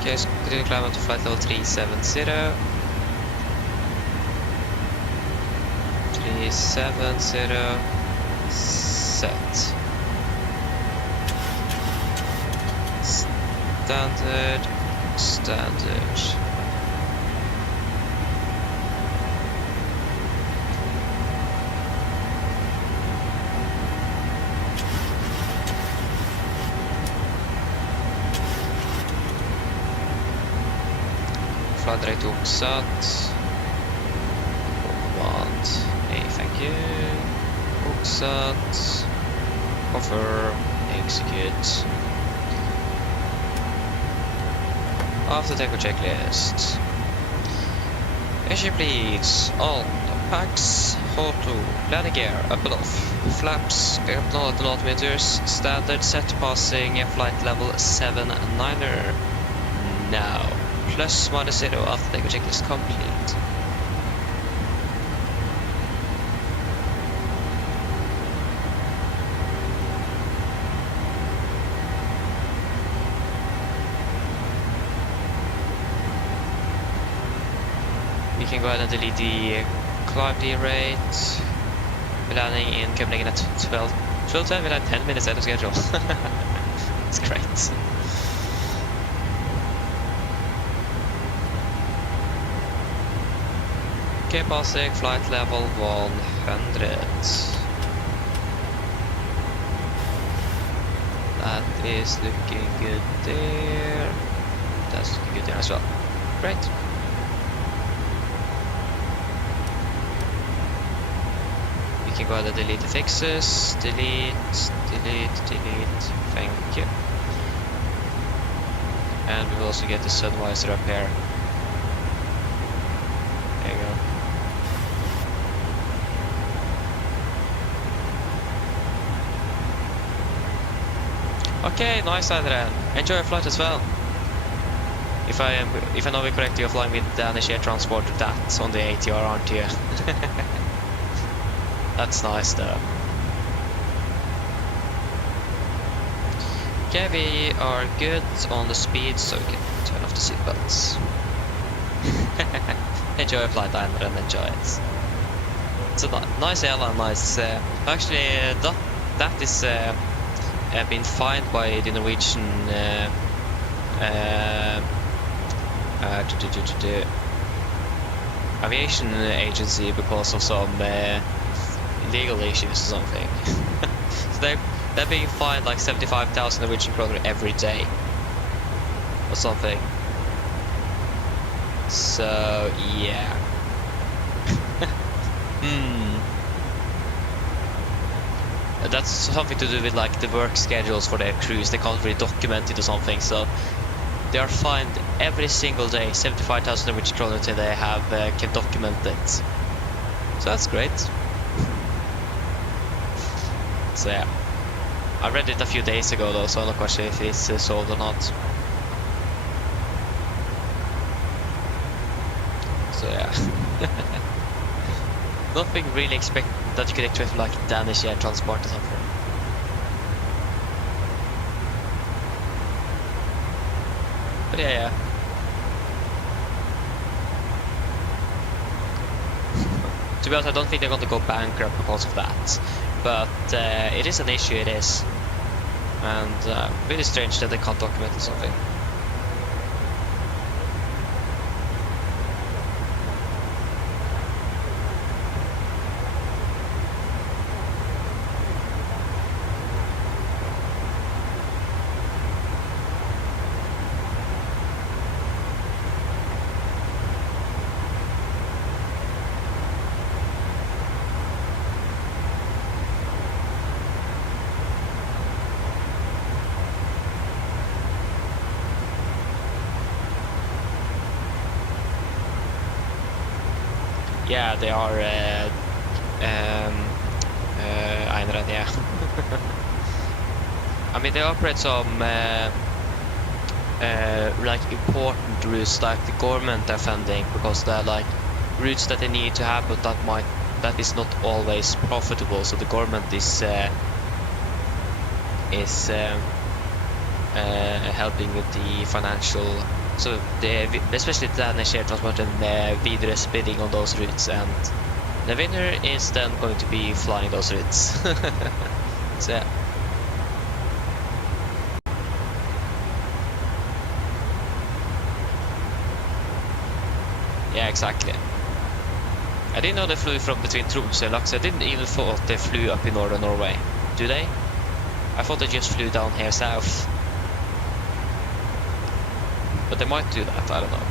Okay, so continue climb up to flight level 370. 370. Set. Standard. Flight rate uppsatt. Command. Hey, thank you. Uppsatt. Confirm. Execute. After takeoff checklist. Engine bleeds. On. Packs. Auto. Landing gear. Up and off. Flaps. Up and altimeters. Standard set passing flight level 79er. Now. Plus minus 0 after takeoff checklist complete. can go ahead and delete the climb rate. We're landing in Copenhagen at 12:10. We're like 10 minutes ahead of schedule. It's great. Okay, passing flight level 100. That is looking good there. That's looking good there as well. Great. We can go ahead and delete the fixes. Delete. Thank you. And we will also get the sun visor up here. There you go. Okay, nice, Adrian. Enjoy your flight as well. If I know it correctly, you're flying with Danish Air Transport. That's on the ATR, aren't you? That's nice, though. Okay, we are good on the speed, so we can turn off the seatbelts. Enjoy your flight, Adrian, and enjoy it. It's a nice airline, nice. Actually, that is. Been fined by the Norwegian aviation agency because of some legal issues or something. So they're being fined like 75,000 Norwegian kroner every day or something. So yeah. That's something to do with like the work schedules for their crews. They can't really document it or something, so they are fined every single day 75,000 Norwegian kroner until they have can document it. So that's great. So yeah, I read it a few days ago though, so I'm not quite sure if it's solved or not. So yeah. Nothing really expect that you could expect like Danish Air Transport or something. But yeah. To be honest, I don't think they're going to go bankrupt because of that. But it is an issue, it is. And really strange that they can't document or something. Yeah, they are Einrad, yeah. I mean, they operate some like important routes, like the government are funding, because they're like routes that they need to have, but that is not always profitable. So the government is helping with the financial. So especially the Danish Air Transport and Widerøe is bidding on those routes, and the winner is then going to be flying those routes. So yeah. Yeah, exactly. I didn't know they flew from between Tromsø and Lakse. I didn't even thought they flew up in northern Norway. Do they? I thought they just flew down here south. But they might do that, I don't know.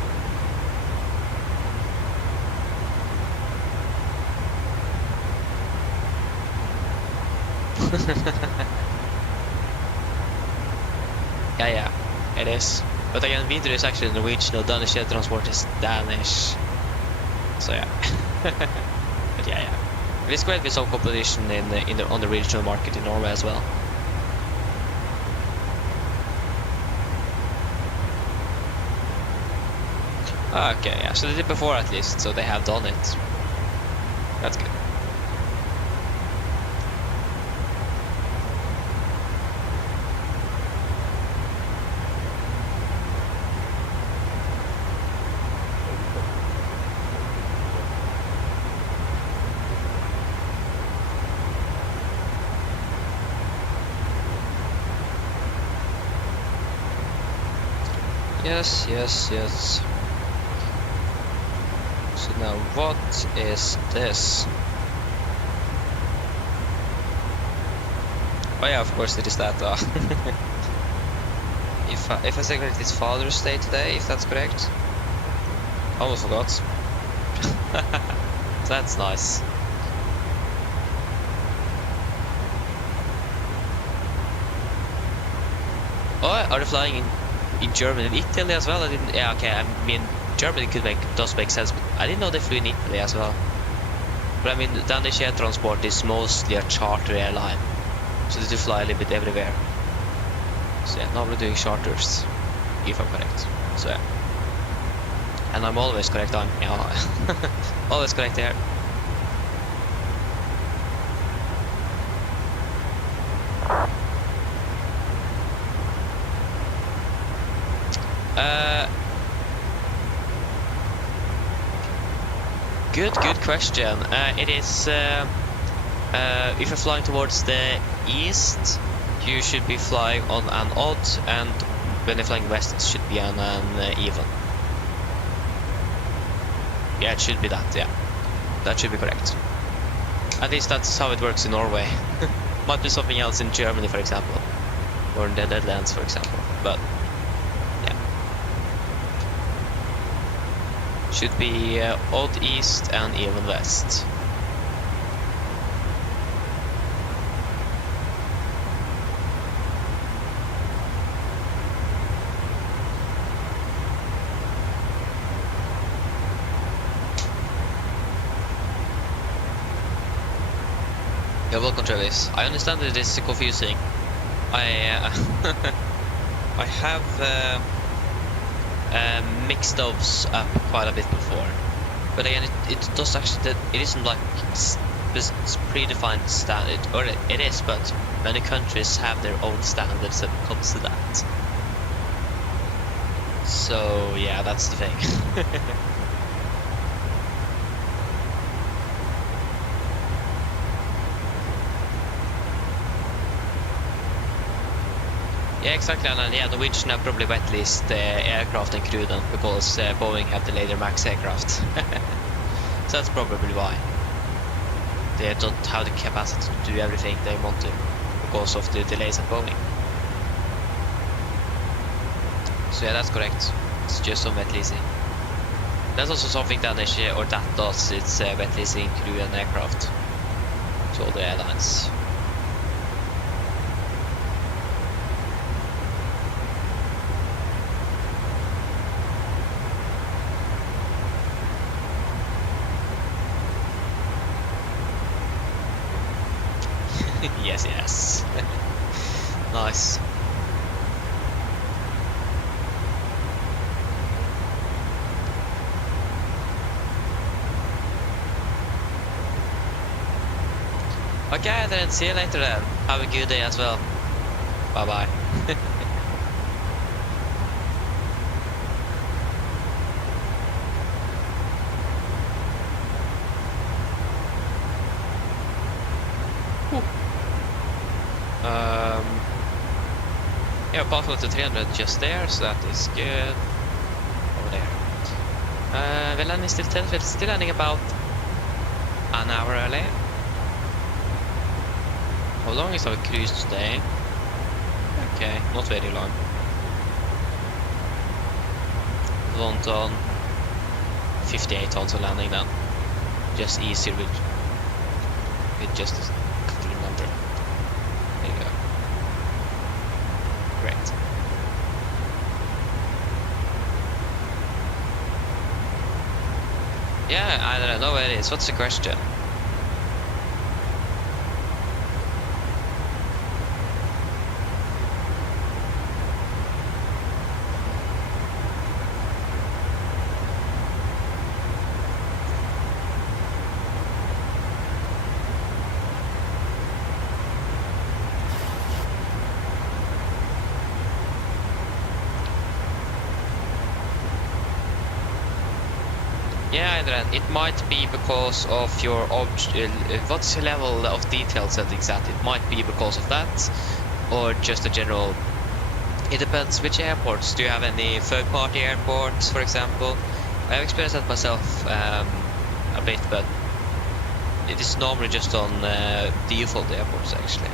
Yeah, it is. But again, Widerøe is actually Norwegian, Danish Air Transport is Danish. So yeah. But yeah. It is great with some competition on the regional market in Norway as well. Okay, yeah, so they did before at least, so they have done it. That's good. Yes, yes, yes. So now, what is this? Oh yeah, of course it is that. If I celebrate it's Father's Day today, if that's correct. Almost forgot. That's nice. Oh, are they flying in Germany and Italy as well? I didn't. Yeah, okay. I mean, Germany does make sense, but I didn't know they flew in Italy as well. But I mean, Danish Air Transport is mostly a charter airline, so they do fly a little bit everywhere. So yeah, now we're doing charters, if I'm correct. So yeah, and I'm always correct. I'm always correct there. Good question. It is if you're flying towards the east, you should be flying on an odd, and when you're flying west, it should be on an even. Yeah, it should be that. Yeah, that should be correct. At least that's how it works in Norway. Might be something else in Germany, for example, or in the Netherlands, for example. But should be odd east and even west. You're welcome, Travis. I understand that it is confusing. I I have mixed those up quite a bit before, but again, it does actually. It isn't like it's predefined standard, or it is, but many countries have their own standards when it comes to that. So yeah, that's the thing. Yeah, exactly, and yeah, Norwegian have probably wet leased aircraft and crew then, because Boeing have delayed their MAX aircraft. So that's probably why. They don't have the capacity to do everything they want to, because of the delays at Boeing. So yeah, that's correct. It's just some wet leasing. That's also something Danish, or that does, it's wet leasing crew and aircraft to all the airlines. Yes. Nice. Okay, then see you later then. Have a good day as well. Bye bye. Yeah, partial to 300 just there, so that is good. Over there. We're landing still landing about an hour early. How long is our cruise today? Okay, not very long. London, 58 tons of landing then. Just easier with just a couple of number. There you go. Great. Yeah, I don't know where it is. What's the question? Yeah, Adrian, it might be because of your what's your level of detail settings at? It might be because of that, or just a general It depends which airports. Do you have any third-party airports, for example? I have experienced that myself a bit, but it is normally just on default airports actually.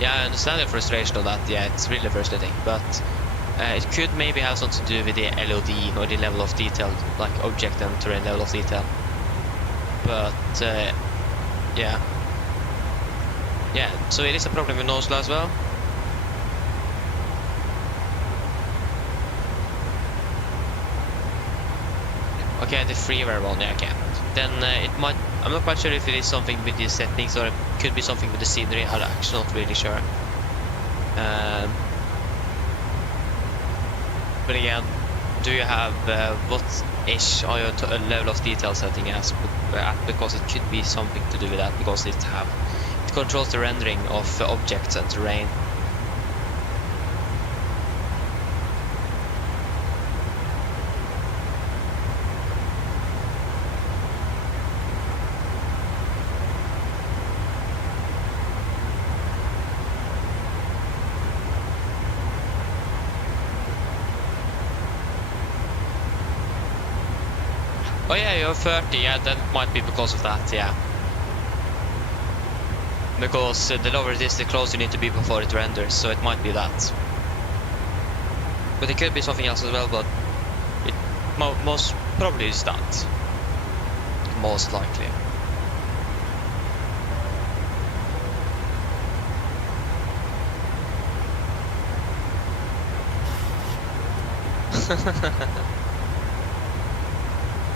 Yeah, I understand the frustration of that. Yeah, it's really frustrating, but it could maybe have something to do with the LOD or the level of detail, like object and terrain level of detail. But yeah, so it is a problem in Oslo as well. Okay, the freeware one, yeah, okay. Then it might, I'm not quite sure if it is something with the settings or it could be something with the scenery. I'm actually not really sure. But again, do you have what ish are your level of detail setting as? Because it could be something to do with that, because it controls the rendering of objects and terrain. Oh yeah, you're 30, yeah, that might be because of that, yeah. Because the lower it is, the closer you need to be before it renders, so it might be that. But it could be something else as well, but it most probably is that. Most likely.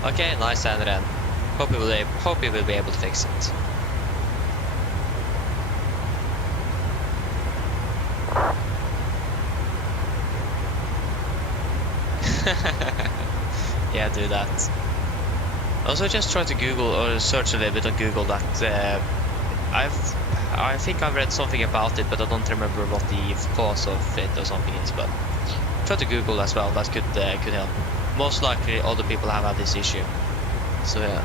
Okay, nice Andren. Hope you will be able to fix it. Yeah, do that. Also, just try to Google or search a little bit on Google that. I think I've read something about it, but I don't remember what the cause of it or something is. But try to Google as well. That could help. Most likely, other people have had this issue. So yeah.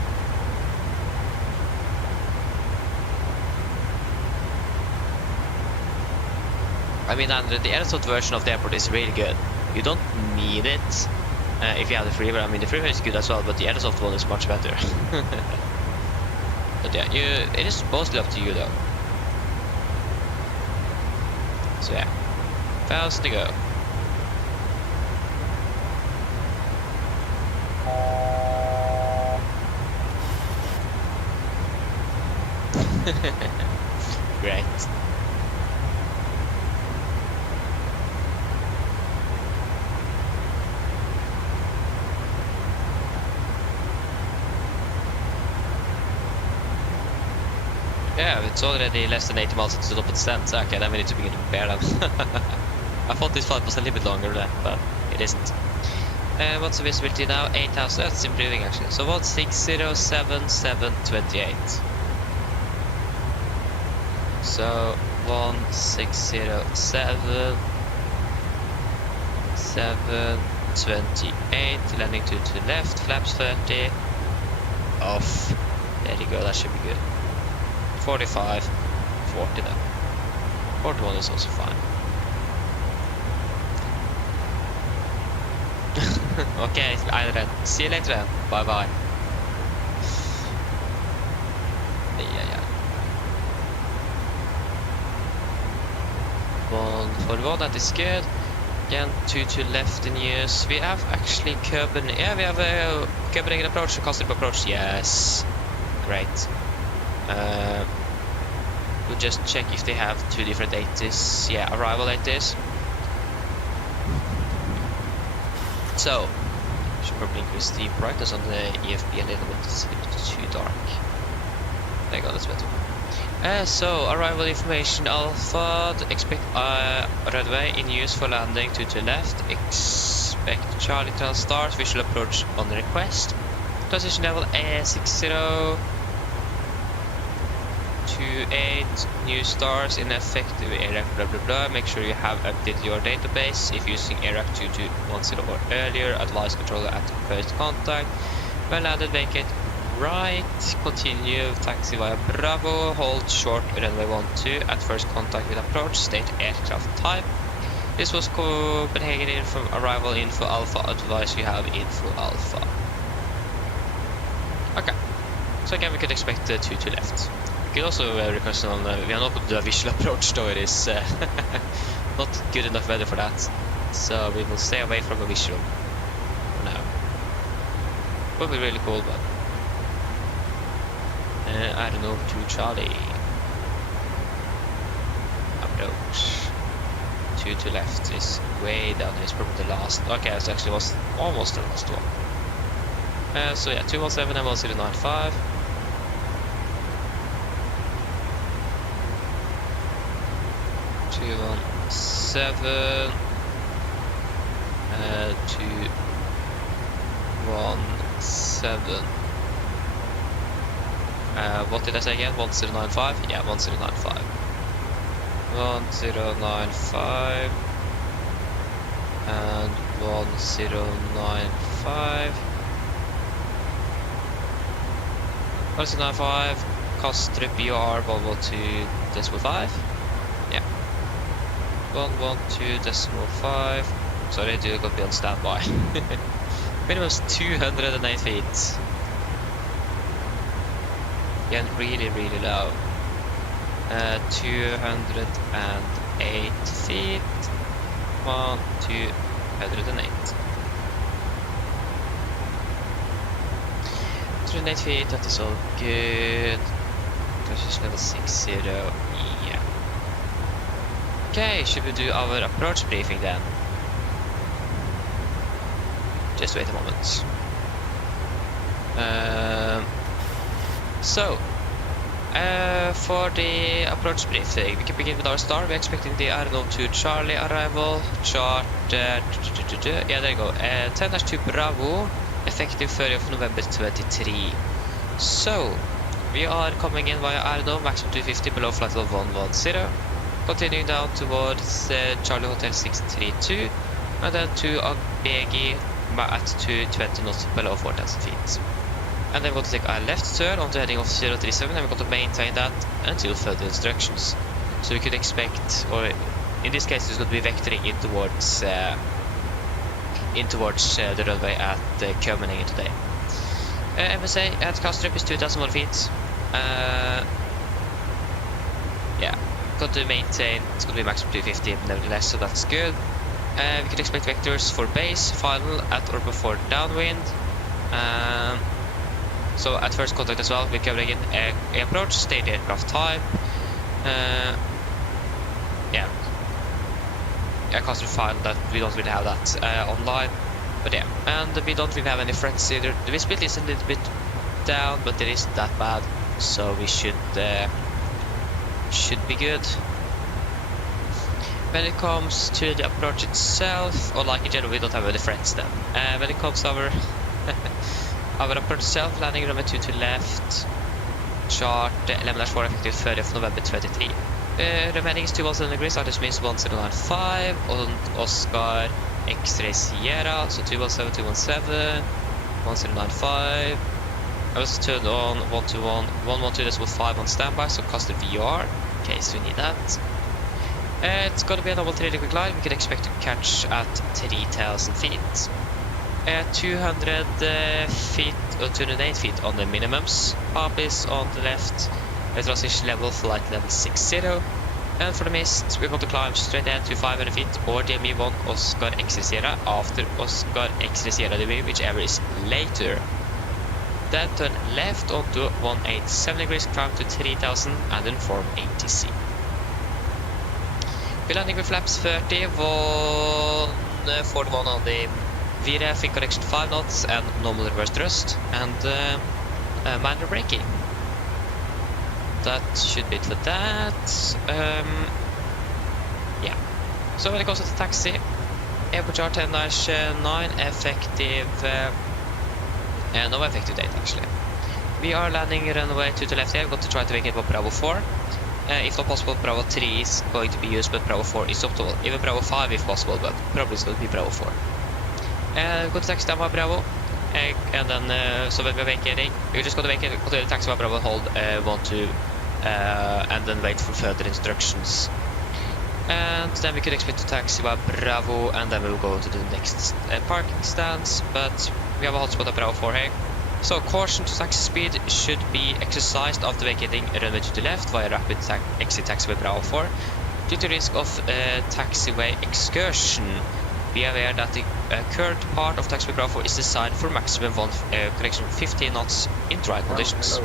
I mean, and the airsoft version of the airport is really good. You don't need it if you have the freeware. I mean, the freeware is good as well, but the airsoft one is much better. But yeah, it is mostly up to you though. So yeah, fast to go. Great. Yeah, it's already less than 80 miles into the top of the stand, so okay, then we need to begin to prepare them. I thought this flight was a little bit longer than that, but it isn't. What's the visibility now? 8,000, that's improving actually. So what's 607,728? So 1607,728, landing to the left, flaps 30, off. There you go, that should be good. 45, 40 then. 41 is also fine. Okay, Iron. See you later then. Bye bye. Yeah. 141, that is good. Again, 2 to left in use. We have actually Copenhagen. Yeah, we have a Copenhagen approach, a custom approach. Yes. Great. We'll just check if they have 2 different 80s. Yeah, arrival 80s. So, should probably increase the brightness on the EFB a little bit. It's a bit too dark. There you go, that's better. So, arrival information Alpha. Expect runway in use for landing to left. Expect Charlie to start. Visual approach on request. Transition level A60. 28 new stars in effective ARAC blah blah blah. Make sure you have updated your database. If using ARAC 2210 or earlier, advise controller at first contact. When landed, vacate right, continue taxi via Bravo, hold short runway 12 at first contact with approach, state aircraft type. This was Copenhagen info, arrival info alpha, advice you have info alpha. Okay, so again we could expect 2 to left. We could also request on, we are not going to do a visual approach though, it is not good enough weather for that. So we will stay away from a visual for now. Would be really cool, but I don't know, to Charlie. Approach. 2 to left is way down here. It's probably the last. Okay, it actually was almost the last one. So yeah, 217 and 1095. Two 217. What did I say again? 1095? Yeah, 1095. 1095 and 1095. 1095, Costrip BR 112.5. Yeah. 112.5. Sorry, dude, got to be on standby. Minimum is 208 feet. Again, really, really low. 208 feet. 208. 208 feet, that is all good. Position level 60, yeah. Okay, should we do our approach briefing then? Just wait a moment. For the approach briefing, we can begin with our star. We're expecting the RN02 Charlie arrival. Chart, yeah, there you go. 10-2 Bravo, effective 30th of November 23. So, we are coming in via RNO, maximum 250, below flight level 110. Continuing down towards Charlie Hotel 632, and then to ABG at 220 knots below 4,000 feet. And then we're going to take our left turn onto heading of 037, and we're going to maintain that until further instructions. So we could expect, or in this case it's going to be vectoring in towards the runway at Copenhagen today. MSA at Costrip is 2,001 feet. Yeah, got to maintain, it's going to be maximum 250 nevertheless, so that's good. We could expect vectors for base, final at or before downwind. So at first contact as well, we're covering in approach, state aircraft type. Yeah, I can't find that, we don't really have that online. But yeah, and we don't really have any threats either. The visibility is a little bit down, but it isn't that bad. So we should be good. When it comes to the approach itself, or like in general, we don't have any threats then. When it comes to our our approach itself, landing runway 2 to left, chart 11-4, effective 30th of November 23. Remaining is 217 degrees, that means 1095 on Oscar X-ray Sierra, so 217, 217, 1095. I was turned on 121, 112.5 on standby, so cost the VR in case we need that. It's gonna be a normal 3-degree glide. We can expect to catch at 3,000 feet. 200 feet or 208 feet on the minimums. Pop is on the left. Transition level, flight level 60. And for the mist, we're going to climb straight ahead to 500 feet or DME 1 Oscar X-ray Sierra after Oscar X-ray Sierra DME, whichever is later. Then turn left onto 187 degrees, climb to 3000 and then form ATC. We're landing with flaps 30, 141 on the VRF in correction 5 knots and normal reverse thrust, and minor braking. That should be it for that. Yeah. So when it comes to the taxi, airport chart 10-9, effective, no effective date actually. We are landing runway 2 to left here. We've got to try to make it for Bravo 4. If not possible, Bravo 3 is going to be used, but Bravo 4 is optimal. Even Bravo 5 if possible, but probably it's going to be Bravo 4. Go to taxi down by Bravo. And then, so when we're vacating, we're just going to vacate, go to the taxiway Bravo, hold 1-2, and then wait for further instructions. And then we could expect to taxiway Bravo, and then we will go to the next parking stands. But we have a hotspot at Bravo 4 here. So caution to taxi speed should be exercised after vacating runway to the left via rapid exit taxiway Bravo 4. Due to risk of taxiway excursion, be aware that the current part of taxiway Bravo 4 is designed for maximum connection 15 knots in dry conditions.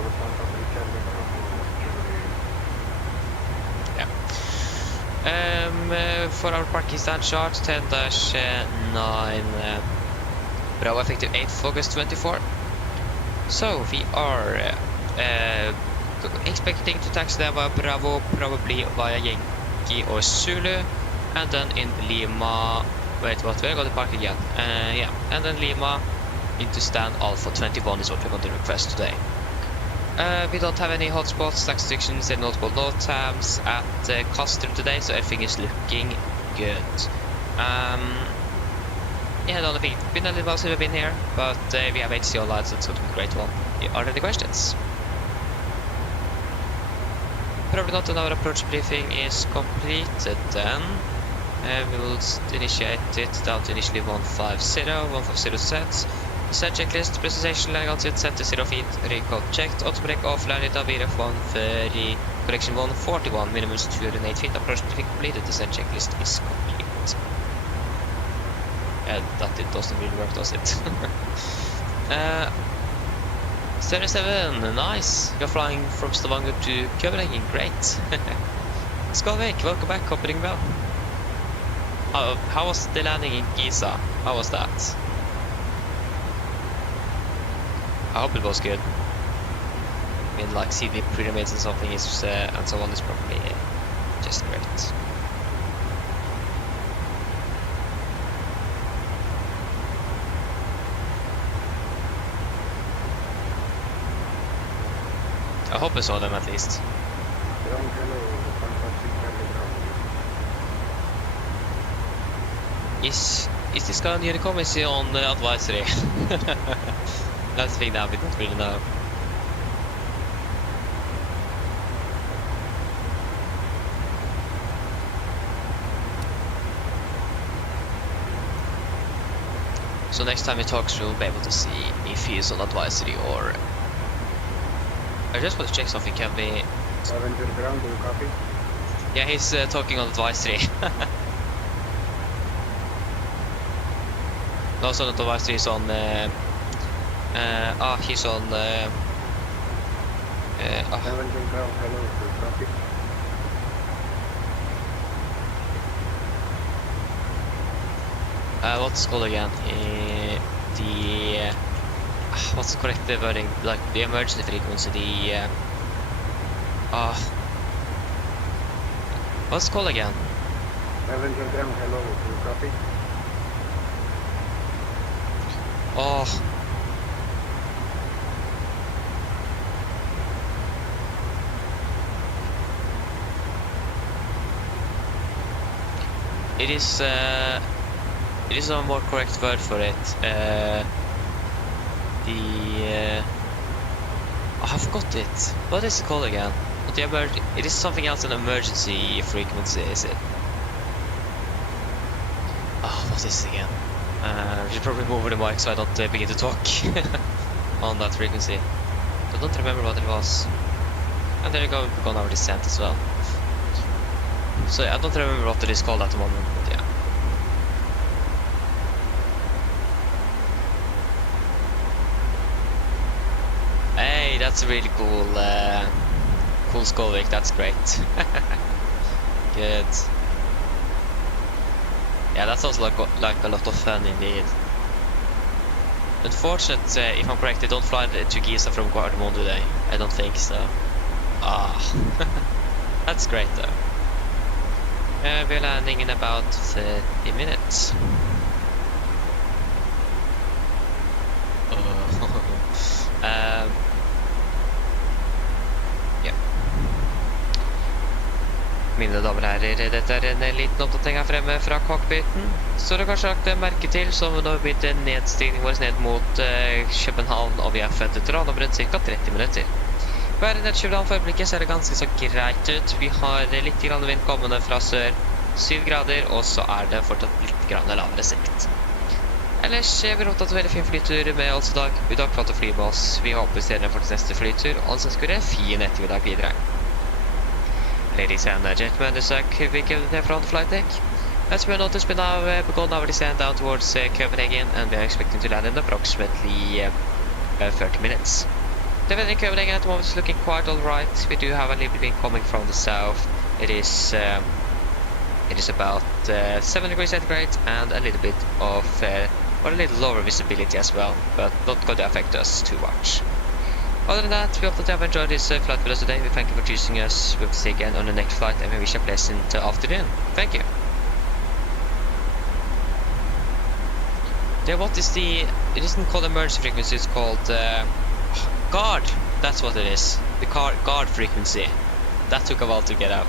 For our parking stand chart 10-9 Bravo effective 8th August 24. So we are expecting to taxi there via Bravo, probably via Yankee or Zulu, and then in Lima. Wait, what? We're going to park again. Yeah, and then Lima into stand Alpha 21 is what we're going to request today. We don't have any hotspots, taxi sections, and notable load times at Custom today, so everything is looking good. Yeah, the only thing, been a little while since we've been here, but we have HCO lights, so it's going to be a great one. Are there any questions? Probably not. Our approach briefing is completed then. We will initiate it down to initially 150 sets. Set checklist, presentation lag alltid set til 0 feet, recall checked, autobrake off, landing av VRF1 for correction 141, minimums 208 feet, approach briefing completed, the set checklist is complete. That it doesn't really work, does it? 77, nice! You're flying from Stavanger to Copenhagen, great! Skalvik, welcome back, hopping well. How was the landing in Giza? How was that? I hope it was good. I mean, like, see the pyramids and something is, and so on is probably just great. I hope I saw them at least. Is this guy on Unicom? Is he on the advisory? That's the thing that we don't really know. So next time he talks, we'll be able to see if he is on advisory or... I just want to check something, can we... Ground, do you copy? Yeah, he's talking on advisory. No, so not advisory, he's on... he's on... Ground, hello, do you copy? What's it called again? What's the correct wording? Like the emergency frequency, what's it called again? Avenger ground, hello, do you copy? Oh. It is a more correct word for it. I forgot it. What is it called again? It is something else than emergency frequency, is it? Oh, what is it again? We should probably move over the mic so I don't begin to talk on that frequency. I don't remember what it was. And there you go, we've gone over descent as well. So yeah, I don't remember what it is called at the moment, but yeah. Hey, that's a really cool, cool Skolvik, that's great. Good. Yeah, that sounds like a lot of fun indeed. Unfortunate, if I'm correct, they don't fly to Giza from Gardermoen today. I don't think so. That's great though. We're landing in about 30 minutes. Yeah. mine damer og herrer, dette er en liten oppdatering her fremme fra Cockpiten. Så har du kanskje lagt merke til, så har det blitt en nedstigning vår ned mot København, og vi har født et randombrød ca. 30 minutter. Været ned København for øyeblikket ser det ganske så greit ut. Vi har litt grann vind kommende fra sør, 7 grader, og så er det fortsatt litt grann lavere sikt. Ellers er vi rått at veldig fin flytur med oss i dag. Vi har klart å fly med oss. Vi håper vi ser den for neste flytur, og så skal det en fin ettermiddag videre. Ladies and gentlemen, this is a weekend from flight deck. As we notice, we now begun our descent down towards Copenhagen, and we are expecting to land in approximately 30 minutes. The weather in Copenhagen at the moment is looking quite alright. We do have a little bit coming from the south. It is about 7 degrees centigrade and a little bit of or a little lower visibility as well, but not going to affect us too much. Other than that, we hope that you have enjoyed this flight with us today. We thank you for choosing us. We hope to see you again on the next flight, and we wish you a pleasant afternoon. Thank you. Yeah, what is the... It isn't called emergency frequency, it's called guard. That's what it is. The guard frequency. That took a while to get up.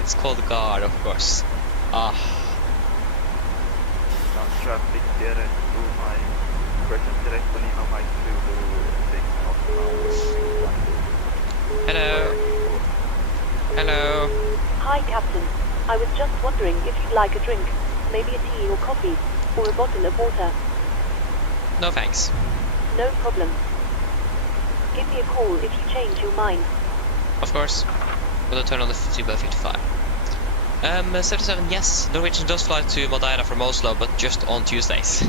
It's called guard, of course. Ah. Traffic there to my present directly how my Hello. Hello. Hi, Captain. I was just wondering if you'd like a drink, maybe a tea or coffee, or a bottle of water. No thanks. No problem. Give me a call if you change your mind. Of course. We'll turn on the seatbelt 55. 77, yes, Norwegian does fly to Madeira from Oslo, but just on Tuesdays.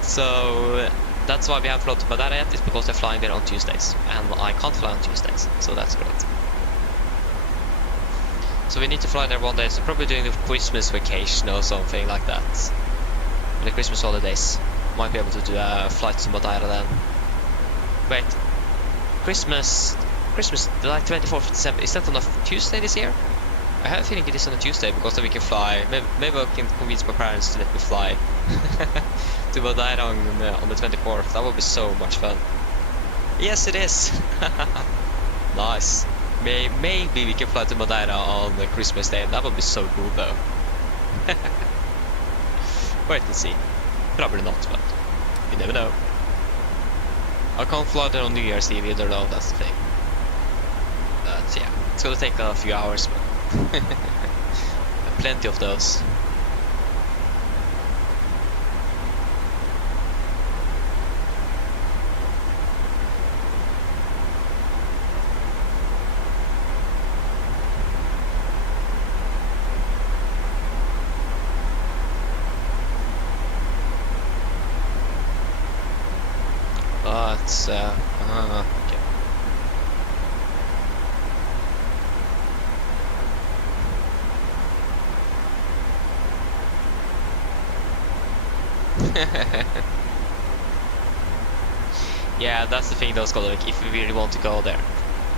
So that's why we haven't flown to Madeira yet, is because they're flying there on Tuesdays, and I can't fly on Tuesdays, so that's great. So we need to fly there one day, so probably doing the Christmas vacation or something like that. The Christmas holidays. Might be able to do a flight to Madeira then. Wait, Christmas, like 24th of December, is that on a Tuesday this year? I have a feeling it is on a Tuesday, because then we can fly. Maybe I can convince my parents to let me fly to Madeira on the 24th. That would be so much fun. Yes, it is. Nice. Maybe we can fly to Madeira on the Christmas Day. That would be so cool, though. Wait and see. Probably not, but you never know. I can't fly there on New Year's Eve either, though. That's the thing. But yeah, it's gonna take a few hours, but plenty of those. It's okay. Yeah, that's the thing though, Skolvik, if we really want to go there.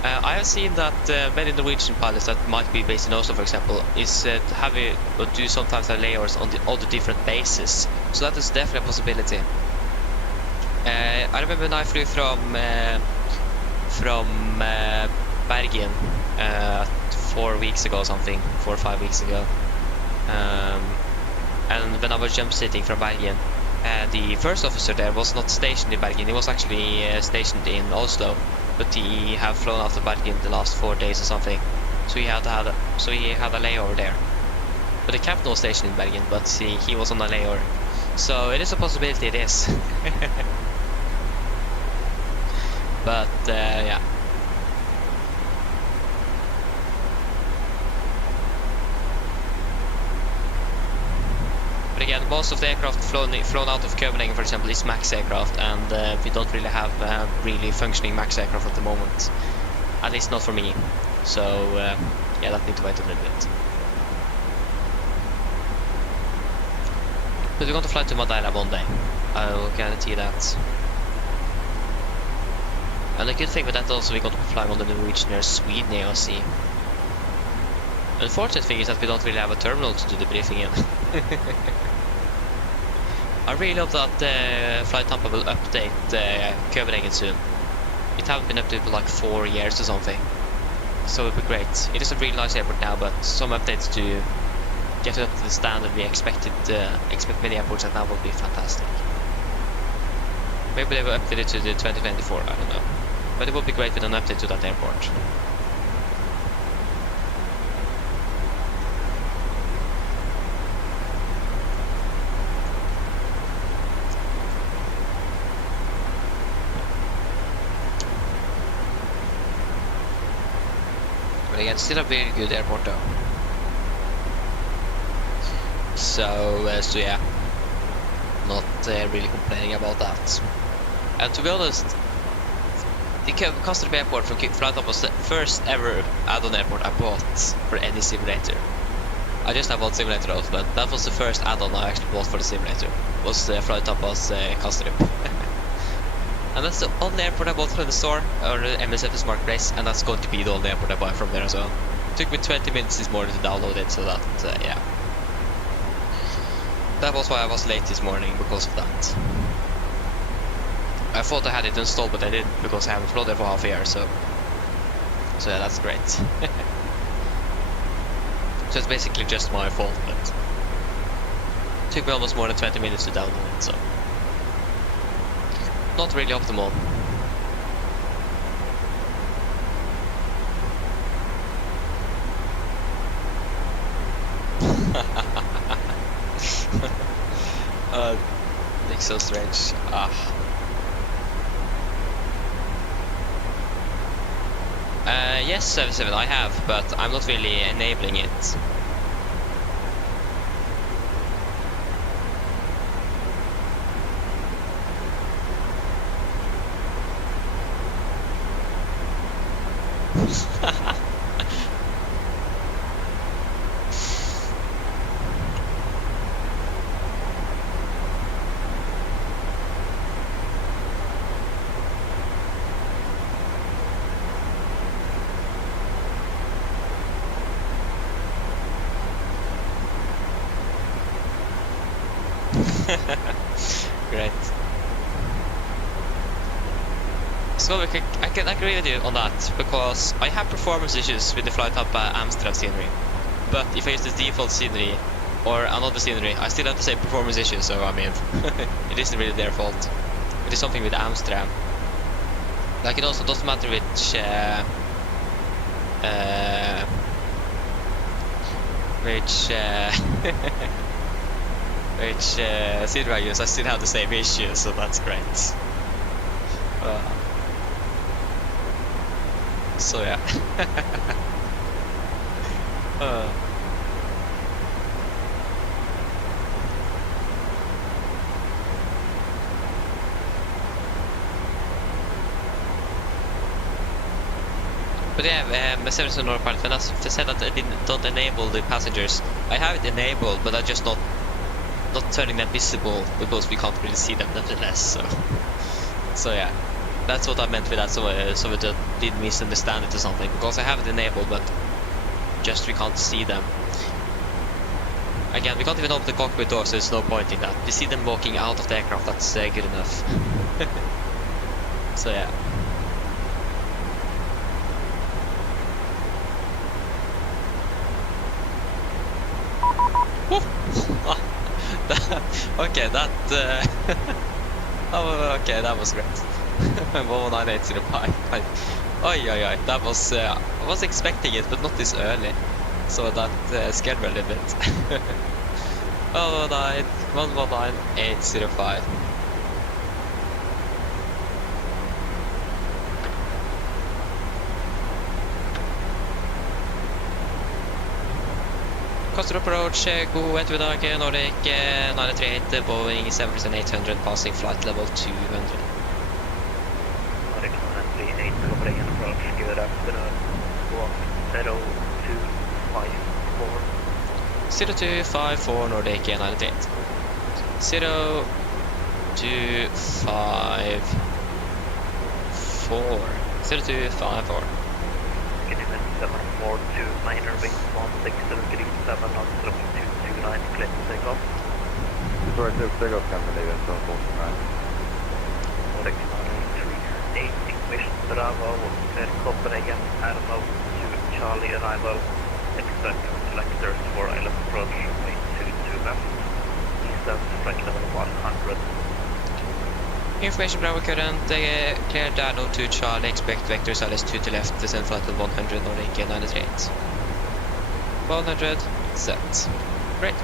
I have seen that many Norwegian pilots that might be based in Oslo, for example, is do sometimes have layovers on all the different bases. So that is definitely a possibility. I remember when I flew from Bergen 4 weeks ago or something, 4 or 5 weeks ago. And when I was jump sitting from Bergen, the first officer there was not stationed in Bergen. He was actually stationed in Oslo, but he had flown out of Bergen the last 4 days or something. So he had a layover there. But the captain was stationed in Bergen, but he was on a layover. So it is a possibility. It is. But yeah. But again, most of the aircraft flown out of Copenhagen, for example, is MAX aircraft, and we don't really have really functioning MAX aircraft at the moment. At least not for me. So yeah, that need to wait a little bit. But we're going to fly to Madeira one day. I'll guarantee that. And the good thing with that also, we're going to be flying on the Norwegian Air Sweden AOC. Unfortunate thing is that we don't really have a terminal to do the briefing in. I really hope that Flight Tampa will update Copenhagen soon. It hasn't been updated for like 4 years or something. So it'll be great. It is a really nice airport now, but some updates to get it up to the standard we expect many airports at now will be fantastic. Maybe they will update it to the 2024, I don't know. But it would be great with an update to that airport. But again, still a very good airport though. So yeah, not really complaining about that. And to be honest, the Kastrup airport from Flight was the first ever add-on airport I bought for any simulator. I just have one simulator out, but that was the first add-on I actually bought for the simulator. Was Flight Kastrup. And that's the only airport I bought from the store, or the MSFS Marketplace, and that's going to be the only airport I buy from there as well. It took me 20 minutes this morning to download it, so that, yeah. That was why I was late this morning, because of that. I thought I had it installed, but I didn't, because I haven't flown there for half a year, so yeah, that's great. So it's basically just my fault, but it took me almost more than 20 minutes to download it, so not really optimal. It's so strange. Yes, 77 I have, but I'm not really enabling it. Great. So I can agree with you on that, because I have performance issues with the flight up Amsterdam scenery. But if I use the default scenery or another scenery, I still have the same performance issues, so I mean, it isn't really their fault. It is something with Amsterdam. Like, it also doesn't matter which scenery I use, I still have the same issue, so that's great. So yeah. But yeah, my service on North when I said that I don't enable the passengers. I have it enabled, but I just not turning them visible, because we can't really see them nevertheless. So yeah, that's what I meant with that. So it didn't misunderstand it or something, because I have it enabled, but just we can't see them. Again, we can't even open the cockpit door, so there's no point in that. We see them walking out of the aircraft. That's good enough. So yeah. Okay, that oh, okay, that was great. 19805. Oi, that was I was expecting it, but not this early, so that scared me a little bit. 19805. Coastal approach, go ettermiddag, Nordic 938, Boeing 737-800, passing flight level 200. Nordic 938, Copenhagen approach, good afternoon, walk 0254. 0254, Nordic 938. 0254. 0254. 742 minor wing 16037 knots, looking 229, clear to take off. Before I take takeoff, Captain David, 749. Nordic 938, English Bravo, clear Copenhagen, Arnold to Charlie arrival, expect selectors for island approach, wait 22 left, descent flight level 100. Information Bravo current, clear Dano to Charlie, expect vector size 2 to left, descent flight level 100, Nordic 938. 100, set. Great.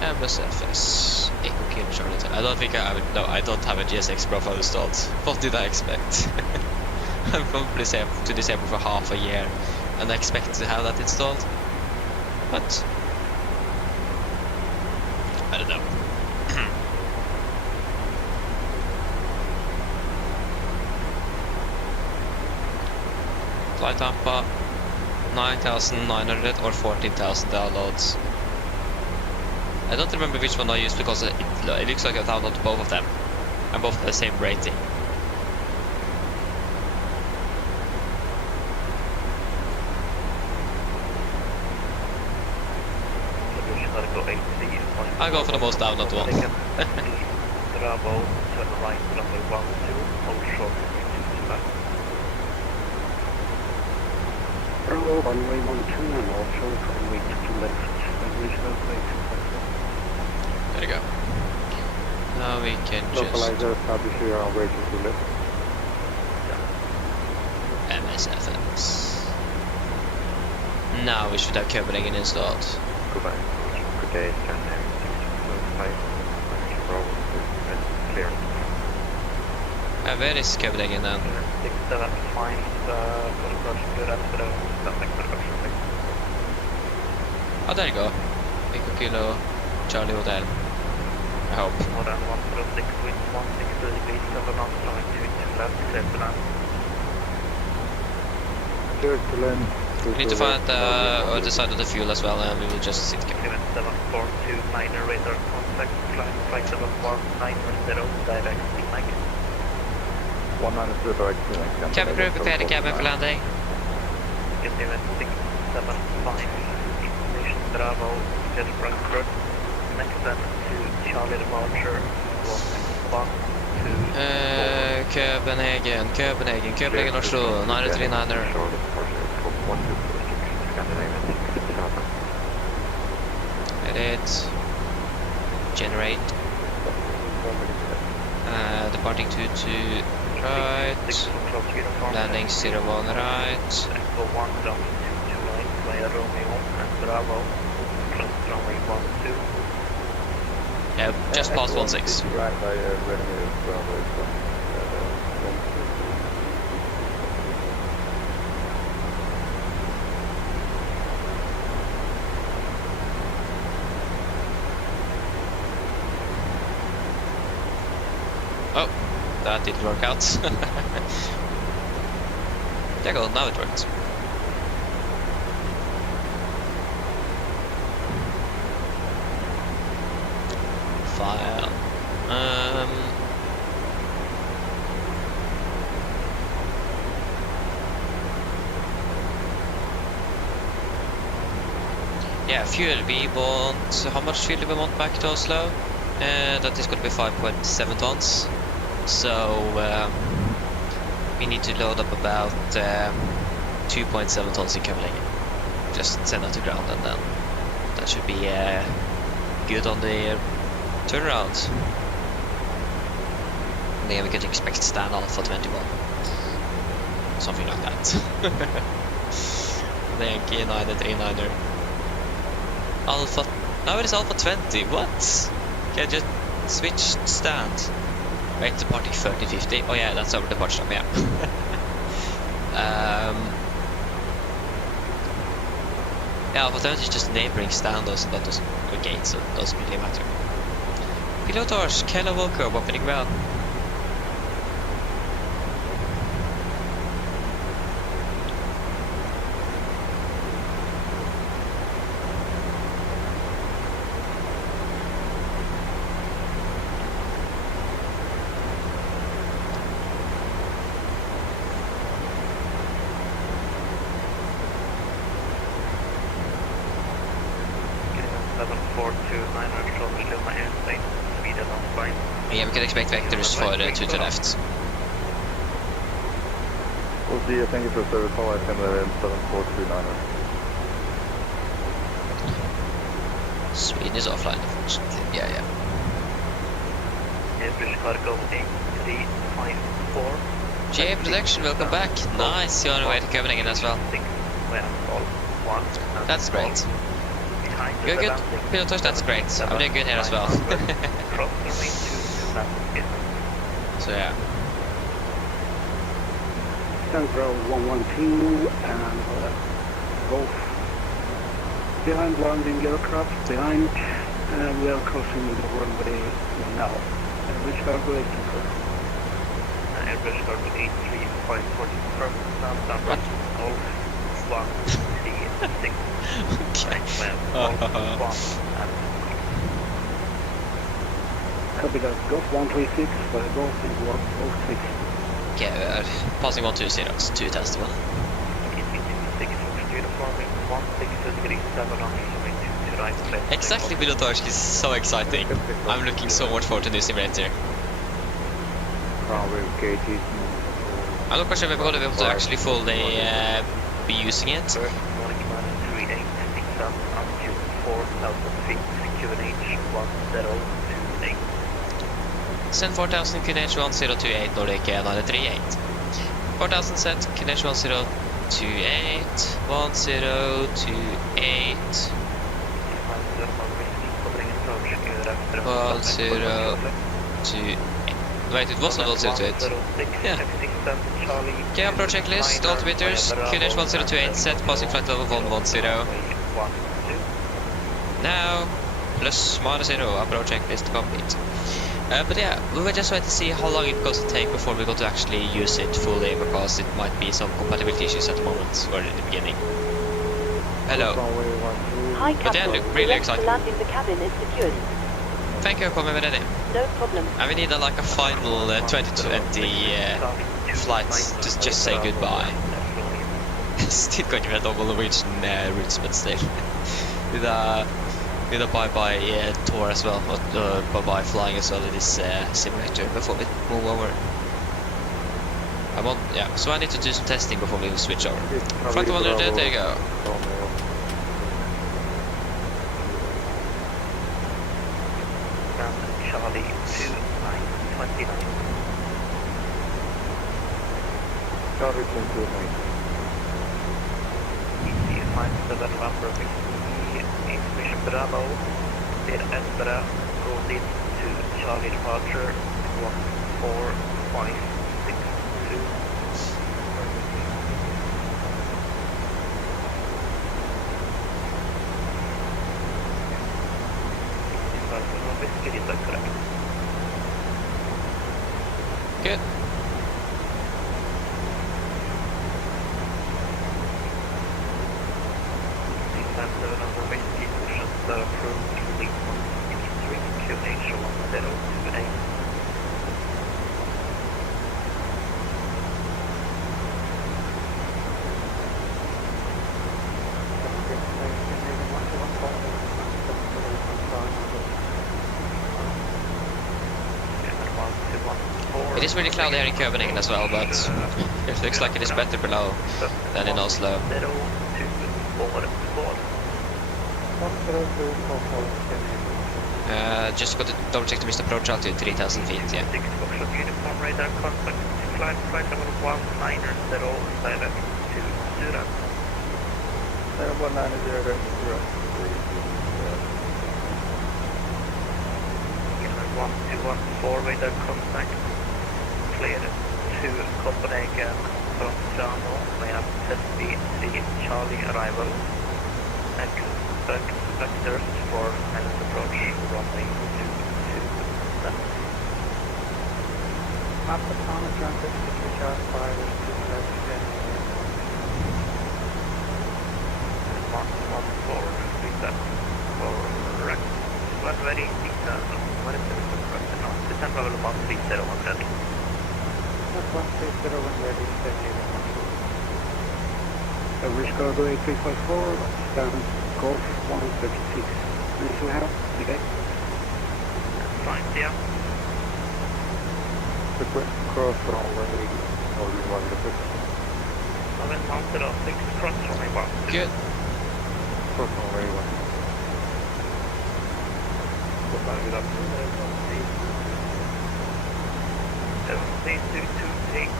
MSFS, Echo Kill Charlie. I don't think I have it. No, I don't have a GSX profile installed. What did I expect? I'm probably to disable for half a year and I expect to have that installed. But I don't know. Flight Tampa, 9,900 or 14,000 downloads. I don't remember which one I used because it looks like I downloaded both of them and both have the same rating. I'll go for the most downloaded one. Bravo, turn right, runway 12, hold short, 2 left. Bravo, runway 12 and also runway 2 left. There you go. Now we can Localizer, establish your runway 2 left. MSFS. Now we should have Copenhagen installed. Goodbye. Good day, stand there. 625. Clear. Where is Copenhagen then? 675 for the approach, good after the standing for the approach. Oh, there you go. Echo Kilo, Charlie Hotel. I hope. More than 106 winds, 160 degrees, 7 knots, runway 22 left, clear to land. Clear to land. We need to find the other side of the fuel as well, and we will just sit here. 7429 radar contact, flight level 4910, direct Pushback. 190 direct Pushback. Cabin crew, prepare the cabin for landing. Continue 675, information Bravo, clear Frankfurt. Next then to Charlie departure, 1 to Copenhagen, Oslo, 939er. Edit. Generate. Departing 2 to right. Landing 01 right. Echo 1 down to 2 right via Romeo and Bravo. Close runway 12. Yeah, just past 16. Right by Romeo, Bravo. Oh, that didn't work out. Yeah, well, now it worked. File. Yeah, fuel we want. So how much fuel do we want back to Oslo? That is going to be 5.7 tons. So we need to load up about 2.7 tons in Copenhagen. Just send that to ground and then that should be good on the turnaround. And then we could expect stand Alpha 21. Something like that. The Yankee 9 at A9er. Alpha. Now it is Alpha 20. What? Can I just switch stand? Wait, departing 3050. Oh yeah, that's our departure time, yeah. Yeah, Alpha 20 is just neighboring stand us, that doesn't a gate, so it doesn't really matter. Pilotage, Kella Volker, opening well. that's fine. Yeah, we can expect vectors for 2 to left. We'll see you. Thank you for service. Call at 7429. Sweden is offline, unfortunately. Yeah. British cargo 8354. GA Protection, welcome back. Nice, you're on your way to Copenhagen as well. That's great. Good. Pilotage, that's great. I'm doing good here as well. So yeah. Central 112 and Golf. Behind landing aircraft, behind, and we are crossing the runway now. Which cargo 84? British cargo 8354, confirm, stand by, Golf 136. Okay. Copy that. Golf 136, Golf is 106. Okay, we are passing 120, 2 test 1. Exactly, pilotage is so exciting. I'm looking so much forward to this simulator. I'm not quite sure if we're going to be able to actually fully be using it. Send 4000 QNH 1028 Nordic 938. 4000 set QNH 1028 1028 1028. Wait, it wasn't 1028. Yeah. Okay, approach checklist, altimeters, QNH 1028 set, passing flight level 110. Now, plus minus 0, approach checklist complete. But yeah, we were just trying to see how long it's going to take before we got to actually use it fully, because it might be some compatibility issues at the moment, or in the beginning. Hello. Hi, But yeah, Captain. really The exciting. landing the cabin is secured. Thank you for coming with it. No problem. And we need a final 2020 flight to just say goodbye. Still going to be a double Norwegian routes, but still. With a bye-bye tour as well, or bye-bye flying as well in this simulator before we move over. So I need to do some testing before we switch over. Flight 100, there you go. Charlie 2929. Charlie 229. Easy 57 number information Bravo. Did Edinburgh rolled in to Charlie departure 14562. Is that correct? Good. It is really cloudy here in Copenhagen as well, but it looks like it is better below than in Oslo. Just got to double check to Mr. Approach altitude 3000 feet, yeah. Uniform radar contact, flight level 190, silent to Zura. 190. 1214 radar contact, cleared to Copenhagen from Trano, may have SB3 Charlie arrival, expect vectors for pilot approach, runway 227. Map the Palanga transit to Richard 5 to left 114, reset, correct, but very detailed, what is the correct now? Descent level 130 when ready. 130 when ready, Average cargo 8354, stand Golf 136. Please we have, okay? fine, yeah. Request cross runway Norwegian 106. I'm in mounted on 6 cross runway 1. Good. Cross runway 1. C22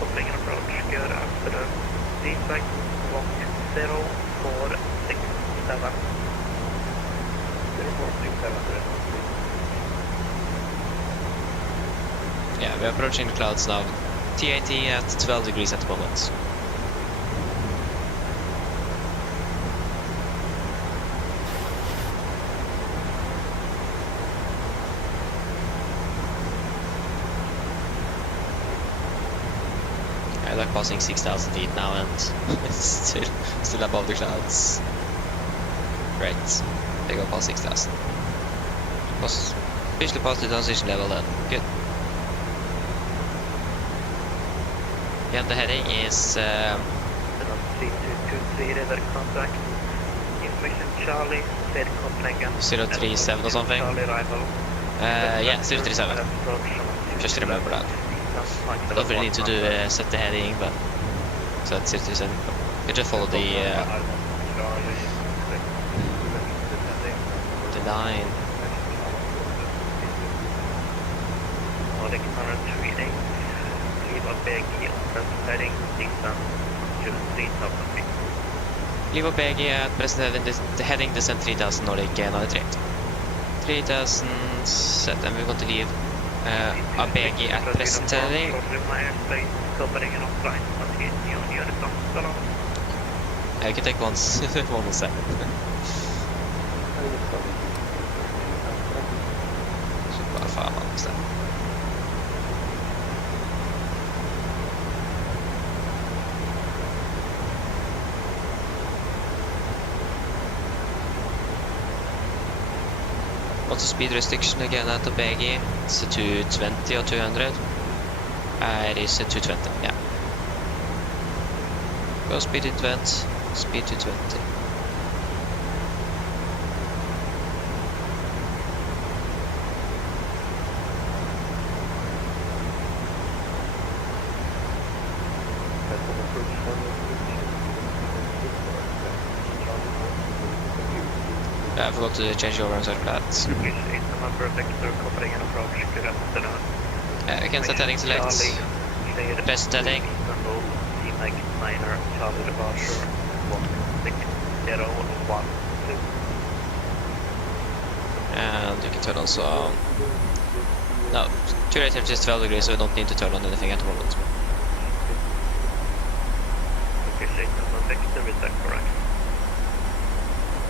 Copenhagen approach, good afternoon. Feedback 10467. 0467. Yeah, we're approaching the clouds now. TAT at 12 degrees at the moment. Yeah, they're passing 6,000 feet now and it's still above the clouds. Great. They go past 6,000. Officially past the transition level then. Good. Yeah, the heading is 3223 river contact. Information Charlie, said Copenhagen. 037 or something. Charlie arrival. Yeah, 037. Just remember that. I don't really need to do set the heading, but so that's 037. You just follow the 9. Nordic 138. Leave a big heading descent to 3,000 feet. Leave of BG at present heading descent 3000 Nordic 93. 3000 set, and we're going to leave a BG at present heading. Copenhagen offline. You can take one second. Så bara fan också. What's the speed restriction again at the BG? It's 220 or 200? It is 220, yeah. Go speed to 20, speed to 20. I forgot to change over and search that. Again, set heading select. Best heading. And you can turn on so. No, two rate temperature is 12 degrees, so we don't need to turn on anything at the moment.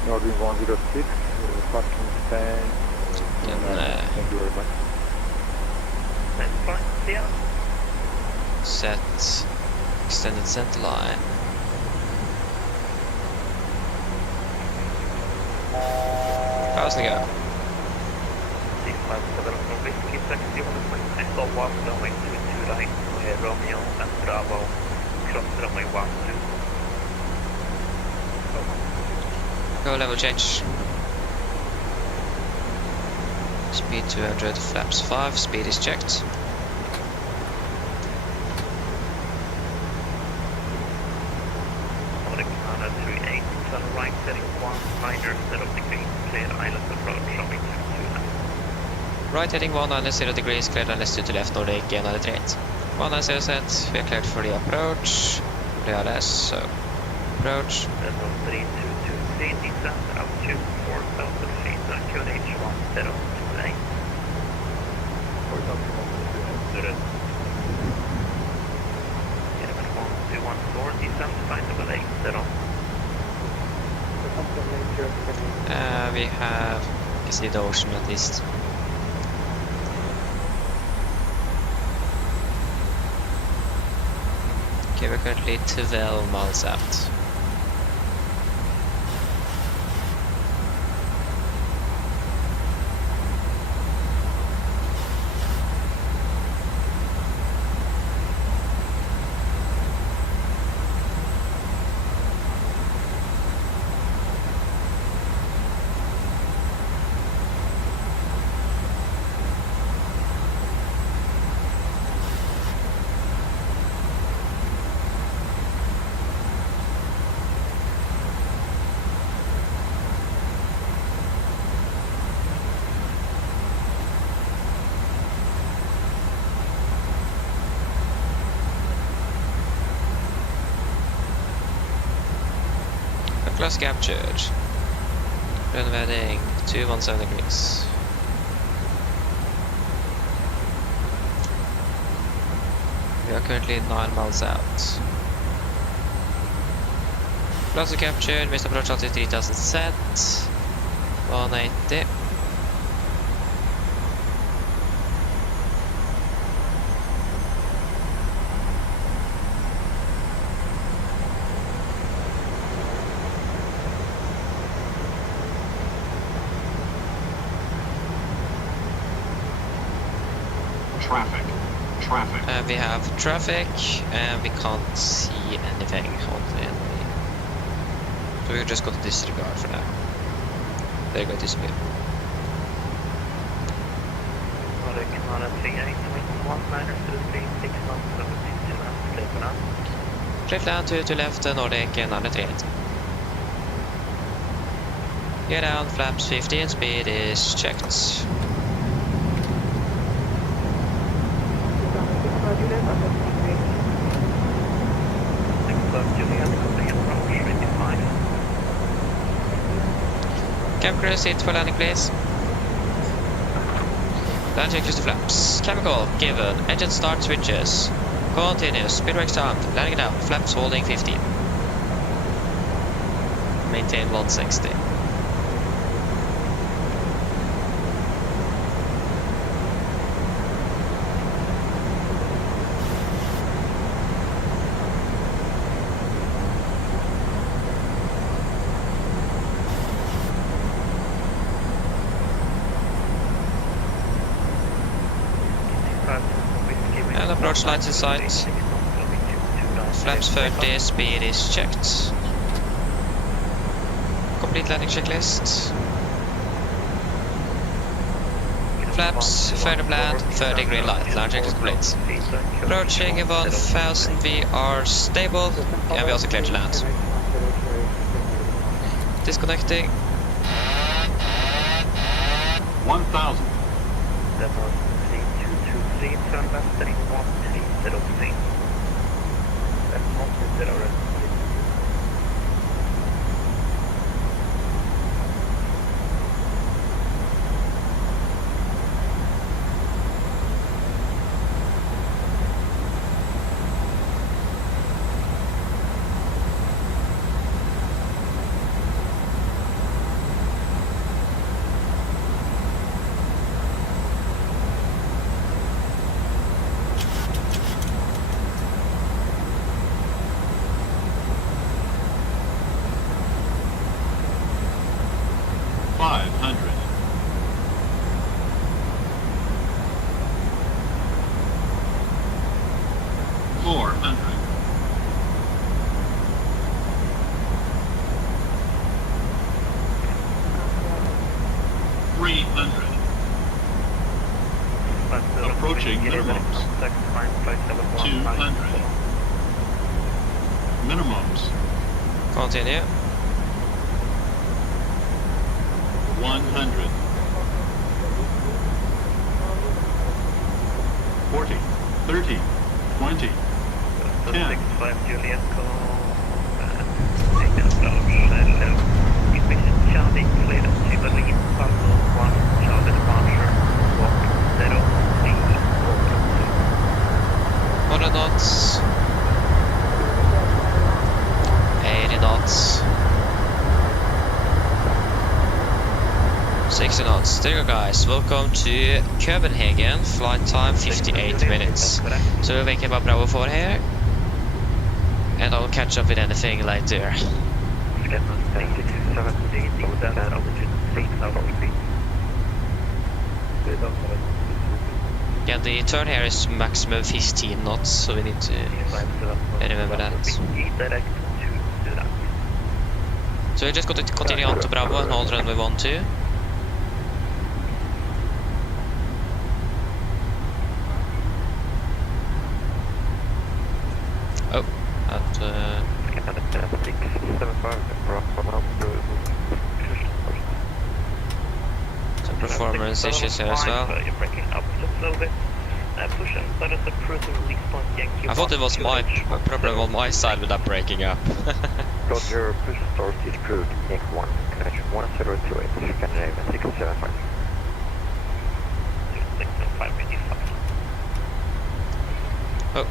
Norwegian 106, parking stand. Thank you very much. That's fine, yeah. Set extended center line. How's the go? 657 from Whiskey, taxi 1.9, Echo 1, runway 22 right, Romeo and Bravo, cross runway 12. Go level change. Speed 200, flaps 5, speed is checked. Nordic 138, turn right, heading 19, 0 degrees, clear island approach, runway 22 left. Right heading 190 degrees, cleared unless 2 to left, Nordic 138. 190 set, we are cleared for the approach. RLS, so approach. Level 3223, descent altitude 4,000 feet, QNH 1028. 4,000 1214, descent, find level 80. We have, you can see the ocean at least. Okay, we're currently 12 miles out. Class captured. Run heading 217 degrees. We are currently 9 miles out. Class captured, missed approach altitude 3000 set. 180. Traffic. We have traffic and we can't see anything on the enemy. So we've just got to disregard for now. There you go, disappear. Clear down to left, Nordic and under 380. Get down, flaps 50 and speed is checked. Cam crew, sit for landing please. Land check just the flaps. Chemical given. Engine start switches. Continuous. Speed brakes armed. Landing down. Flaps holding 15. Maintain 160. And approach lights in sight. Flaps 30, speed is checked. Complete landing checklist. Flaps, 30 land, 30 green light. Land check is complete. Approaching 1000, we are stable, and we also clear to land. Disconnecting. 1000. Turn left heading 1303. That's not 0. Approaching minimums. 200. Minimums. Continue. 100. 40. 30. 20. 10. 65 Juliet take an approach. Hello. Ignition Charlie cleared to Berlin. Palo 1 Charlie departure. Walk 0. 100 knots. 80 knots. 60 knots. There you go guys, welcome to Copenhagen, flight time 58 minutes. So we're making up Bravo 4 here, and I'll catch up with anything later. Yeah, the turn here is maximum 15 knots, so we need to remember that. So we're just going to continue on to Bravo and hold runway 12. Oh, that some performance issues here as well. I thought it was my problem on my side with that breaking up. Roger, push start is crew X1, connection 1028, Scandinavian 675. 675. Oh.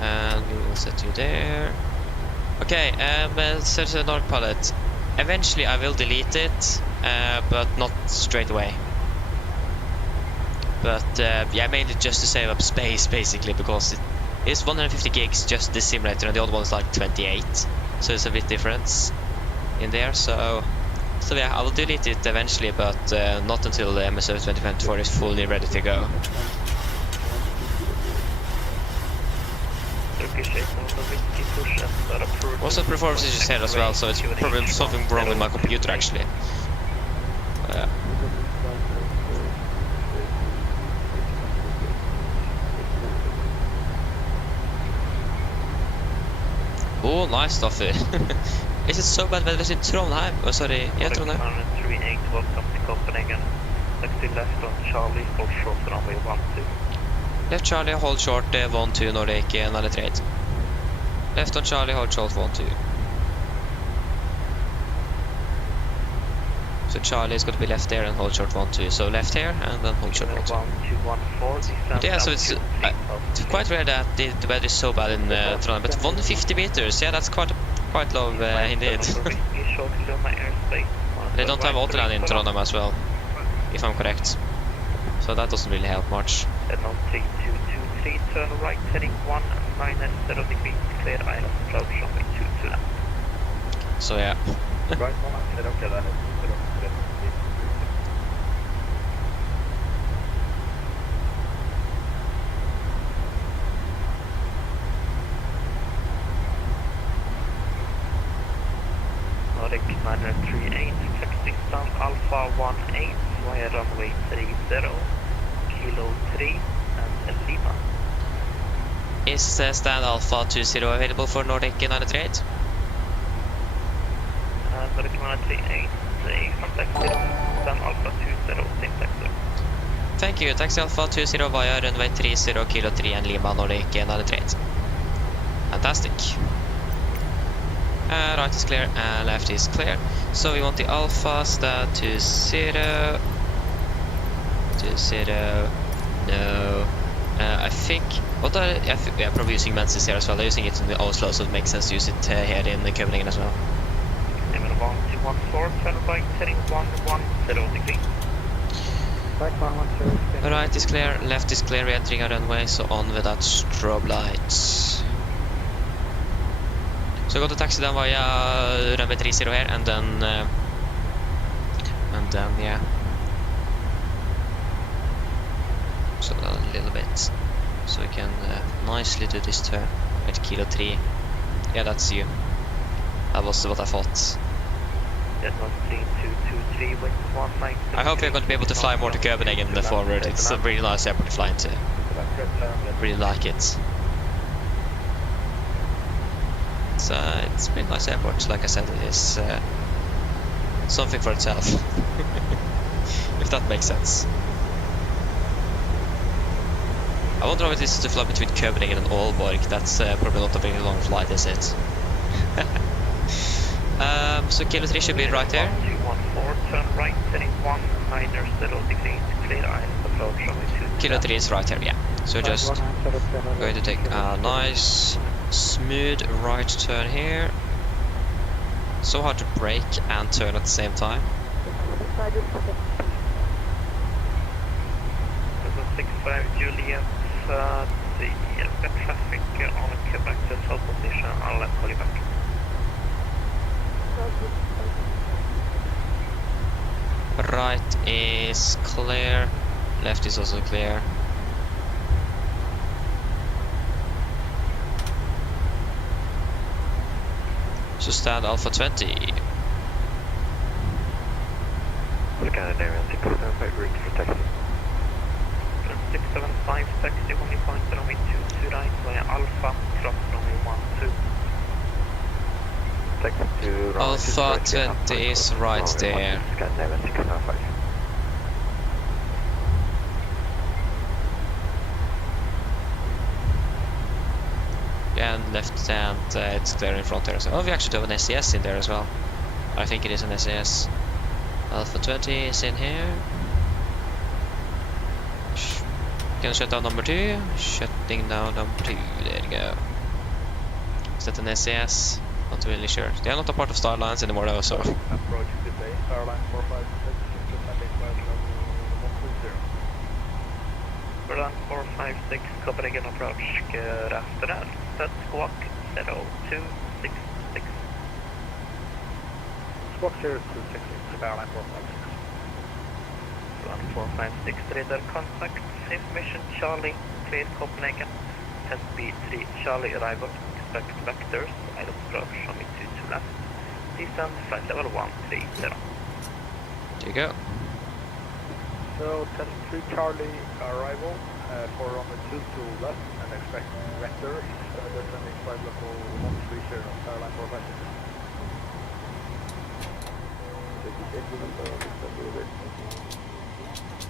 And we will set you there. Okay, so to the North palette. Eventually I will delete it, but not straight away. But yeah, mainly just to save up space, basically, because it is 150 gigs just this simulator, and the other one is like 28. So it's a bit difference in there. So yeah, I will delete it eventually, but not until the MSFS2020 is fully ready to go. Also, performance is here as well, so it's probably something wrong with my computer actually. Oh, nice stuff here. Is it so bad weather in Trondheim? Oh, sorry, yeah, Trondheim. 138, welcome to Copenhagen. Taxi left on Charlie, hold short runway 12. Left Charlie, hold short 12, Nordic 938. Left on Charlie, hold short 12. So Charlie is going to be left there and hold short 12. So left here and then hold short 12. Yeah, so it's quite rare that the weather is so bad in Trondheim, but 150 meters, yeah, that's quite low indeed. They don't have autoland in Trondheim as well, if I'm correct. So that doesn't really help much. 3223, turn right, heading 190 degrees, clear island approach runway 22 left. So yeah. Right, okay, that is. Nordic 938, taxi down Alpha 18 via runway 30, Kilo 3 and Lima. Is stand Alpha 20 available for Nordic 938? Nordic 938, from taxi, stand Alpha 20, same taxi. Thank you, taxi Alpha 20 via runway 30, Kilo 3 and Lima, Nordic 938. Fantastic. Right is clear and left is clear. So we want the Alpha stand 20. No. I think. Yeah, probably using Menzies here as well. They're using it in the Oslo, so it makes sense to use it here in the Copenhagen as well. Number 1214, turn right, heading 110 degrees. Right is clear, left is clear, re-entering our runway, so on with that strobe lights. So I got the taxi down via runway 30 here, and then yeah. So a little bit, so we can nicely do this turn at Kilo 3. Yeah, that's you. That was what I thought. I hope you're going to be able to fly more to Copenhagen forward. It's a really nice airport to fly into. Really like it. It's a pretty nice airport. Like I said, it is something for itself. If that makes sense. I wonder how it is to fly between Copenhagen and Aalborg. That's probably not a very long flight, is it? So Kilo 3 should be right here. 214, turn right, heading 190 degrees, clear island approach runway 22. Kilo 3 is right here, yeah. So just going to take a nice, smooth right turn here. So hard to brake and turn at the same time. 65 Juliet, the traffic on Quebec to south position, I'll call you back. Right is clear, left is also clear. So stand Alpha 20. Scandinavian 675 route for taxi. 675 taxi, only point runway 22 right via Alpha, cross runway 12. Alpha 20 is right there. Scandinavian 675. Yeah, and the left, and it's clear in front there. So, oh, we actually have an SAS in there as well. I think it is an SAS. Alpha 20 is in here. Can shut down number 2. Shutting down number 2. There you go. Is that an SAS? Not really sure. They are not a part of Starlines anymore though, so. Approach good day, Starline 456, descending flight level 130. Berlin 456, Copenhagen approach, good afternoon. Set squawk 0266. Squawk 0266, Starline 456. Berlin 456, radar contact, information Charlie, clear Copenhagen. SB3 Charlie arrival, expect vectors, item approach on me 22 left. Descend flight level 130. There you go. So 103 Charlie arrival for runway 22 left and expect vectors, descending flight level 130, Starline 456.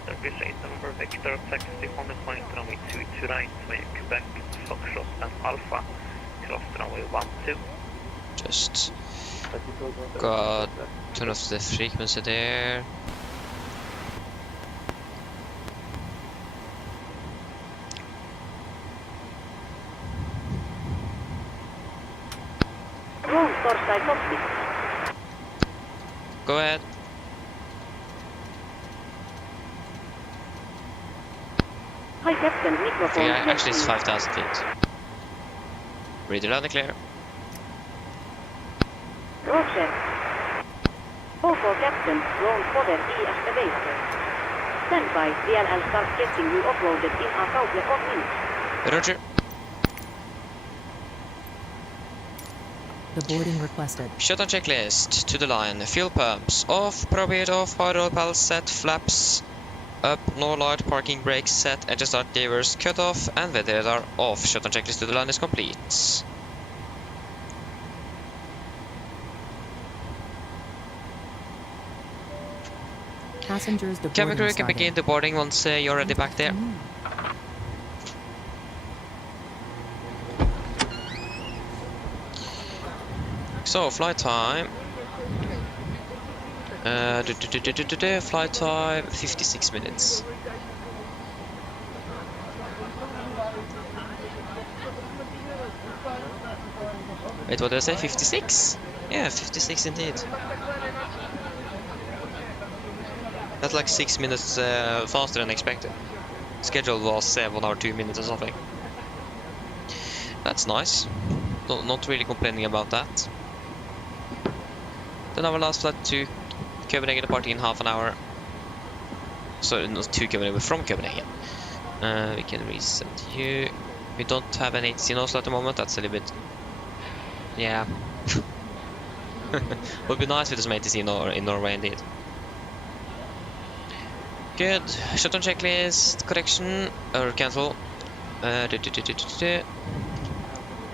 Turkish 8 number vector taxi on the point runway 22 right, with Quebec, Foxtrot and Alpha, cross runway 12. Just got turn off the frequency there. Room Torstai Cockpit. Go ahead. Hi Captain, microphone. Yeah, actually it's 5,000 feet. Read it loud and clear. Roger. Focal Captain, ground over ES Avator. Stand by, DLL start getting you uploaded in a couple of minutes. Roger. The boarding requested. Shutdown checklist to the line. Fuel pumps off, propane off, hard oil pals set, flaps up, no light, parking brakes set, engine start levers cut off, and weather radar off. Shutdown checklist to the line is complete. Passengers deboarding Cabin crew can started. begin the boarding once you're ready back there. So, flight time. Flight time 56 minutes. Wait, what did I say? 56? Yeah, 56 indeed. That's like 6 minutes faster than expected. Schedule was 1 hour 2 minutes or something. That's nice. Not really complaining about that. Then our last flight to Copenhagen, departing in half an hour. So not to Copenhagen, but from Copenhagen. We can reset you. We don't have an ATC in Oslo at the moment. That's a little bit, yeah. Would be nice with some ATC in Norway indeed. Good. Shutdown checklist correction or cancel.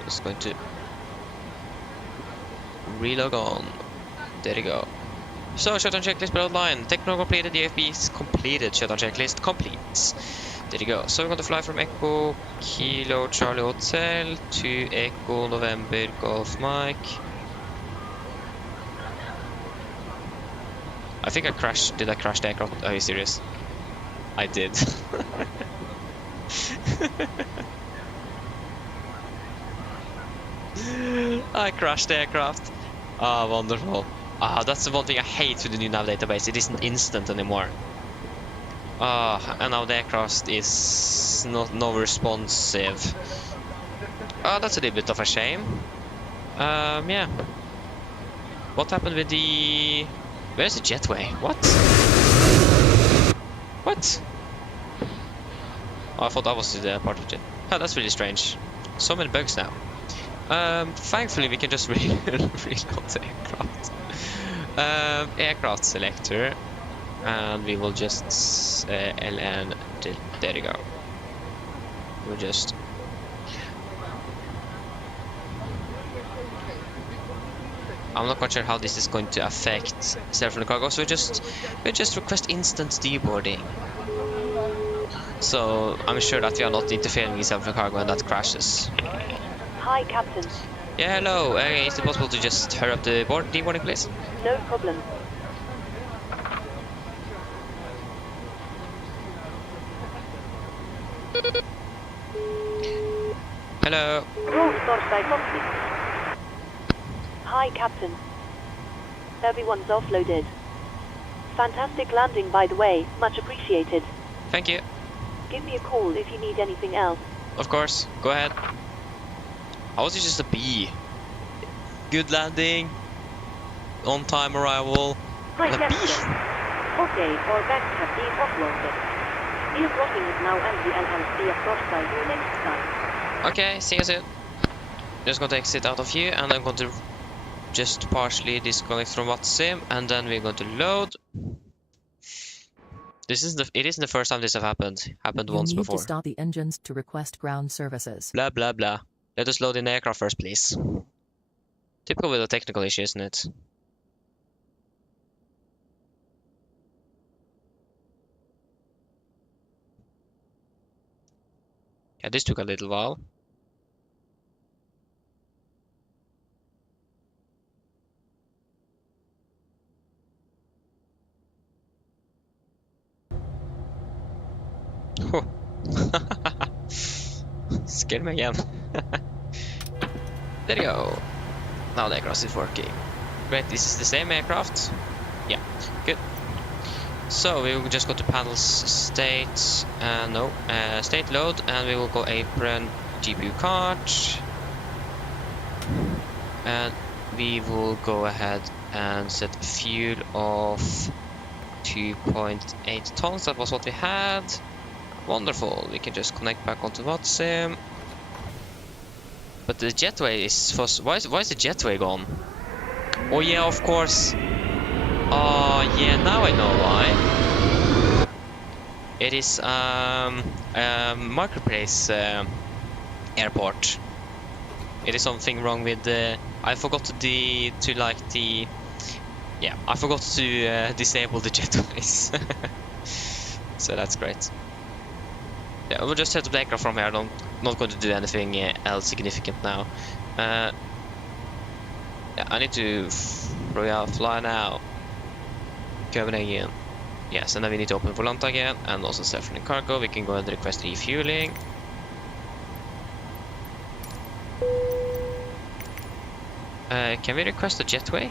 Just going to relog on. There you go. So, shutdown checklist below line. Techno completed, DFB is completed. Shutdown checklist complete. There you go. So, we're going to fly from Echo Kilo Charlie Hotel to Echo November Golf Mike. I think I crashed. Did I crash the aircraft? Are you serious? I did. I crashed the aircraft. Ah, wonderful. Ah, that's the one thing I hate with the new nav database. It isn't instant anymore. Ah, and now the aircraft is no responsive. Ah, that's a little bit of a shame. Yeah. What happened with the... Where's the jetway? What? What? Oh, I thought that was the part of it. Oh, that's really strange. So many bugs now. Thankfully we can just reload the aircraft. Aircraft selector, and we will just LN. There you go. We'll just. I'm not quite sure how this is going to affect self-running cargo, so we just request instant deboarding. So I'm sure that we are not interfering with self-running cargo and that crashes. Hi, Captain. Yeah, hello. Is it possible to just hurry up the deboarding, please? No problem. Hello. Hi, Captain. Everyone's offloaded. Fantastic landing, by the way. Much appreciated. Thank you. Give me a call if you need anything else. Of course. Go ahead. How was it just a B? Good landing. On time arrival. Hi, and a B. Captain. Okay, our bags have been offloaded. Steel crossing is now empty and will be across by you next time. Okay, see you soon. Just going to exit out of here, and I'm going to just partially disconnect from WhatsApp, and then we're going to load. It isn't the first time this have happened. Happened once You need before. to stop the engines to request ground services. Blah blah blah. Let us load in the aircraft first, please. Typical with a technical issue, isn't it? Yeah, this took a little while. Oh. Scared me again. There you go. Now the aircraft is working. Great, this is the same aircraft. Yeah, good. So we will just go to panels state, state load, and we will go apron, GPU card, and we will go ahead and set fuel of 2.8 tons. That was what we had. Wonderful. We can just connect back onto WhatsApp. But the jetway is first. Why is the jetway gone? Oh yeah, of course. Oh yeah, now I know why. It is Marketplace airport. It is something wrong with the. I forgot I forgot to disable the jetways. So that's great. Yeah, we'll just set up the aircraft from here. I'm not going to do anything else significant now. Yeah, I need to fly now. Copenhagen. Yes, and then we need to open Volanta again, and also self-running cargo. We can go and request refueling. Can we request a jetway?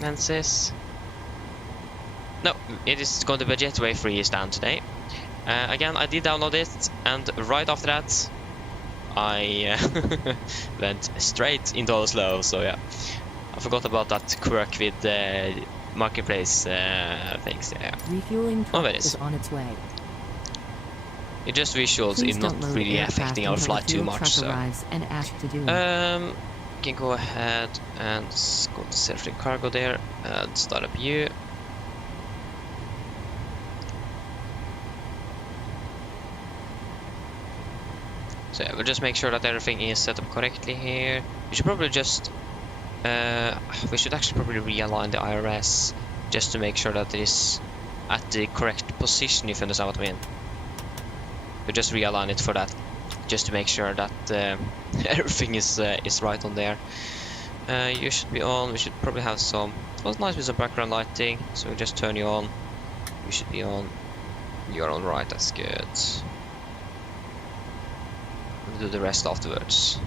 Mensis. No, it is going to be a jetway free stand today. Again, I did download it, and right after that, I went straight into Oslo. So yeah, I forgot about that quirk with the marketplace things. Yeah. Refueling truck it is. is on its way. It just visuals Please in don't not load really aircraft affecting our until flight the too fuel much. truck So arrives and ask to do it. can go ahead and go to self-running cargo there and start up you. So yeah, we'll just make sure that everything is set up correctly here. We should probably just we should actually probably realign the IRS just to make sure that it is at the correct position, if you understand what I mean. We'll just realign it for that, just to make sure that everything is right on there. You should be on. We should probably have some. It was nice with some background lighting, so we'll just turn you on. You should be on. You're on, right? That's good. We'll do the rest afterwards.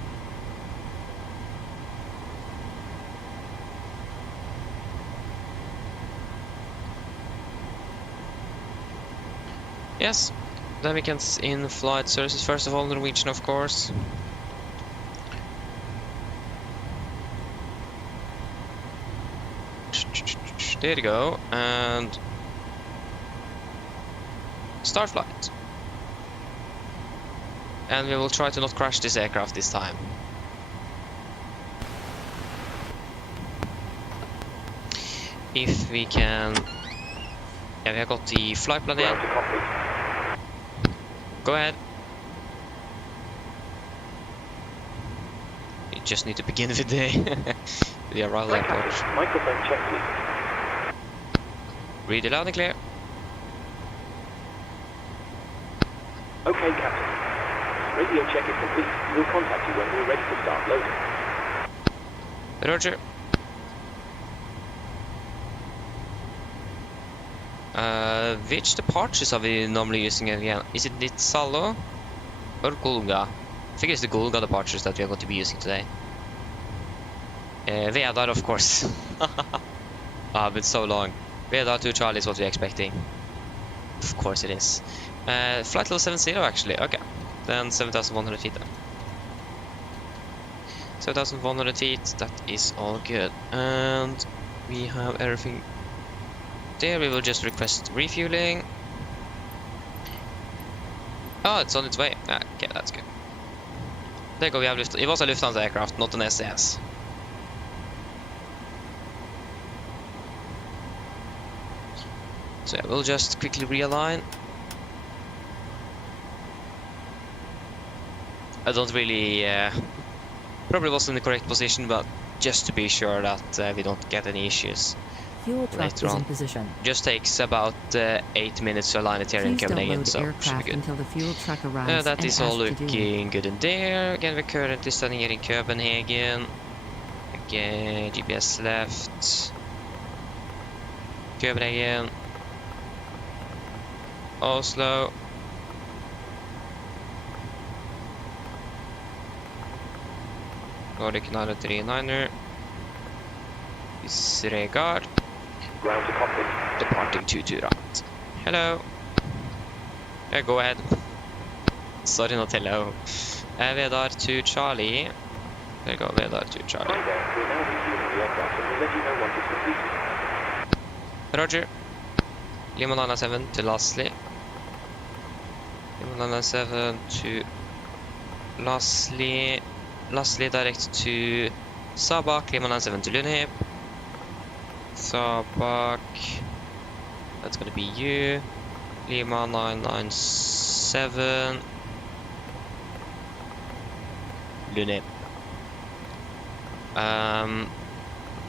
Yes, then we can in-flight services. First of all, Norwegian, of course. There you go, and start flight. And we will try to not crash this aircraft this time. If we can. Yeah, we have got the flight plan in. Go ahead. We just need to begin with the arrival airport. Microphone check, please. Read it loud and clear. Okay, Captain. Radio check is complete. We'll contact you when we're ready to start loading. Roger. Which departures are we normally using again? Is it Nitsalo or Golga? I think it's the Golga departures that we are going to be using today. Vedar, of course. Been so long. Vedar to Charlie is what we're expecting. Of course it is. Flight level 70 actually. Okay. Then 7,100 feet then. 7,100 feet, that is all good. And we have everything there. We will just request refueling. Oh, it's on its way. Okay, that's good. There you go, we have it was a Lufthansa aircraft, not an SAS. So yeah, we'll just quickly realign. I don't really... probably was in the correct position, but just to be sure that we don't get any issues Fuel truck later is on. in position. Just takes about 8 minutes to align it here in Please don't Copenhagen, load so should be aircraft good. until the fuel truck arrives That and is all asked to do. looking good in there. Again, we're currently standing here in Copenhagen. Again, GPS left. Copenhagen. Oslo. Nordic 939er. Disregard. Ground to cockpit. Departing 22 right. Hello. Yeah, go ahead. Sorry, not hello. Vedar to Charlie. There you go, Vedar to Charlie. Hi there. We're now refueling the aircraft and we'll let you know once it's completed. Roger. Lima 97 to Lastly. Lima 97 to Lastly. Lastly direct to Sabak. Lima 97 to Lunhip. Sabak. That's gonna be you. Lima 997. Lunhip.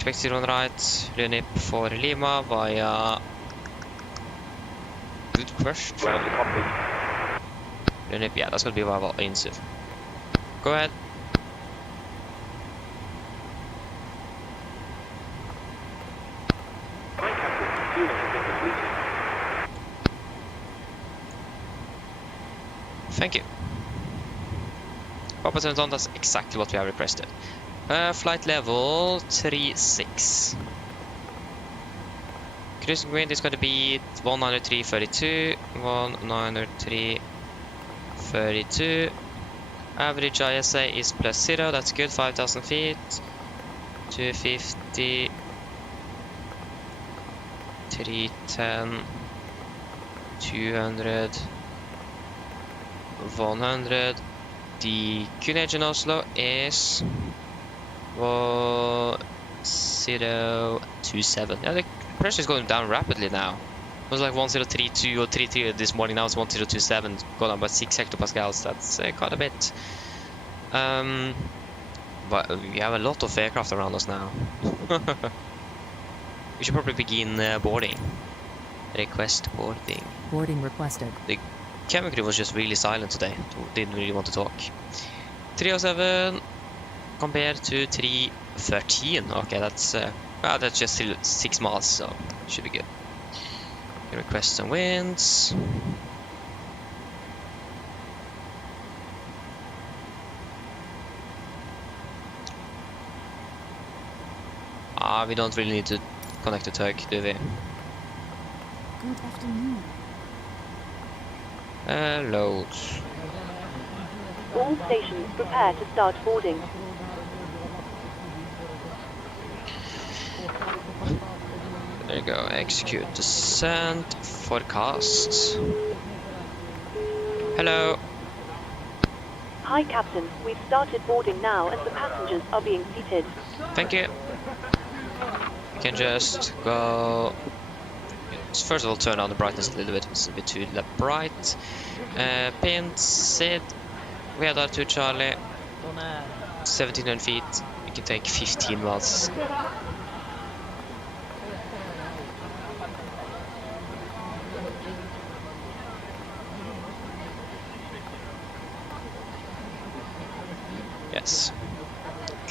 Expect on right. Lunhip for Lima via. Good question. Ground to cockpit. Lunhip, yeah, that's gonna be via Insuv. Go ahead. Hi, Captain. Fueling has been completed. Thank you. Papa turns on, that's exactly what we have requested. Flight level 36. Cruising wind is going to be 193.32. 193.32. Average ISA is +0, that's good, 5,000 feet. 250. 310. 200. 100. The QNH in Oslo is 1027. Yeah, the pressure is going down rapidly now. It was like 1032 or 33 this morning. Now it's 1027. Gone up by 6 hectopascals. That's quite a bit. But we have a lot of aircraft around us now. We should probably begin boarding. Request boarding. Boarding requested. The cabin crew was just really silent today. Didn't really want to talk. 307 compared to 313. Okay, that's just still 6 miles, so should be good. Request some winds. We don't really need to connect the tug, do we? Good afternoon. Load. All stations prepare to start boarding. There you go. Execute descent. Forecast. Hello. Hi, Captain. We've started boarding now and the passengers are being seated. Thank you. You can just go. First of all, turn on the brightness a little bit. It's a bit too bright. Pin, Sid. We are to Charlie. 1700 feet. We can take 15 miles.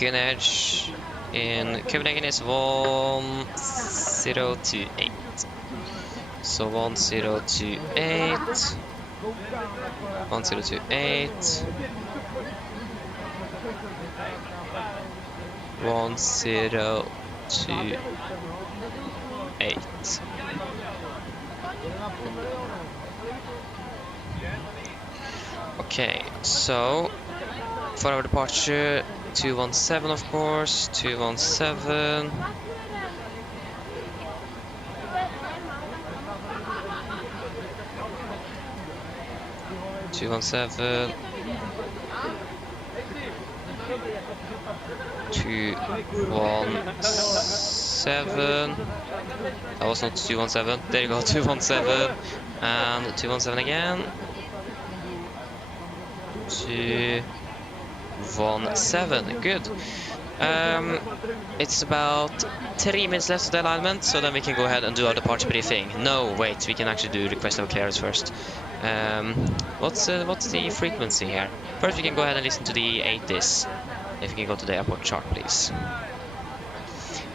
QNH in Copenhagen is 1028. So 1028. 1028. 1028. Okay, so for our departure, 217 of course, 217. That was not 217. There you go, 217 and 217 again. 217. Good. It's about 3 minutes left of the alignment, so then we can go ahead and do our departure briefing. No, wait, we can actually do request of clearance first. What's the frequency here? First, we can go ahead and listen to the 80s. If you can go to the airport chart, please.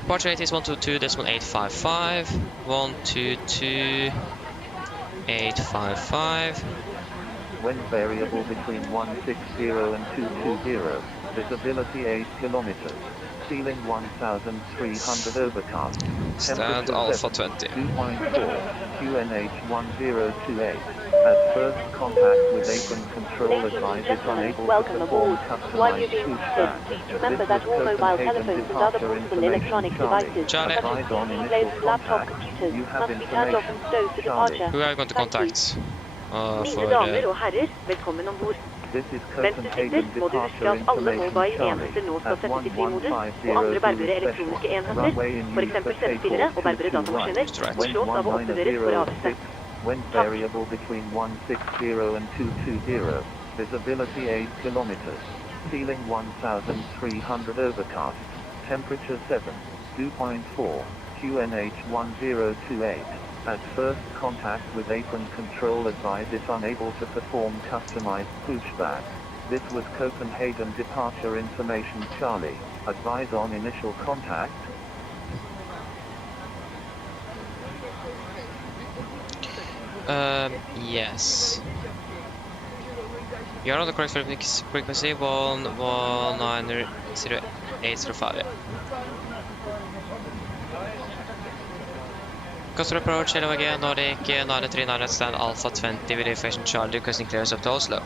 Departure rate is 122.855. 122.855. Wind variable between 160 and 220. Visibility 8 kilometers. Ceiling 1,300 overcast. Stand Alpha 20. 2.4. QNH 1028. At first contact with apron control advised is unable to perform customized pushback. Remember that all mobile telephones and other portable electronic devices, such as displays, laptop computers, must be turned off and stowed for departure. Who are you going to contact? Mine damer og herrer, velkommen ombord. This is Mens du sitter, må du huske at alle mobile enheter nå skal settes i flymodus, og andre berbere elektroniske enheter, for eksempel CD-spillere og berbere datamaskiner, slås av å oppbevares for avsette. Wind variable between 160 and 220. Visibility 8 kilometers. Ceiling 1,300 overcast. Temperature 7. 2.4. QNH 1028. At first contact with apron control advised is unable to perform customized pushback. This was Copenhagen departure information Charlie. Advise on initial contact. Yes. You're on the correct frequency, 190.805, yeah. Customer approach, hello again, Nordic, 939 stand Alpha 20, verification Charlie, requesting clearance up to Oslo.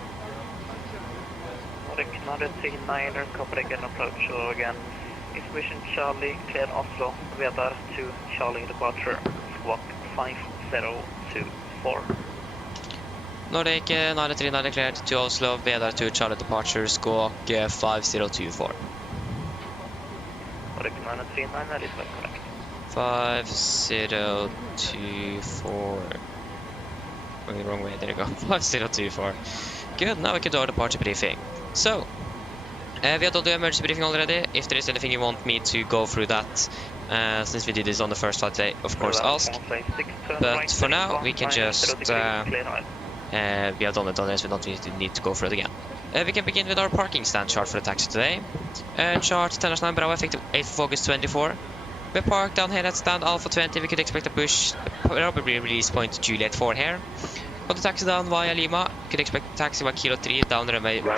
Nordic 939 Copenhagen approach, hello again. Information Charlie, clear Oslo, Vedar to Charlie departure, squawk 5024. Nordic 939 declared to Oslo, Vedar to Charlie departure, squawk 5024. Nordic 939 is correct. 5024. Going the wrong way, there you go. 5024. Good, now we can do our departure briefing. So, we have done the emergency briefing already. If there is anything you want me to go through that, since we did this on the first flight today, of course ask. But for now, we can just, we have done it on this, we don't need to go through it again. We can begin with our parking stand chart for the taxi today. Chart 10-9 Bravo, effective 8th of August 24. We're parked down here at stand Alpha 20. We could expect a push, probably release point Juliet 4 here. Got the taxi down via Lima. Could expect taxi by Kilo 3 down runway 10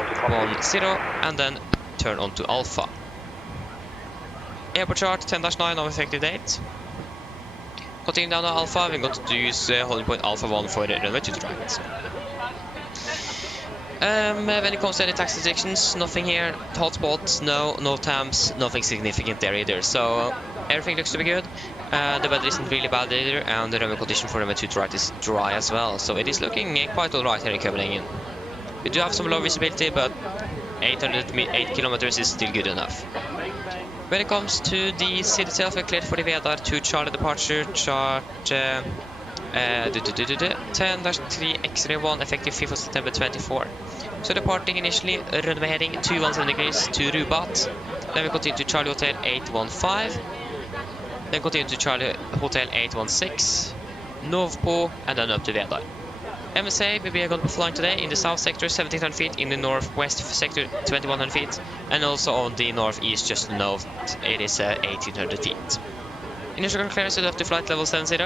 and then turn on to Alpha. Airport chart 10-9 of effective date. Continuing down to Alpha, we're going to use holding point Alpha 1 for runway 2 to right. When it comes to any taxi restrictions, nothing here. Hotspots, no TAMs, nothing significant there either. So everything looks to be good. The weather isn't really bad either, and the runway condition for runway 2 to right is dry as well. So it is looking quite alright here in Copenhagen. We do have some low visibility, but 8 kilometers is still good enough. When it comes to the city itself, we're cleared for the Vedar to Charlie departure, chart 10-3 X-ray 1, effective 5th of September 24. So departing initially, runway heading 217 degrees to Rubat. Then we continue to Charlie Hotel 815. Then continue to Charlie Hotel 816. Novpo, and then up to Vedar. MSA, we are going to be flying today in the south sector 1700 feet, in the northwest sector 2100 feet, and also on the northeast just to note it is 1800 feet. Initial clearance is up to flight level 70,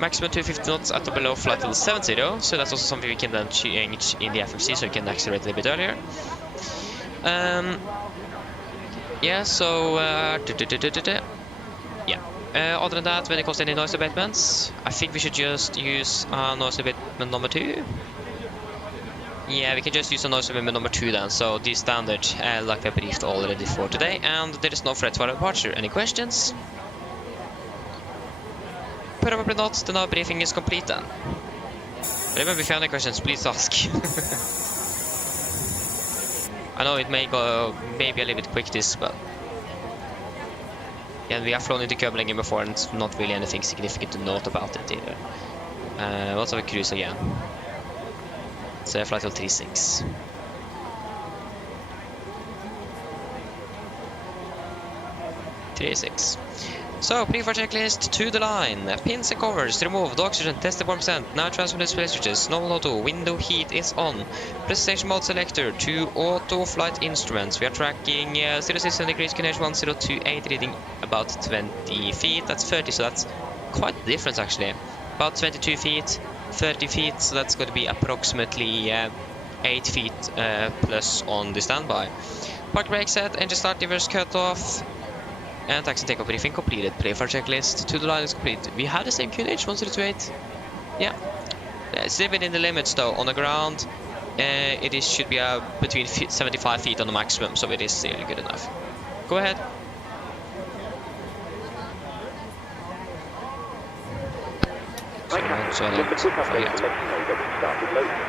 maximum 250 knots at or below flight level 70, so that's also something we can then change in the FMC, so we can accelerate a little bit earlier. Yeah, so other than that, when it comes to any noise abatements, I think we should just use noise abatement number 2. Yeah, we can just use a noise abatement number 2 then, so the standard like I briefed already for today, and there is no threat for departure. Any questions? Probably not, the now briefing is complete then. Remember, if you have any questions, please ask. I know it may go maybe a little bit quick this, but yeah, we have flown into Copenhagen before and it's not really anything significant to note about it either. Let's have a cruise again. So flight level 36. So, pre-flight checklist to the line. Pins and covers removed. Oxygen tested 1%. Now transfer display switches. Normal auto. Window heat is on. Presentation mode selector to auto flight instruments. We are tracking 06 degrees QNH 1028, reading about 20 feet. That's 30, so that's quite a difference actually. About 22 feet, 30 feet, so that's going to be approximately 8 feet plus on the standby. Park brake set, engine start, reverse cut off. And taxi and takeoff briefing completed. Pre-flight checklist to the line is complete. We have the same QNH 1028. Yeah. It's within the limits though. On the ground, it should be between 75 feet on the maximum, so it is really good enough. Go ahead. Just a quick update to let you know that we've started loading.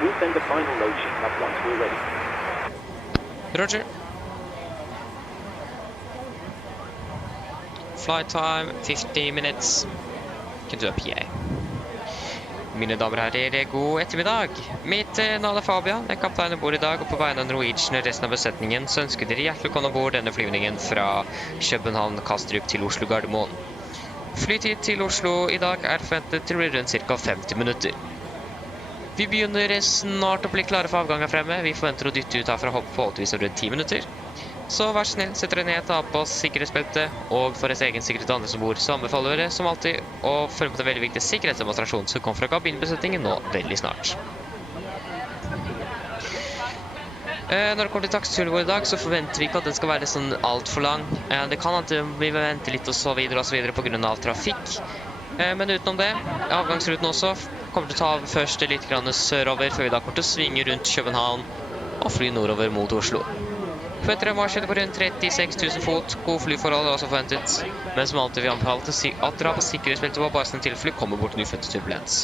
We'll send the final load sheet up once we're ready. Roger. Flight time 50 minutes. Kan du ha PA. Mine damer og herrer, god ettermiddag. Mitt navn er Fabian, jeg er kaptein ombord i dag, og på vegne av Norwegian og resten av besetningen så ønsker dere hjertelig velkommen ombord denne flyvningen fra København Kastrup til Oslo Gardermoen. Flytid til Oslo i dag er forventet til rundt ca. 50 minutter. Vi begynner snart å bli klare for avgang her fremme. Vi forventer å dytte ut herfra forholdsvis rundt 10 minutter. Så vær så snill, setter dere ned, ta på oss sikkerhetsbelte, og for deres egen sikkerhet og andre som bor, så anbefaler dere som alltid å følge på den veldig viktige sikkerhetsdemonstrasjonen som kommer fra kabinbesetningen nå veldig snart. Når det kommer til taxituren vår i dag, så forventer vi ikke at den skal være sånn alt for lang. Det kan at vi vil vente litt og så videre på grunn av trafikk. Men utenom det, avgangsruten også kommer til å ta først litt grann sørover, før vi da kommer til å svinge rundt København og fly nordover mot Oslo. Forventer en marsjhøyde på rundt 36 000 fot. God flyforhold er også forventet, men som alltid vi anbefaler at dere har på sikkerhetsbelte på basen til fly kommer bort en uforventet turbulens.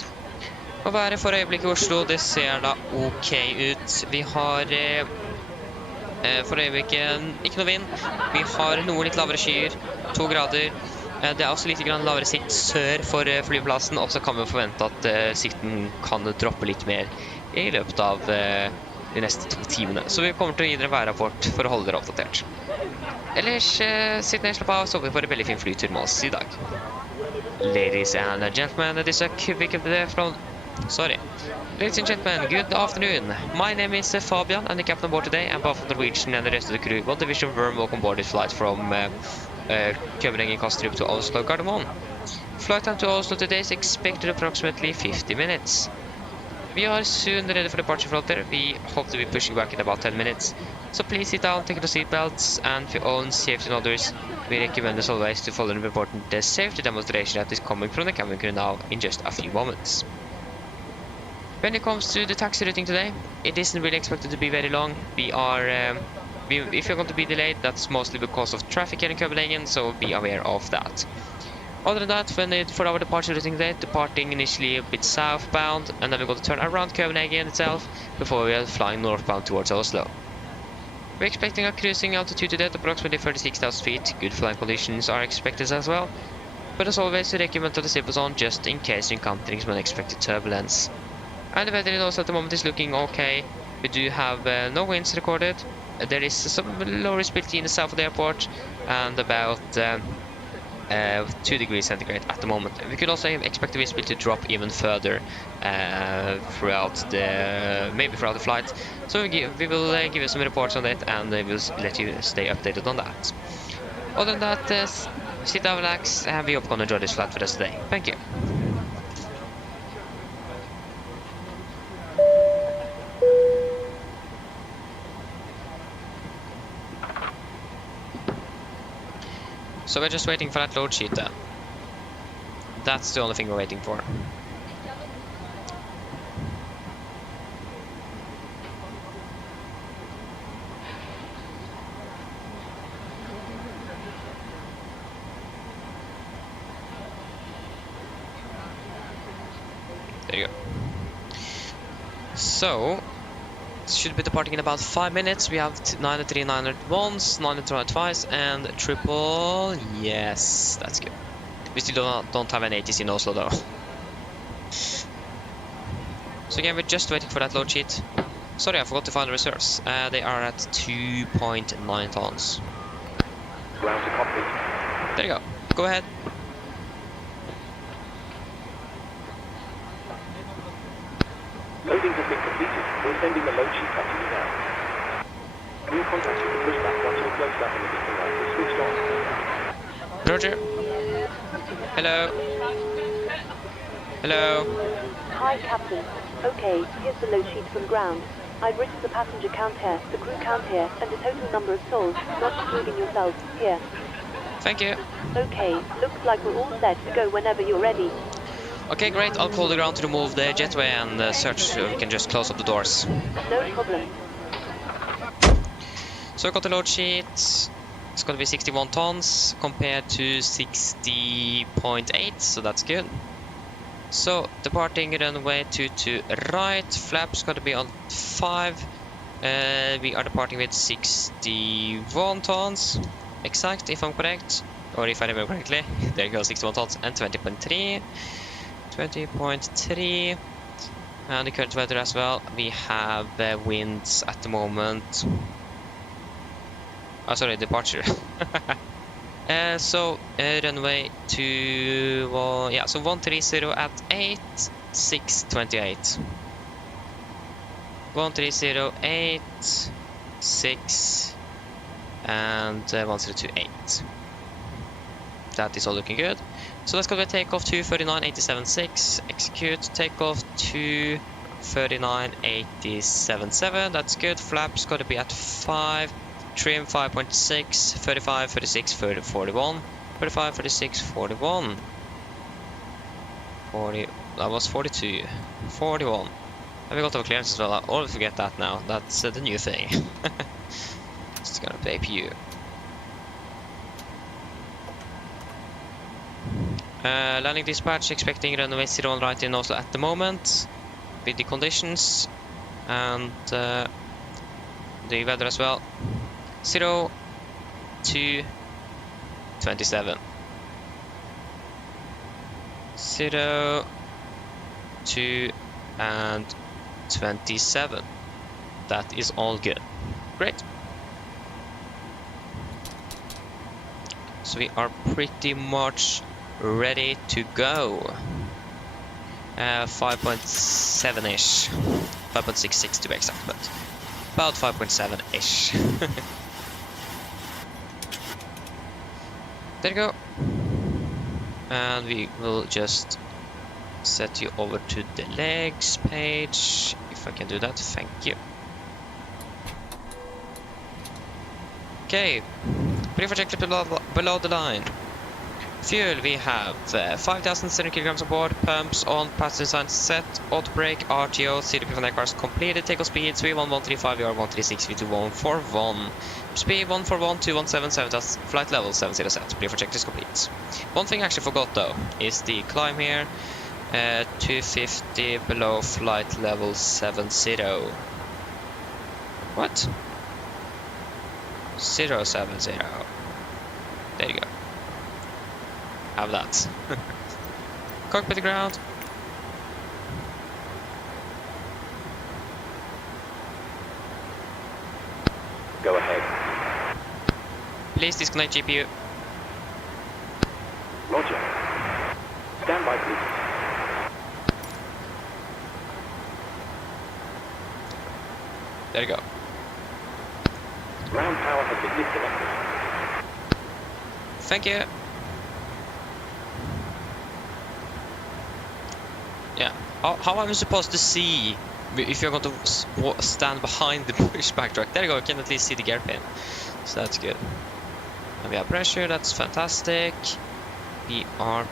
Og været for øyeblikket i Oslo, det ser da ok ut. Vi har for øyeblikket ikke noe vind. Vi har noe litt lavere skyer, 2 grader. Det er også litt lavere sikt sør for flyplassen, og så kan vi forvente at sikten kan droppe litt mer i løpet av de neste 2 timene. Så vi kommer til å gi dere en værrapport for å holde dere oppdatert. Ellers, sitt ned, slapp av, så vi får en veldig fin flytur med oss i dag. Ladies and gentlemen, Ladies and gentlemen, good afternoon. My name is Fabian, and the captain on board today, and both Norwegian and the rest of the crew will division warm welcome board this flight from Copenhagen Kastrup to Oslo Gardermoen. Flight time to Oslo today is expected approximately 50 minutes. We are soon ready for departure flight. We hope to be pushing back in about 10 minutes. So please sit down, take your seat belts, and for your own safety and others, we recommend as always to follow an important safety demonstration that is coming from the cabin crew now in just a few moments. When it comes to the taxi routing today, it isn't really expected to be very long. If you're going to be delayed, that's mostly because of traffic here in Copenhagen, so be aware of that. Other than that, for our departure routing today, departing initially a bit southbound, and then we're going to turn around Copenhagen itself before we are flying northbound towards Oslo. We're expecting a cruising altitude today at approximately 36,000 feet. Good flying conditions are expected as well, but as always, we recommend to the zip on just in case you're encountering some unexpected turbulence. And the weather in Oslo at the moment is looking okay. We do have no winds recorded. There is some low risk built in the south of the airport, and about 2 degrees centigrade at the moment. We could also expect the wind speed to drop even further throughout the flight. So we will give you some reports on it, and we will let you stay updated on that. Other than that, sit down, relax, and we hope you're gonna enjoy this flight for us today. Thank you. So we're just waiting for that load sheet then. That's the only thing we're waiting for. There you go. So, should be departing in about 5 minutes. We have 903, 901s, 903 twice, and triple. Yes, that's good. We still don't have an ATC in Oslo though. So again, we're just waiting for that load sheet. Sorry, I forgot to find the reserves. They are at 2.9 tons. Ground to Cockpit. There you go. Go ahead. Loading has been completed. We're sending the load sheet up to you now. We'll contact you to Pushback once you're closed up and the meeting lights are switched on. Roger. Hello. Hello. Hi, Captain. Okay, here's the load sheet from ground. I've written the passenger count here, the crew count here, and the total number of souls, not including yourself, here. Thank you. Okay, looks like we're all set to go whenever you're ready. Okay, great. I'll call the ground to remove the jetway and search so we can just close up the doors. No problem. So I got the load sheet. It's going to be 61 tons compared to 60.8, so that's good. So departing runway 22 right, flaps going to be on 5. We are departing with 61 tons, exact if I'm correct, or if I remember correctly. There you go, 61 tons and 20.3. 20.3, and the current weather as well. We have winds at the moment. Oh, sorry, departure. So runway to so 130 at 8, 628. 130, 8, 6, and 1028. That is all looking good. So let's go to takeoff 239.87.6, execute takeoff 239.87.7, that's good. Flaps got to be at 5, trim 5.6, 35, 36, 30, 41, 35, 36, 41, 40, that was 42, 41. And we got our clearance as well, I always forget that now, that's the new thing. It's gonna be APU. Landing dispatch, expecting runway 01 right in Oslo at the moment, with the conditions and the weather as well. 0 to 27. 0 2 and 27. That is all good. Great. So we are pretty much ready to go. 5.7-ish. 5.66 to be exact, but about 5.7-ish. There you go. And we will just set you over to the legs page. If I can do that, thank you. Okay. Brief checklist below the line. Fuel, we have 5,700 kilograms on board, pumps on, passenger signs set, auto brake, RTO, CDP for cars completed, takeoff speed 31135, VR136, V2141, speed 141, 217, that's flight level 70 set, brief checklist complete. One thing I actually forgot though, is the climb here, 250 below flight level 70. What? 070. There you go. Have that. Cockpit to ground. Go ahead. Please disconnect GPU. Roger. Stand by, please. There you go. Ground power has been disconnected. Thank you. Yeah. How am I supposed to see if you're going to stand behind the pushback truck? There you go. You can at least see the gear pin. So that's good. And we have pressure. That's fantastic. We are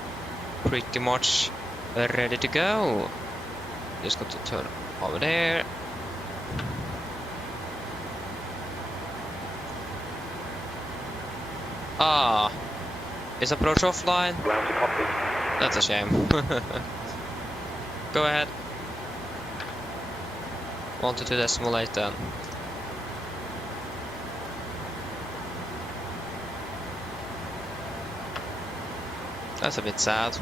pretty much ready to go. Just got to turn over there. Ah, is approach offline? Ground to cockpit. That's a shame. Go ahead. 122.8 then. That's a bit sad.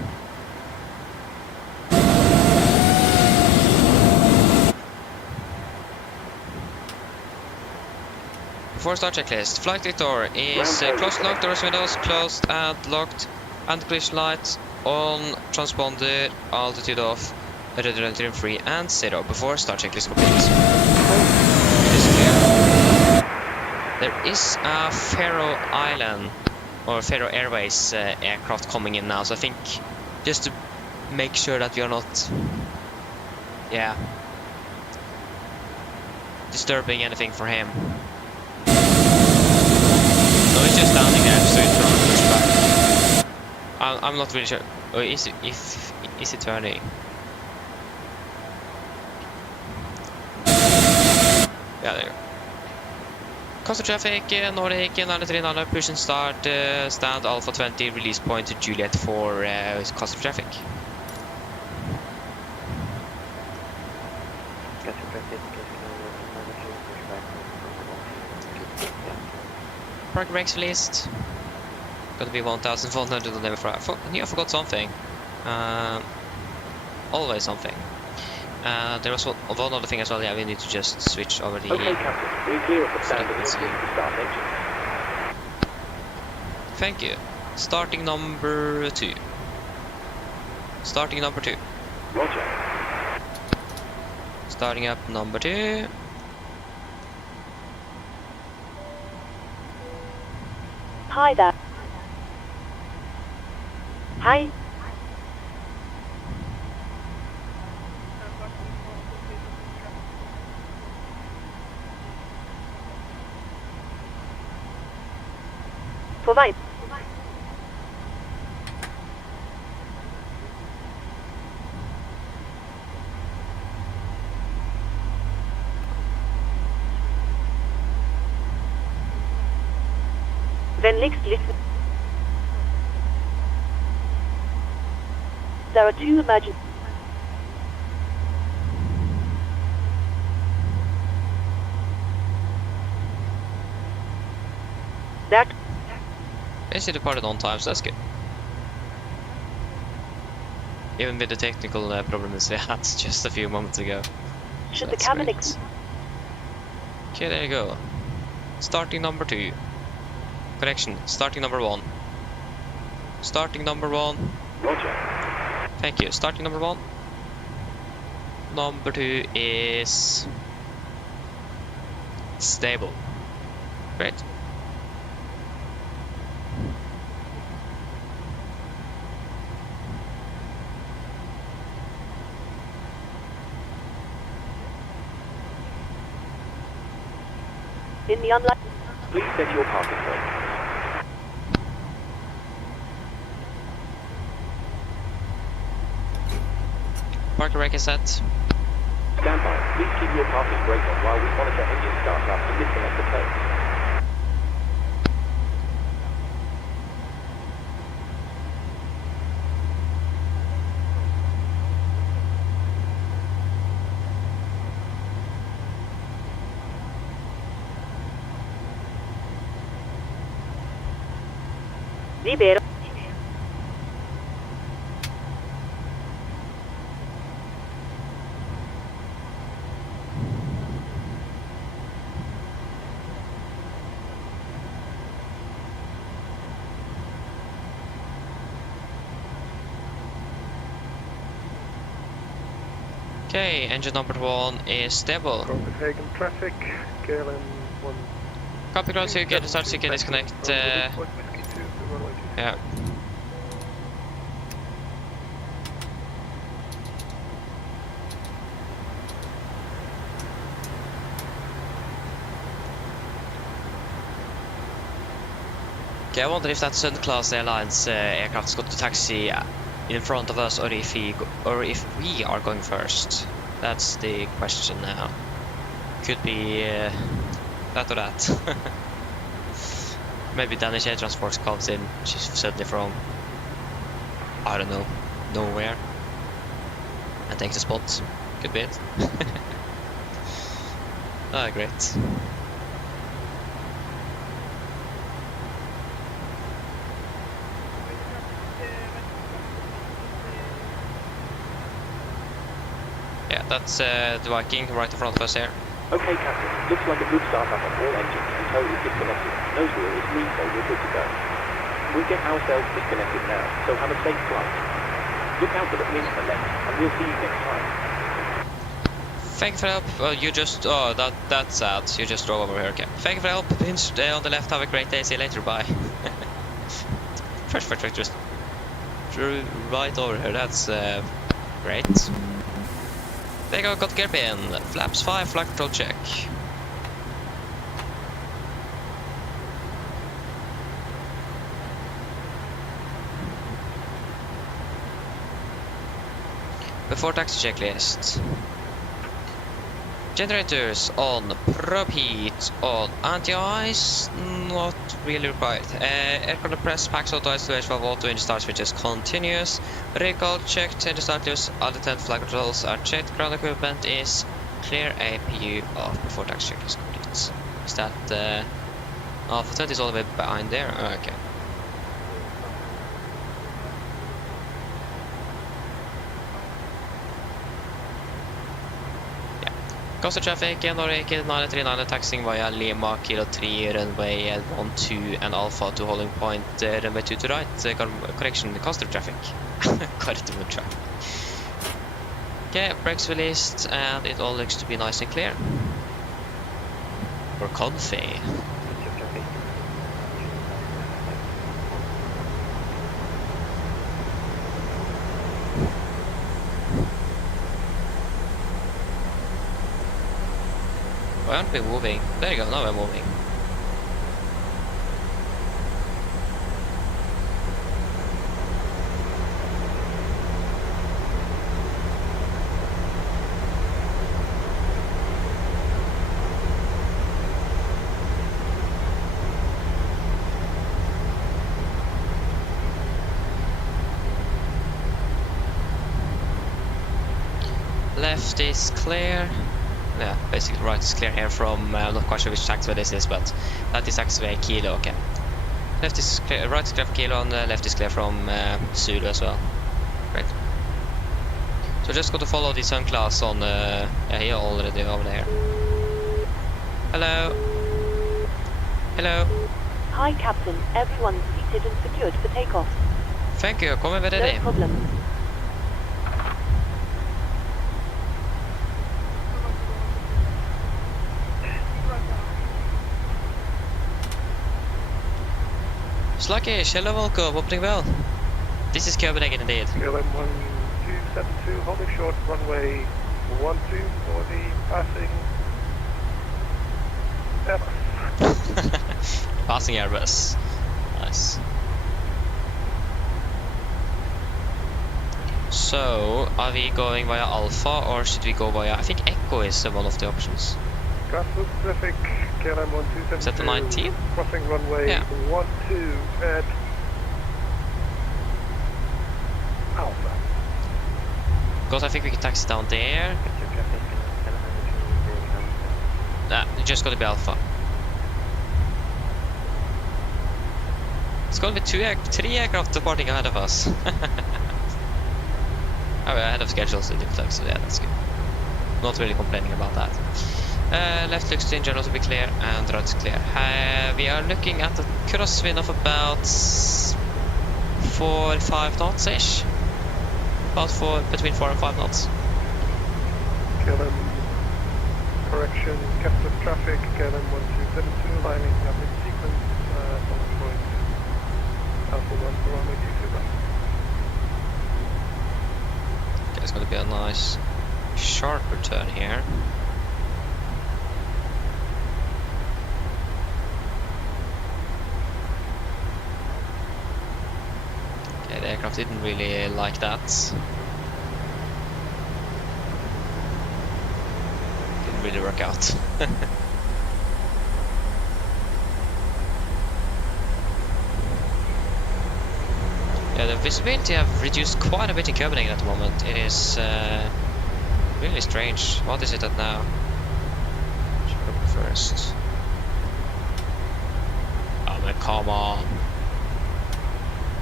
Before start checklist, flight victor is closed, locked, doors, windows closed and locked, anti-collision light on, transponder, altitude off, redundant free and 0. Before start checklist complete. It is clear. There is a Faroe Island or Faroe Airways aircraft coming in now, so I think just to make sure that we are not, yeah, disturbing anything for him. No, he's just standing there, so he's trying to push back. I'm not really sure. Oh, is he turning? Yeah, there you go. Cost of traffic, Nordic 939, push and start, stand Alpha 20, release point to Juliet for cost of traffic. Park brakes released. Got to be 1,100 on level 5. I knew I forgot something. Always something. There was one other thing as well. Yeah, we need to just switch over the. Okay, Captain. We're clear of the standard to start engine. Thank you. Starting number 2. Starting number 2. Roger. Starting up number 2. Hi there. Hi. Provide. Then next listen. There are 2 emergencies. That. Basically departed on time, so that's good. Even with the technical problems we had just a few moments ago. Should the cabin Okay, there you go. Starting number 2. Correction, starting number 1. Starting number 1. Roger. Thank you. Starting number 1. Number 2 is stable. Great. In the unlikely. Please set your parking brake. Parking brake is set. Stand by. Please keep your parking brake on while we monitor engine startup and disconnect the planes. Libero. Okay, engine number 1 is stable. Copenhagen traffic, KLM 1. Copy ground, you get a start, so you can disconnect. Yeah. Okay, I wonder if that Sun Class Airlines aircraft is going to taxi in front of us, or if we are going first. That's the question now. Could be that or that. Maybe Danish Air Transport comes in. She's suddenly from, I don't know, nowhere, and takes the spot. Could be it. Ah, great. Yeah, that's the Viking right in front of us here. Okay, Captain. Looks like a good startup on all engines and tow is disconnected. Nose wheel is green, so we're good to go. We'll get ourselves disconnected now, so have a safe flight. Look out for the wind to the left, and we'll see you next time. Thank you for help. You just... Oh, that's sad. You just drove over here. Okay. Thank you for help. Pinch on the left. Have a great day. See you later. Bye. First just drew right over here. That's great. There you go. Got gear pin. Flaps 5. Flight control check. Before taxi checklist. Generators on, probe heat on, anti-ice not really required. Air conditioner press, packs auto isolation valve auto, engine start switches continuous. Recall checked, engine start loose, all the 10 flight controls are checked, ground equipment is clear, APU off before taxi checklist complete. Is that Alpha 20 is all the way behind there? Oh, okay. Coastal traffic, Norwegian 939 taxiing via Lima, Kilo 3, runway 12 and Alpha to holding point, runway 2 to right, correction, coastal traffic. Corridor traffic. Okay, brakes released, and it all looks to be nice and clear. We're comfy. Why aren't we moving? There you go, now we're moving. Left is clear. Yeah, basically right is clear here from, I'm not quite sure which taxiway this is, but that is taxiway Kilo, okay. Left is clear, right is clear from Kilo, and left is clear from Zulu as well. Great. So just got to follow the Sun Class on, yeah, here already over there. Hello. Hello. Hi, Captain. Everyone's seated and secured for takeoff. Thank you, come over there. No problem. Sluggish, hello, welcome, opening well. This is Copenhagen indeed. KLM 1272, holding short, runway 12 for the passing Airbus. Passing Airbus. Nice. So, are we going via Alpha or should we go via... I think Echo is one of the options. Coastal traffic, KLM 1272. Is that the 19? Crossing runway 12 at Alpha. Because I think we can taxi down there. Nah, it's just gonna be Alpha. It's gonna be 3 aircraft departing ahead of us. Oh, we're ahead of schedule, so yeah, that's good. Not really complaining about that. Left looks in general to be clear, and right is clear. We are looking at a crosswind of about 4-5 knots ish. About between 4 and 5 knots. KLM, correction, captain traffic, KLM 1272, lining up in sequence, following point Alpha 1 for runway 22 left. Okay, it's going to be a nice sharper turn here. Okay, the aircraft didn't really like that. Didn't really work out. Yeah, the visibility have reduced quite a bit in Copenhagen at the moment. It is really strange. What is it at now? Should look first. Oh man, come on.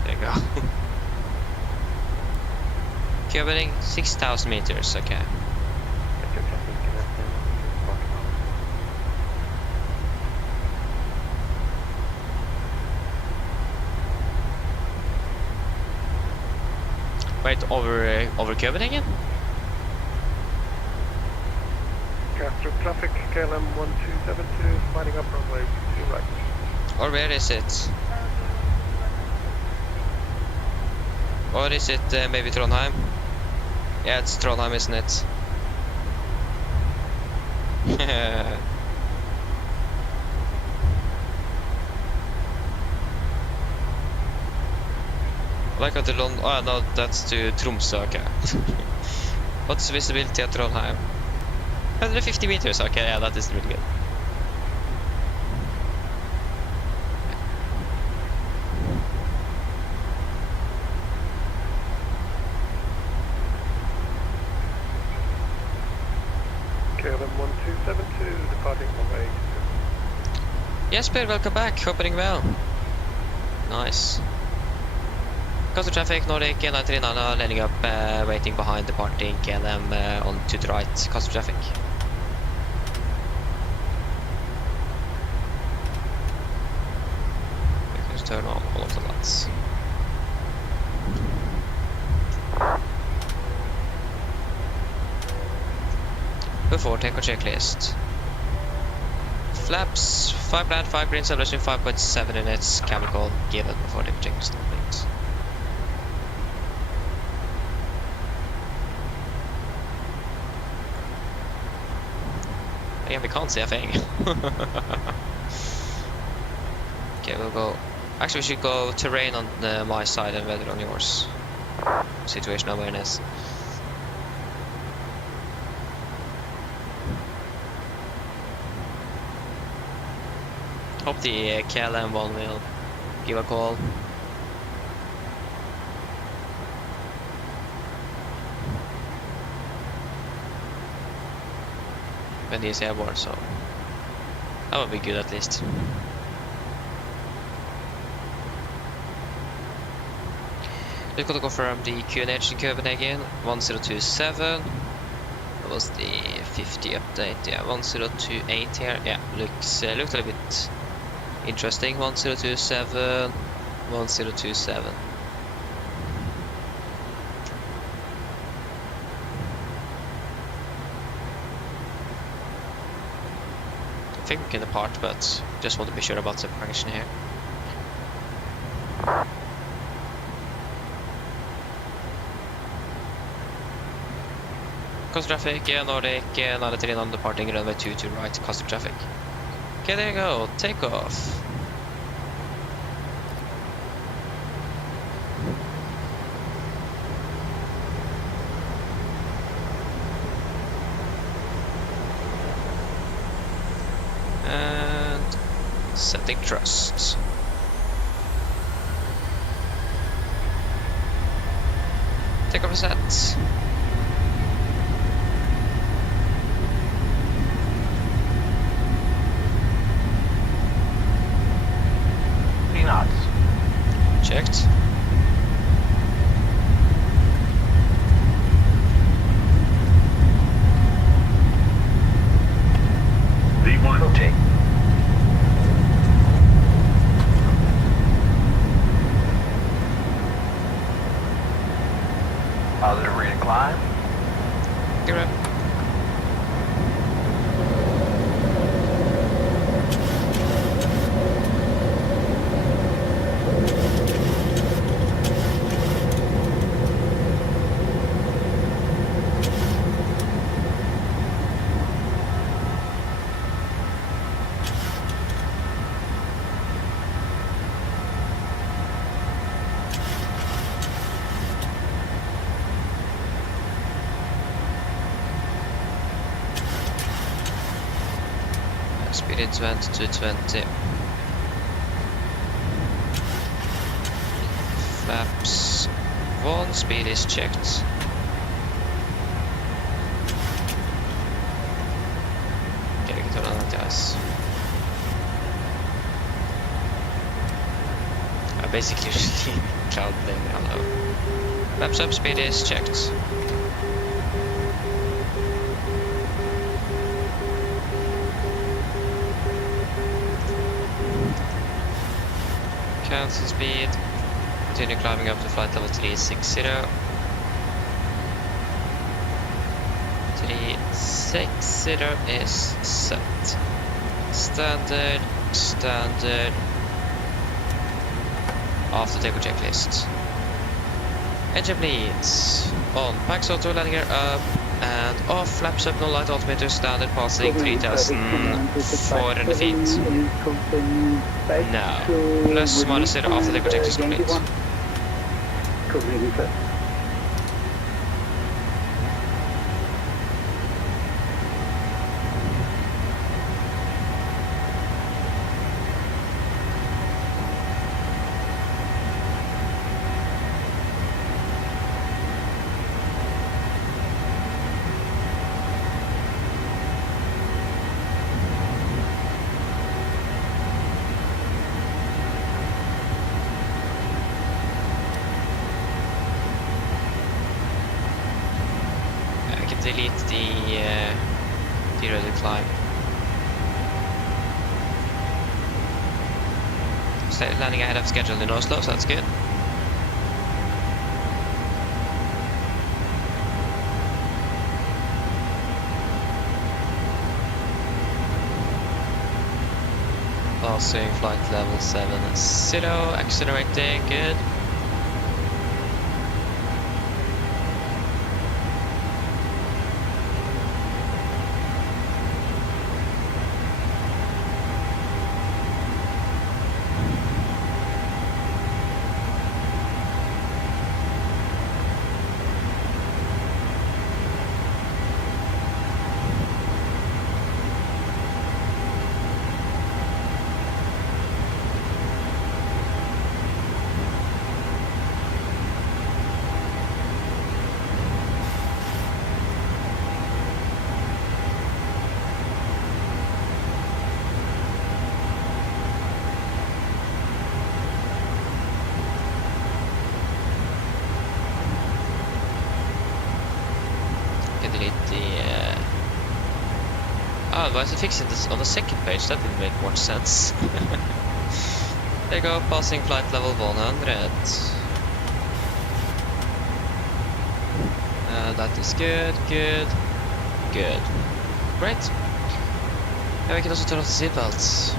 There you go. Copenhagen, 6,000 meters, okay. Wait, over Copenhagen? Capture traffic, KLM 1272, lining up runway 22 right. Or where is it? Or is it maybe Trondheim? Yeah, it's Trondheim, isn't it? Like at the London. Oh no, that's to Tromsø, okay. What's the visibility at Trondheim? 150 meters, okay, yeah, that is really good. KLM 1272, departing runway 22. Yes, Peter, welcome back. Hoping well. Nice. Coastal traffic, Nordic, 939, landing up, waiting behind departing KLM on to the right. Coastal traffic. We can turn on all of the lights. Before take a checklist. Flaps, 5 land, 5 green, celebration 5.7 units, chemical given before the checklist complete. Yeah, we can't see a thing. Okay, we'll go. Actually, we should go terrain on my side and weather on yours. Situation awareness. Hope the KLM one will give a call. When he is airborne, so that would be good at least. We've got to confirm the QNH in Copenhagen 1027. That was the 50 update. Yeah, 1028 here. Yeah, looked a little bit interesting. 1027, 1027. I think we can depart, but just want to be sure about separation here. Coastal traffic, Nordic, 939 departing runway 22 right, coastal traffic. Okay, there you go, takeoff. And setting thrust. Takeoff is set. Checked. V1. Rotate. Positive rate of climb. Give it. Speed 20 to 20. Flaps 1, speed is checked. Okay, we can turn on the ice. I basically really cloud blame, I don't know. Flaps up, speed is checked. Cancel speed. Continue climbing up to flight level 360. 360 is set. Standard. After takeoff checklist. Engine bleeds. On. Packs auto, landing gear up and off. Flaps up, no light altimeter, standard passing 3,400 feet. No. Plus minus 0 after takeoff checklist complete. Copenhagen. Delete the derailed climb. So landing ahead of schedule in Oslo, so that's good. Passing flight level 70, accelerating, good. Why is it fixing this on the second page? That would make more sense. There you go, passing flight level 100. That is good. Great. And we can also turn off the seatbelts.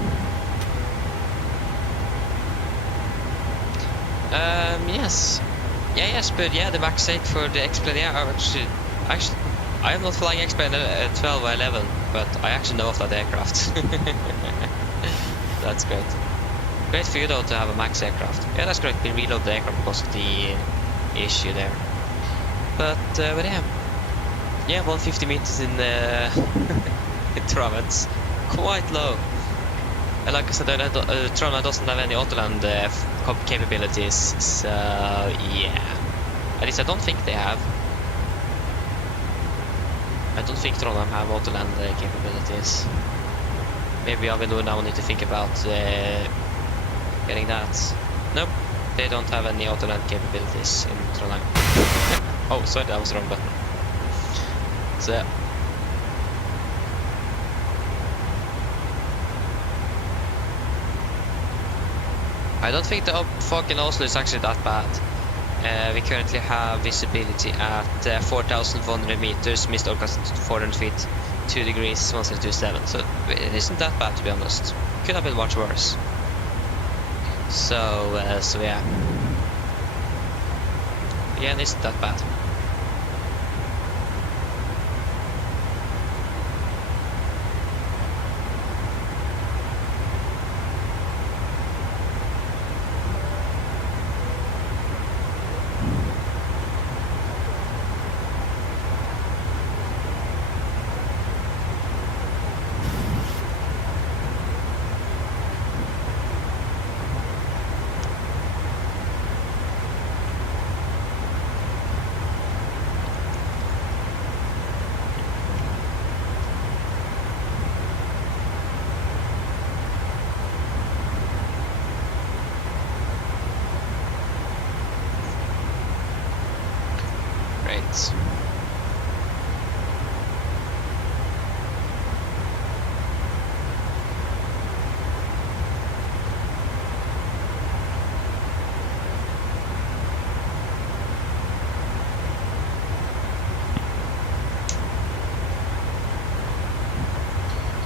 Yes. Yes, but yeah, the max 8 for the X-Plane, yeah, actually, I am not flying X-Plane 12 or 11, but I actually know of that aircraft. That's great. Great for you though to have a max aircraft. Yeah, that's great. We reload the aircraft because of the issue there. But yeah. Yeah, 150 meters in Trondheim. Quite low. And like I said, Trondheim doesn't have any autoland capabilities, so yeah. At least I don't think they have. I don't think Trondheim have autoland capabilities. Maybe I will now need to think about getting that. Nope, they don't have any autoland capabilities in Trondheim. Oh, sorry, that was the wrong button. So yeah. I don't think the fog in Oslo is actually that bad. We currently have visibility at 4,400 meters, mist overcast 400 feet, 2 degrees, 1727. So it isn't that bad, to be honest. Could have been much worse. So yeah. Again, it isn't that bad. right.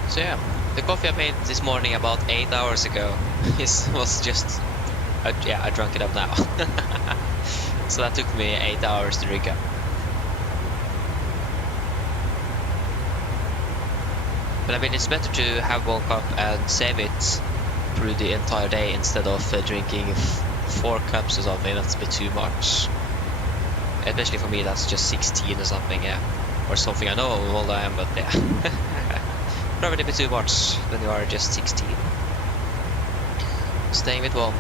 So yeah, the coffee I made this morning about 8 hours ago was just, yeah, I drank it up now. So that took me 8 hours to drink up. But I mean, it's better to have one cup and save it through the entire day instead of drinking 4 cups or something. That's a bit too much. Especially for me, that's just 16 or something, yeah. Or something, I know how old I am, but yeah. Probably a bit too much when you are just 16. Staying with one.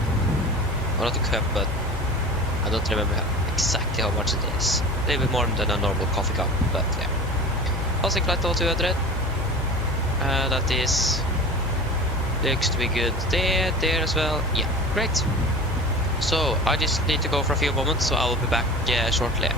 Well, not a cup, but I don't remember exactly how much it is. A little bit more than a normal coffee cup, but yeah. Passing flight 200. That is... looks to be good there as well. Yeah, great. So, I just need to go for a few moments, so I will be back shortly.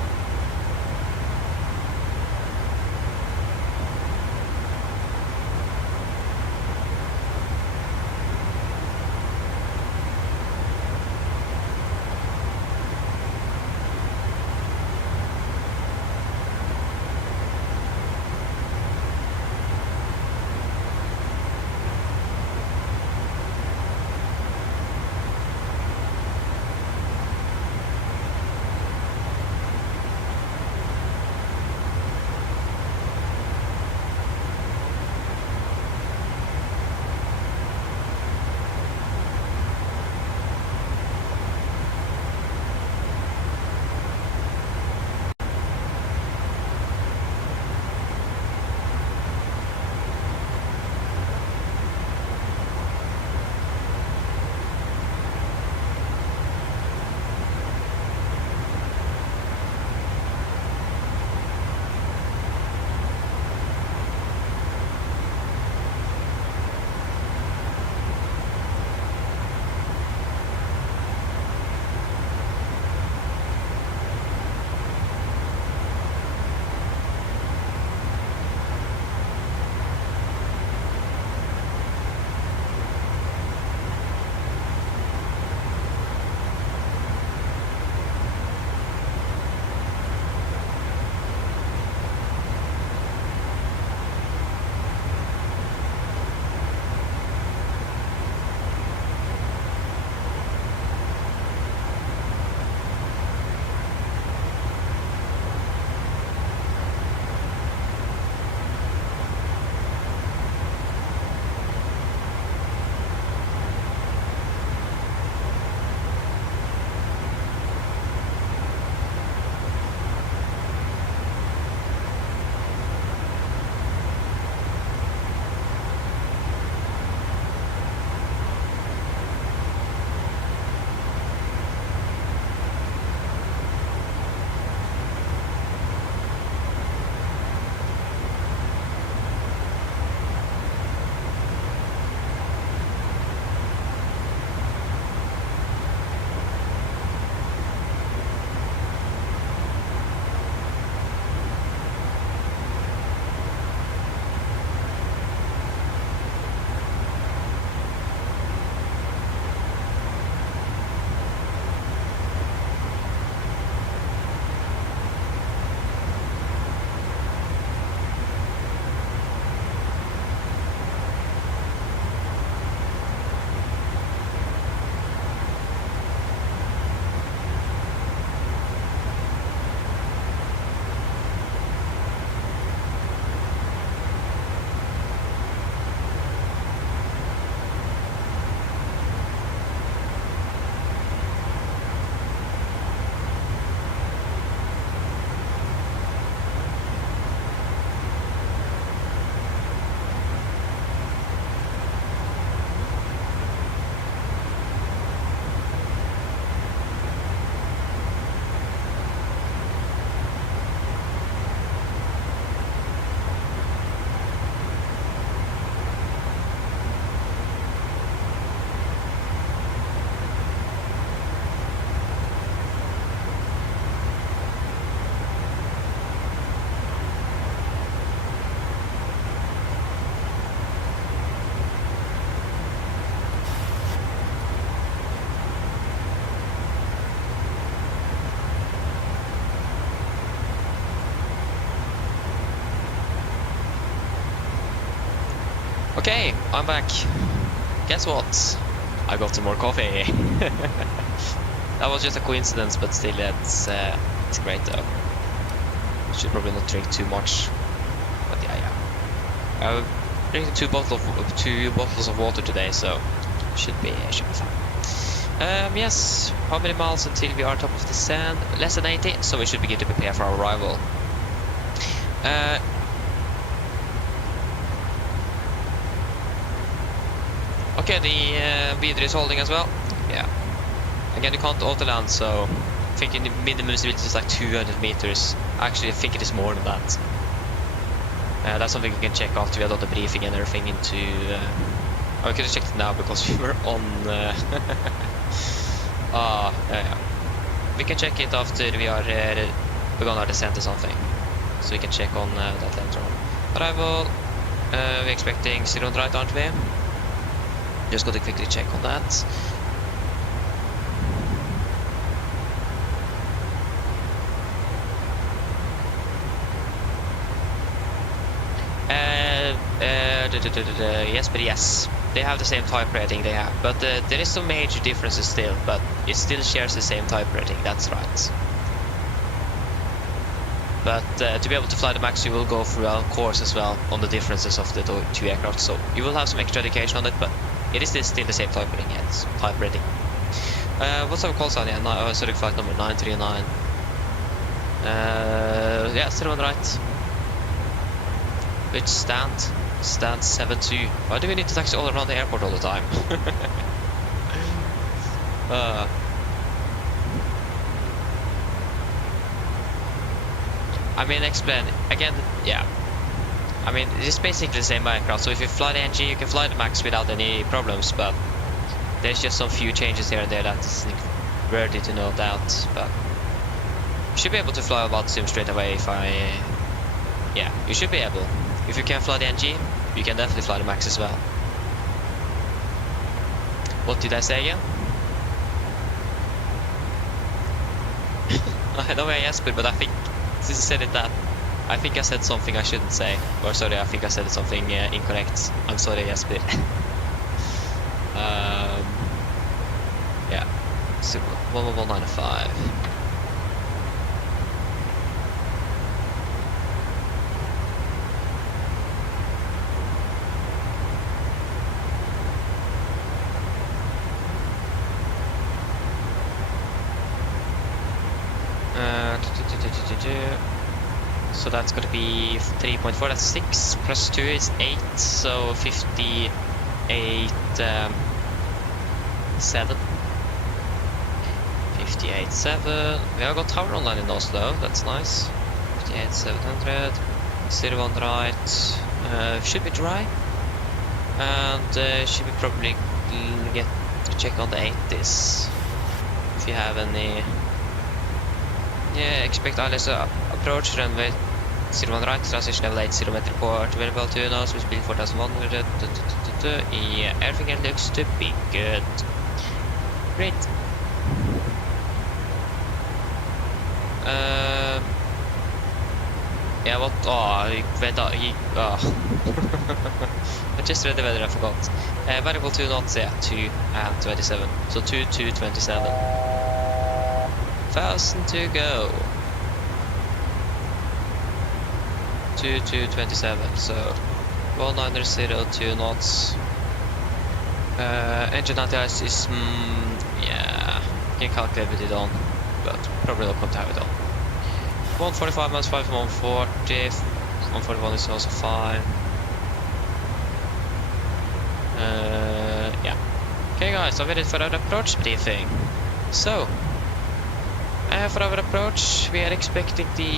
Okay, I'm back. Guess what? I got some more coffee. That was just a coincidence, but still, it's great though. Should probably not drink too much, but yeah. I'm drinking two bottles of water today, so should be fine. Yes, how many miles until we are top of the sand? Less than 80, so we should begin to prepare for our arrival. Okay, the Vidre is holding as well. Yeah. Again, you can't auto-land, so I think in the minimum visibility is like 200 meters. Actually, I think it is more than that. That's something you can check after we have done the briefing and everything into... we could have checked it now because we were on... yeah. We can check it after we are begun our descent or something. So we can check on that later on. Arrival, we're expecting 0 on right, aren't we? Just got to quickly check on that. Yes, but yes, they have the same type rating they have, but there is some major differences still, but it still shares the same type rating, that's right. But to be able to fly the MAX, you will go through a course as well on the differences of the two aircraft, so you will have some extra education on it, but it is still the same type rating, yes, type rating. What's our call sign? Yeah, sorry, flight number 939. Yeah, still on the right. Which stand? Stand 72. Why do we need to taxi all around the airport all the time? I mean, explain again. Yeah. I mean, it's basically the same aircraft. So if you fly the NG, you can fly the MAX without any problems. But there's just some few changes here and there that is worthy to note out. But you should be able to fly about sim straight away if I. Yeah, you should be able. If you can fly the NG, you can definitely fly the MAX as well. What did I say again? I know I asked, but I think since I said it that, I think I said something I shouldn't say. Or sorry, I think I said something incorrect. I'm sorry, Jesper. Yeah. So 11195. So that's going to be 3.4, that's 6, plus 2 is 8, so 58, 7. 58, 7. We have got tower online in Oslo, that's nice. 58, 700. 0 on the right. Should be dry. And should be probably get to check on the 80s. If you have any. Yeah, expect ILS approach runway 01 right, transition level 80 meter port, available to nose, we speed 4100. Yeah, everything looks to be good. Great. Yeah, what? Oh, I just read the weather, I forgot. Variable 2 knots, yeah, 2 and 27. So 2 to 27. 1,000 to go. 2 to 27, so 1902 knots. Engine anti-ice is, yeah, you can calculate with it on, but probably not going to have it on. 145 minus 5 from 140, 141 is also fine. Yeah. Okay guys, I'm ready for our approach briefing. So, for our approach, we are expecting the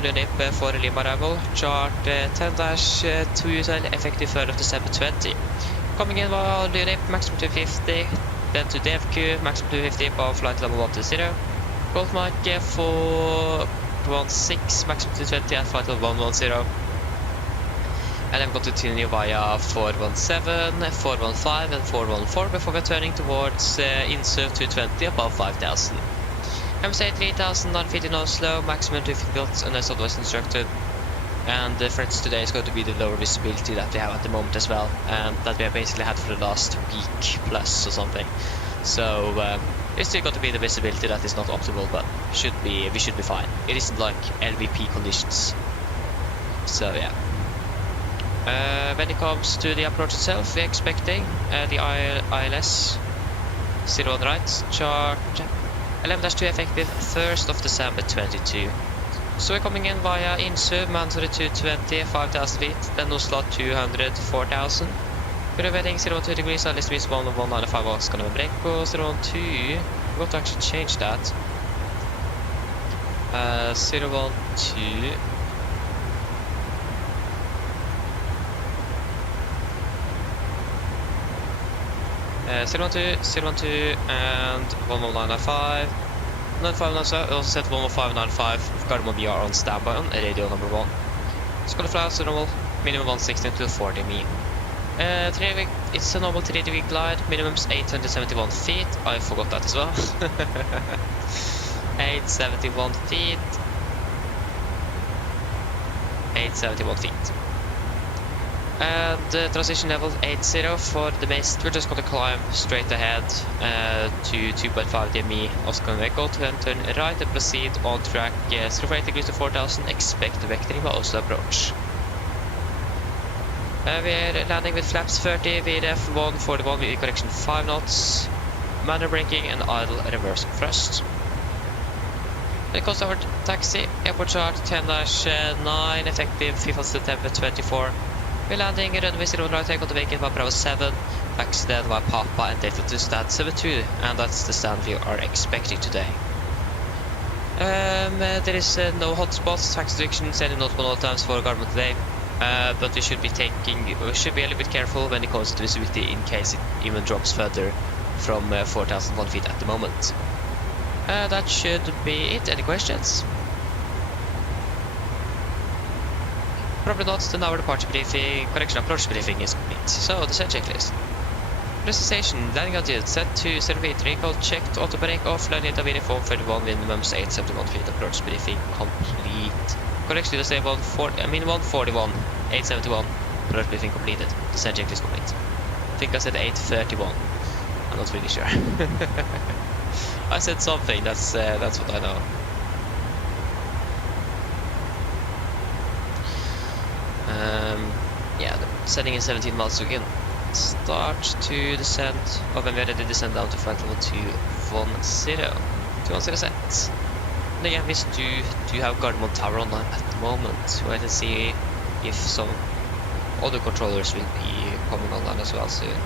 Lunip for Lima arrival, chart 10-2 effective 3rd of December 20. Coming in via Lunip, maximum 250, then to DFQ, maximum 250 above flight level 120. Golf Mike 416, maximum 220 at flight level 110. And then we'll continue via 417, 415 and 414 before we're turning towards Insert 220 above 5000. MSA 3000, 950 in Oslo, maximum 250 knots unless otherwise instructed. And the threats today is going to be the lower visibility that we have at the moment as well, and that we have basically had for the last week plus or something. So it's still got to be the visibility that is not optimal, but we should be fine. It isn't like LVP conditions. So yeah. When it comes to the approach itself, we're expecting the ILS 01 right, chart 11-2 effective 1st of December 22. So we're coming in via Insu, Mansory 220, 5,000 feet, then Oslo 200, 4,000. We're heading 02 degrees, at least 195 was gonna break, 012. We got to actually change that. 012. 012, and 11995. 9595, also set 11595. Gardermoen VR on standby on radio number 1. It's gonna fly out to normal, minimum 116 to 40 me. It's a normal 3-degree glide, minimum's 871 feet. I forgot that as well. 871 feet. 871 feet. And transition level 80 for the mist. We're just gonna climb straight ahead to 2.5 DME Oscar vehicle, then turn right and proceed on track 08 degrees to 4000. Expect vectoring by Oslo approach. We're landing with flaps 30, VDF 141 with correction 5 knots, manual braking and idle reverse thrust. Then comes our taxi, airport chart 10-9, effective 5th of September 24. We're landing runway 0 right, take on the vacant by Bravo 7, taxi then by Papa and data to stand 72, and that's the stand we are expecting today. There is no hotspots, taxi directions, any notable all times for Gardermoen today. But we should be a little bit careful when it comes to visibility in case it even drops further from 4,001 feet at the moment. That should be it. Any questions? Probably not. Then our departure briefing, correction approach briefing is complete. So the set checklist. Presentation, landing altitude set to 0 feet, recall checked, auto brake off, landing at a 431, minimums 871 feet, approach briefing complete. Correction to say 141, 871, approach briefing completed. The set checklist complete. I think I said 831. I'm not really sure. I said something, that's what I know. Yeah, the setting is 17 miles, so we can start to descend, or when we're ready to descend down to flight level 210. 210 set. And again, we do have Gardermoen Tower online at the moment. Wait and see if some other controllers will be coming online as well soon.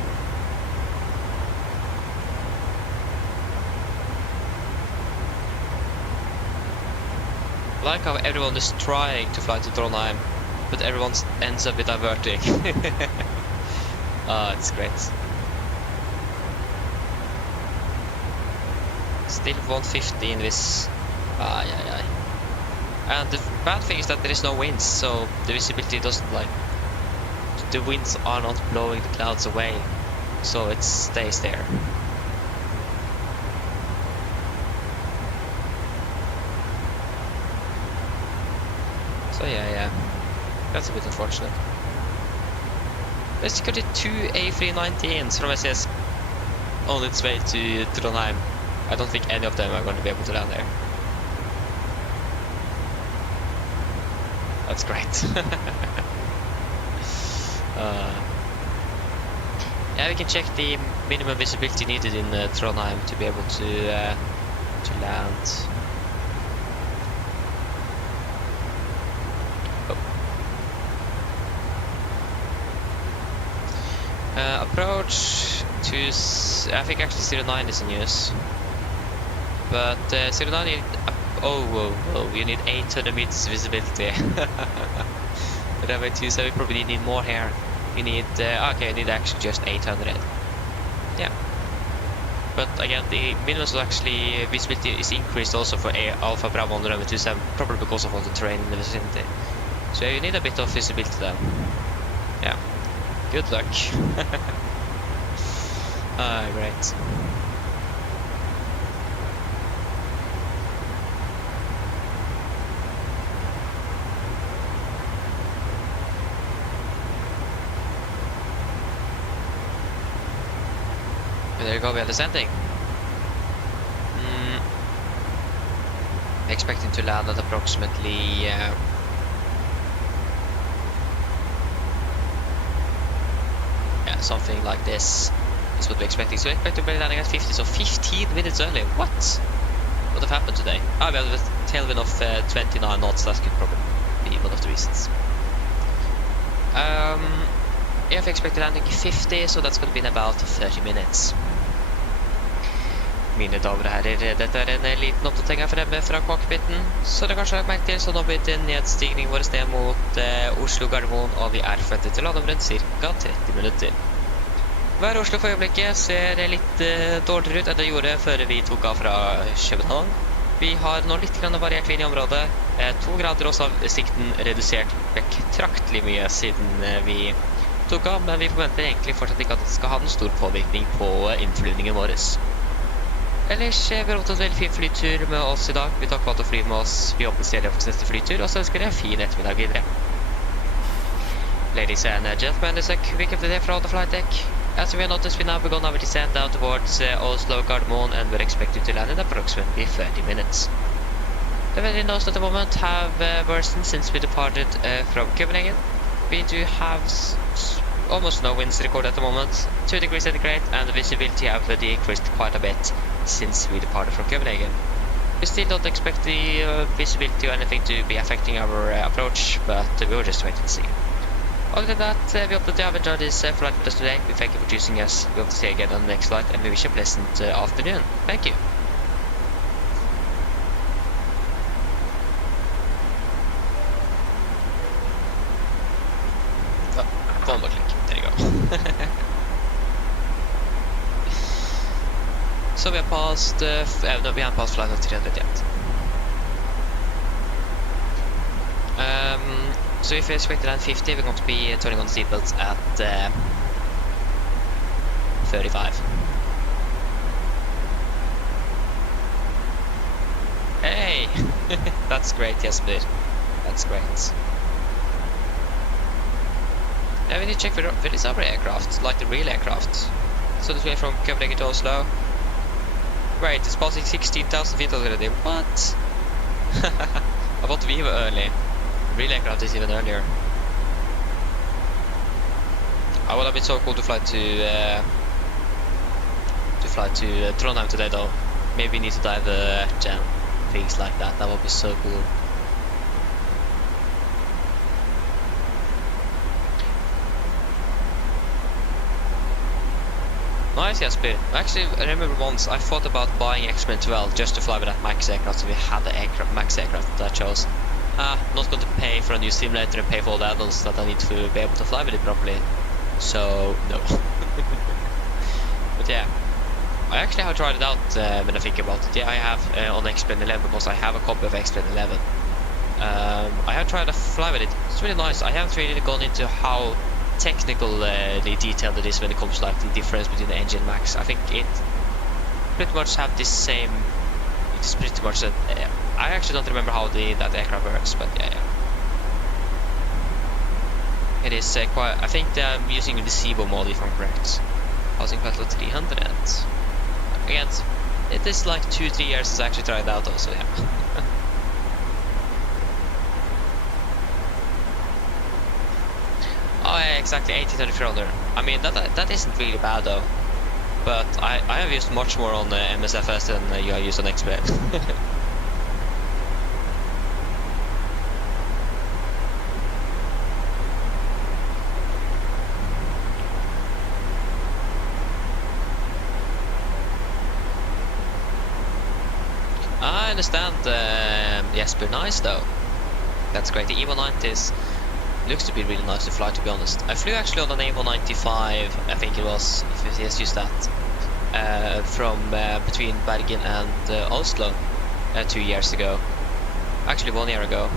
I like how everyone is trying to fly to Trondheim, but everyone ends up with diverting. Ah, it's great. Still 150 in this. And the bad thing is that there is no winds, so the visibility doesn't the winds are not blowing the clouds away, so it stays there. So yeah, that's a bit unfortunate. Let's go to 2 A319s from SS on its way to Trondheim. I don't think any of them are going to be able to land there. That's great. Yeah, we can check the minimum visibility needed in Trondheim to be able to land. Approach to, I think actually 09 is in use, but 09 you need 800 meters visibility. Runway 27, you probably need more here. You need okay, you need actually just 800. Yeah, but again, the minimum is actually visibility is increased also for Alpha Bravo on the runway 27, probably because of all the terrain in the vicinity. So you need a bit of visibility then. Yeah. Good luck. Great. There you go, we are descending. Expecting to land at approximately something like this is what we're expecting. So we expect to be landing at 50, so 15 minutes early. What have happened today? We have a tailwind of 29 knots. That could probably be one of the reasons. If expected landing 50, så that's going to be in about 30 minutes. Mine damer og herrer, dette en liten oppdatering her fremme fra cockpiten. Så det kanskje har lagt merke til, så nå blir det en nedstigning vår ned mot Oslo Gardermoen, og vi forventet til å lande om rundt ca. 30 minutter. Hver Oslo for øyeblikket ser litt dårligere ut enn det gjorde før vi tok av fra København. Vi har nå litt variert vind i området. 2 grader også av sikten redusert betraktelig mye siden vi tok av, men vi forventer egentlig fortsatt ikke at det skal ha noen stor påvirkning på innflyvningen vår. Ellers vi har hatt en veldig fin flytur med oss i dag. Vi takker for at å fly med oss. Vi åpner serien for neste flytur, og så ønsker dere en fin ettermiddag videre. Ladies and gentlemen, this is a quick update from the flight deck. As we noticed, we now begun our descent down towards Oslo Gardermoen, and we're expected to land in approximately 30 minutes. The weather notes at the moment have worsened since we departed from Copenhagen. We do have almost no winds recorded at the moment, 2 degrees centigrade, and the visibility have decreased quite a bit since we departed from Copenhagen. We still don't expect the visibility or anything to be affecting our approach, but we will just wait and see. Other than that, we hope that you have enjoyed this flight with us today. We thank you for choosing us. We hope to see you again on the next flight, and we wish you a pleasant afternoon. Thank you. Oh, one more click. There you go. So we have passed, we have passed flight of 301. So if we expect to land 50, we're going to be turning on the seatbelts at 35. Hey! That's great, yes, please. That's great. Now we need to check where is our aircraft, like the real aircraft. So this way from Copenhagen to Oslo. Great, it's passing 16,000 feet already. What? I thought we were early. Real aircraft is even earlier. I would have been so cool to fly to Trondheim today though. Maybe we need to dive jam, things like that. That would be so cool. Nice, Jesper. Actually, I remember once I thought about buying X-Men 12 just to fly with that Max aircraft, so we had the Max aircraft that I chose. Not going to pay for a new simulator and pay for all the add-ons that I need to be able to fly with it properly. So, no. But yeah, I actually have tried it out when I think about it. Yeah, I have on X-Men 11 because I have a copy of X-Men 11. I have tried to fly with it. It's really nice. I haven't really gone into how technically detailed it is when it comes to like the difference between the engine and Max. I think it pretty much have the same. It's pretty much I actually don't remember how that aircraft works, but yeah. It is quite. I think I'm using the SIBO mode if I'm correct. Housing Battle 300. Again, it is like 2-3 years since I actually tried it out also, yeah. Oh yeah, exactly, 1800 kroner. I mean, that isn't really bad though. But I have used much more on MSFS than you have used on XP. I understand, yes, but nice though. That's great. The E190s looks to be really nice to fly, to be honest. I flew actually on an A195, I think it was, if you just use that, from between Bergen and Oslo 2 years ago. Actually 1 year ago.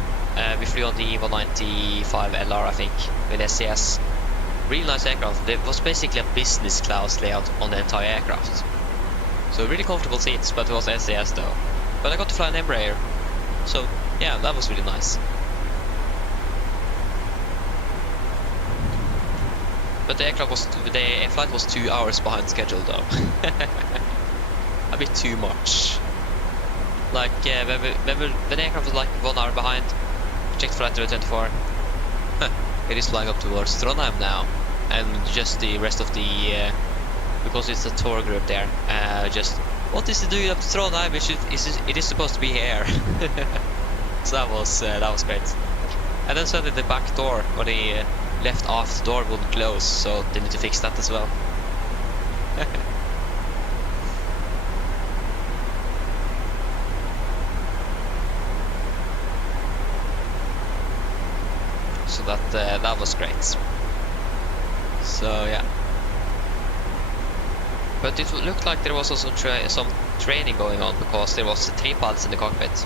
We flew on the E195 LR, I think, with SCS. Really nice aircraft. It was basically a business class layout on the entire aircraft. So really comfortable seats, but it was SCS though. But I got to fly an Embraer. So yeah, that was really nice. But the flight was 2 hours behind schedule though. A bit too much. Like when the aircraft was like 1 hour behind, checked flight 24. It is flying up towards Trondheim now, and just the rest of the because it's a tour group there. Just what is it doing up to Trondheim? It is supposed to be here. So that was great. And then suddenly the back door, or the left aft door, wouldn't close, so they need to fix that as well. So that was great. So yeah. But it looked like there was also some training going on, because there was 3 pilots in the cockpit.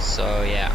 So yeah.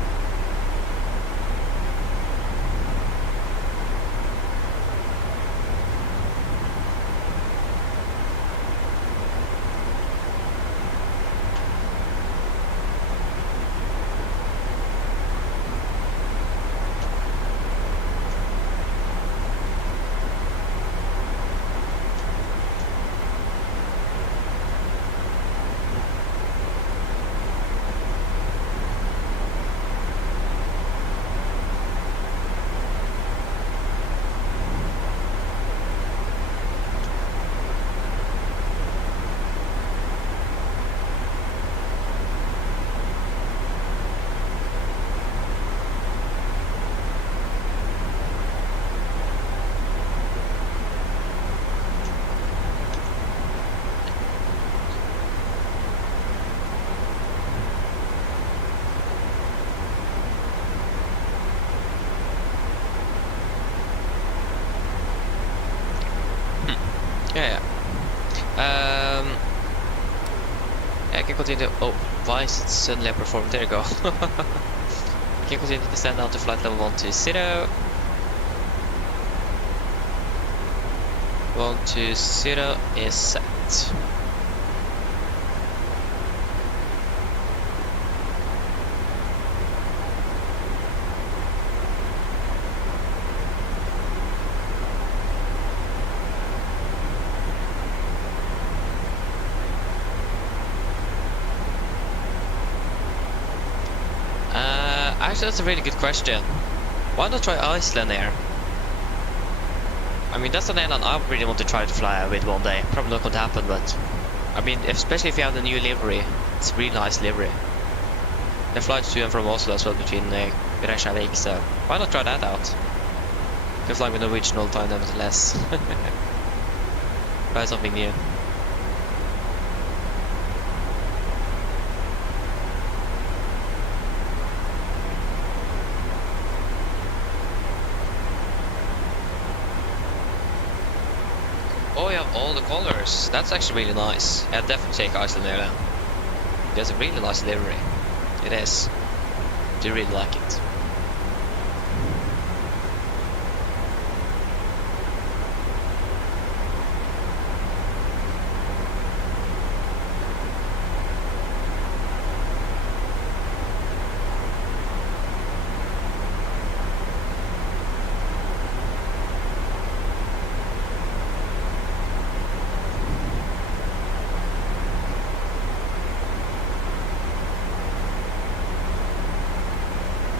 I can continue. Oh, why is it suddenly performed? There you go. I can continue to descend down to flight level 120. 120 is set. Actually, that's a really good question. Why not try Iceland Air? I mean, that's an airline I really want to try to fly with one day. Probably not going to happen, but I mean, especially if you have the new livery, it's a really nice livery. They fly to and from Oslo as well between Reykjavik, so why not try that out? You can fly with Norwegian all the time, nevertheless. Try something new. Oh yeah, all the colors. That's actually really nice. I'd definitely take Iceland Air then. There's a really nice livery. It is. I do really like it.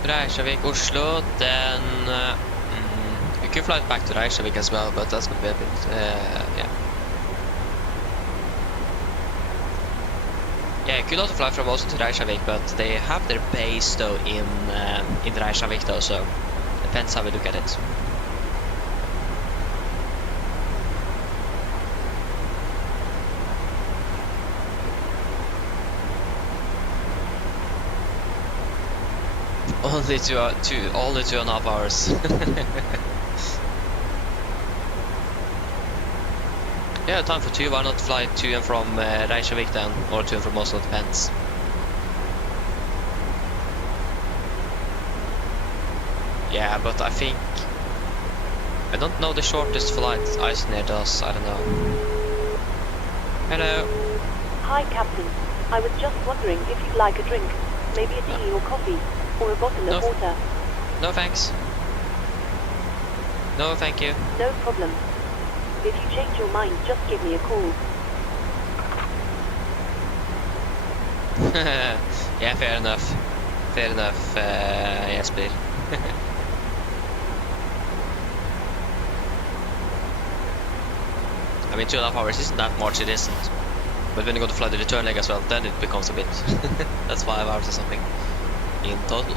Reykjavik, Oslo, then we can fly back to Reykjavik as well, but that's gonna be a bit, yeah. Yeah, you could also fly from Oslo to Reykjavik, but they have their base though in Reykjavik though, so depends how we look at it. Only only 2.5 hours. Yeah, time for 2. Why not fly to and from Reykjavik then, or to and from Oslo, depends. Yeah, but I think I don't know the shortest flight Iceland does. I don't know. Hello. Hi, Captain. I was just wondering if you'd like a drink, maybe a tea or coffee, or a bottle of water. No thanks. No, thank you. No problem. If you change your mind, just give me a call. Yeah, fair enough. Fair enough, yes, please. I mean, 2.5 hours isn't that much, it isn't. But when you go to fly the return leg as well, then it becomes a bit. That's 5 hours or something in total.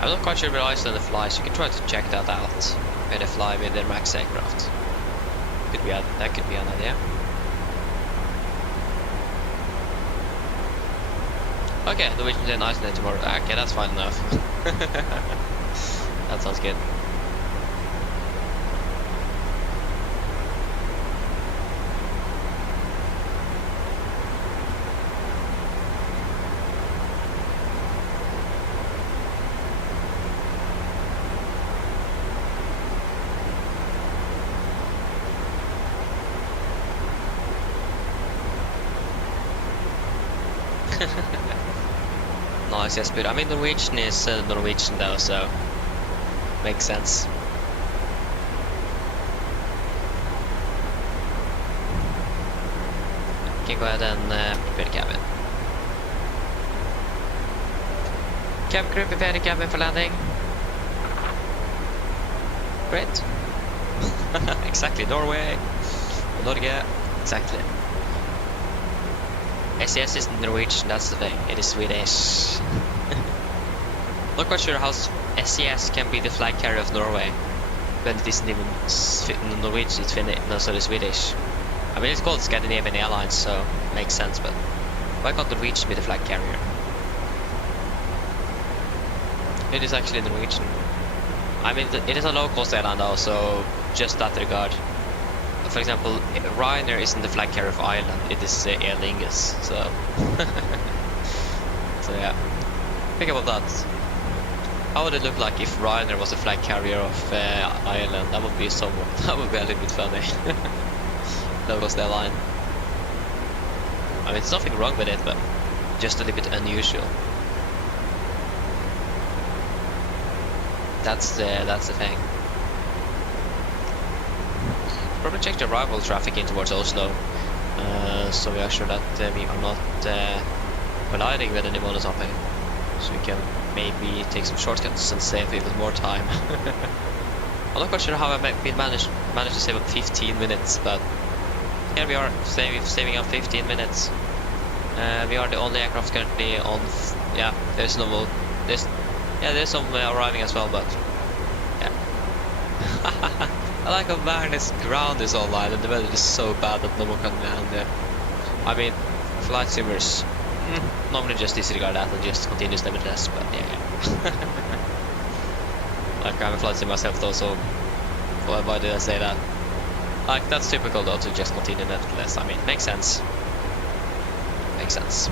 I'm not quite sure where Iceland flies. You can try to check that out. Where they fly with their max aircraft. That could be an idea. Okay, Norwegian and Iceland tomorrow. Okay, that's fine enough. That sounds good. Nice, yes, but I mean Norwegian is Norwegian though, so makes sense. You can go ahead and prepare the cabin. Cabin crew, prepare the cabin for landing. Great. Exactly, Norway. Norge. Exactly. SES isn't Norwegian, that's the thing. It is Swedish. Not quite sure how SES can be the flag carrier of Norway when it isn't even Norwegian, it's Finnish, no, sorry, Swedish. I mean, it's called Scandinavian Airlines, so it makes sense, but why can't Norwegian be the flag carrier? It is actually Norwegian. I mean, it is a low-cost airline though, so just that regard. For example, Ryanair isn't the flag carrier of Ireland, it is Aer Lingus, so... So yeah, think about that. How would it look like if Ryanair was a flag carrier of Ireland? That would be that would be a little bit funny. That was their line. I mean, there's nothing wrong with it, but just a little bit unusual. That's the thing. Probably check the arrival traffic in towards Oslo, so we are sure that we are not colliding with anyone or something. So we can maybe take some shortcuts and save even more time. I'm not quite sure how I managed to save up 15 minutes, but here we are saving up 15 minutes. We are the only aircraft currently on. Yeah, there's no more. There's some arriving as well, but yeah. I like how man, this ground is online and the weather is so bad that no one can land there. I mean, flight simmers normally just disregard that and just continue nevertheless, but yeah. Like, I'm a flight sim myself though, so why did I say that? Like, that's typical though, to just continue nevertheless. I mean, makes sense. Makes sense.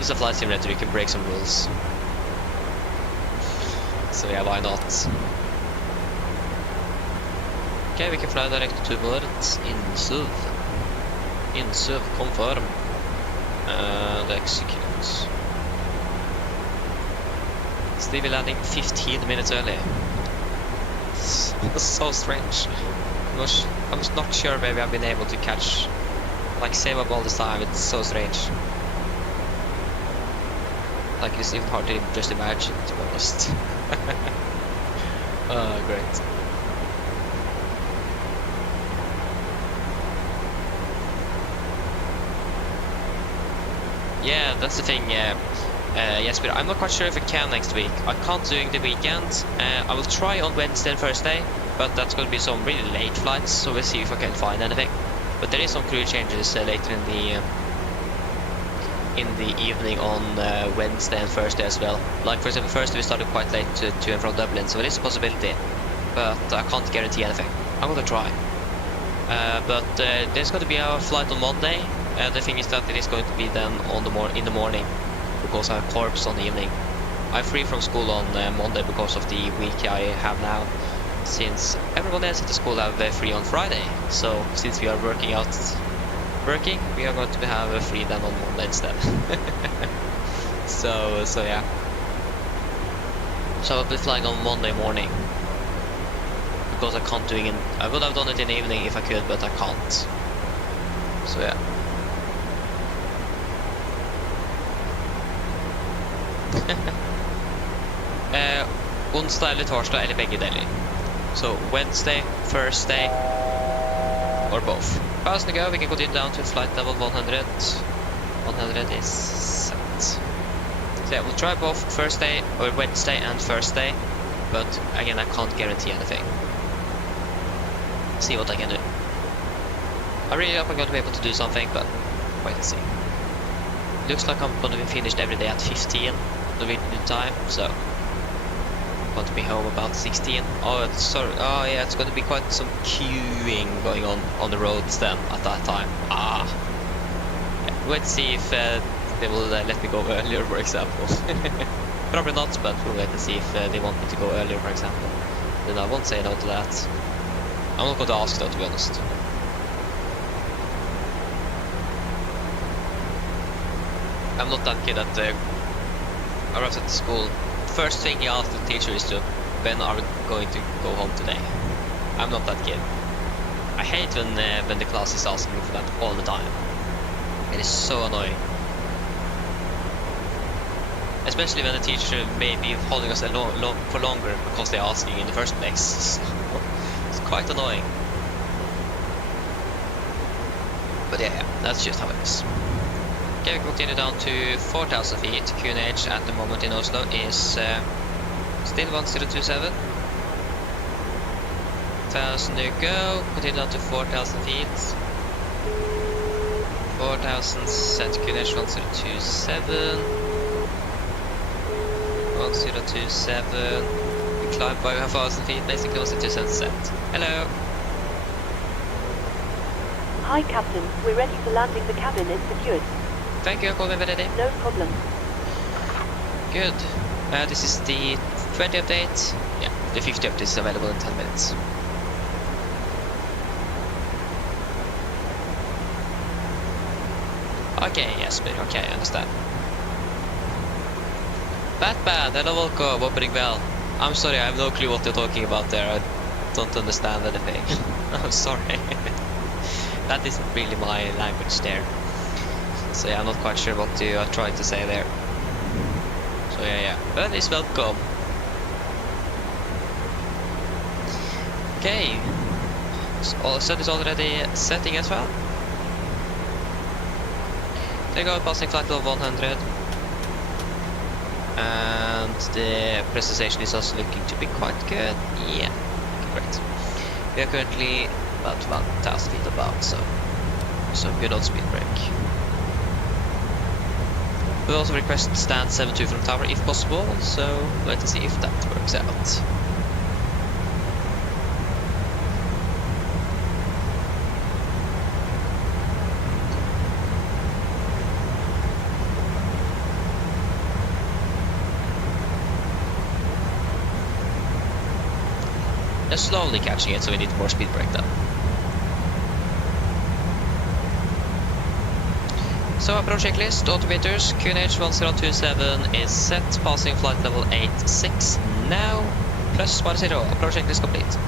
It's a flight simulator, you can break some rules. So yeah, why not? Okay, we can fly direct towards Innsøv. Innsøv, confirm. And execute. Stevie landing 15 minutes early. It's so strange. I'm not sure maybe I've been able to catch, like, save up all this time. It's so strange. Like, it's even hard to just imagine, to be honest. Oh, great. Yeah, that's the thing. Yes, but I'm not quite sure if I can next week. I can't during the weekend. I will try on Wednesday and Thursday, but that's going to be some really late flights, so we'll see if I can find anything. But there is some crew changes later in the evening on Wednesday and Thursday as well. Like, for example, Thursday we started quite late to and from Dublin, so it is a possibility, but I can't guarantee anything. I'm going to try. But there's going to be a flight on Monday. The thing is that it is going to be then in the morning, because I have corps on the evening. I'm free from school on Monday because of the week I have now, since everyone else at the school have free on Friday. So since we are working, we are going to have a free then on Monday instead. so yeah. So I'll be flying on Monday morning because I can't do it. I would have done it in the evening if I could, but I can't. So yeah. Onsdag eller torsdag eller begge deler. So Wednesday, Thursday, or both. Fast to go, we can continue down to flight level 100. 100 is set. So yeah, we'll try both Thursday or Wednesday and Thursday, but again, I can't guarantee anything. See what I can do. I really hope I'm going to be able to do something, but wait and see. Looks like I'm going to be finished every day at 15 Norwegian time, so I'm going to be home about 16. Oh, yeah, it's going to be quite some queuing going on the roads then at that time. Yeah, let's see if they will let me go earlier, for example. Probably not, but we'll wait and see if they want me to go earlier, for example. Then I won't say no to that. I'm not going to ask though, to be honest. I'm not that kid that arrives at the school. First thing he asks the teacher is when are we going to go home today? I'm not that kid. I hate when the class is asking me for that all the time. It is so annoying. Especially when the teacher may be holding us for longer because they're asking in the first place. It's quite annoying. But yeah, that's just how it is. Okay, we continue down to 4,000 feet. QNH at the moment in Oslo is still 1027. 1,000 to go. Continue down to 4,000 feet. 4,000 set QNH 1027. 1027. We climb by 1,000 feet, basically 1027 set. Hello. Hi, Captain. We're ready for landing. The cabin is secured. Thank you, call me ready. No problem. Good. This is the 20 update. Yeah, the 50 update is available in 10 minutes. Okay, yes, but okay, I understand. Batman, hello, welcome, opening bell. I'm sorry, I have no clue what you're talking about there. I don't understand anything. I'm sorry. That isn't really my language there. So yeah, I'm not quite sure what you are trying to say there. So yeah. But it's welcome. Okay. So sun is already setting as well. Takeoff passing flight level 100. And the presentation is also looking to be quite good. Yeah, great. We are currently about 1,000 feet above, so good on speed break. We'll also request stand 72 from tower if possible, so let's see if that works out. They're slowly catching it, so we need more speed break then. So approach checklist, autometers, QNH 1027 is set, passing flight level 86 now, plus 10, approach checklist complete.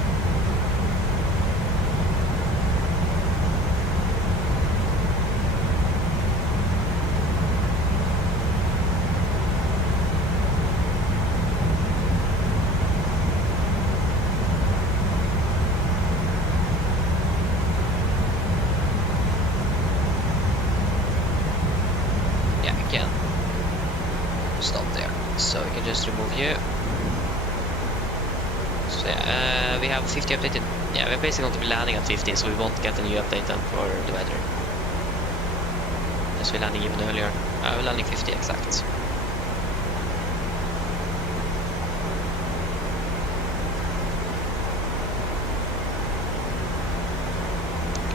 We have 50 updated. Yeah, we're basically going to be landing at 50, so we won't get a new update then for the weather. Yes, we're landing even earlier. We're landing 50 exact.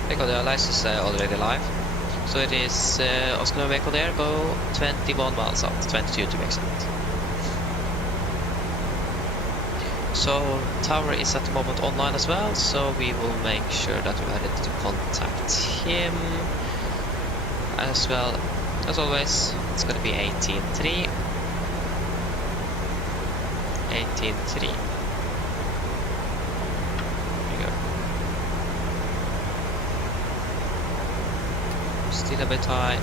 Echo the Allies is already live. So it is Oslo Echo there, go 21 miles out, 22 to be exact. So tower is at the moment online as well, so we will make sure that we are ready to contact him as well. As always, it's going to be 18.3. 18.3. There you go. Still a bit high.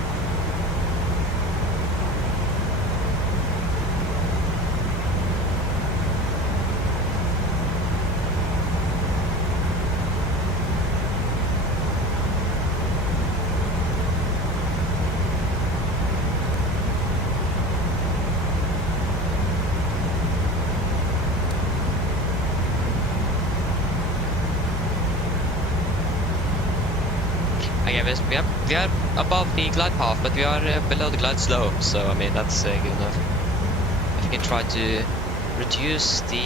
Okay, we are above the glide path, but we are below the glide slope, so I mean that's good enough. If we can try to reduce the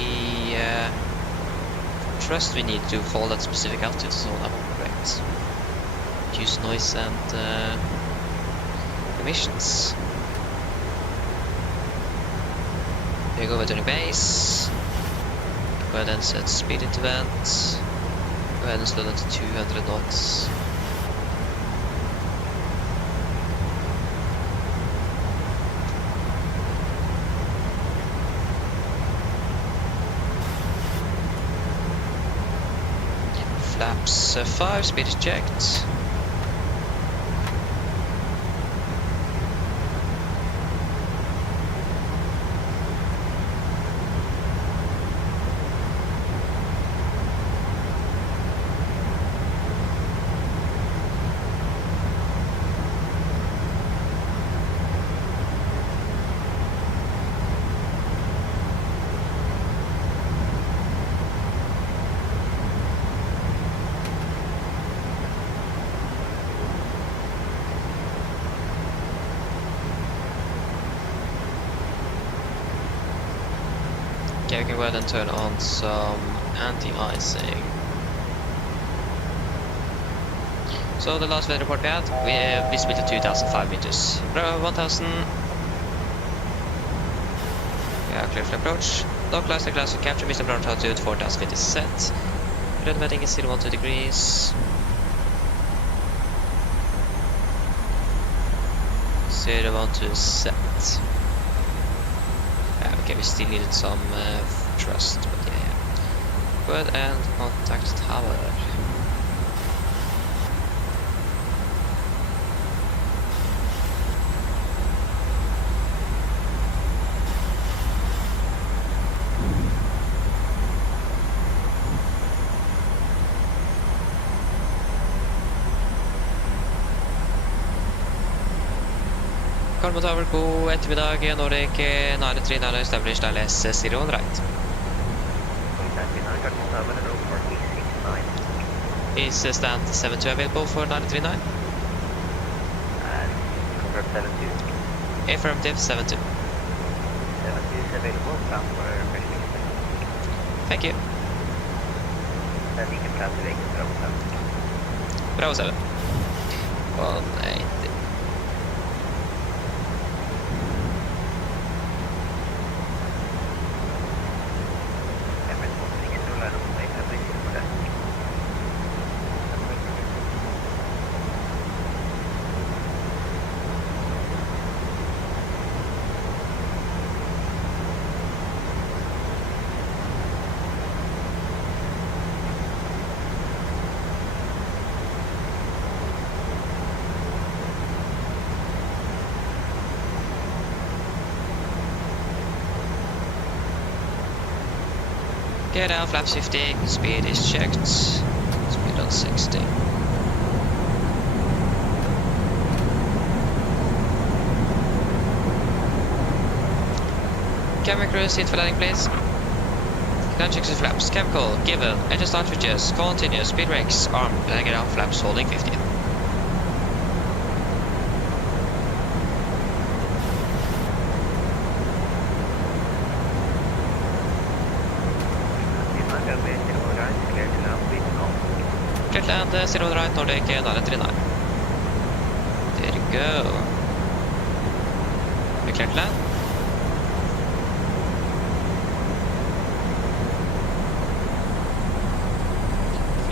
thrust we need to hold at specific altitudes, so that would be great. Reduce noise and emissions. Here we go, we're turning base. Go ahead and set speed into vent. Go ahead and slow down to 200 knots. Flaps 5, speed is checked. Okay, we can go ahead and turn on some anti-icing. So the last weather report we had, we have visibility 2,005 meters. 1,000. We are clear for approach. Localize the glass to capture missile approach altitude 4,000 feet is set. Red vetting is 012 degrees. 012 set. Okay, we still needed some thrust, but yeah. Go ahead and contact tower. Carmo Tower, god ettermiddag. Nordic 939 established LS 0 on right. Is stand 72 available for 939? Confirm 72. Affirmative 72. 72 is available, plan for questioning. Thank you. Then you can calculate Bravo 7. Bravo 7. 180. Get down, flaps 50, speed is checked, speed on 60. Camera crew, seat for landing please. Now checks the flaps, chemical, given, engine start switches, continuous, speed brakes, arm, and get down, flaps holding 50. Clear land, 0 right, Nordic 939. There you go. You clear land?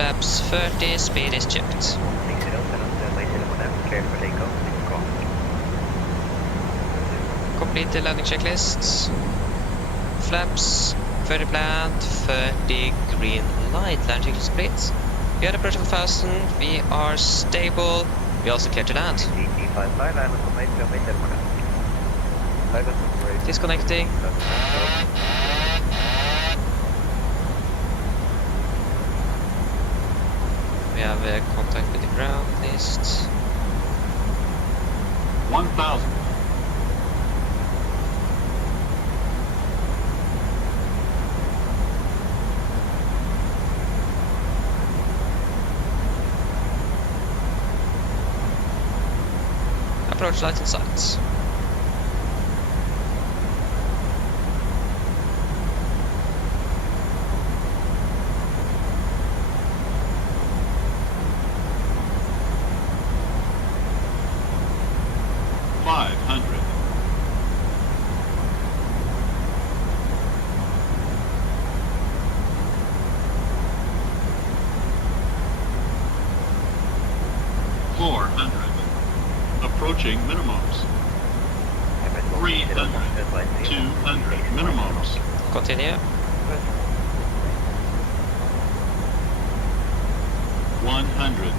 Flaps 30, speed is checked. 60, clear for takeoff. Complete the landing checklist. Flaps 30 planned, 30 green light. Landing checklist complete. We are approaching 1000. We are stable. We also clear to land. Disconnecting. We have contact with the ground list. 1,000. Approach light in sight. Approaching minimums. 300, 200 minimums. Continue. 100.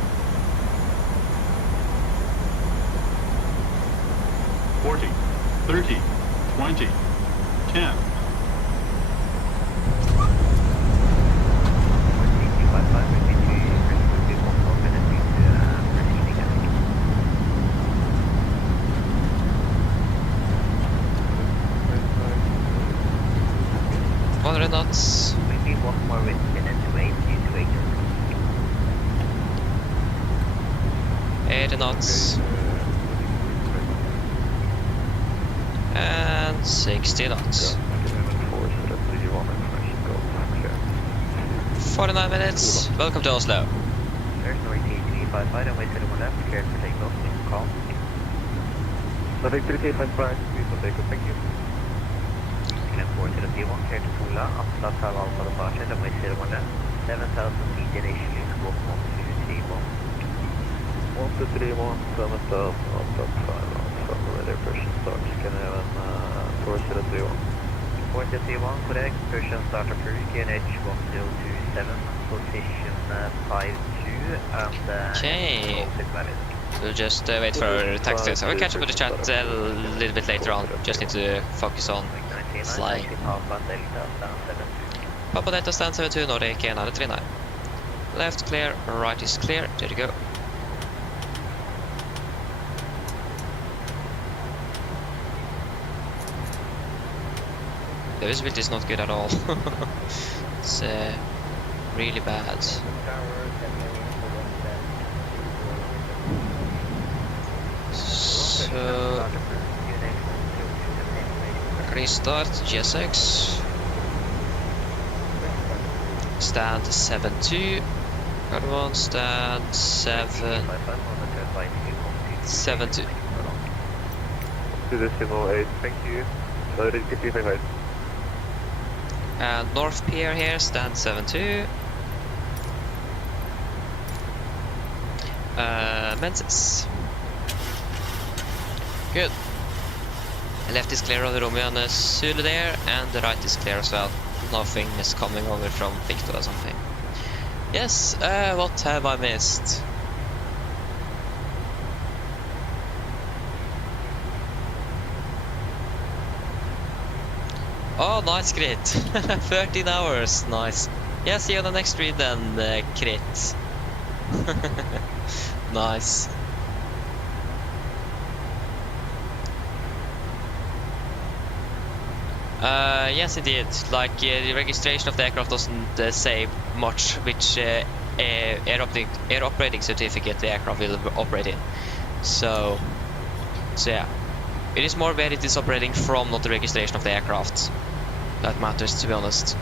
40, 30, 20, 10. Knots. Maybe one more minute to 80 knots. And 60 knots. 49 minutes. Welcome to Oslo. There's no AT355 and wait till the left. Clear for takeoff. Call. Traffic 355, please for takeoff. Thank you. Clear forward to the P1, clear to Pula, Atlas have Alpha departure, and wait till the left. 7,000 feet initially, squawk 1231. 1231, 7,000, Alpha 5, ready push and start. Can I have an 4031? 4031, correct, push and start approved, QNH 1027, position 52, and okay. Valid. We'll just wait for taxi. So we'll catch up with the chat a little bit later on. Just need to focus on flying. Papa Delta stand 72, Nordic 939. Left clear, right is clear, there you go. The visibility is not good at all. It's really bad. So restart GSX. Stand 7-2. Got one stand 7-2. 2.8, thank you. Loaded 55. And North Pier here, stand 7-2. Menzies. Good. The left is clear of the Romeo and the Zulu there, and the right is clear as well. Nothing is coming over from Victor or something. Yes, what have I missed? Oh, nice crit. 13 hours, nice. Yeah, see you on the next read then, crit. Nice. Yes, indeed. Like the registration of the aircraft doesn't say much which air operating certificate the aircraft will operate in. So yeah, it is more where it is operating from, not the registration of the aircraft. That matters, to be honest.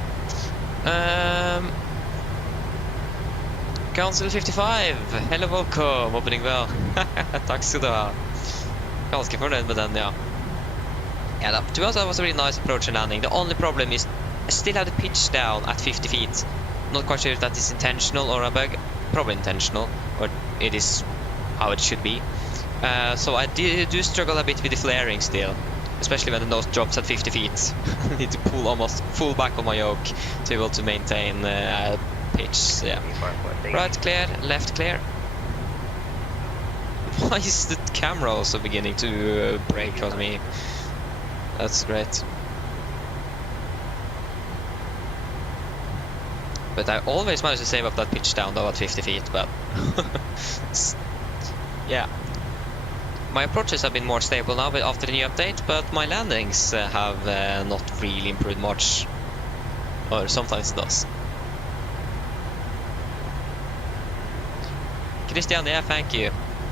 Council 55, hello, welcome, opening well. Tack ska du ha. Ganska förnöjd med den, ja. Yeah, to be honest, that was a really nice approach and landing. The only problem is I still have the pitch down at 50 feet. Not quite sure if that is intentional or a bug. Probably intentional, or it is how it should be. So I do struggle a bit with the flaring still, especially when the nose drops at 50 feet. I need to pull almost full back on my yoke to be able to maintain pitch. So yeah. Right clear, left clear. Why is the camera also beginning to brake on me? That's great. But I always manage to save up that pitch down though at 50 feet, but yeah. My approaches have been more stable now after the new update, but my landings have not really improved much. Or sometimes it does. Christian, yeah, thank you.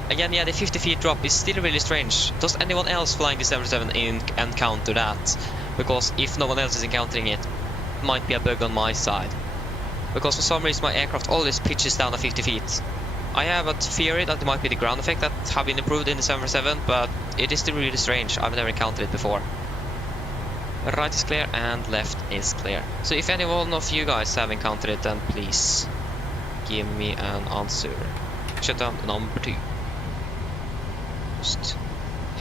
Again, yeah, the 50 feet drop is still really strange. Does anyone else flying the 747 encounter that? Because if no one else is encountering it, it might be a bug on my side. Because for some reason my aircraft always pitches down at 50 feet. I have a theory that it might be the ground effect that have been improved in the 747, but it is still really strange. I've never encountered it before. Right is clear and left is clear. So if any one of you guys have encountered it, then please give me an answer. Shutdown number 2. Just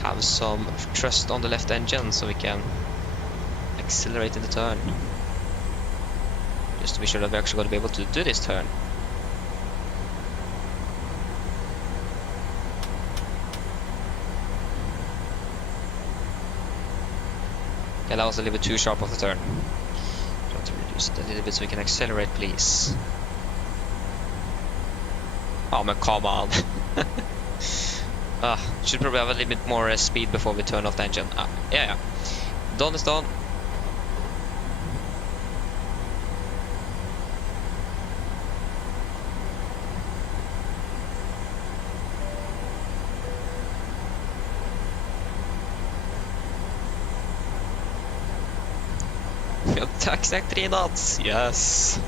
have some thrust on the left engine so we can accelerate in the turn. Just to be sure that we're actually going to be able to do this turn. Yeah, that was a little bit too sharp of the turn. Try to reduce it a little bit so we can accelerate, please. Oh man, come on. Should probably have a little bit more speed before we turn off the engine. Yeah. Done is done. Exact 3 knots. Yes.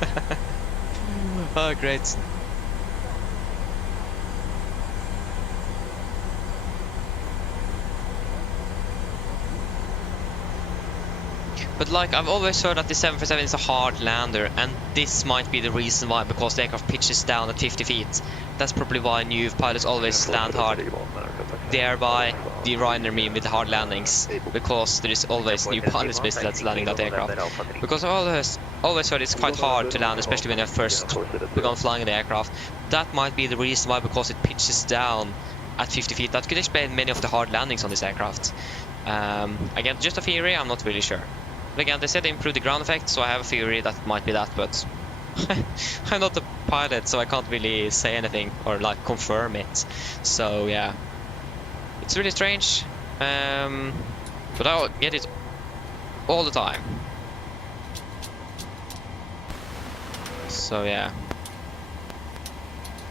Oh, great. But like, I've always heard that the 747 is a hard lander, and this might be the reason why, because the aircraft pitches down at 50 feet. That's probably why new pilots always land hard, thereby derying me with hard landings, because there is always new pilots basically that's landing that aircraft. Because I've always heard it's quite hard to land, especially when you first begun flying the aircraft. That might be the reason why, because it pitches down at 50 feet. That could explain many of the hard landings on this aircraft. Again, just a theory, I'm not really sure. But again, they said they improved the ground effect, so I have a theory that it might be that, but I'm not a pilot, so I can't really say anything or like confirm it. So yeah, it's really strange, but I'll get it all the time. So yeah,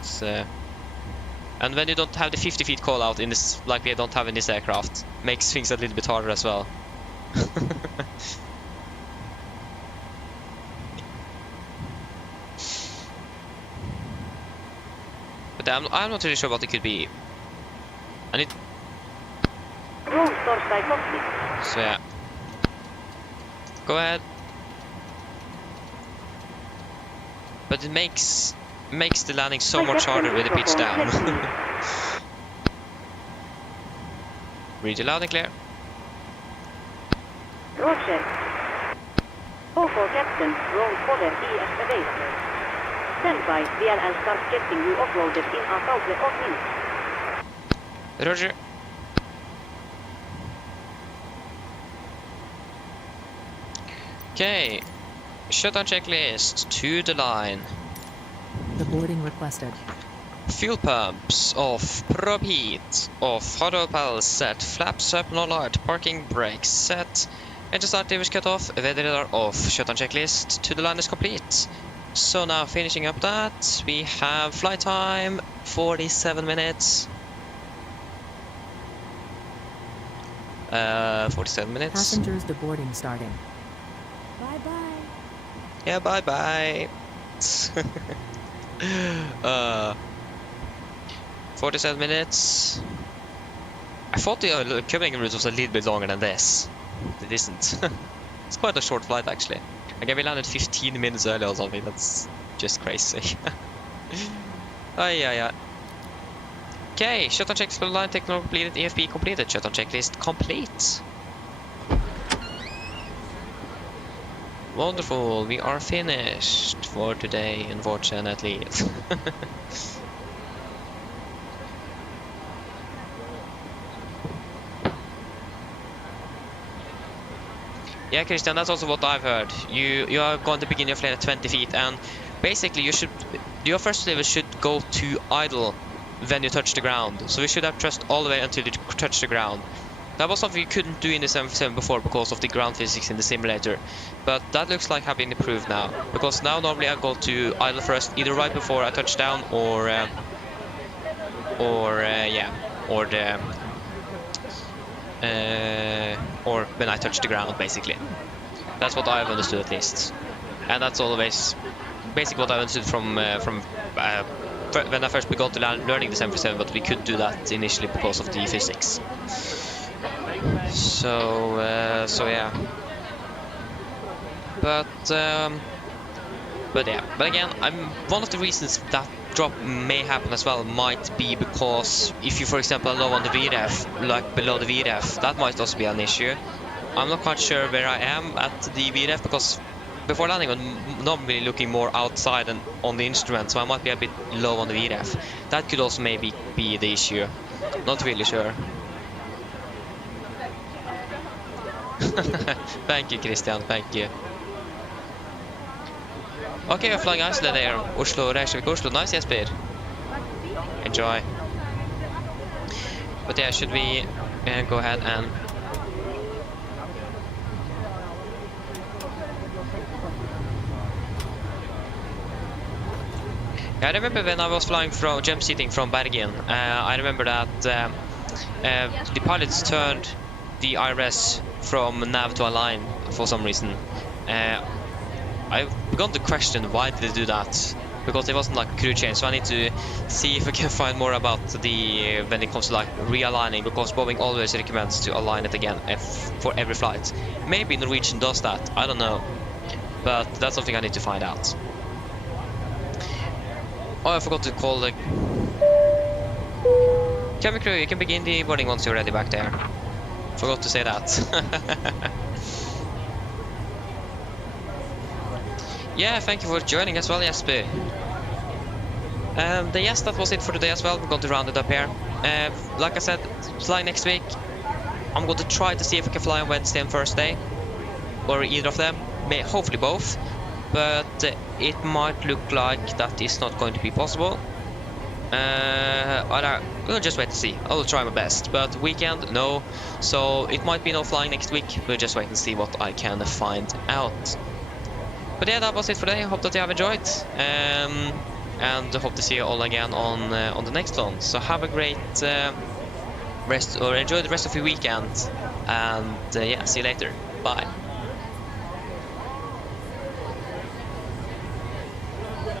it's, and when you don't have the 50 feet call out in this, like we don't have in this aircraft, makes things a little bit harder as well. But I'm not really sure what it could be. I need. So yeah. Go ahead. But it makes the landing so much harder with the pitch down. Read you loud and clear. Roger. Hold for Captain, roll for the ES Stand by, VLL start getting you offloaded in a couple of minutes. Roger. Okay. Shutdown checklist to the line. The boarding requested. Fuel pumps off, probe heat off, hot oil pals set, flaps up, no light, parking brakes set, engine start levers cut off, weather radar off. Shutdown checklist to the line is complete. So now finishing up that, we have flight time 47 minutes. 47 minutes. Passengers deboarding starting. Bye bye. Yeah, bye bye. 47 minutes. I thought the Copenhagen route was a little bit longer than this. It isn't. It's quite a short flight actually. Again, we landed 15 minutes early or something. That's Just crazy. Yeah. Okay, shutdown check spell line techno completed, EFP completed, shutdown checklist complete. Wonderful, we are finished for today, unfortunately. Yeah, Christian, that's also what I've heard. You are going to begin your flight at 20 feet, and basically your first level should go to idle when you touch the ground. So we should have thrust all the way until you touch the ground. That was something you couldn't do in the 747 before because of the ground physics in the simulator. But that looks like have been improved now. Because now normally I go to idle first, either right before I touch down or when I touch the ground, basically. That's what I've understood at least. And that's always basically what I understood from when I first began to learning the 747, but we could do that initially because of the physics. So yeah. But again, one of the reasons that drop may happen as well might be because if you, for example, are low on the VREF, like below the VREF, that might also be an issue. I'm not quite sure where I am at the VREF because before landing I'm normally looking more outside and on the instrument, so I might be a bit low on the VREF. That could also maybe be the issue. Not really sure. Thank you, Christian, thank you. Okay, we're flying Iceland there. Oslo, Reykjavik, Oslo. Nice, Jesper. Enjoy. But yeah, should we go ahead and... Yeah, I remember when I was flying from jump seating from Bergen, I remember that the pilots turned the IRS from nav to align for some reason. I've begun to question why did they do that, because it wasn't like a crew change, so I need to see if we can find more about the when it comes to like realigning, because Boeing always recommends to align it again for every flight. Maybe Norwegian does that, I don't know, but that's something I need to find out. Oh, I forgot to call the cabin crew. You can begin the boarding once you're ready back there. Forgot to say that. Yeah, thank you for joining as well, Jesper. Yes, that was it for today as well. We're going to round it up here. Like I said, fly next week. I'm going to try to see if I can fly on Wednesday and Thursday, or either of them. Hopefully both. But it might look like that is not going to be possible. We'll just wait to see. I will try my best. But weekend, no. So it might be no flying next week. We'll just wait and see what I can find out. But yeah, that was it for today. Hope that you have enjoyed, and hope to see you all again on the next one. So have a great rest, or enjoy the rest of your weekend, and yeah, see you later. Bye.